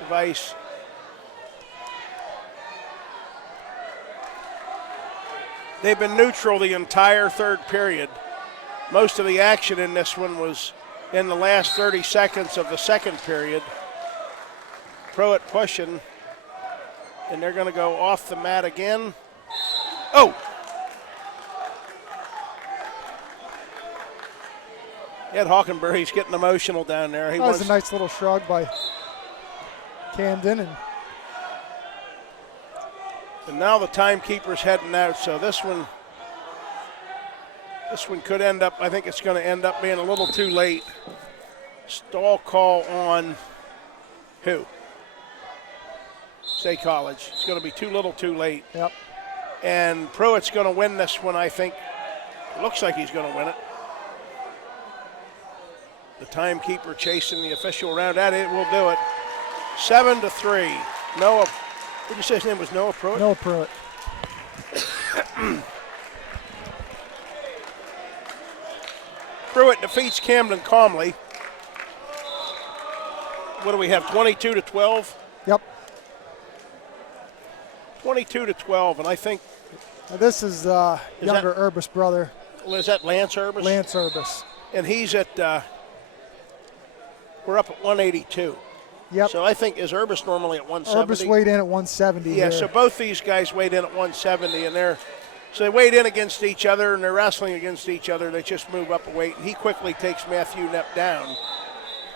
device. They've been neutral the entire third period. Most of the action in this one was in the last 30 seconds of the second period. Pruitt pushing, and they're going to go off the mat again. Oh! Ed Hockenberry's getting emotional down there. That was a nice little shrug by Camden. And now the timekeeper's heading out, so this one could end up, I think it's going to end up being a little too late. Stall call on who? State College. It's going to be too little too late. Yep. And Pruitt's going to win this one, I think. It looks like he's going to win it. The timekeeper chasing the official around. That it will do it. 7-3. Noah, what did you say his name was? Noah Pruitt? Noah Pruitt. Pruitt defeats Camden calmly. What do we have, 22-12? Yep. 22-12, and I think. This is younger Urbis brother. Is that Lance Urbis? Lance Urbis. And he's at, we're up at 182. Yep. So I think, is Urbis normally at 170? Urbis weighed in at 170 Yeah, here. so both these guys weighed in at 170, and so they weighed in against each other, and they're wrestling against each other. They just move up a weight, and he quickly takes Matthew Knepp down.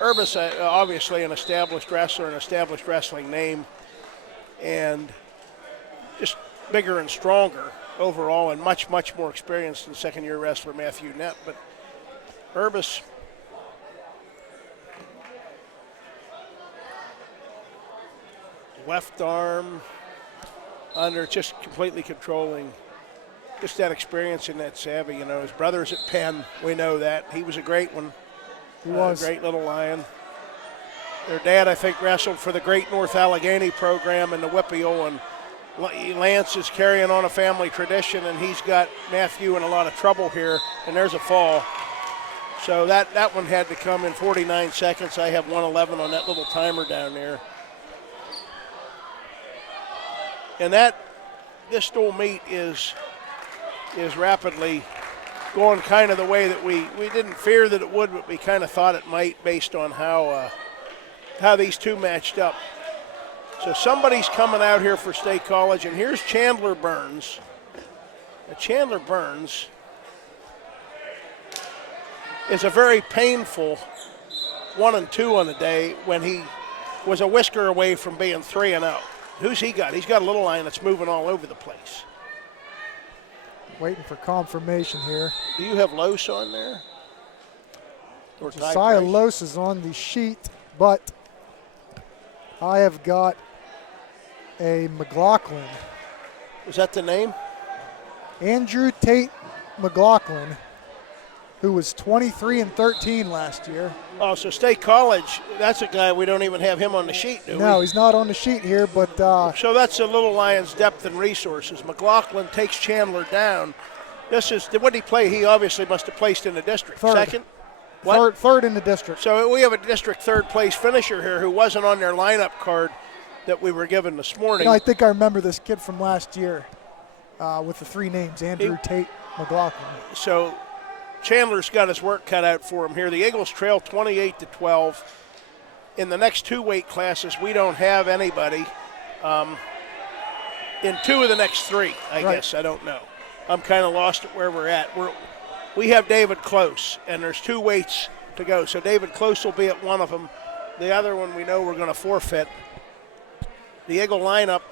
Urbis, obviously an established wrestler, an established wrestling name, and just bigger and stronger overall, and much, much more experienced than second-year wrestler Matthew Knepp. But Urbis, left arm under, just completely controlling. Just that experience and that savvy, you know. His brother's at Penn. We know that. He was a great one. He was. A great little lion. Their dad, I think, wrestled for the Great North Allegheny program in the Whippeal, and Lance is carrying on a family tradition, and he's got Matthew in a lot of trouble here, and there's a fall. So that one had to come in 49 seconds. I have 111 on that little timer down there. And this dual meet is rapidly going kind of the way that we didn't fear that it would, but we kind of thought it might based on how these two matched up. So somebody's coming out here for State College, and here's Chandler Burns. Now, Chandler Burns is a very painful 1-2 on the day when he was a whisker away from being 3-0. Who's he got? He's got a little line that's moving all over the place. Waiting for confirmation here. Do you have Los on there? Or Josiah Los is on the sheet, but I have got a McLaughlin. Is that the name? Andrew Tate McLaughlin, who was 23-13 last year. Oh, so State College, that's a guy, we don't even have him on the sheet, do we? No, he's not on the sheet here, but so that's the Little Lions' depth and resources. McLaughlin takes Chandler down. What did he play? He obviously must have placed in the district. Third. Second? What? Third in the district. So we have a district third place finisher here who wasn't on their lineup card that we were given this morning. I think I remember this kid from last year with the three names, Andrew Tate McLaughlin. So Chandler's got his work cut out for him here. The Eagles trail 28-12. In the next two weight classes, we don't have anybody. In two of the next three, I guess. I don't know. I'm kind of lost at where we're at. We have David Close, and there's two weights to go. So David Close will be at one of them. The other one we know we're going to forfeit. The Eagle lineup,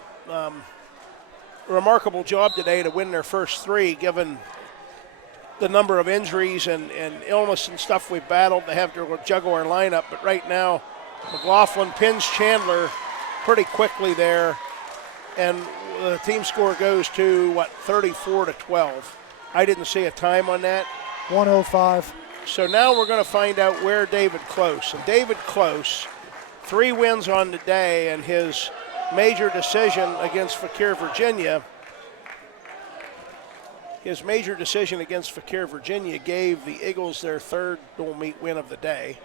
remarkable job today to win their first three, given the number of injuries and illness and stuff we've battled. They have to juggle our lineup, but right now McLaughlin pins Chandler pretty quickly there, and the team score goes to 34-12. I didn't see a time on that. 105. So now we're going to find out where David Close. And David Close, 3 wins on the day, and his major decision against Fakir, Virginia. His major decision against Fakir, Virginia gave the Eagles their third dual meet win of the day.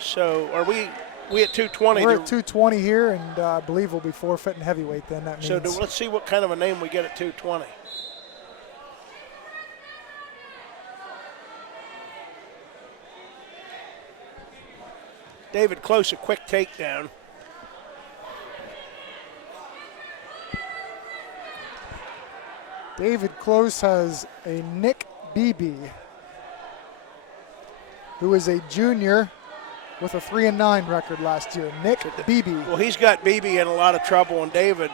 So are we at 220? We're at 220 here, and I believe we'll be forfeiting heavyweight then. That means. So let's see what kind of a name we get at 220. David Close, a quick takedown. David Close has a Nick B.E.A, who is a junior with a 3-9 record last year. Nick B.E.A. Well, he's got B.E.A in a lot of trouble, and David,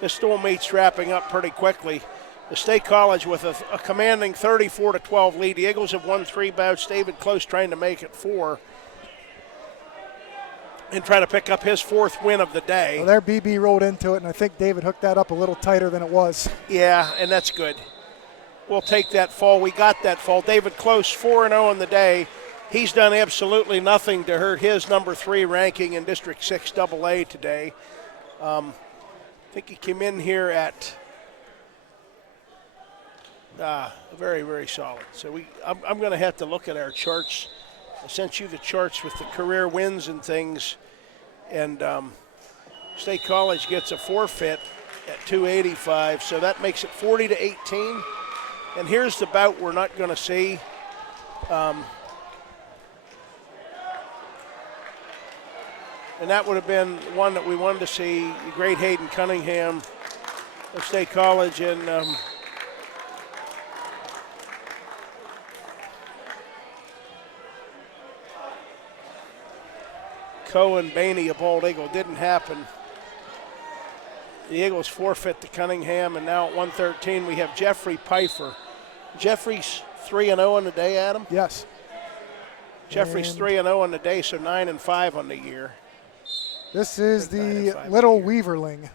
this dual meet's wrapping up pretty quickly. The State College with a commanding 34-12 lead. The Eagles have won 3 bouts. David Close trying to make it 4 and try to pick up his 4th win of the day. Well, there B.E.A rolled into it, and I think David hooked that up a little tighter than it was. Yeah, and that's good. We'll take that fall. We got that fall. David Close, 4-0 on the day. He's done absolutely nothing to hurt his number 3 ranking in District 6 AA today. I think he came in here at very, very solid. So I'm going to have to look at our charts. I sent you the charts with the career wins and things. And State College gets a forfeit at 285, so that makes it 40-18. And here's the bout we're not going to see. And that would have been one that we wanted to see, the great Hayden Cunningham of State College. And Cohen Baney, a bald eagle, didn't happen. The Eagles forfeit to Cunningham, and now at 113 we have Jeffrey Pfeiffer. Jeffrey's 3-0 on the day, Adam? Yes. Jeffrey's 3-0 on the day, so 9-5 on the year. This is the little Weaverling,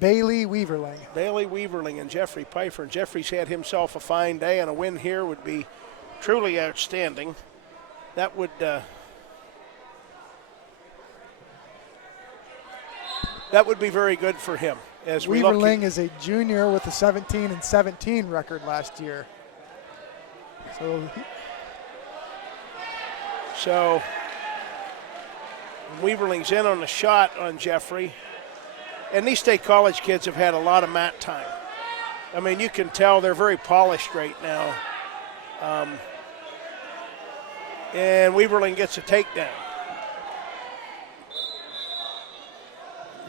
Bailey Weaverling. Bailey Weaverling and Jeffrey Pfeiffer. And Jeffrey's had himself a fine day, and a win here would be truly outstanding. That would be very good for him. As Weaverling is a junior with a 17-17 record last year. So Weaverling's in on the shot on Jeffrey. And these State College kids have had a lot of mat time. I mean, you can tell they're very polished right now. And Weaverling gets a takedown.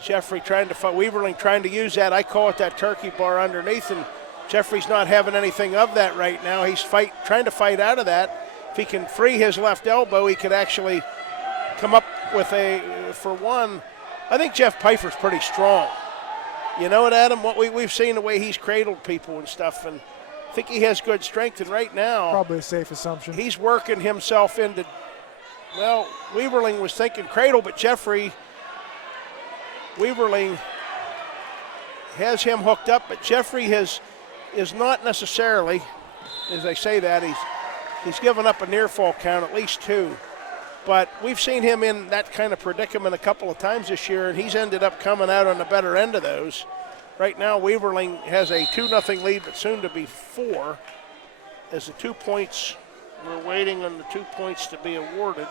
Jeffrey trying to fight, Weaverling trying to use that. I call it that turkey bar underneath, and Jeffrey's not having anything of that right now. He's trying to fight out of that. If he can free his left elbow, he could actually come up with for one. I think Jeff Pfeiffer's pretty strong. You know what, Adam? What we've seen the way he's cradled people and stuff, and I think he has good strength. And right now, probably a safe assumption. He's working himself into. Well, Weaverling was thinking cradle, but Weaverling has him hooked up, but Jeffrey is not necessarily, as I say that, he's given up a near fall count, at least 2. But we've seen him in that kind of predicament a couple of times this year, and he's ended up coming out on the better end of those. Right now, Weaverling has a 2-0 lead, but soon to be 4. As the 2 points, we're waiting on the 2 points to be awarded.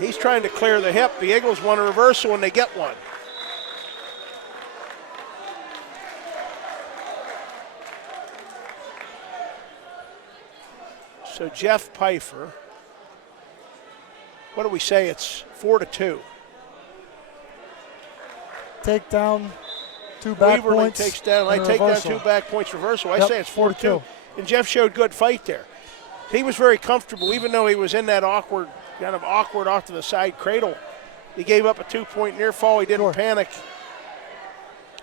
He's trying to clear the hip. The Eagles want a reversal, and they get one. So Jeff Pfeiffer, what do we say? It's 4-2. Takedown, 2 back Weaverling points. Takes down. I take reversal. down 2 back points reversal. I Yep, say it's 4-2. 4-2. And Jeff showed good fight there. He was very comfortable, even though he was in that awkward off to the side cradle. He gave up a 2-point near fall. He didn't panic.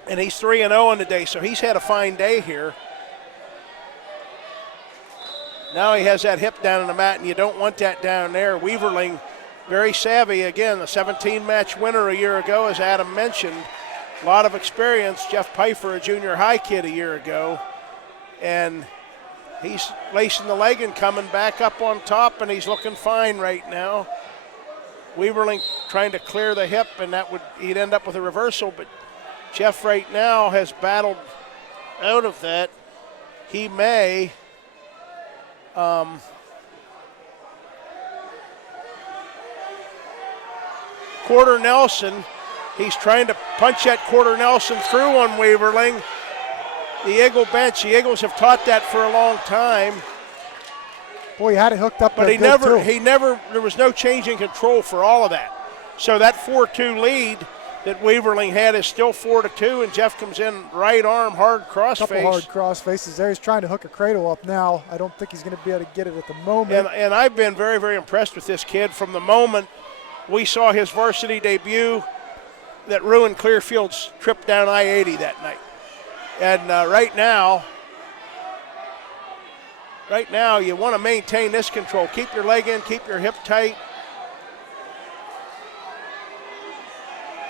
And he's 3-0 on the day, so he's had a fine day here. Now he has that hip down on the mat, and you don't want that down there. Weaverling, very savvy. Again, a 17-match winner a year ago, as Adam mentioned. A lot of experience. Jeff Pfeiffer, a junior high kid a year ago. And he's lacing the leg and coming back up on top, and he's looking fine right now. Weaverling trying to clear the hip, and he'd end up with a reversal, but Jeff right now has battled out of that. He may Quarter Nelson, he's trying to punch that Quarter Nelson through on Weaverling. The Eagle bench, the Eagles have taught that for a long time. Boy, he had it hooked up But there there was no change in control for all of that. So that 4-2 lead that Weaverling had is still 4-2, and Jeff comes in right arm, hard cross Couple face. hard cross faces there. He's trying to hook a cradle up now. I don't think he's going to be able to get it at the moment. And I've been very, very impressed with this kid from the moment we saw his varsity debut that ruined Clearfield's trip down I-80 that night. And right now, you want to maintain this control. Keep your leg in, keep your hip tight.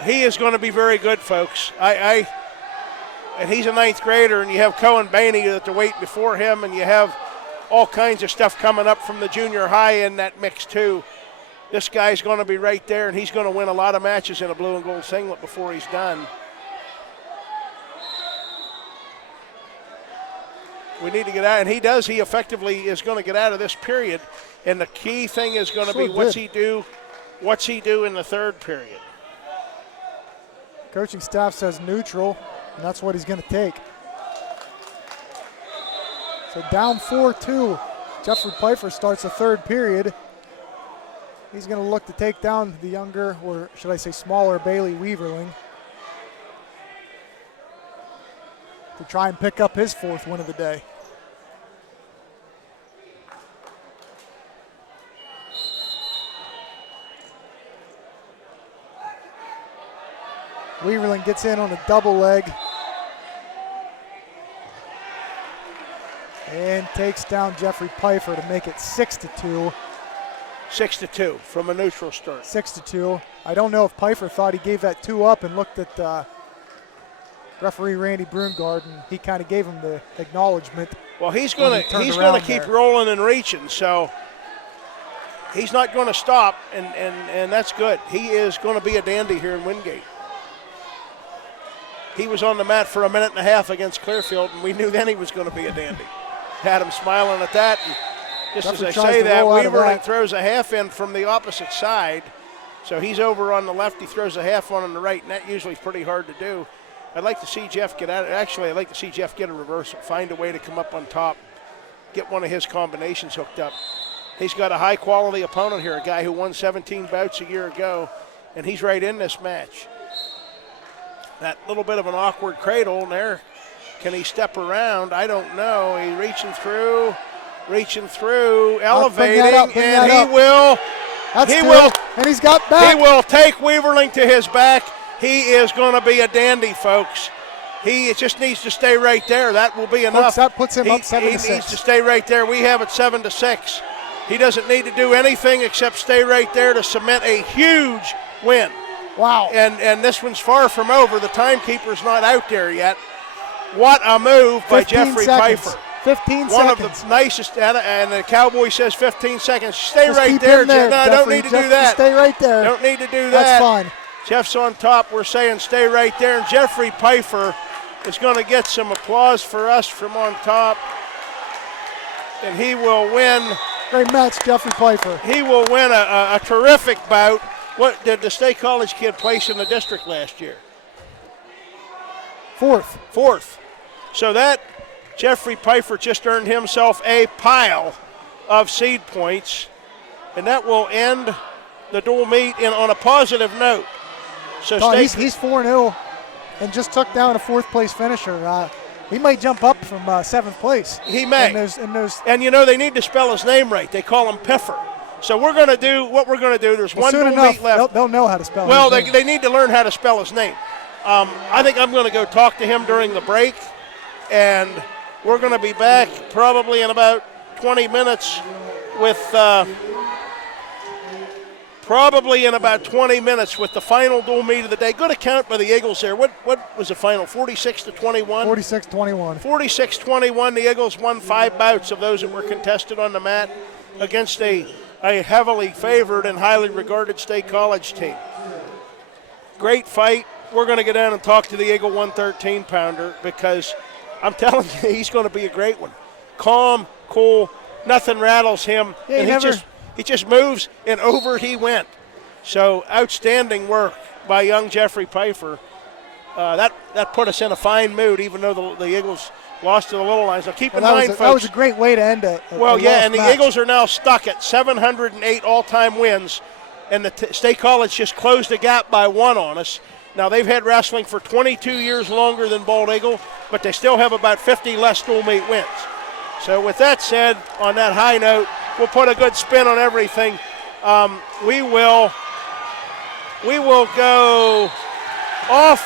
He is going to be very good, folks. And he's a 9th grader, and you have Cohen Bainey at the weight before him, and you have all kinds of stuff coming up from the junior high in that mix too. This guy's going to be right there, and he's going to win a lot of matches in a blue and gold singlet before he's done. We need to get out, and he does. He effectively is going to get out of this period, and the key thing is going to be what's he do in the 3rd period. Coaching staff says neutral, and that's what he's going to take. So down 4-2. Jeffrey Pfeiffer starts the 3rd period. He's going to look to take down the younger, or should I say smaller, Bailey Weaverling to try and pick up his 4th win of the day. Weaverling gets in on a double leg and takes down Jeffrey Pfeiffer to make it 6-2. 6-2 from a neutral start. 6-2. I don't know if Pfeiffer thought he gave that 2 up and looked at referee Randy Brungard, and he kind of gave him the acknowledgement. Well, he's going to keep rolling and reaching, so he's not going to stop, and that's good. He is going to be a dandy here in Wingate. He was on the mat for a minute and a half against Clearfield, and we knew then he was going to be a dandy. Had him smiling at that. And just as I say that, Weaverling throws a half in from the opposite side. So he's over on the left. He throws a half on the right, and that usually is pretty hard to do. I'd like to see Jeff get out. Actually, I'd like to see Jeff get a reversal, find a way to come up on top, get one of his combinations hooked up. He's got a high-quality opponent here, a guy who won 17 bouts a year ago, and he's right in this match. That little bit of an awkward cradle in there. Can he step around? I don't know. He's reaching through, elevating, and he will. And he's got back. He will take Weaverling to his back. He is going to be a dandy, folks. He just needs to stay right there. That will be enough. Folks, that puts him up 7-6. He needs to stay right there. We have it 7-6. He doesn't need to do anything except stay right there to cement a huge win. Wow. And this one's far from over. The timekeeper's not out there yet. What a move by Jeffrey Pfeiffer. 15 One seconds. of the nicest, and the Cowboy says 15 seconds. Stay Just right there, Jeff. No, I don't need to do that. Stay right there. Don't need to do that. That's fine. Jeff's on top. We're saying stay right there. And Jeffrey Pfeiffer is going to get some applause for us from on top. And he will win. Great match, Jeffrey Pfeiffer. He will win a terrific bout. What did the State College kid place in the district last year? 4th. So that Jeffrey Pfeiffer just earned himself a pile of seed points, and that will end the dual meet on a positive note. So he's 4-0 and just took down a 4th place finisher. He might jump up from 7th place. He may. And you know, they need to spell his name right. They call him Pfeiffer. So we're going to do what we're going to do. There's one dual meet left. They'll know how to spell his name. Well, they need to learn how to spell his name. I think I'm going to go talk to him during the break, and we're going to be back probably in about 20 minutes with probably in about 20 minutes with the final dual meet of the day. Good account by the Eagles there. What was the final, 46-21? 46-21. 46-21, the Eagles won 5 bouts of those that were contested on the mat against a heavily favored and highly regarded State College team. Great fight. We're going to go down and talk to the Eagle 113-pounder because I'm telling you, he's going to be a great one. Calm, cool, nothing rattles him, Yeah, and he just moves, and over he went. So outstanding work by young Jeffrey Pfeiffer. That put us in a fine mood, even though the Eagles lost to the Little Lions. Now keep in mind, folks. That was a great way to end it. Well, yeah, and the Eagles are now stuck at 708 all-time wins, and the State College just closed the gap by 1 on us. Now, they've had wrestling for 22 years longer than Bald Eagle, but they still have about 50 less dual meet wins. So with that said, on that high note, we'll put a good spin on everything. We will go off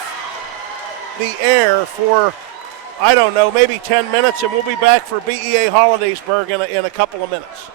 the air for, I don't know, maybe 10 minutes, and we'll be back for B.E.A. Hollidaysburg in a couple of minutes.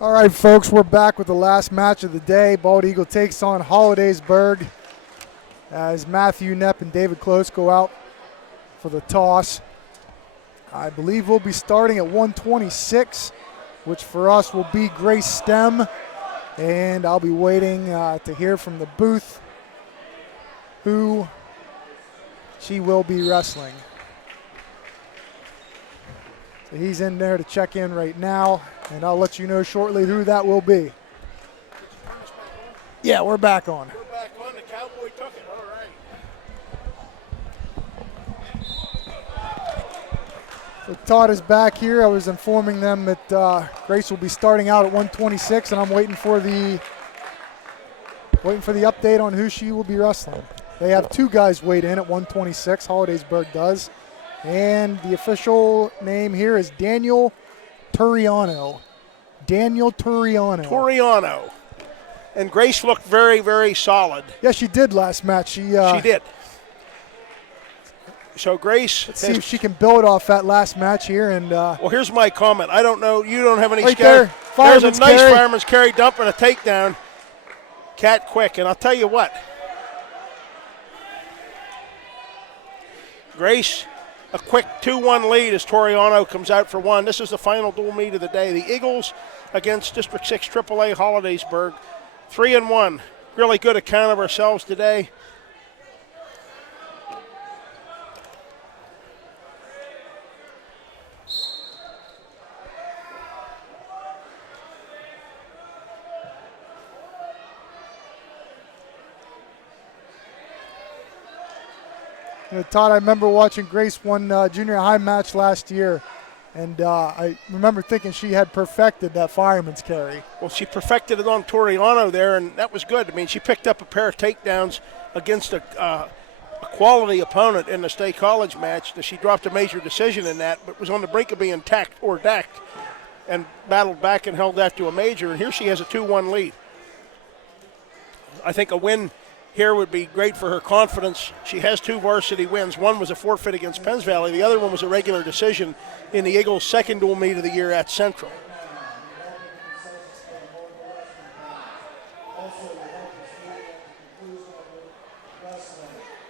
All right, folks, we're back with the last match of the day. Bald Eagle takes on Hollidaysburg as Matthew Knepp and David Close go out for the toss. I believe we'll be starting at 126, which for us will be Grace Stem. And I'll be waiting to hear from the booth who she will be wrestling. So he's in there to check in right now, and I'll let you know shortly who that will be. Yeah, we're back on. We're back on. The Cowboy took it. All right. So Todd is back here. I was informing them that Grace will be starting out at 126, and I'm waiting for the update on who she will be wrestling. They have two guys weighed in at 126. Hollidaysburg does. And the official name here is Daniel Turiano. Daniel Turiano. Turiano. And Grace looked very, very solid. Yeah, she did last match. She did. So Grace. Let's see if she can build off that last match here. And well, here's my comment. I don't know. You don't have any right scouting. there. There's a nice fireman's carry dump and a takedown. Cat quick. And I'll tell you what. Grace, a quick 2-1 lead as Toriano comes out for one. This is the final dual meet of the day. The Eagles against District 6 AAA Hollidaysburg. 3-1. Really good account of ourselves today. Todd, I remember watching Grace one junior high match last year, and I remember thinking she had perfected that fireman's carry. Well, she perfected it on Toriano there, and that was good. I mean, she picked up a pair of takedowns against a quality opponent in the state college match. She dropped a major decision in that, but was on the brink of being decked, and battled back and held that to a major. And here she has a 2-1 lead. I think a win here would be great for her confidence. She has two varsity wins. One was a forfeit against Penns Valley. The other one was a regular decision in the Eagles' second dual meet of the year at Central.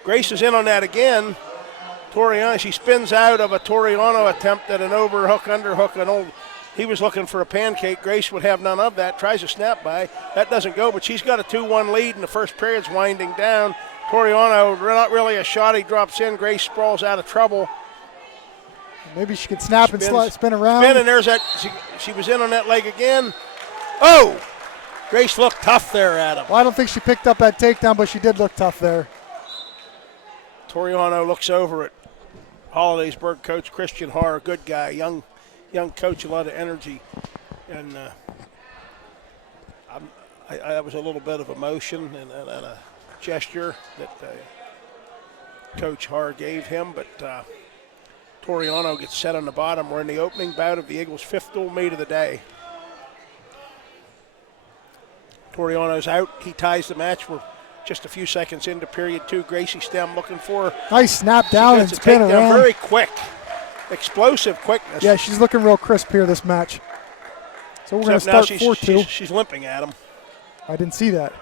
Grace is in on that again. Toriano, she spins out of a Toriano attempt at an overhook, underhook. He was looking for a pancake. Grace would have none of that. Tries a snap by. That doesn't go, but she's got a 2-1 lead in the first period's winding down. Toriano, not really a shot. He drops in. Grace sprawls out of trouble. Maybe she could snap and spin around. Spin, and there's that. She was in on that leg again. Oh! Grace looked tough there, Adam. Well, I don't think she picked up that takedown, but she did look tough there. Toriano looks over at Hollidaysburg coach Christian Haar, good guy, young coach, a lot of energy, and I was a little bit of emotion and a gesture that Coach Haar gave him, but Toriano gets set on the bottom. We're in the opening bout of the Eagles' fifth dual meet of the day. Toriano's out. He ties the match. We're just a few seconds into period two. Gracie Stem looking for nice snap down and spin around. Very quick. Explosive quickness. Yeah, she's looking real crisp here this match. So we're going to start 4-2. She's limping, Adam. I didn't see that.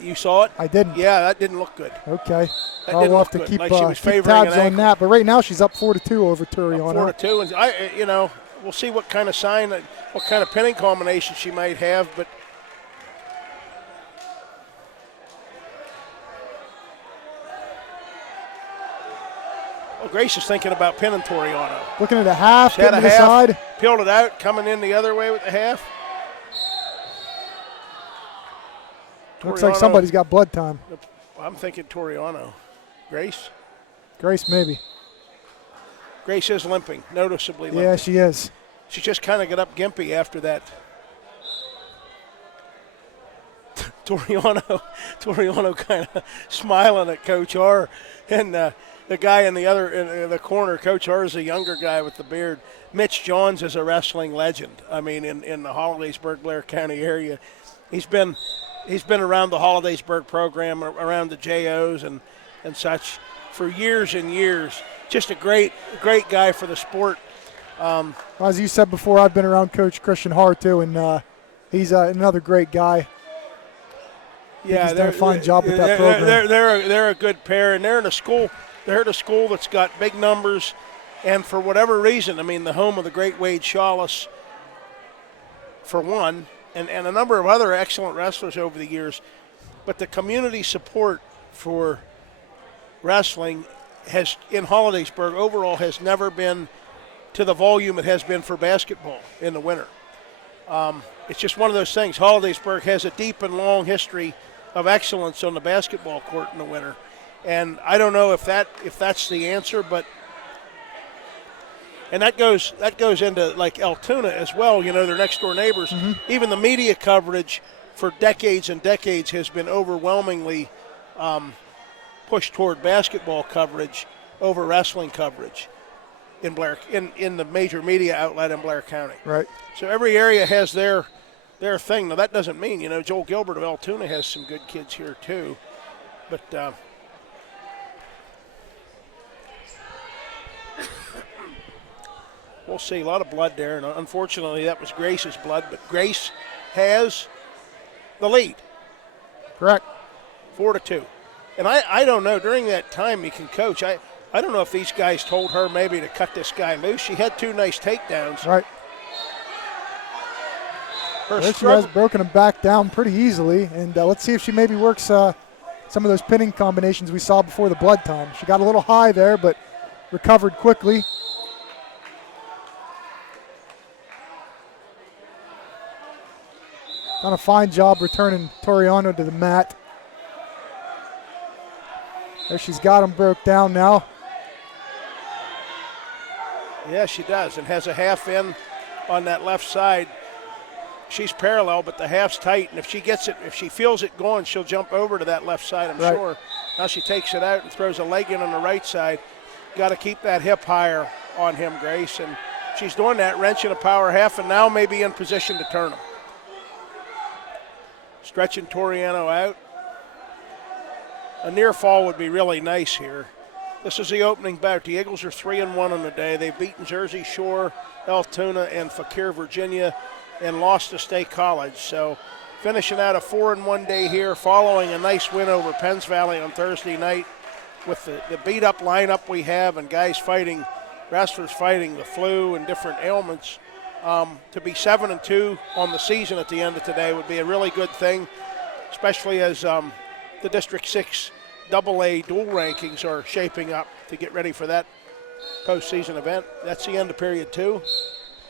You saw it? I didn't. Yeah, that didn't look good. Okay. We'll have to keep, like she was keep tabs on that. But right now she's up 4-2 over Turiano. 4-2, and we'll see what kind of sign, what kind of pinning combination she might have, but. Well, Grace is thinking about pinning Toriano. Looking at a half, she had getting to the side. Peeled it out, coming in the other way with the half. Looks like somebody's got blood time. I'm thinking Toriano. Grace? Grace, maybe. Grace is limping, noticeably limping. Yeah, she is. She just kind of got up gimpy after that. Toriano kind of smiling at Coach Haar, and the guy in the corner, Coach Haar, is a younger guy with the beard. Mitch Johns is a wrestling legend. I mean, in the Hollidaysburg, Blair County area, he's been around the Hollidaysburg program, around the JOs and such for years and years. Just a great guy for the sport. As you said before, I've been around Coach Christian Haar too, and He's another great guy. Yeah, he's done a fine job with that program. They're a good pair, and they're in a school. They're at a school that's got big numbers, and for whatever reason, I mean, the home of the great Wade Shawless, for one, and a number of other excellent wrestlers over the years. But the community support for wrestling has in Hollidaysburg overall has never been to the volume it has been for basketball in the winter. It's just one of those things. Hollidaysburg has a deep and long history of excellence on the basketball court in the winter, and I don't know if that's the answer, but and that goes into like Altoona as well. You know, their next door neighbors. Mm-hmm. Even the media coverage for decades and decades has been overwhelmingly pushed toward basketball coverage over wrestling coverage in Blair in the major media outlet in Blair County. Right. So every area has their thing. Now that doesn't mean, you know, Joel Gilbert of Altoona has some good kids here too, but we'll see. A lot of blood there, and unfortunately that was Grace's blood, but Grace has the lead. Correct. 4-2. And I don't know, during that time he can coach, I don't know if these guys told her maybe to cut this guy loose. She had 2 nice takedowns. Right. She has broken him back down pretty easily, and let's see if she maybe works some of those pinning combinations we saw before the blood time. She got a little high there, but recovered quickly. Done a fine job returning Toriano to the mat. There she's got him broke down now. Yeah, she does, and has a half in on that left side. She's parallel, but the half's tight, and if she gets it, if she feels it going, she'll jump over to that left side, I'm sure. Now she takes it out and throws a leg in on the right side. Got to keep that hip higher on him, Grace, and she's doing that, wrenching a power half, and now maybe in position to turn him. Stretching Toriano out. A near fall would be really nice here. This is the opening bout. The Eagles are 3-1 on the day. They've beaten Jersey Shore, Altoona, and Fauquier, Virginia, and lost to State College. So finishing out a 4-1 day here following a nice win over Penns Valley on Thursday night with the beat-up lineup we have and guys fighting, wrestlers fighting the flu and different ailments. To be 7-2 on the season at the end of today would be a really good thing, especially as the District 6 AA dual rankings are shaping up to get ready for that postseason event. That's the end of period 2.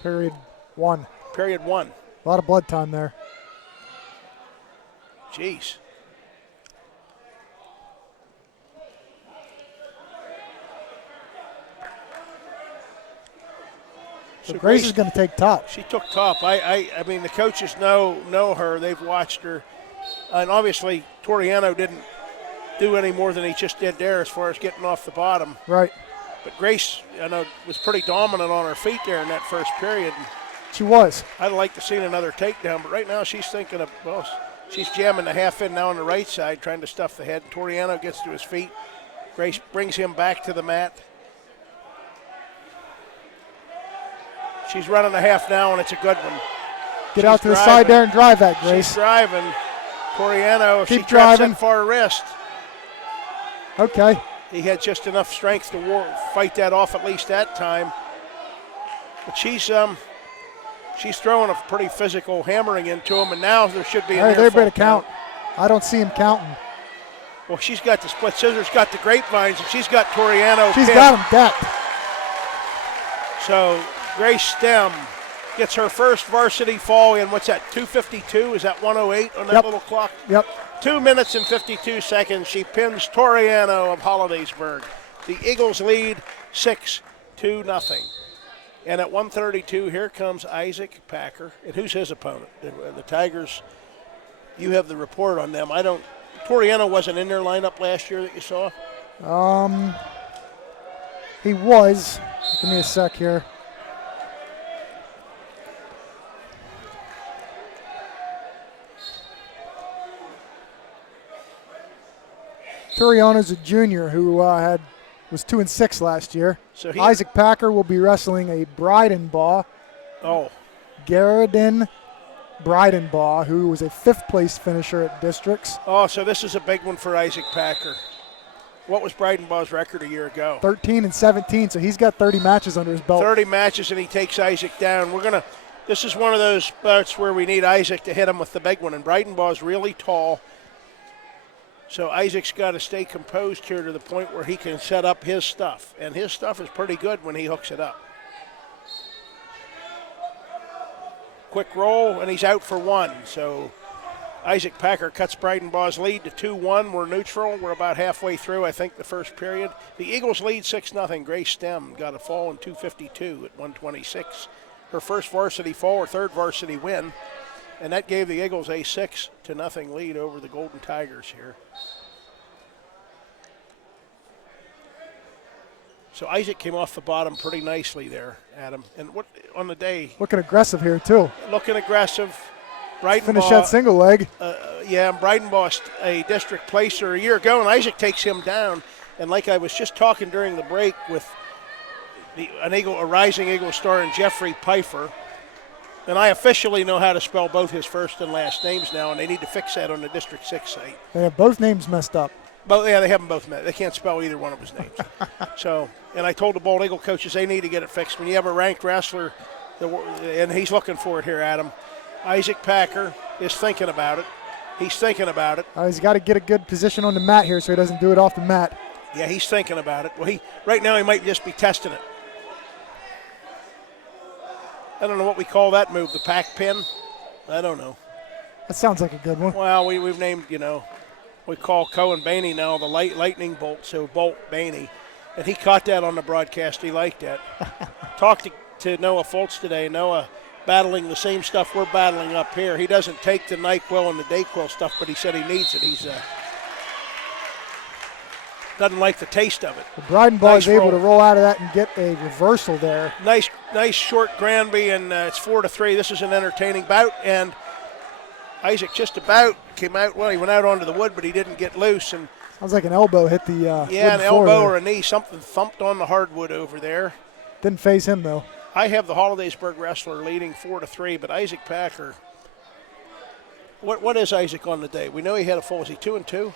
Period 1. Period 1. A lot of blood time there. Jeez. So Grace is going to take top. She took top. I mean, the coaches know her. They've watched her. And obviously, Toriano didn't do any more than he just did there as far as getting off the bottom. Right. But Grace, I know, was pretty dominant on her feet there in that first period. She was. I'd like to see another takedown, but right now she's thinking of, well, she's jamming the half in now on the right side, trying to stuff the head. Toriano gets to his feet. Grace brings him back to the mat. She's running a half now, and it's a good one. Get out to the side there and drive that, Grace. She's driving. Toriano, if Keep she traps driving. that far wrist. Okay. He had just enough strength to fight that off at least that time. But she's throwing a pretty physical hammering into him, and now there should be a They're better count. I don't see him counting. Well, she's got the split scissors, got the grapevines, and she's got Toriano. She's pinned. got him decked. So Grace Stem gets her first varsity fall in, what's that, 2:52? Is that 1:08 on that little clock? Yep. 2 minutes and 52 seconds. She pins Toriano of Hollidaysburg. The Eagles lead 6-0. And at 1:32, here comes Isaac Packer. And who's his opponent? The Tigers, you have the report on them. Toriano wasn't in their lineup last year that you saw? He was. Give me a sec here. Toriano's a junior who was 2-6 last year. So Isaac Packer will be wrestling a Bryden Baugh. Oh. Garridin Breidenbaugh, who was a 5th place finisher at districts. Oh, so this is a big one for Isaac Packer. What was Breidenbaugh's record a year ago? 13-17, so he's got 30 matches under his belt. 30 matches, and he takes Isaac down. This is one of those bouts where we need Isaac to hit him with the big one, and Breidenbaugh's really tall. So Isaac's got to stay composed here to the point where he can set up his stuff, and his stuff is pretty good when he hooks it up. Quick roll, and he's out for 1. So Isaac Packer cuts Breidenbaugh's lead to 2-1. We're neutral. We're about halfway through, I think, the first period. The Eagles lead 6-0. Grace Stem got a fall in 2:52 at 1:26. Her first varsity fall, or third varsity win, and that gave the Eagles a 6-0 lead over the Golden Tigers here. So Isaac came off the bottom pretty nicely there, Adam. And what on the day? Looking aggressive here, too. Looking aggressive. Breidenbaugh, finish that single leg. Yeah, Breidenbaugh's a district placer a year ago, and Isaac takes him down. And like I was just talking during the break with a rising Eagle star in Jeffrey Pfeiffer, and I officially know how to spell both his first and last names now, and they need to fix that on the District 6 site. They have both names messed up. Yeah, they have them both met. They can't spell either one of his names. So, and I told the Bald Eagle coaches they need to get it fixed. When you have a ranked wrestler, and he's looking for it here, Adam, Isaac Packer is thinking about it. He's thinking about it. He's got to get a good position on the mat here so he doesn't do it off the mat. Yeah, he's thinking about it. Well, right now he might just be testing it. I don't know what we call that move, the pack pin. I don't know. That sounds like a good one. Well, we've named, we call Cohen Baney now the lightning bolt, so Bolt Baney. And he caught that on the broadcast. He liked that. Talked to Noah Foltz today. Noah battling the same stuff we're battling up here. He doesn't take the NyQuil and the DayQuil stuff, but he said he needs it. He's doesn't like the taste of it. Breidenbaugh is able to roll out of that and get a reversal there. Nice short Granby, and it's 4-3. This is an entertaining bout, and Isaac just about came out. Well, he went out onto the wood, but he didn't get loose. And sounds like an elbow hit the an elbow or a knee. Something thumped on the hardwood over there. Didn't phase him, though. I have the Hollidaysburg wrestler leading 4-3, but Isaac Packer. What is Isaac on the day? We know he had a fall. Is he 2-2?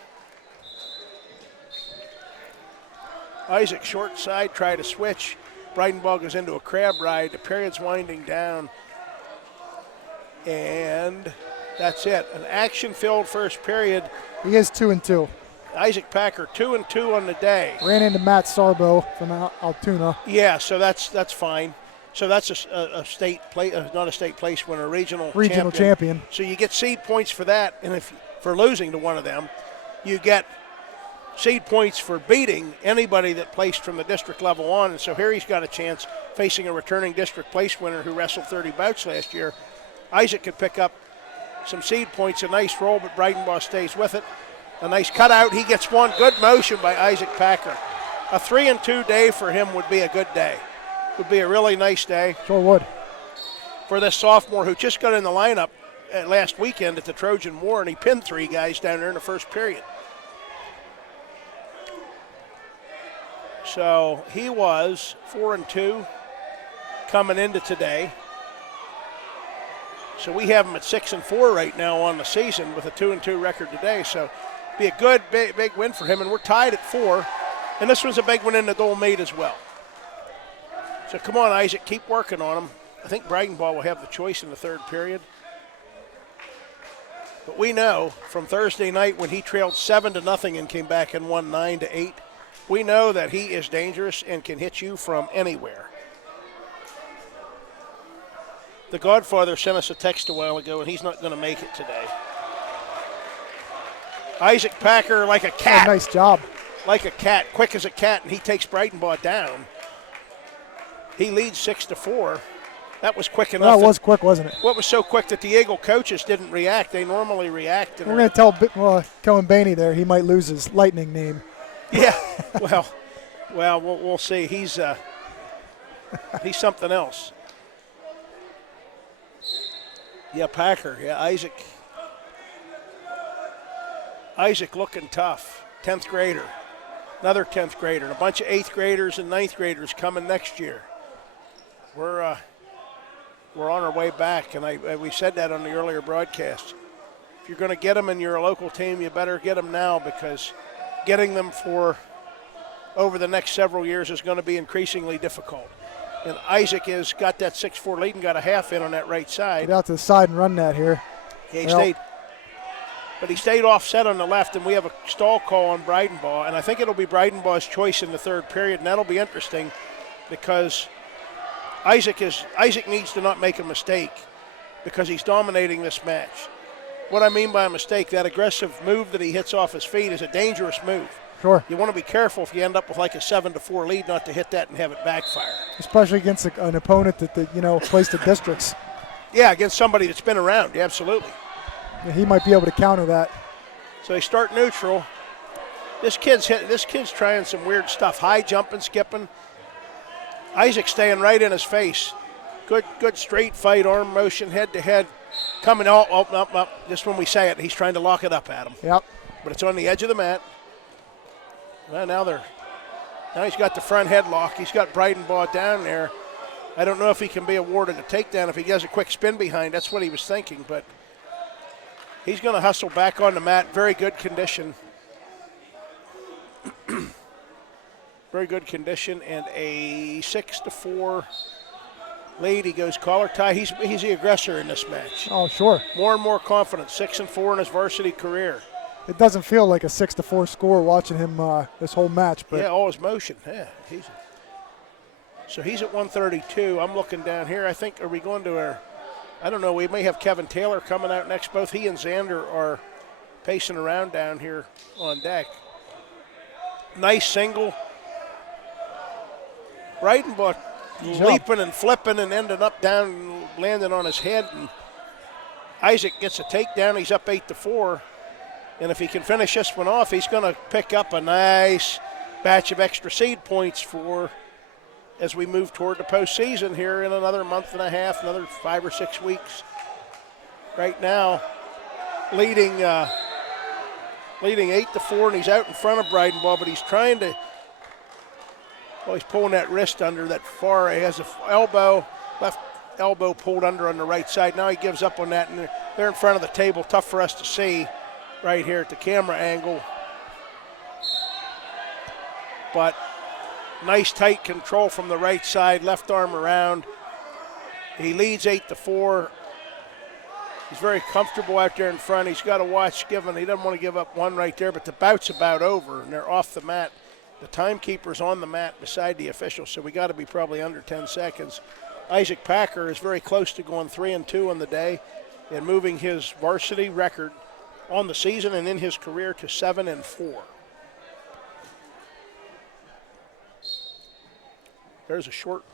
Isaac short side, try to switch. Breidenbaugh goes into a crab ride. The period's winding down. And that's it. An action-filled first period. He is 2-2. Isaac Packer 2-2 on the day. Ran into Matt Sarbo from Altoona. Yeah, so that's fine. So that's a state place, not a state place winner, a regional champion. So you get seed points for that, and if for losing to one of them, you get seed points for beating anybody that placed from the district level on. And so here he's got a chance facing a returning district place winner who wrestled 30 bouts last year. Isaac could pick up some seed points, a nice roll, but Breidenbaugh stays with it. A nice cutout. He gets one. Good motion by Isaac Packer. A 3-2 day for him would be a good day. Would be a really nice day. Sure would. For this sophomore who just got in the lineup last weekend at the Trojan War, and he pinned 3 guys down there in the first period. So he was 4-2 coming into today. So we have him at 6-4 right now on the season with a 2-2 record today. So be a good big win for him, and we're tied at 4. And this was a big one in the Dole meet as well. So come on, Isaac, keep working on him. I think Breidenbaugh will have the choice in the third period. But we know from Thursday night when he trailed 7-0 and came back and won 9-8, we know that he is dangerous and can hit you from anywhere. The Godfather sent us a text a while ago, and he's not going to make it today. Isaac Packer like a cat. Oh, nice job. Like a cat, quick as a cat, and he takes Breidenbaugh down. He leads 6-4. That was quick enough. That was quick, wasn't it? What was so quick that the Eagle coaches didn't react? They normally react. We're going to tell Cohen Baney there he might lose his lightning name. Yeah, well, we'll see. He's something else. Yeah, Packer. Yeah, Isaac looking tough. 10th grader. Another 10th grader. And a bunch of 8th graders and 9th graders coming next year. we're on our way back, and we said that on the earlier broadcast. If you're going to get them in your local team, you better get them now, because getting them for over the next several years is going to be increasingly difficult. And Isaac has got that 6-4 lead and got a half in on that right side. Get out to the side and run that here. Yeah, he stayed offset on the left, and we have a stall call on Breidenbaugh, and I think it'll be Breidenbaugh's choice in the third period, and that'll be interesting because Isaac needs to not make a mistake because he's dominating this match. What I mean by a mistake, that aggressive move that he hits off his feet is a dangerous move. Sure. You want to be careful if you end up with like a 7-4 lead not to hit that and have it backfire. Especially against an opponent that plays the districts. Yeah, against somebody that's been around, yeah, absolutely. He might be able to counter that. So they start neutral. This kid's trying some weird stuff, high jumping, skipping. Isaac staying right in his face. Good straight fight, arm motion, head to head. Coming up. Just when we say it, he's trying to lock it up at him. Yep. But it's on the edge of the mat. Well, now he's got the front headlock. He's got Breidenbaugh down there. I don't know if he can be awarded a takedown if he does a quick spin behind. That's what he was thinking, but he's going to hustle back on the mat. Very good condition. Very good condition, and a 6-4 lead. He goes collar tie. He's the aggressor in this match. Oh, sure. More and more confident. 6-4 in his varsity career. It doesn't feel like a 6-4 score watching him this whole match, but yeah, all his motion. Yeah, so he's at 132. I'm looking down here. I think, are we going to our? I don't know. We may have Kevin Taylor coming out next. Both he and Xander are pacing around down here on deck. Nice single. Breidenbaugh leaping and flipping and ended up down, landing on his head. And Isaac gets a takedown. He's up 8-4. And if he can finish this one off, he's going to pick up a nice batch of extra seed points for as we move toward the postseason here in another month and a half, another 5 or 6 weeks. Right now, leading 8-4, and he's out in front of Breidenbaugh, but he's trying to. Well, he's pulling that wrist under that far. He has a left elbow pulled under on the right side. Now he gives up on that, and they're in front of the table. Tough for us to see right here at the camera angle. But nice tight control from the right side, left arm around. He leads 8-4. He's very comfortable out there in front. He's got to watch given. He doesn't want to give up one right there, but the bout's about over, and they're off the mat. The timekeeper's on the mat beside the official, so we got to be probably under 10 seconds. Isaac Packer is very close to going 3-2 on the day and moving his varsity record on the season and in his career to 7-4. There's a short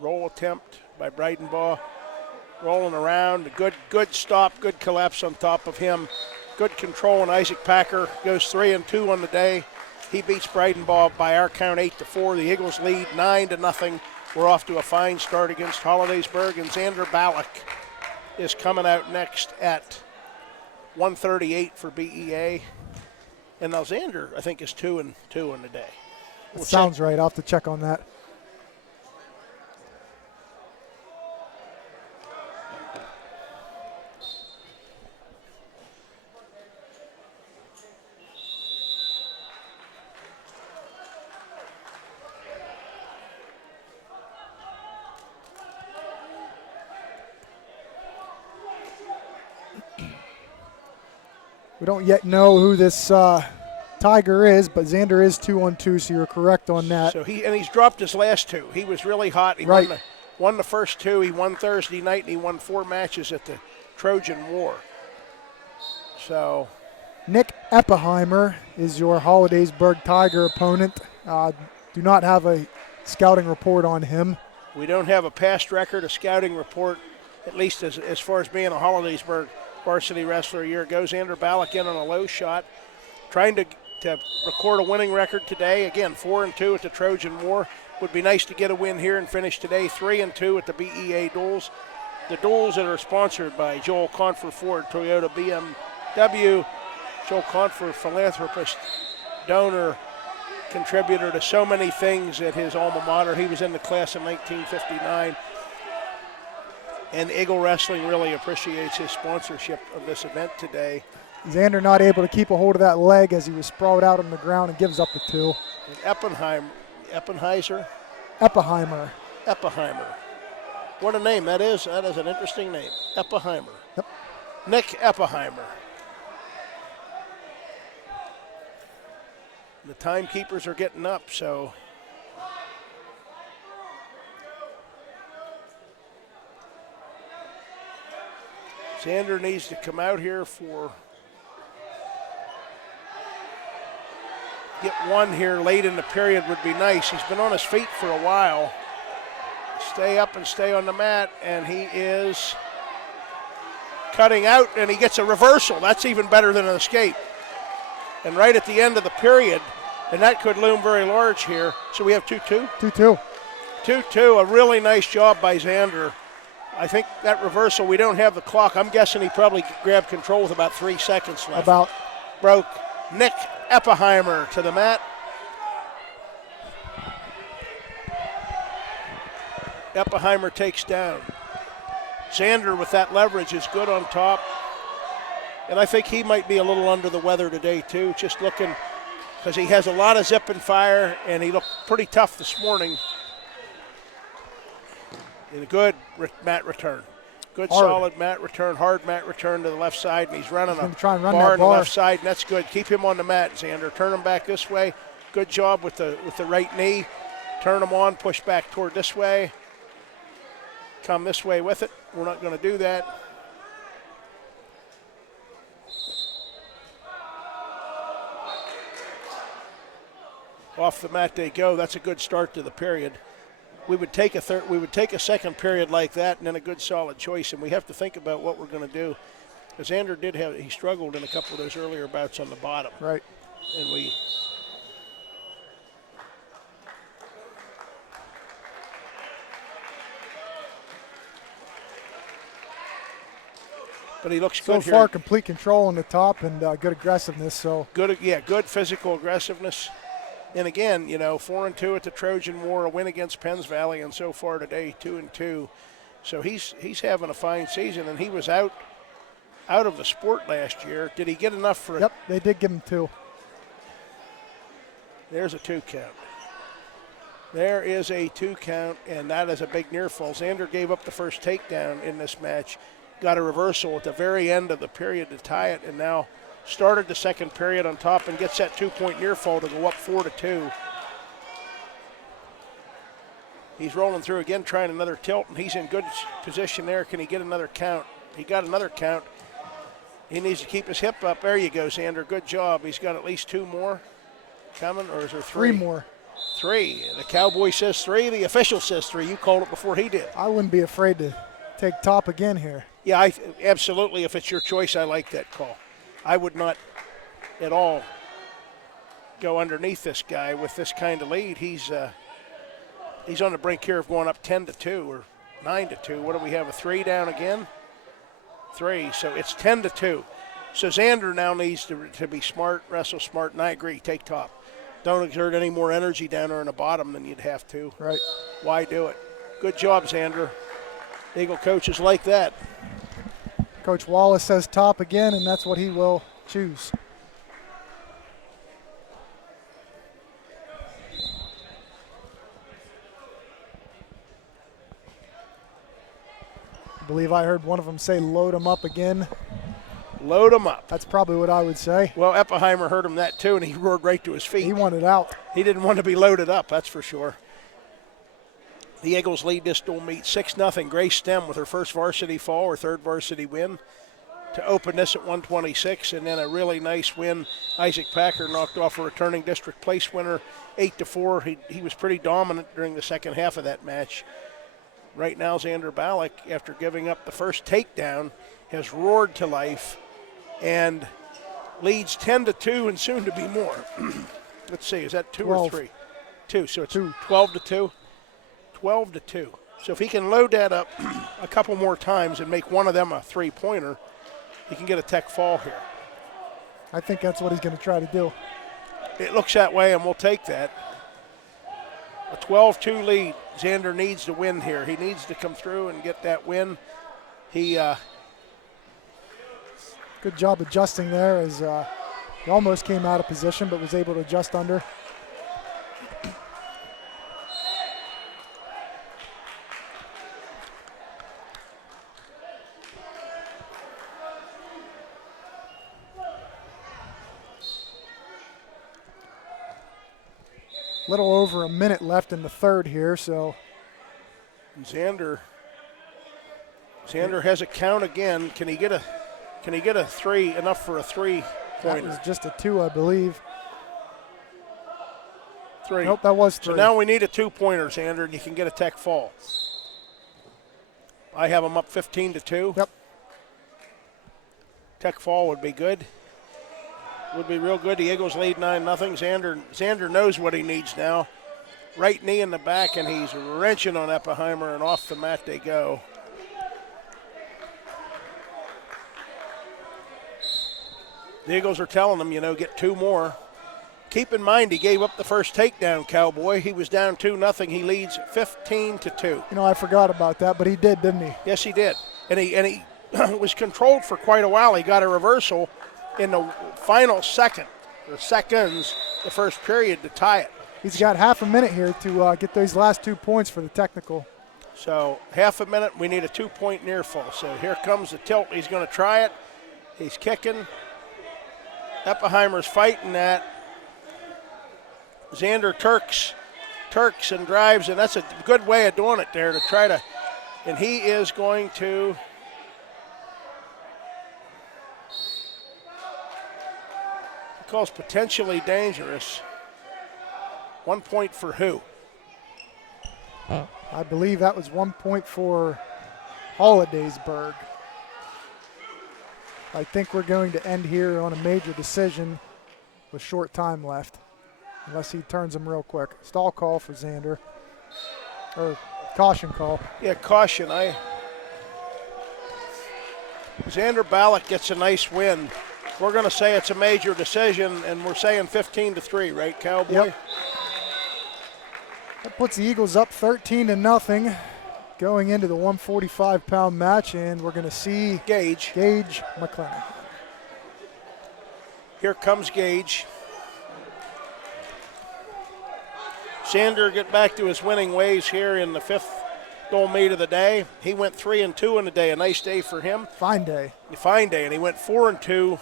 roll attempt by Breidenbaugh. Rolling around, a good stop, good collapse on top of him. Good control, and Isaac Packer goes 3-2 on the day. He beats Breidenbaugh by our count 8-4. The Eagles lead 9-0. We're off to a fine start against Hollidaysburg, and Xander Ballack is coming out next at 138 for B.E.A. And now Xander, I think, is 2-2 on the day. Sounds right. I'll have to check on that. We don't yet know who this Tiger is, but Xander is 2-2, so you're correct on that. So he's dropped his last two. He was really hot. He won the first two. He won Thursday night, and he won 4 matches at the Trojan War. So Nick Eppeheimer is your Hollidaysburg Tiger opponent. Do not have a scouting report on him. We don't have a past record, a scouting report, at least as far as being a Hollidaysburg varsity wrestler a year ago. Xander Ballack in on a low shot, trying to record a winning record today. Again, 4-2 at the Trojan War. Would be nice to get a win here and finish today 3-2 at the B.E.A. duels. The duels that are sponsored by Joel Confer Ford, Toyota, BMW. Joel Confer, philanthropist, donor, contributor to so many things at his alma mater. He was in the class in 1959. And Eagle Wrestling really appreciates his sponsorship of this event today. Xander not able to keep a hold of that leg as he was sprawled out on the ground and gives up the 2. And Eppenheiser? Eppenheimer. What a name that is. That is an interesting name. Eppenheimer. Yep. Nick Eppenheimer. The timekeepers are getting up, so Xander needs to come out here for get one here late in the period would be nice. He's been on his feet for a while. Stay up and stay on the mat, and he is cutting out, and he gets a reversal. That's even better than an escape. And right at the end of the period, and that could loom very large here. So we have 2-2? 2-2. 2-2, a really nice job by Xander. I think that reversal, we don't have the clock. I'm guessing he probably grabbed control with about 3 seconds left. Broke Nick Eppenheimer to the mat. Eppenheimer takes down. Xander with that leverage is good on top. And I think he might be a little under the weather today too, just looking, because he has a lot of zip and fire, and he looked pretty tough this morning. And a good mat return. Good solid mat return, hard mat return to the left side, and he's running a bar on the left side, and that's good. Keep him on the mat, Xander. Turn him back this way. Good job with the right knee. Turn him on, push back toward this way. Come this way with it. We're not going to do that. Off the mat they go. That's a good start to the period. We would take a second period like that, and then a good solid choice, and we have to think about what we're going to do. Because Xander he struggled in a couple of those earlier bouts on the bottom. Right. And but he looks good so far, complete control on the top and good aggressiveness. So good physical aggressiveness. And again, 4-2 at the Trojan War, a win against Penns Valley, and so far today 2-2. So he's having a fine season, and he was out of the sport last year. Did he get enough for? Yep, they did give him 2. There's a 2 count. There is a 2 count, and that is a big near fall. Xander gave up the first takedown in this match, got a reversal at the very end of the period to tie it, and now started the second period on top and gets that 2-point near fall to go up 4-2. He's rolling through again, trying another tilt, and he's in good position there. Can he get another count? He got another count. He needs to keep his hip up. There you go, Xander. Good job. He's got at least 2 more coming, or is there 3? 3 more. 3. The Cowboy says 3. The official says 3. You called it before he did. I wouldn't be afraid to take top again here. Yeah, absolutely. If it's your choice, I like that call. I would not at all go underneath this guy with this kind of lead. He's on the brink here of going up 10-2 or 9-2. What do we have, a 3 down again? 3, so it's 10-2. So Xander now needs to be smart, wrestle smart, and I agree, take top. Don't exert any more energy down there in the bottom than you'd have to. Right. Why do it? Good job, Xander. Eagle coaches like that. Coach Wallace says top again, and that's what he will choose. I believe I heard one of them say load him up again. Load him up. That's probably what I would say. Well, Eppenheimer heard him that too, and he roared right to his feet. He wanted out. He didn't want to be loaded up, that's for sure. The Eagles lead this dual meet 6-0. Grace Stem with her first varsity fall, her third varsity win, to open this at 126, and then a really nice win. Isaac Packer knocked off a returning district place winner 8-4. He was pretty dominant during the second half of that match. Right now, Xander Ballack, after giving up the first takedown, has roared to life and leads 10-2 and soon to be more. Let's see, is that 2 or 3? 2, so it's 12-2. 12-2. So if he can load that up a couple more times and make one of them a 3-pointer, he can get a tech fall here. I think that's what he's going to try to do. It looks that way, and we'll take that. A 12-2 lead. Xander needs to win here. He needs to come through and get that win. He Good job adjusting there as he almost came out of position but was able to adjust under. Little over a minute left in the third here, so Xander has a count again. Can he get a three, enough for a that three-pointer? was just a 2, I believe. Three. Nope, that was 3. So now we need a two-pointer, Xander, and you can get a tech fall. I have him up 15-2. Yep. Tech fall would be good. Would be real good. The Eagles lead 9-0. Xander knows what he needs now. Right knee in the back, and he's wrenching on Eppheimer, and off the mat they go. The Eagles are telling him, get 2 more. Keep in mind, he gave up the first takedown, Cowboy. He was down 2-0. He leads 15-2. I forgot about that, but he did, didn't he? Yes, he did. And he was controlled for quite a while. He got a reversal in the final seconds, the first period to tie it. He's got half a minute here to get those last 2 points for the technical. So half a minute, we need a 2-point near fall. So here comes the tilt. He's going to try it. He's kicking. Epheimer's fighting that. Xander Turks and drives, and that's a good way of doing it there to try to, and he is going to calls potentially dangerous. 1 point for who? I believe that was 1 point for Hollidaysburg. I think we're going to end here on a major decision with short time left, unless he turns them real quick. Stall call for Xander, or caution call. Yeah, caution. Xander Ballack gets a nice win. We're going to say it's a major decision, and we're saying 15-3, right, Cowboy? Yep. That puts the Eagles up 13-0 going into the 145-pound match, and we're going to see Gage McClanahan. Here comes Gage. Xander get back to his winning ways here in the 5th goal meet of the day. He went 3-2 in the day, a nice day for him. Fine day. A fine day, and he went 4-2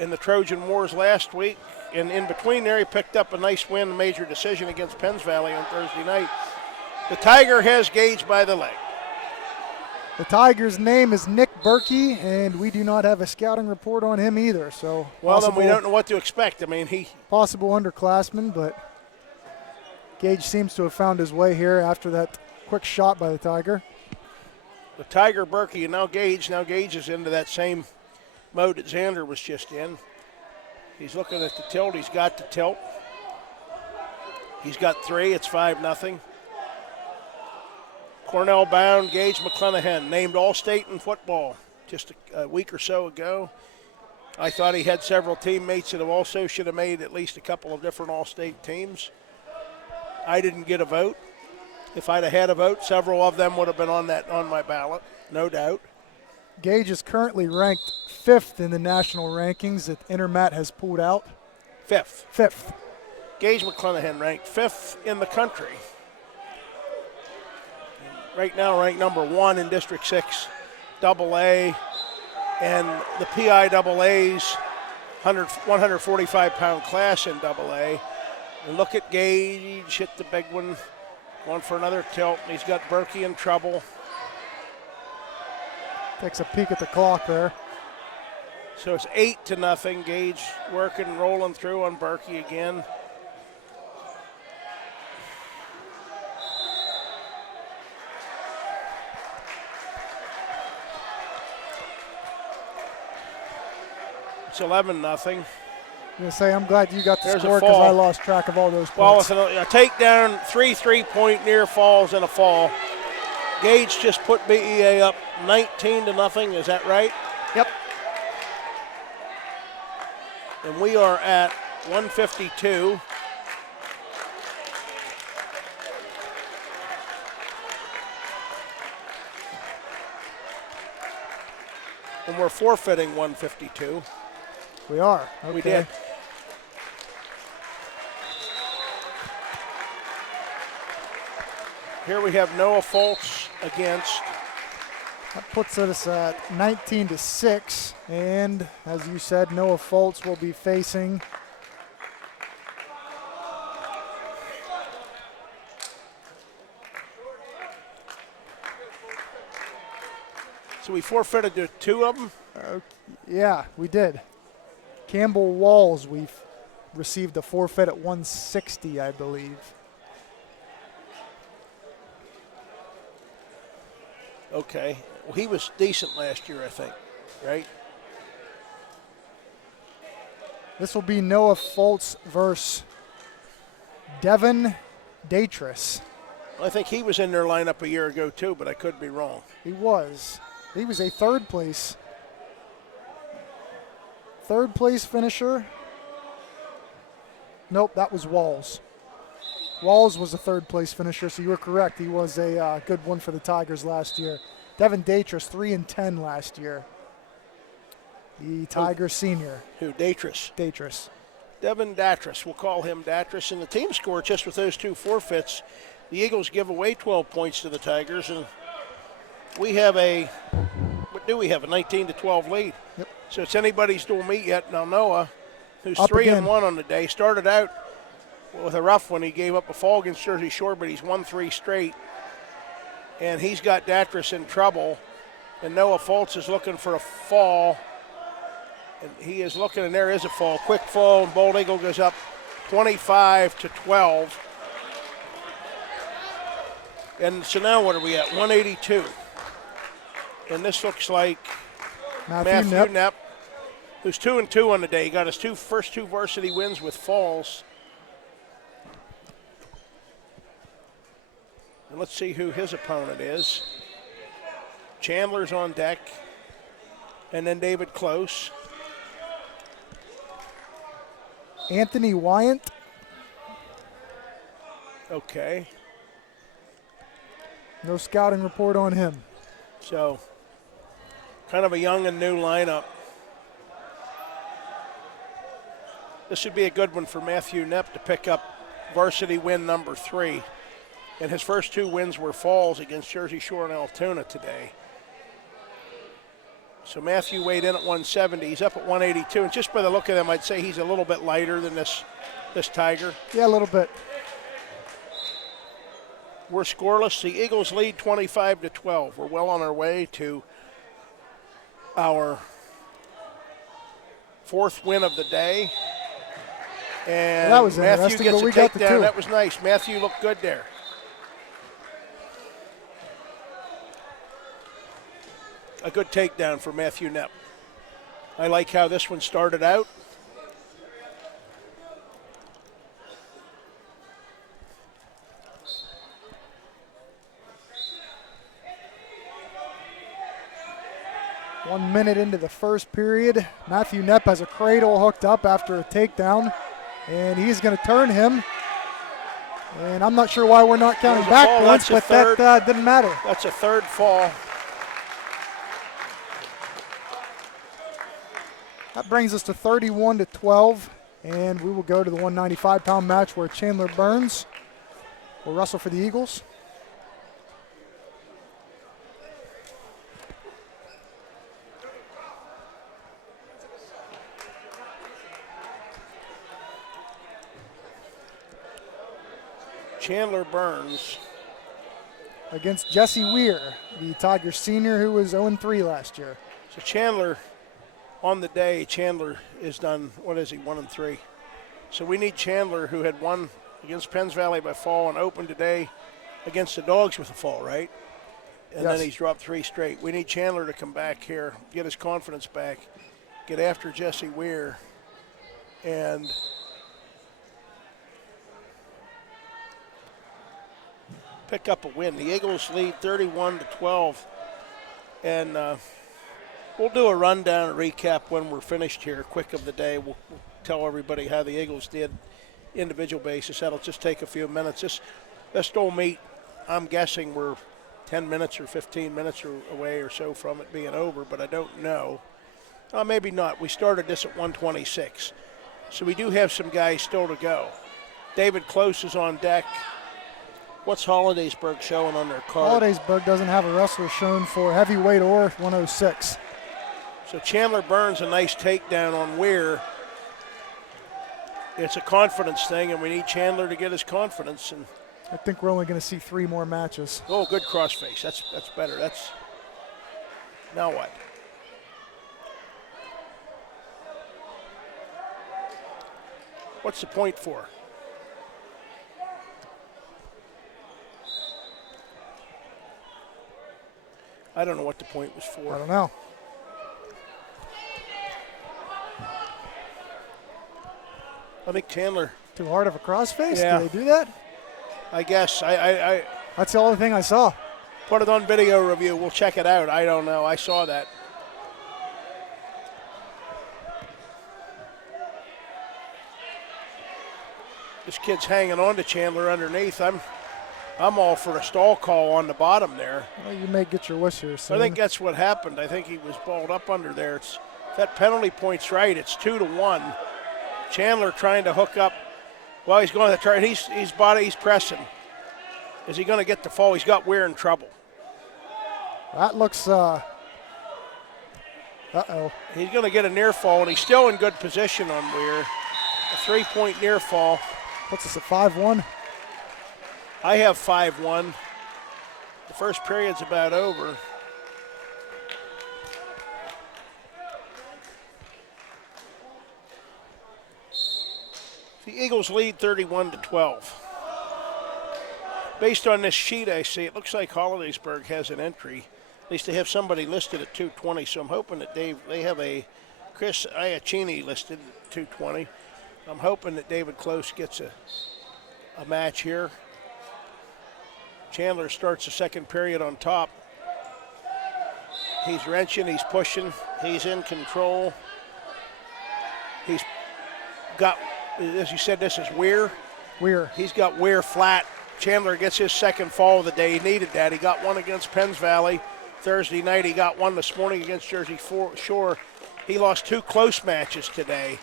in the Trojan Wars last week. And in between there, he picked up a nice win, a major decision against Penns Valley on Thursday night. The Tiger has Gage by the leg. The Tiger's name is Nick Berkey, and we do not have a scouting report on him either. So well, then we don't know what to expect. I mean, possible underclassman, but Gage seems to have found his way here after that quick shot by the Tiger. The Tiger, Berkey, and now Gage. Now Gage is into that same mode that Xander was just in. He's looking at the tilt. He's got the tilt. He's got 3. It's 5-0. Cornell bound Gage McClanahan, named All-State in football just a week or so ago. I thought he had several teammates that also should have made at least a couple of different All-State teams. I didn't get a vote. If I'd have had a vote, several of them would have been on my ballot, no doubt. Gage is currently ranked 5th in the national rankings that Intermat has pulled out. 5th. Gage McClanahan ranked 5th in the country. Right now ranked number 1 in District 6 AA, and the PIAA's 145-pound class in AA. And look at Gage, hit the big one, going for another tilt. He's got Berkey in trouble. Takes a peek at the clock there. So it's 8-0. Gage working, rolling through on Berkey again. It's 11-0. I'm going to say I'm glad you got the There's a score because fall. I lost track of all those Well, points. with a takedown, 3 3-point near falls and a fall. Gage just put B.E.A. up 19-0. Is that right? Yep. And we are at 152. And we're forfeiting 152. We are. Okay. We did. Here we have Noah Foltz against. That puts us at 19-6. And as you said, Noah Foltz will be facing So we forfeited to 2 of them. yeah, we did. Campbell Walls, we've received a forfeit at 160, I believe. Okay. Well, he was decent last year, I think, right? This will be Noah Foltz versus Devin Datris. I think he was in their lineup a year ago too, but I could be wrong. He was. He was a third place finisher. Nope, that was Walls. Walls was a third place finisher, so you were correct. He was a good one for the Tigers last year. Devin Datris, 3-10 last year. The Tigers senior. Who? Datris. Datris. Devin Datris. We'll call him Datris. And the team score just with those 2 forfeits. The Eagles give away 12 points to the Tigers, and we have what do we have, a 19-12 lead. Yep. So it's anybody's dual meet yet. Now Noah, who's Up 3-1 again. on the day, started out with a rough one. He gave up a fall against Jersey Shore, but he's won 3 straight. And he's got Datris in trouble. And Noah Foltz is looking for a fall. And he is looking, and there is a fall. Quick fall, and Bold Eagle goes up 25-12. And so now what are we at? 182. And this looks like Matthew Knepp, who's 2-2 on the day. He got his first two varsity wins with falls. And let's see who his opponent is. Chandler's on deck. And then David Close. Anthony Wyant. Okay. No scouting report on him. So, kind of a young and new lineup. This should be a good one for Matthew Knepp to pick up varsity win number 3. And his first 2 wins were falls against Jersey Shore and Altoona today. So Matthew weighed in at 170. He's up at 182. And just by the look of him, I'd say he's a little bit lighter than this Tiger. Yeah, a little bit. We're scoreless. The Eagles lead 25-12. We're well on our way to our 4th win of the day. And that was Matthew interesting, gets but a we got the takedown. 2. That was nice. Matthew looked good there. A good takedown for Matthew Knepp. I like how this one started out. One minute into the first period. Matthew Knepp has a cradle hooked up after a takedown, and he's going to turn him. And I'm not sure why we're not counting back points, but that didn't matter. That's a 3rd fall. That brings us to 31-12, and we will go to the 195-pound match where Chandler Burns will wrestle for the Eagles. Chandler Burns against Jesse Weir, the Tigers senior who was 0-3 last year. So Chandler, on the day, Chandler is done, 1-3. So we need Chandler, who had won against Penns Valley by fall and opened today against the Dogs with a fall, right? And yes. Then he's dropped 3 straight. We need Chandler to come back here, get his confidence back, get after Jesse Weir, and pick up a win. The Eagles lead 31-12, and we'll do a rundown and recap when we're finished here, quick of the day. We'll tell everybody how the Eagles did individual basis. That'll just take a few minutes. This dual meet, I'm guessing we're 10 minutes or 15 minutes away or so from it being over, but I don't know. Maybe not. We started this at 126. So we do have some guys still to go. David Close is on deck. What's Hollidaysburg showing on their card? Hollidaysburg doesn't have a wrestler shown for heavyweight or 106. So Chandler Burns, a nice takedown on Weir. It's a confidence thing, and we need Chandler to get his confidence. And I think we're only going to see 3 more matches. oh, good crossface. That's better. That's now what? What's the point for? I don't know what the point was for. I don't know. I think Chandler. Too hard of a crossface? Yeah. Did they do that? I guess. I That's the only thing I saw. put it on video review. We'll check it out. I don't know. I saw that. This kid's hanging on to Chandler underneath. I'm all for a stall call on the bottom there. Well, you may get your wish here soon. I think that's what happened. I think he was balled up under there. If that penalty point's right, it's 2-1. Chandler trying to hook up. Well, he's going to try. He's pressing. Is he going to get the fall? He's got Weir in trouble. That looks, uh-oh. He's going to get a near fall, and he's still in good position on Weir. A 3-point near fall. Puts us at 5-1. I have 5-1. The first period's about over. The Eagles lead 31-12. Based on this sheet I see, it looks like Hollidaysburg has an entry. At least they have somebody listed at 220, so I'm hoping that they have a Chris Iacchini listed at 220. I'm hoping that David Close gets a match here. Chandler starts the second period on top. He's wrenching, he's pushing, he's in control. He's got, as you said, this is Weir. He's got Weir flat. Chandler gets his second fall of the day. He needed that. He got one against Penns Valley Thursday night. He got one this morning against Jersey Shore. He lost 2 close matches today.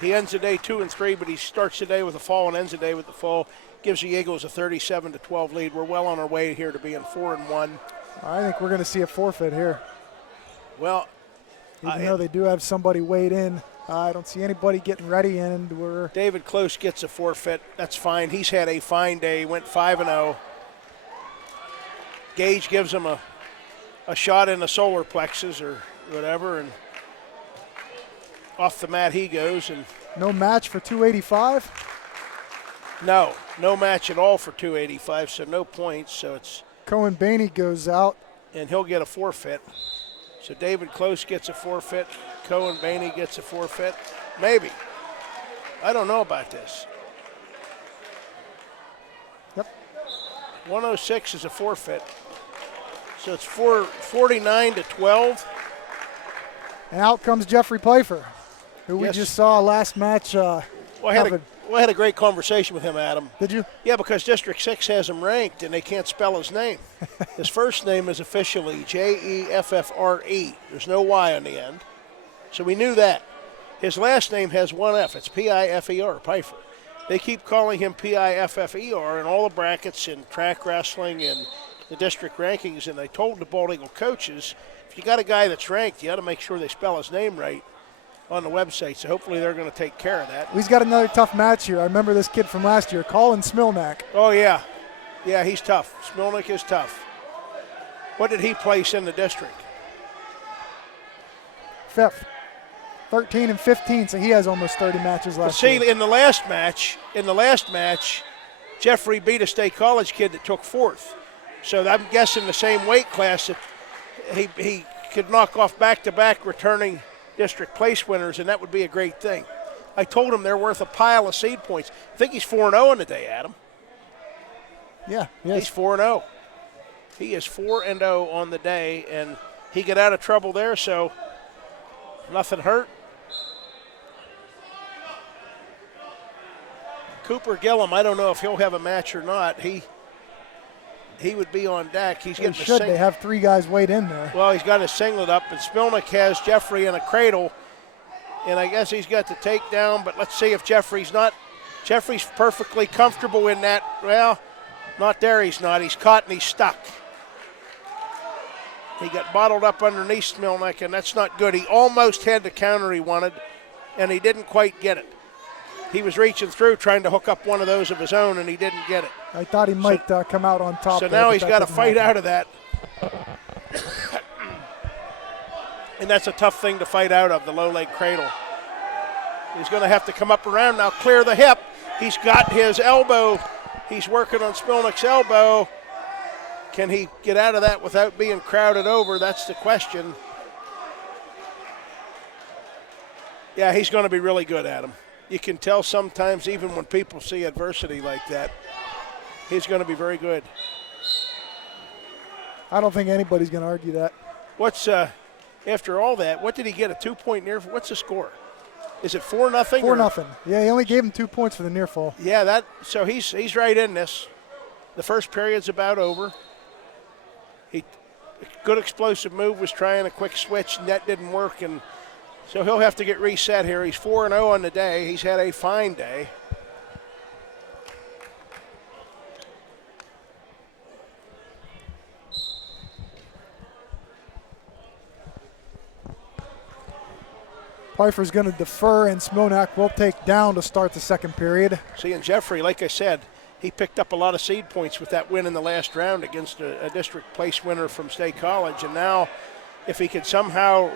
He ends the day 2-3, but he starts the day with a fall and ends the day with the fall. Gives the Eagles a 37-12 lead. We're well on our way here to being 4-1. I think we're going to see a forfeit here. Well, even though they do have somebody weighed in, I don't see anybody getting ready, and we're... David Close gets a forfeit. That's fine. He's had a fine day. He went 5-0. Gage gives him a shot in the solar plexus or whatever, and off the mat he goes. And no match for 285? No match at all for 285, so no points. So it's Cohen Baney goes out. And he'll get a forfeit. So David Close gets a forfeit. Cohen Baney gets a forfeit. Maybe. I don't know about this. Yep. 106 is a forfeit. So it's 49-12. And out comes Jeffrey Pfeiffer, who we just saw last match. I had a great conversation with him, Adam. Did you? Yeah, because District 6 has him ranked, and they can't spell his name. His first name is officially Jeffre. There's no Y on the end. So we knew that. His last name has one F. It's Piffer, Pfeiffer. They keep calling him Piffer in all the brackets in track wrestling and the district rankings, and they told the Bald Eagle coaches, if you got a guy that's ranked, you got to make sure they spell his name right on the website, so hopefully they're going to take care of that. He's got another tough match here. I remember this kid from last year, Colin Smilnak. Oh, yeah. Yeah, he's tough. Smilnak is tough. What did he place in the district? 5th. 13 and 15, so he has almost 30 matches last year. In the last match, Jeffrey beat a State College kid that took 4th. So I'm guessing the same weight class that he could knock off back-to-back returning district place winners, and that would be a great thing. I told him they're worth a pile of seed points. I think he's 4-0 in the day, Adam. Yeah, he's 4-0. He is 4-0 on the day, and he got out of trouble there, so nothing hurt. Cooper Gillum, I don't know if he'll have a match or not. he would be on deck. He's They getting should. They have 3 guys weighed in there. Well, he's got his singlet up, and Smilnick has Jeffrey in a cradle, and I guess he's got the takedown, but let's see if Jeffrey's perfectly comfortable in that. Well, not there, he's not. He's caught and he's stuck. He got bottled up underneath Smilnick, and that's not good. He almost had the counter he wanted, and he didn't quite get it. He was reaching through trying to hook up one of those of his own, and he didn't get it. I thought he might come out on top. So there, now but he's that got to didn't fight happen. out of that. And that's a tough thing to fight out of, the low leg cradle. He's going to have to come up around now, clear the hip. He's got his elbow. He's working on Smilnick's elbow. Can he get out of that without being crowded over? That's the question. Yeah, he's going to be really good at him. You can tell sometimes, even when people see adversity like that, he's going to be very good. I don't think anybody's going to argue that. What's after all that? What did he get? A 2-point near? What's the score? Is it 4-0? 4-0. Yeah, he only gave him 2 points for the near fall. Yeah, so he's right in this. The first period's about over. Good explosive move, was trying a quick switch, and that didn't work, and so he'll have to get reset here. He's 4-0 on the day. He's had a fine day. Pfeiffer's going to defer, and Smilnick will take down to start the second period. See, and Jeffrey, like I said, he picked up a lot of seed points with that win in the last round against a district place winner from State College. And now if he could somehow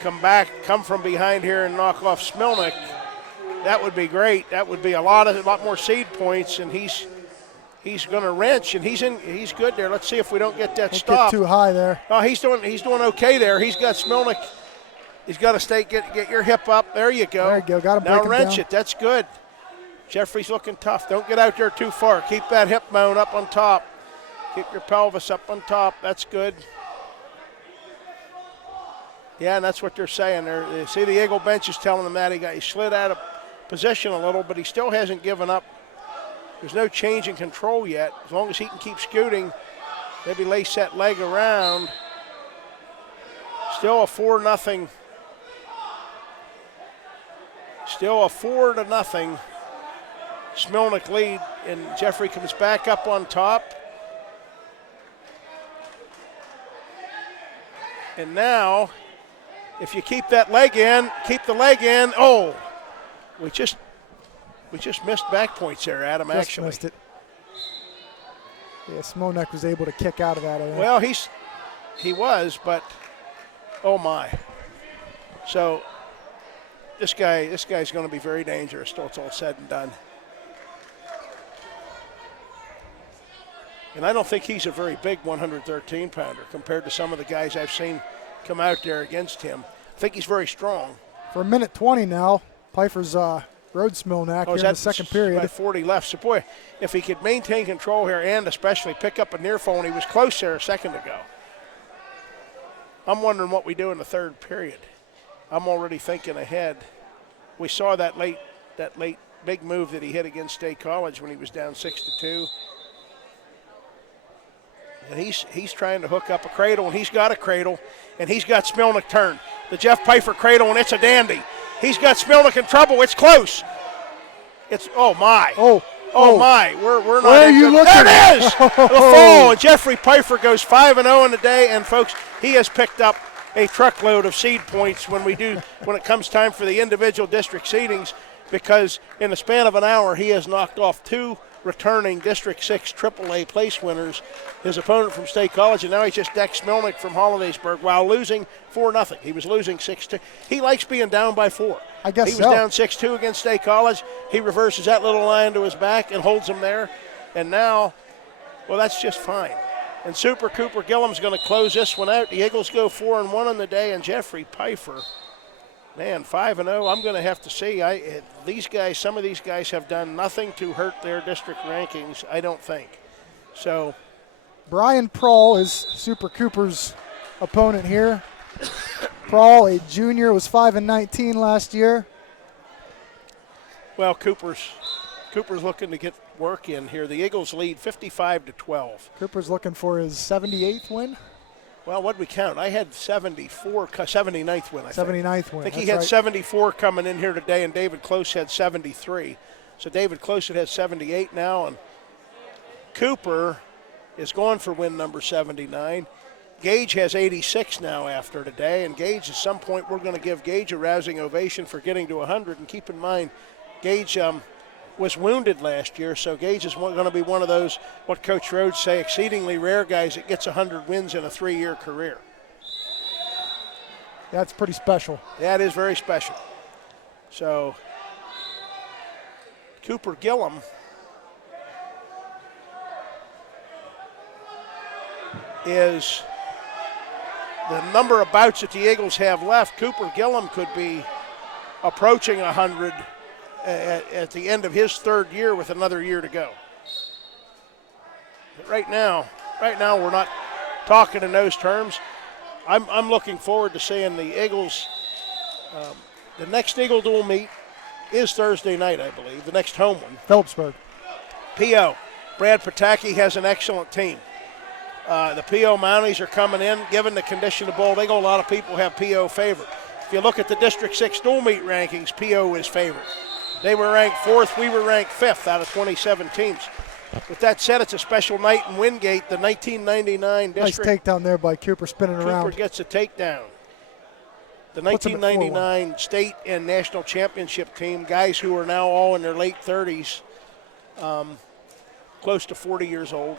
come from behind here and knock off Smilnick, that would be great. That would be a lot more seed points, and he's going to wrench, and he's good there. Let's see if we don't get that Don't stop. get too high there. Oh, he's doing okay there. He's got Smilnick. He's got to get your hip up. There you go. There you go. Got him. Now break him wrench down. it. That's good. Jeffrey's looking tough. Don't get out there too far. Keep that hip bone up on top. Keep your pelvis up on top. That's good. Yeah, and that's what they're saying. You see the Eagle bench is telling him that. He slid out of position a little, but he still hasn't given up. There's no change in control yet. As long as he can keep scooting, maybe lace that leg around. Still a 4-0. Still a 4-0 Smilnick lead, and Jeffrey comes back up on top. And now, if you keep that leg in, keep the leg in. Oh, we just missed back points there, Adam. Just actually missed it. Yeah, Smilnick was able to kick out of that. I think. Well, he was, but oh my. So this guy's going to be very dangerous till it's all said and done. And I don't think he's a very big 113-pounder compared to some of the guys I've seen come out there against him. I think he's very strong. For a minute 20 now, Pfeiffer's rode Smilnick here in the second period. About 40 left. So, boy, if he could maintain control here and especially pick up a near fall, and he was close there a second ago. I'm wondering what we do in the third period. I'm already thinking ahead. We saw that late big move that he hit against State College when he was down 6-2. And he's trying to hook up a cradle, and he's got a cradle, and he's got Smilnick turned. The Jeff Pfeiffer cradle, and it's a dandy. He's got Smilnick in trouble. It's close. It's oh my. Oh my. We're not. Where are you looking? There it is. The fall. And Jeffrey Pfeiffer goes 5-0 in the day, and folks, he has picked up a truckload of seed points when it comes time for the individual district seedings, because in the span of an hour he has knocked off 2 returning District 6 AAA place winners, his opponent from State College, and now he's just decked Smilnick from Hollidaysburg while losing 4-0. He was losing 6-2. He likes being down by 4. I guess he was down 6-2 against State College. He reverses that little line to his back and holds him there. And now, well, that's just fine. And Super Cooper Gillum's going to close this one out. The Eagles go 4-1 on the day, and Jeffrey Pfeiffer, man, 5-0. I'm going to have to see. Some of these guys have done nothing to hurt their district rankings, I don't think. So, Brian Prawl is Super Cooper's opponent here. Prawl, a junior, was 5-19 last year. well, Cooper's Cooper's looking to get work in here. The Eagles lead 55-12. Cooper's looking for his 78th win. Well, what'd we count? I had 79th win, I think. 79th win. I think he That's had right. 74 coming in here today, and David Close had 73. So David Close has 78 now, and Cooper is going for win number 79. Gage has 86 now after today, and Gage, at some point, we're going to give Gage a rousing ovation for getting to 100. And keep in mind, Gage was wounded last year, so Gage is going to be one of those, what Coach Rhodes say, exceedingly rare guys that gets 100 wins in a 3-year career. That's pretty special. That is very special. So Cooper Gillum is the number of bouts that the Eagles have left. Cooper Gillum could be approaching 100 at the end of his 3rd year with another year to go. But right now we're not talking in those terms. I'm looking forward to seeing the Eagles. The next Eagle dual meet is Thursday night, I believe, the next home one. Phillipsburg. P.O. Brad Pataki has an excellent team. The P.O. Mounties are coming in. Given the condition of Bold Eagle, a lot of people have P.O. favored. If you look at the District 6 dual meet rankings, P.O. is favored. They were ranked 4th. We were ranked 5th out of 27 teams. With that said, it's a special night in Wingate, the 1999 district. Nice takedown there by Cooper spinning around. Cooper gets a takedown. The Puts him at 1999 state and national championship team, guys who are now all in their late 30s, close to 40 years old,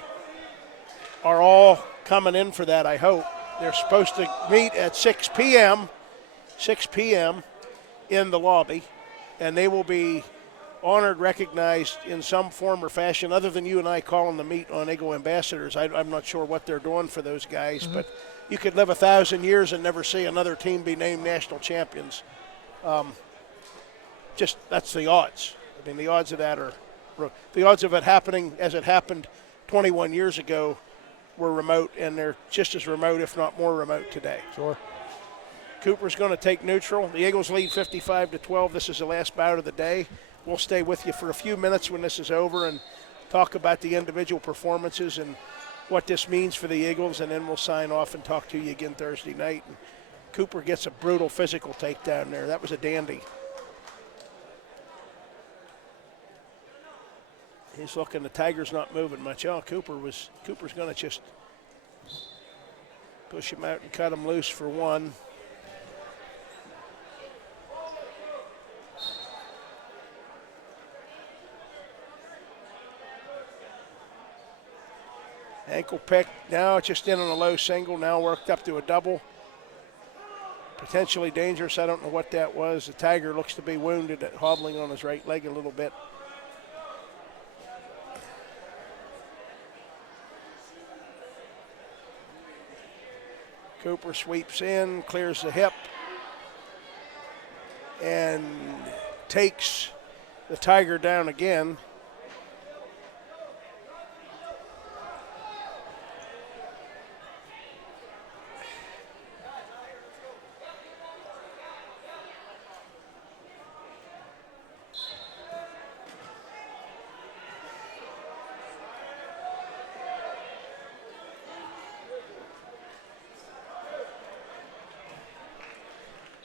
are all coming in for that, I hope. They're supposed to meet at 6 p.m. in the lobby, and they will be honored, recognized in some form or fashion, other than you and I calling the meet on Eagle Ambassadors. I'm not sure what they're doing for those guys, but you could live 1,000 years and never see another team be named national champions. Just that's the odds. I mean, the odds of that are the odds of it happening as it happened 21 years ago were remote, and they're just as remote, if not more remote today. Sure. Cooper's going to take neutral. The Eagles lead 55-12. This is the last bout of the day. We'll stay with you for a few minutes when this is over and talk about the individual performances and what this means for the Eagles, and then we'll sign off and talk to you again Thursday night. And Cooper gets a brutal physical takedown there. That was a dandy. He's looking, the Tiger's not moving much. Oh, Cooper's going to just push him out and cut him loose for one. Ankle pick, now just in on a low single, now worked up to a double. Potentially dangerous, I don't know what that was. The Tiger looks to be wounded, hobbling on his right leg a little bit. Cooper sweeps in, clears the hip, and takes the Tiger down again.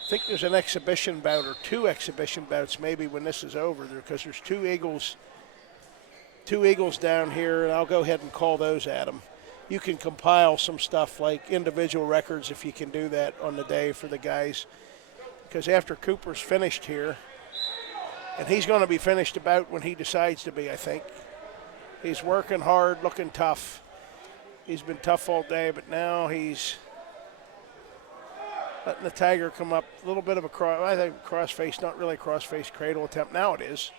I think there's an exhibition bout or 2 exhibition bouts maybe when this is over there, because there's two Eagles down here, and I'll go ahead and call those at them. You can compile some stuff like individual records if you can do that on the day for the guys, because after Cooper's finished here, and he's going to be finished about when he decides to be, I think. He's working hard, looking tough. He's been tough all day, but now he's letting the Tiger come up. A little bit of a cross-face, not really a cross-face cradle attempt. Now it is.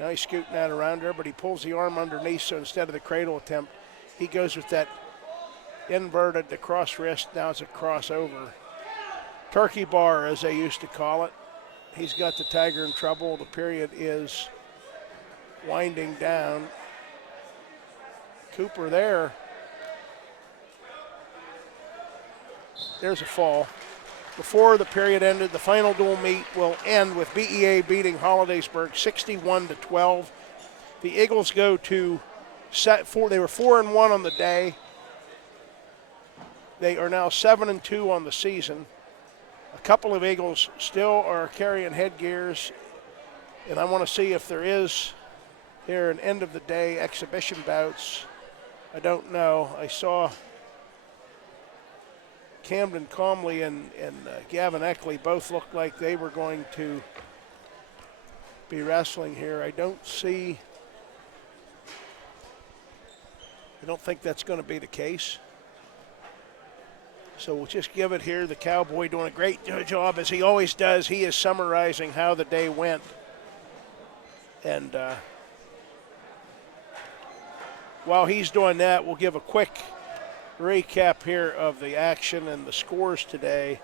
Now he's scooting that around there, but he pulls the arm underneath, so instead of the cradle attempt, he goes with that inverted, the cross wrist. Now it's a crossover. Turkey bar, as they used to call it. He's got the Tiger in trouble. The period is winding down. Cooper there. There's a fall. Before the period ended, the final dual meet will end with B.E.A. beating Hollidaysburg 61-12. The Eagles go to set 4. They were 4-1 on the day. They are now 7-2 on the season. A couple of Eagles still are carrying headgears, and I want to see if there is here an end of the day exhibition bouts. I don't know. I saw Camden Comley and Gavin Eckley both looked like they were going to be wrestling here. I don't think that's going to be the case. So we'll just give it here. The Cowboy doing a great job, as he always does. He is summarizing how the day went. And while he's doing that, we'll give a quick recap here of the action and the scores today.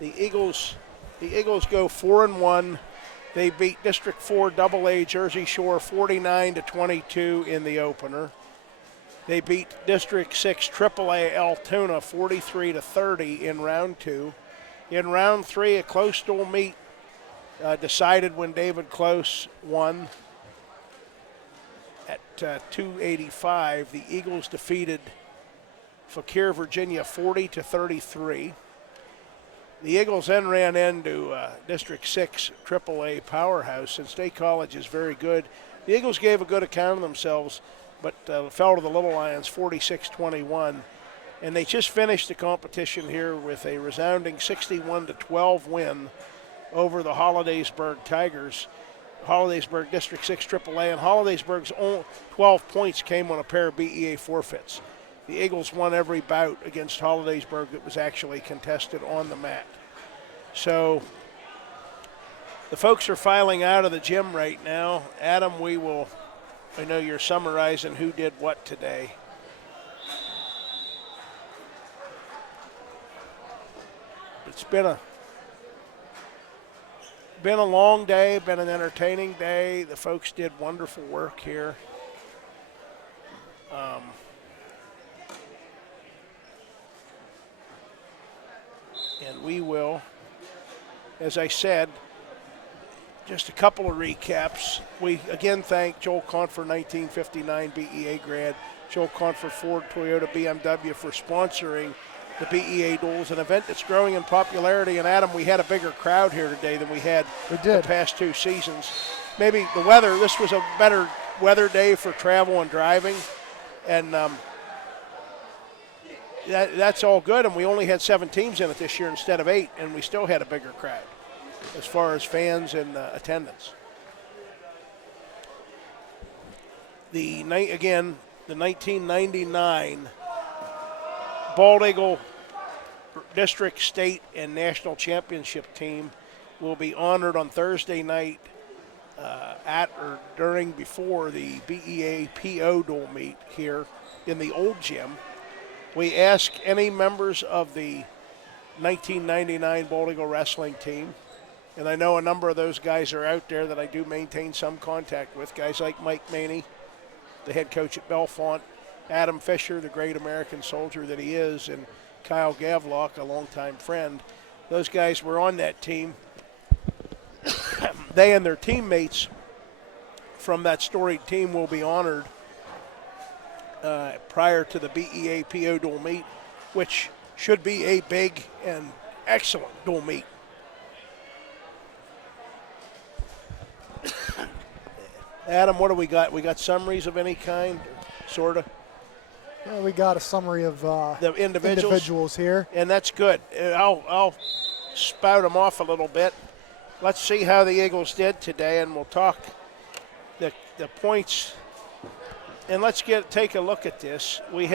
The Eagles go 4-1. They beat District 4 AA Jersey Shore 49-22 in the opener. They beat District 6 AAA Altoona 43-30 in round 2. In round 3, a close dual meet decided when David Close won at 285. The Eagles defeated Fauquier, Virginia 40-33. The Eagles then ran into District 6 AAA powerhouse, and State College is very good. The Eagles gave a good account of themselves, but fell to the Little Lions 46-21. And they just finished the competition here with a resounding 61-12 win over the Hollidaysburg Tigers. Hollidaysburg District 6 AAA, and Hollidaysburg's own 12 points came on a pair of B.E.A. forfeits. The Eagles won every bout against Hollidaysburg that was actually contested on the mat. So the folks are filing out of the gym right now. Adam, I know you're summarizing who did what today. It's been a long day, been an entertaining day. The folks did wonderful work here. And we will, as I said, just a couple of recaps. We again thank Joel Confer, 1959 B.E.A. grad, Joel Confer Ford, Toyota, BMW for sponsoring the B.E.A. Duels, an event that's growing in popularity. And Adam, we had a bigger crowd here today than we had the past 2 seasons. Maybe the weather, this was a better weather day for travel and driving. And that's all good. And we only had 7 teams in it this year instead of 8, and we still had a bigger crowd as far as fans and attendance. The 1999 Bald Eagle District, State, and National Championship team will be honored on Thursday night before the B.E.A. P.O. dual meet here in the old gym. We ask any members of the 1999 Bald Eagle wrestling team, and I know a number of those guys are out there that I do maintain some contact with, guys like Mike Maney, the head coach at Bellefonte, Adam Fisher, the great American soldier that he is, and Kyle Gavlock, a longtime friend. Those guys were on that team. They and their teammates from that storied team will be honored prior to the B.E.A. P.O. dual meet, which should be a big and excellent dual meet. Adam, what do we got? We got summaries of any kind, sort of? Yeah, we got a summary of the individuals here. And that's good. I'll spout them off a little bit. Let's see how the Eagles did today, and we'll talk the points. And let's take a look at this. We'll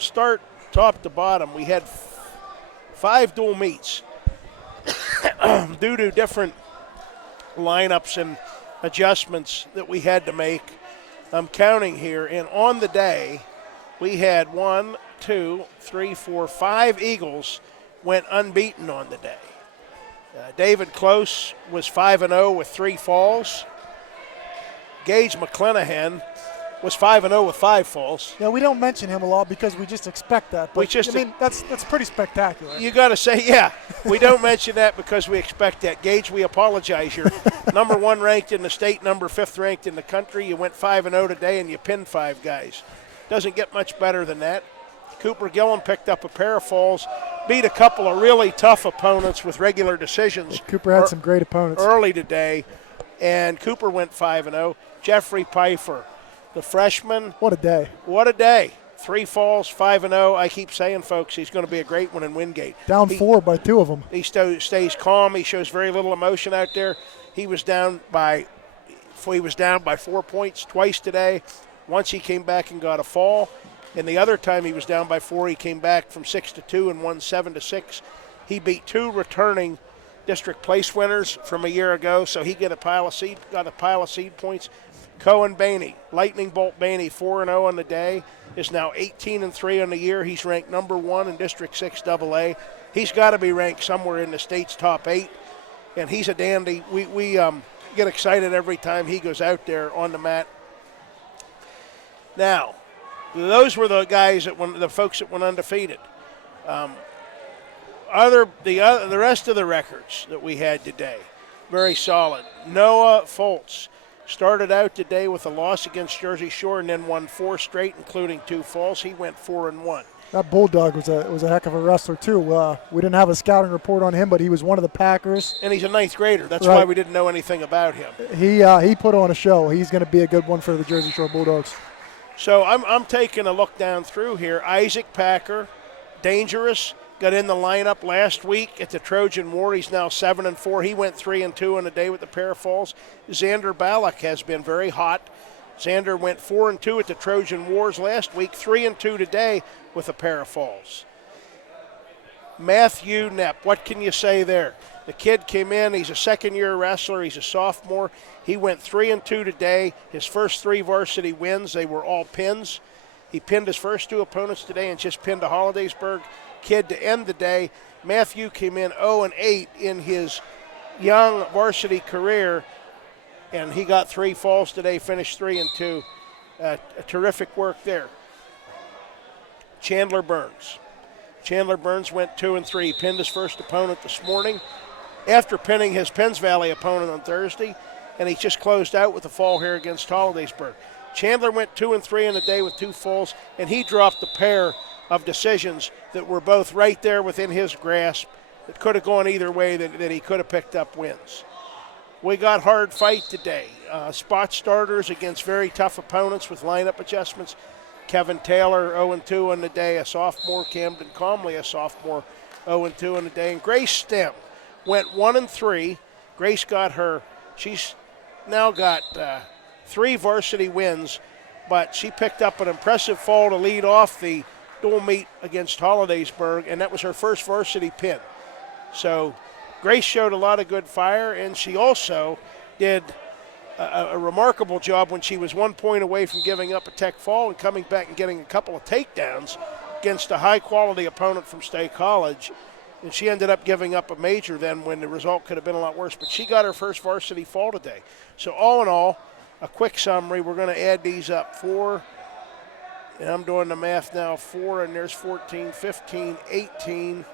start top to bottom. We had 5 dual meets due to different lineups and adjustments that we had to make. I'm counting here, and on the day, we had 5 Eagles went unbeaten on the day. David Close was 5-0 with 3 falls. Gage McClenahan was 5-0 with 5 falls. Yeah, we don't mention him a lot because we just expect that. But We just- I mean, that's pretty spectacular. You got to say, yeah, we don't mention that because we expect that. Gage, we apologize. You're number 1 ranked in the state, number 5th ranked in the country. You went 5-0 today, and you pinned 5 guys. Doesn't get much better than that. Cooper Gillen picked up a pair of falls, beat a couple of really tough opponents with regular decisions. Cooper had some great opponents early today, and Cooper went 5-0. Jeffrey Pfeiffer, the freshman. What a day. What a day. 3 falls, 5-0. I keep saying, folks, he's going to be a great one in Wingate. Down 4 by 2 of them. He stays calm. He shows very little emotion out there. He was down by 4 points twice today. Once he came back and got a fall, and the other time he was down by 4, he came back from 6-2 and won 7-6. He beat 2 returning district place winners from a year ago, so he got a pile of seed points. Cohen Baney, Lightning Bolt Baney, 4-0 on the day, is now 18-3 on the year. He's ranked number 1 in District 6 AA. He's got to be ranked somewhere in the state's top 8, and he's a dandy. We get excited every time he goes out there on the mat. Now, those were the guys the folks that went undefeated. The rest of the records that we had today, very solid. Noah Foltz started out today with a loss against Jersey Shore and then won 4 straight, including 2 falls. He went 4-1. That Bulldog was a heck of a wrestler too. We didn't have a scouting report on him, but he was one of the Packers. And he's a 9th grader. That's right. why we didn't know anything about him. He put on a show. He's going to be a good one for the Jersey Shore Bulldogs. So I'm taking a look down through here. Isaac Packer, dangerous, got in the lineup last week at the Trojan War. He's now 7-4. He went 3-2 on the day with the pair of falls. Xander Ballack has been very hot. Xander went 4-2 at the Trojan Wars last week, 3-2 today with a pair of falls. Matthew Knepp, what can you say there? The kid came in, he's a second-year wrestler, he's a sophomore. He went 3-2 today. His first 3 varsity wins, they were all pins. He pinned his first 2 opponents today and just pinned a Hollidaysburg kid to end the day. Matthew came in 0-8 in his young varsity career, and he got 3 falls today, finished 3-2. A terrific work there. Chandler Burns. Chandler Burns went 2-3. He pinned his first opponent this morning after pinning his Penns Valley opponent on Thursday, and he just closed out with a fall here against Hollidaysburg. Chandler went 2-3 in the day with 2 falls, and he dropped a pair of decisions that were both right there within his grasp that could have gone either way, that he could have picked up wins. We got hard fight today. Spot starters against very tough opponents with lineup adjustments. Kevin Taylor 0-2 on the day, a sophomore. Camden Comley, a sophomore, 0-2 on the day. And Grace Stem went 1-3. Grace got she's now got 3 varsity wins, but she picked up an impressive fall to lead off the dual meet against Hollidaysburg, and that was her first varsity pin. So Grace showed a lot of good fire, and she also did a remarkable job when she was 1 point away from giving up a tech fall and coming back and getting a couple of takedowns against a high-quality opponent from State College. And she ended up giving up a major then when the result could have been a lot worse. But she got her first varsity fall today. So all in all, a quick summary. We're going to add these up. 4, and I'm doing the math now, 4, and there's 14, 15, 18.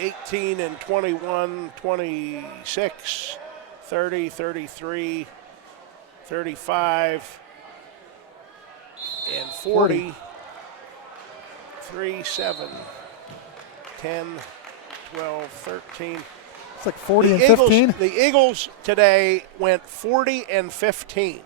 18 and 21, 26, 30, 33, 35, and 40, 3, 7, 10, 12, 13. It's like 40 and 15. The Eagles today went 40 and 15.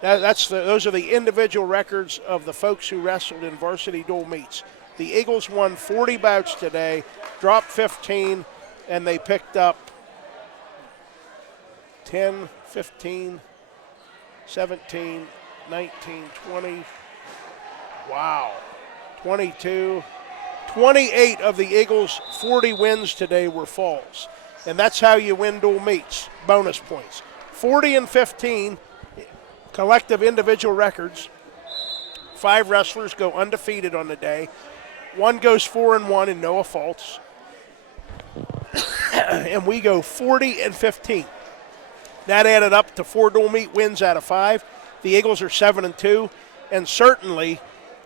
Those are the individual records of the folks who wrestled in varsity dual meets. The Eagles won 40 bouts today, dropped 15, and they picked up 10, 15, 17, 19, 20. Wow. 22. 28 of the Eagles' 40 wins today were falls. And that's how you win dual meets, bonus points. 40 and 15, collective individual records. 5 wrestlers go undefeated on the day. 1 goes 4-1 in Noah Foltz. And we go 40 and 15. That added up to 4 dual meet wins out of 5. The Eagles are 7-2, and certainly,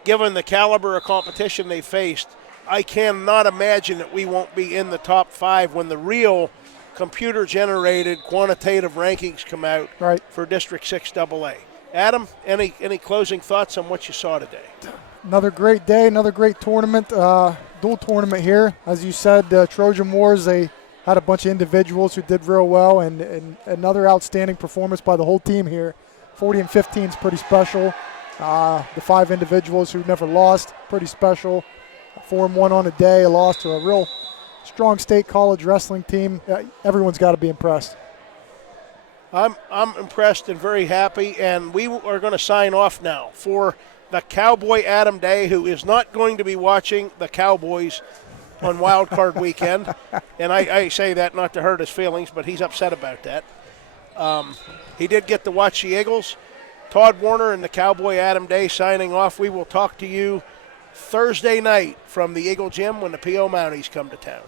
given the caliber of competition they faced, I cannot imagine that we won't be in the top 5 when the real computer-generated quantitative rankings come out for District 6 AA. Adam, any closing thoughts on what you saw today? Another great day, another great tournament, dual tournament here. As you said, Trojan Wars, they had a bunch of individuals who did real well, and another outstanding performance by the whole team here. 40-15 is pretty special. The 5 individuals who never lost, pretty special. 4-1 on a day, a loss to a real strong state college wrestling team. Everyone's got to be impressed. I'm impressed and very happy, and we are going to sign off now for the Cowboy Adam Day, who is not going to be watching the Cowboys on Wild Card Weekend. And I say that not to hurt his feelings, but he's upset about that. He did get to watch the Eagles. Todd Warner and the Cowboy Adam Day signing off. We will talk to you Thursday night from the Eagle Gym when the P.O. Mounties come to town.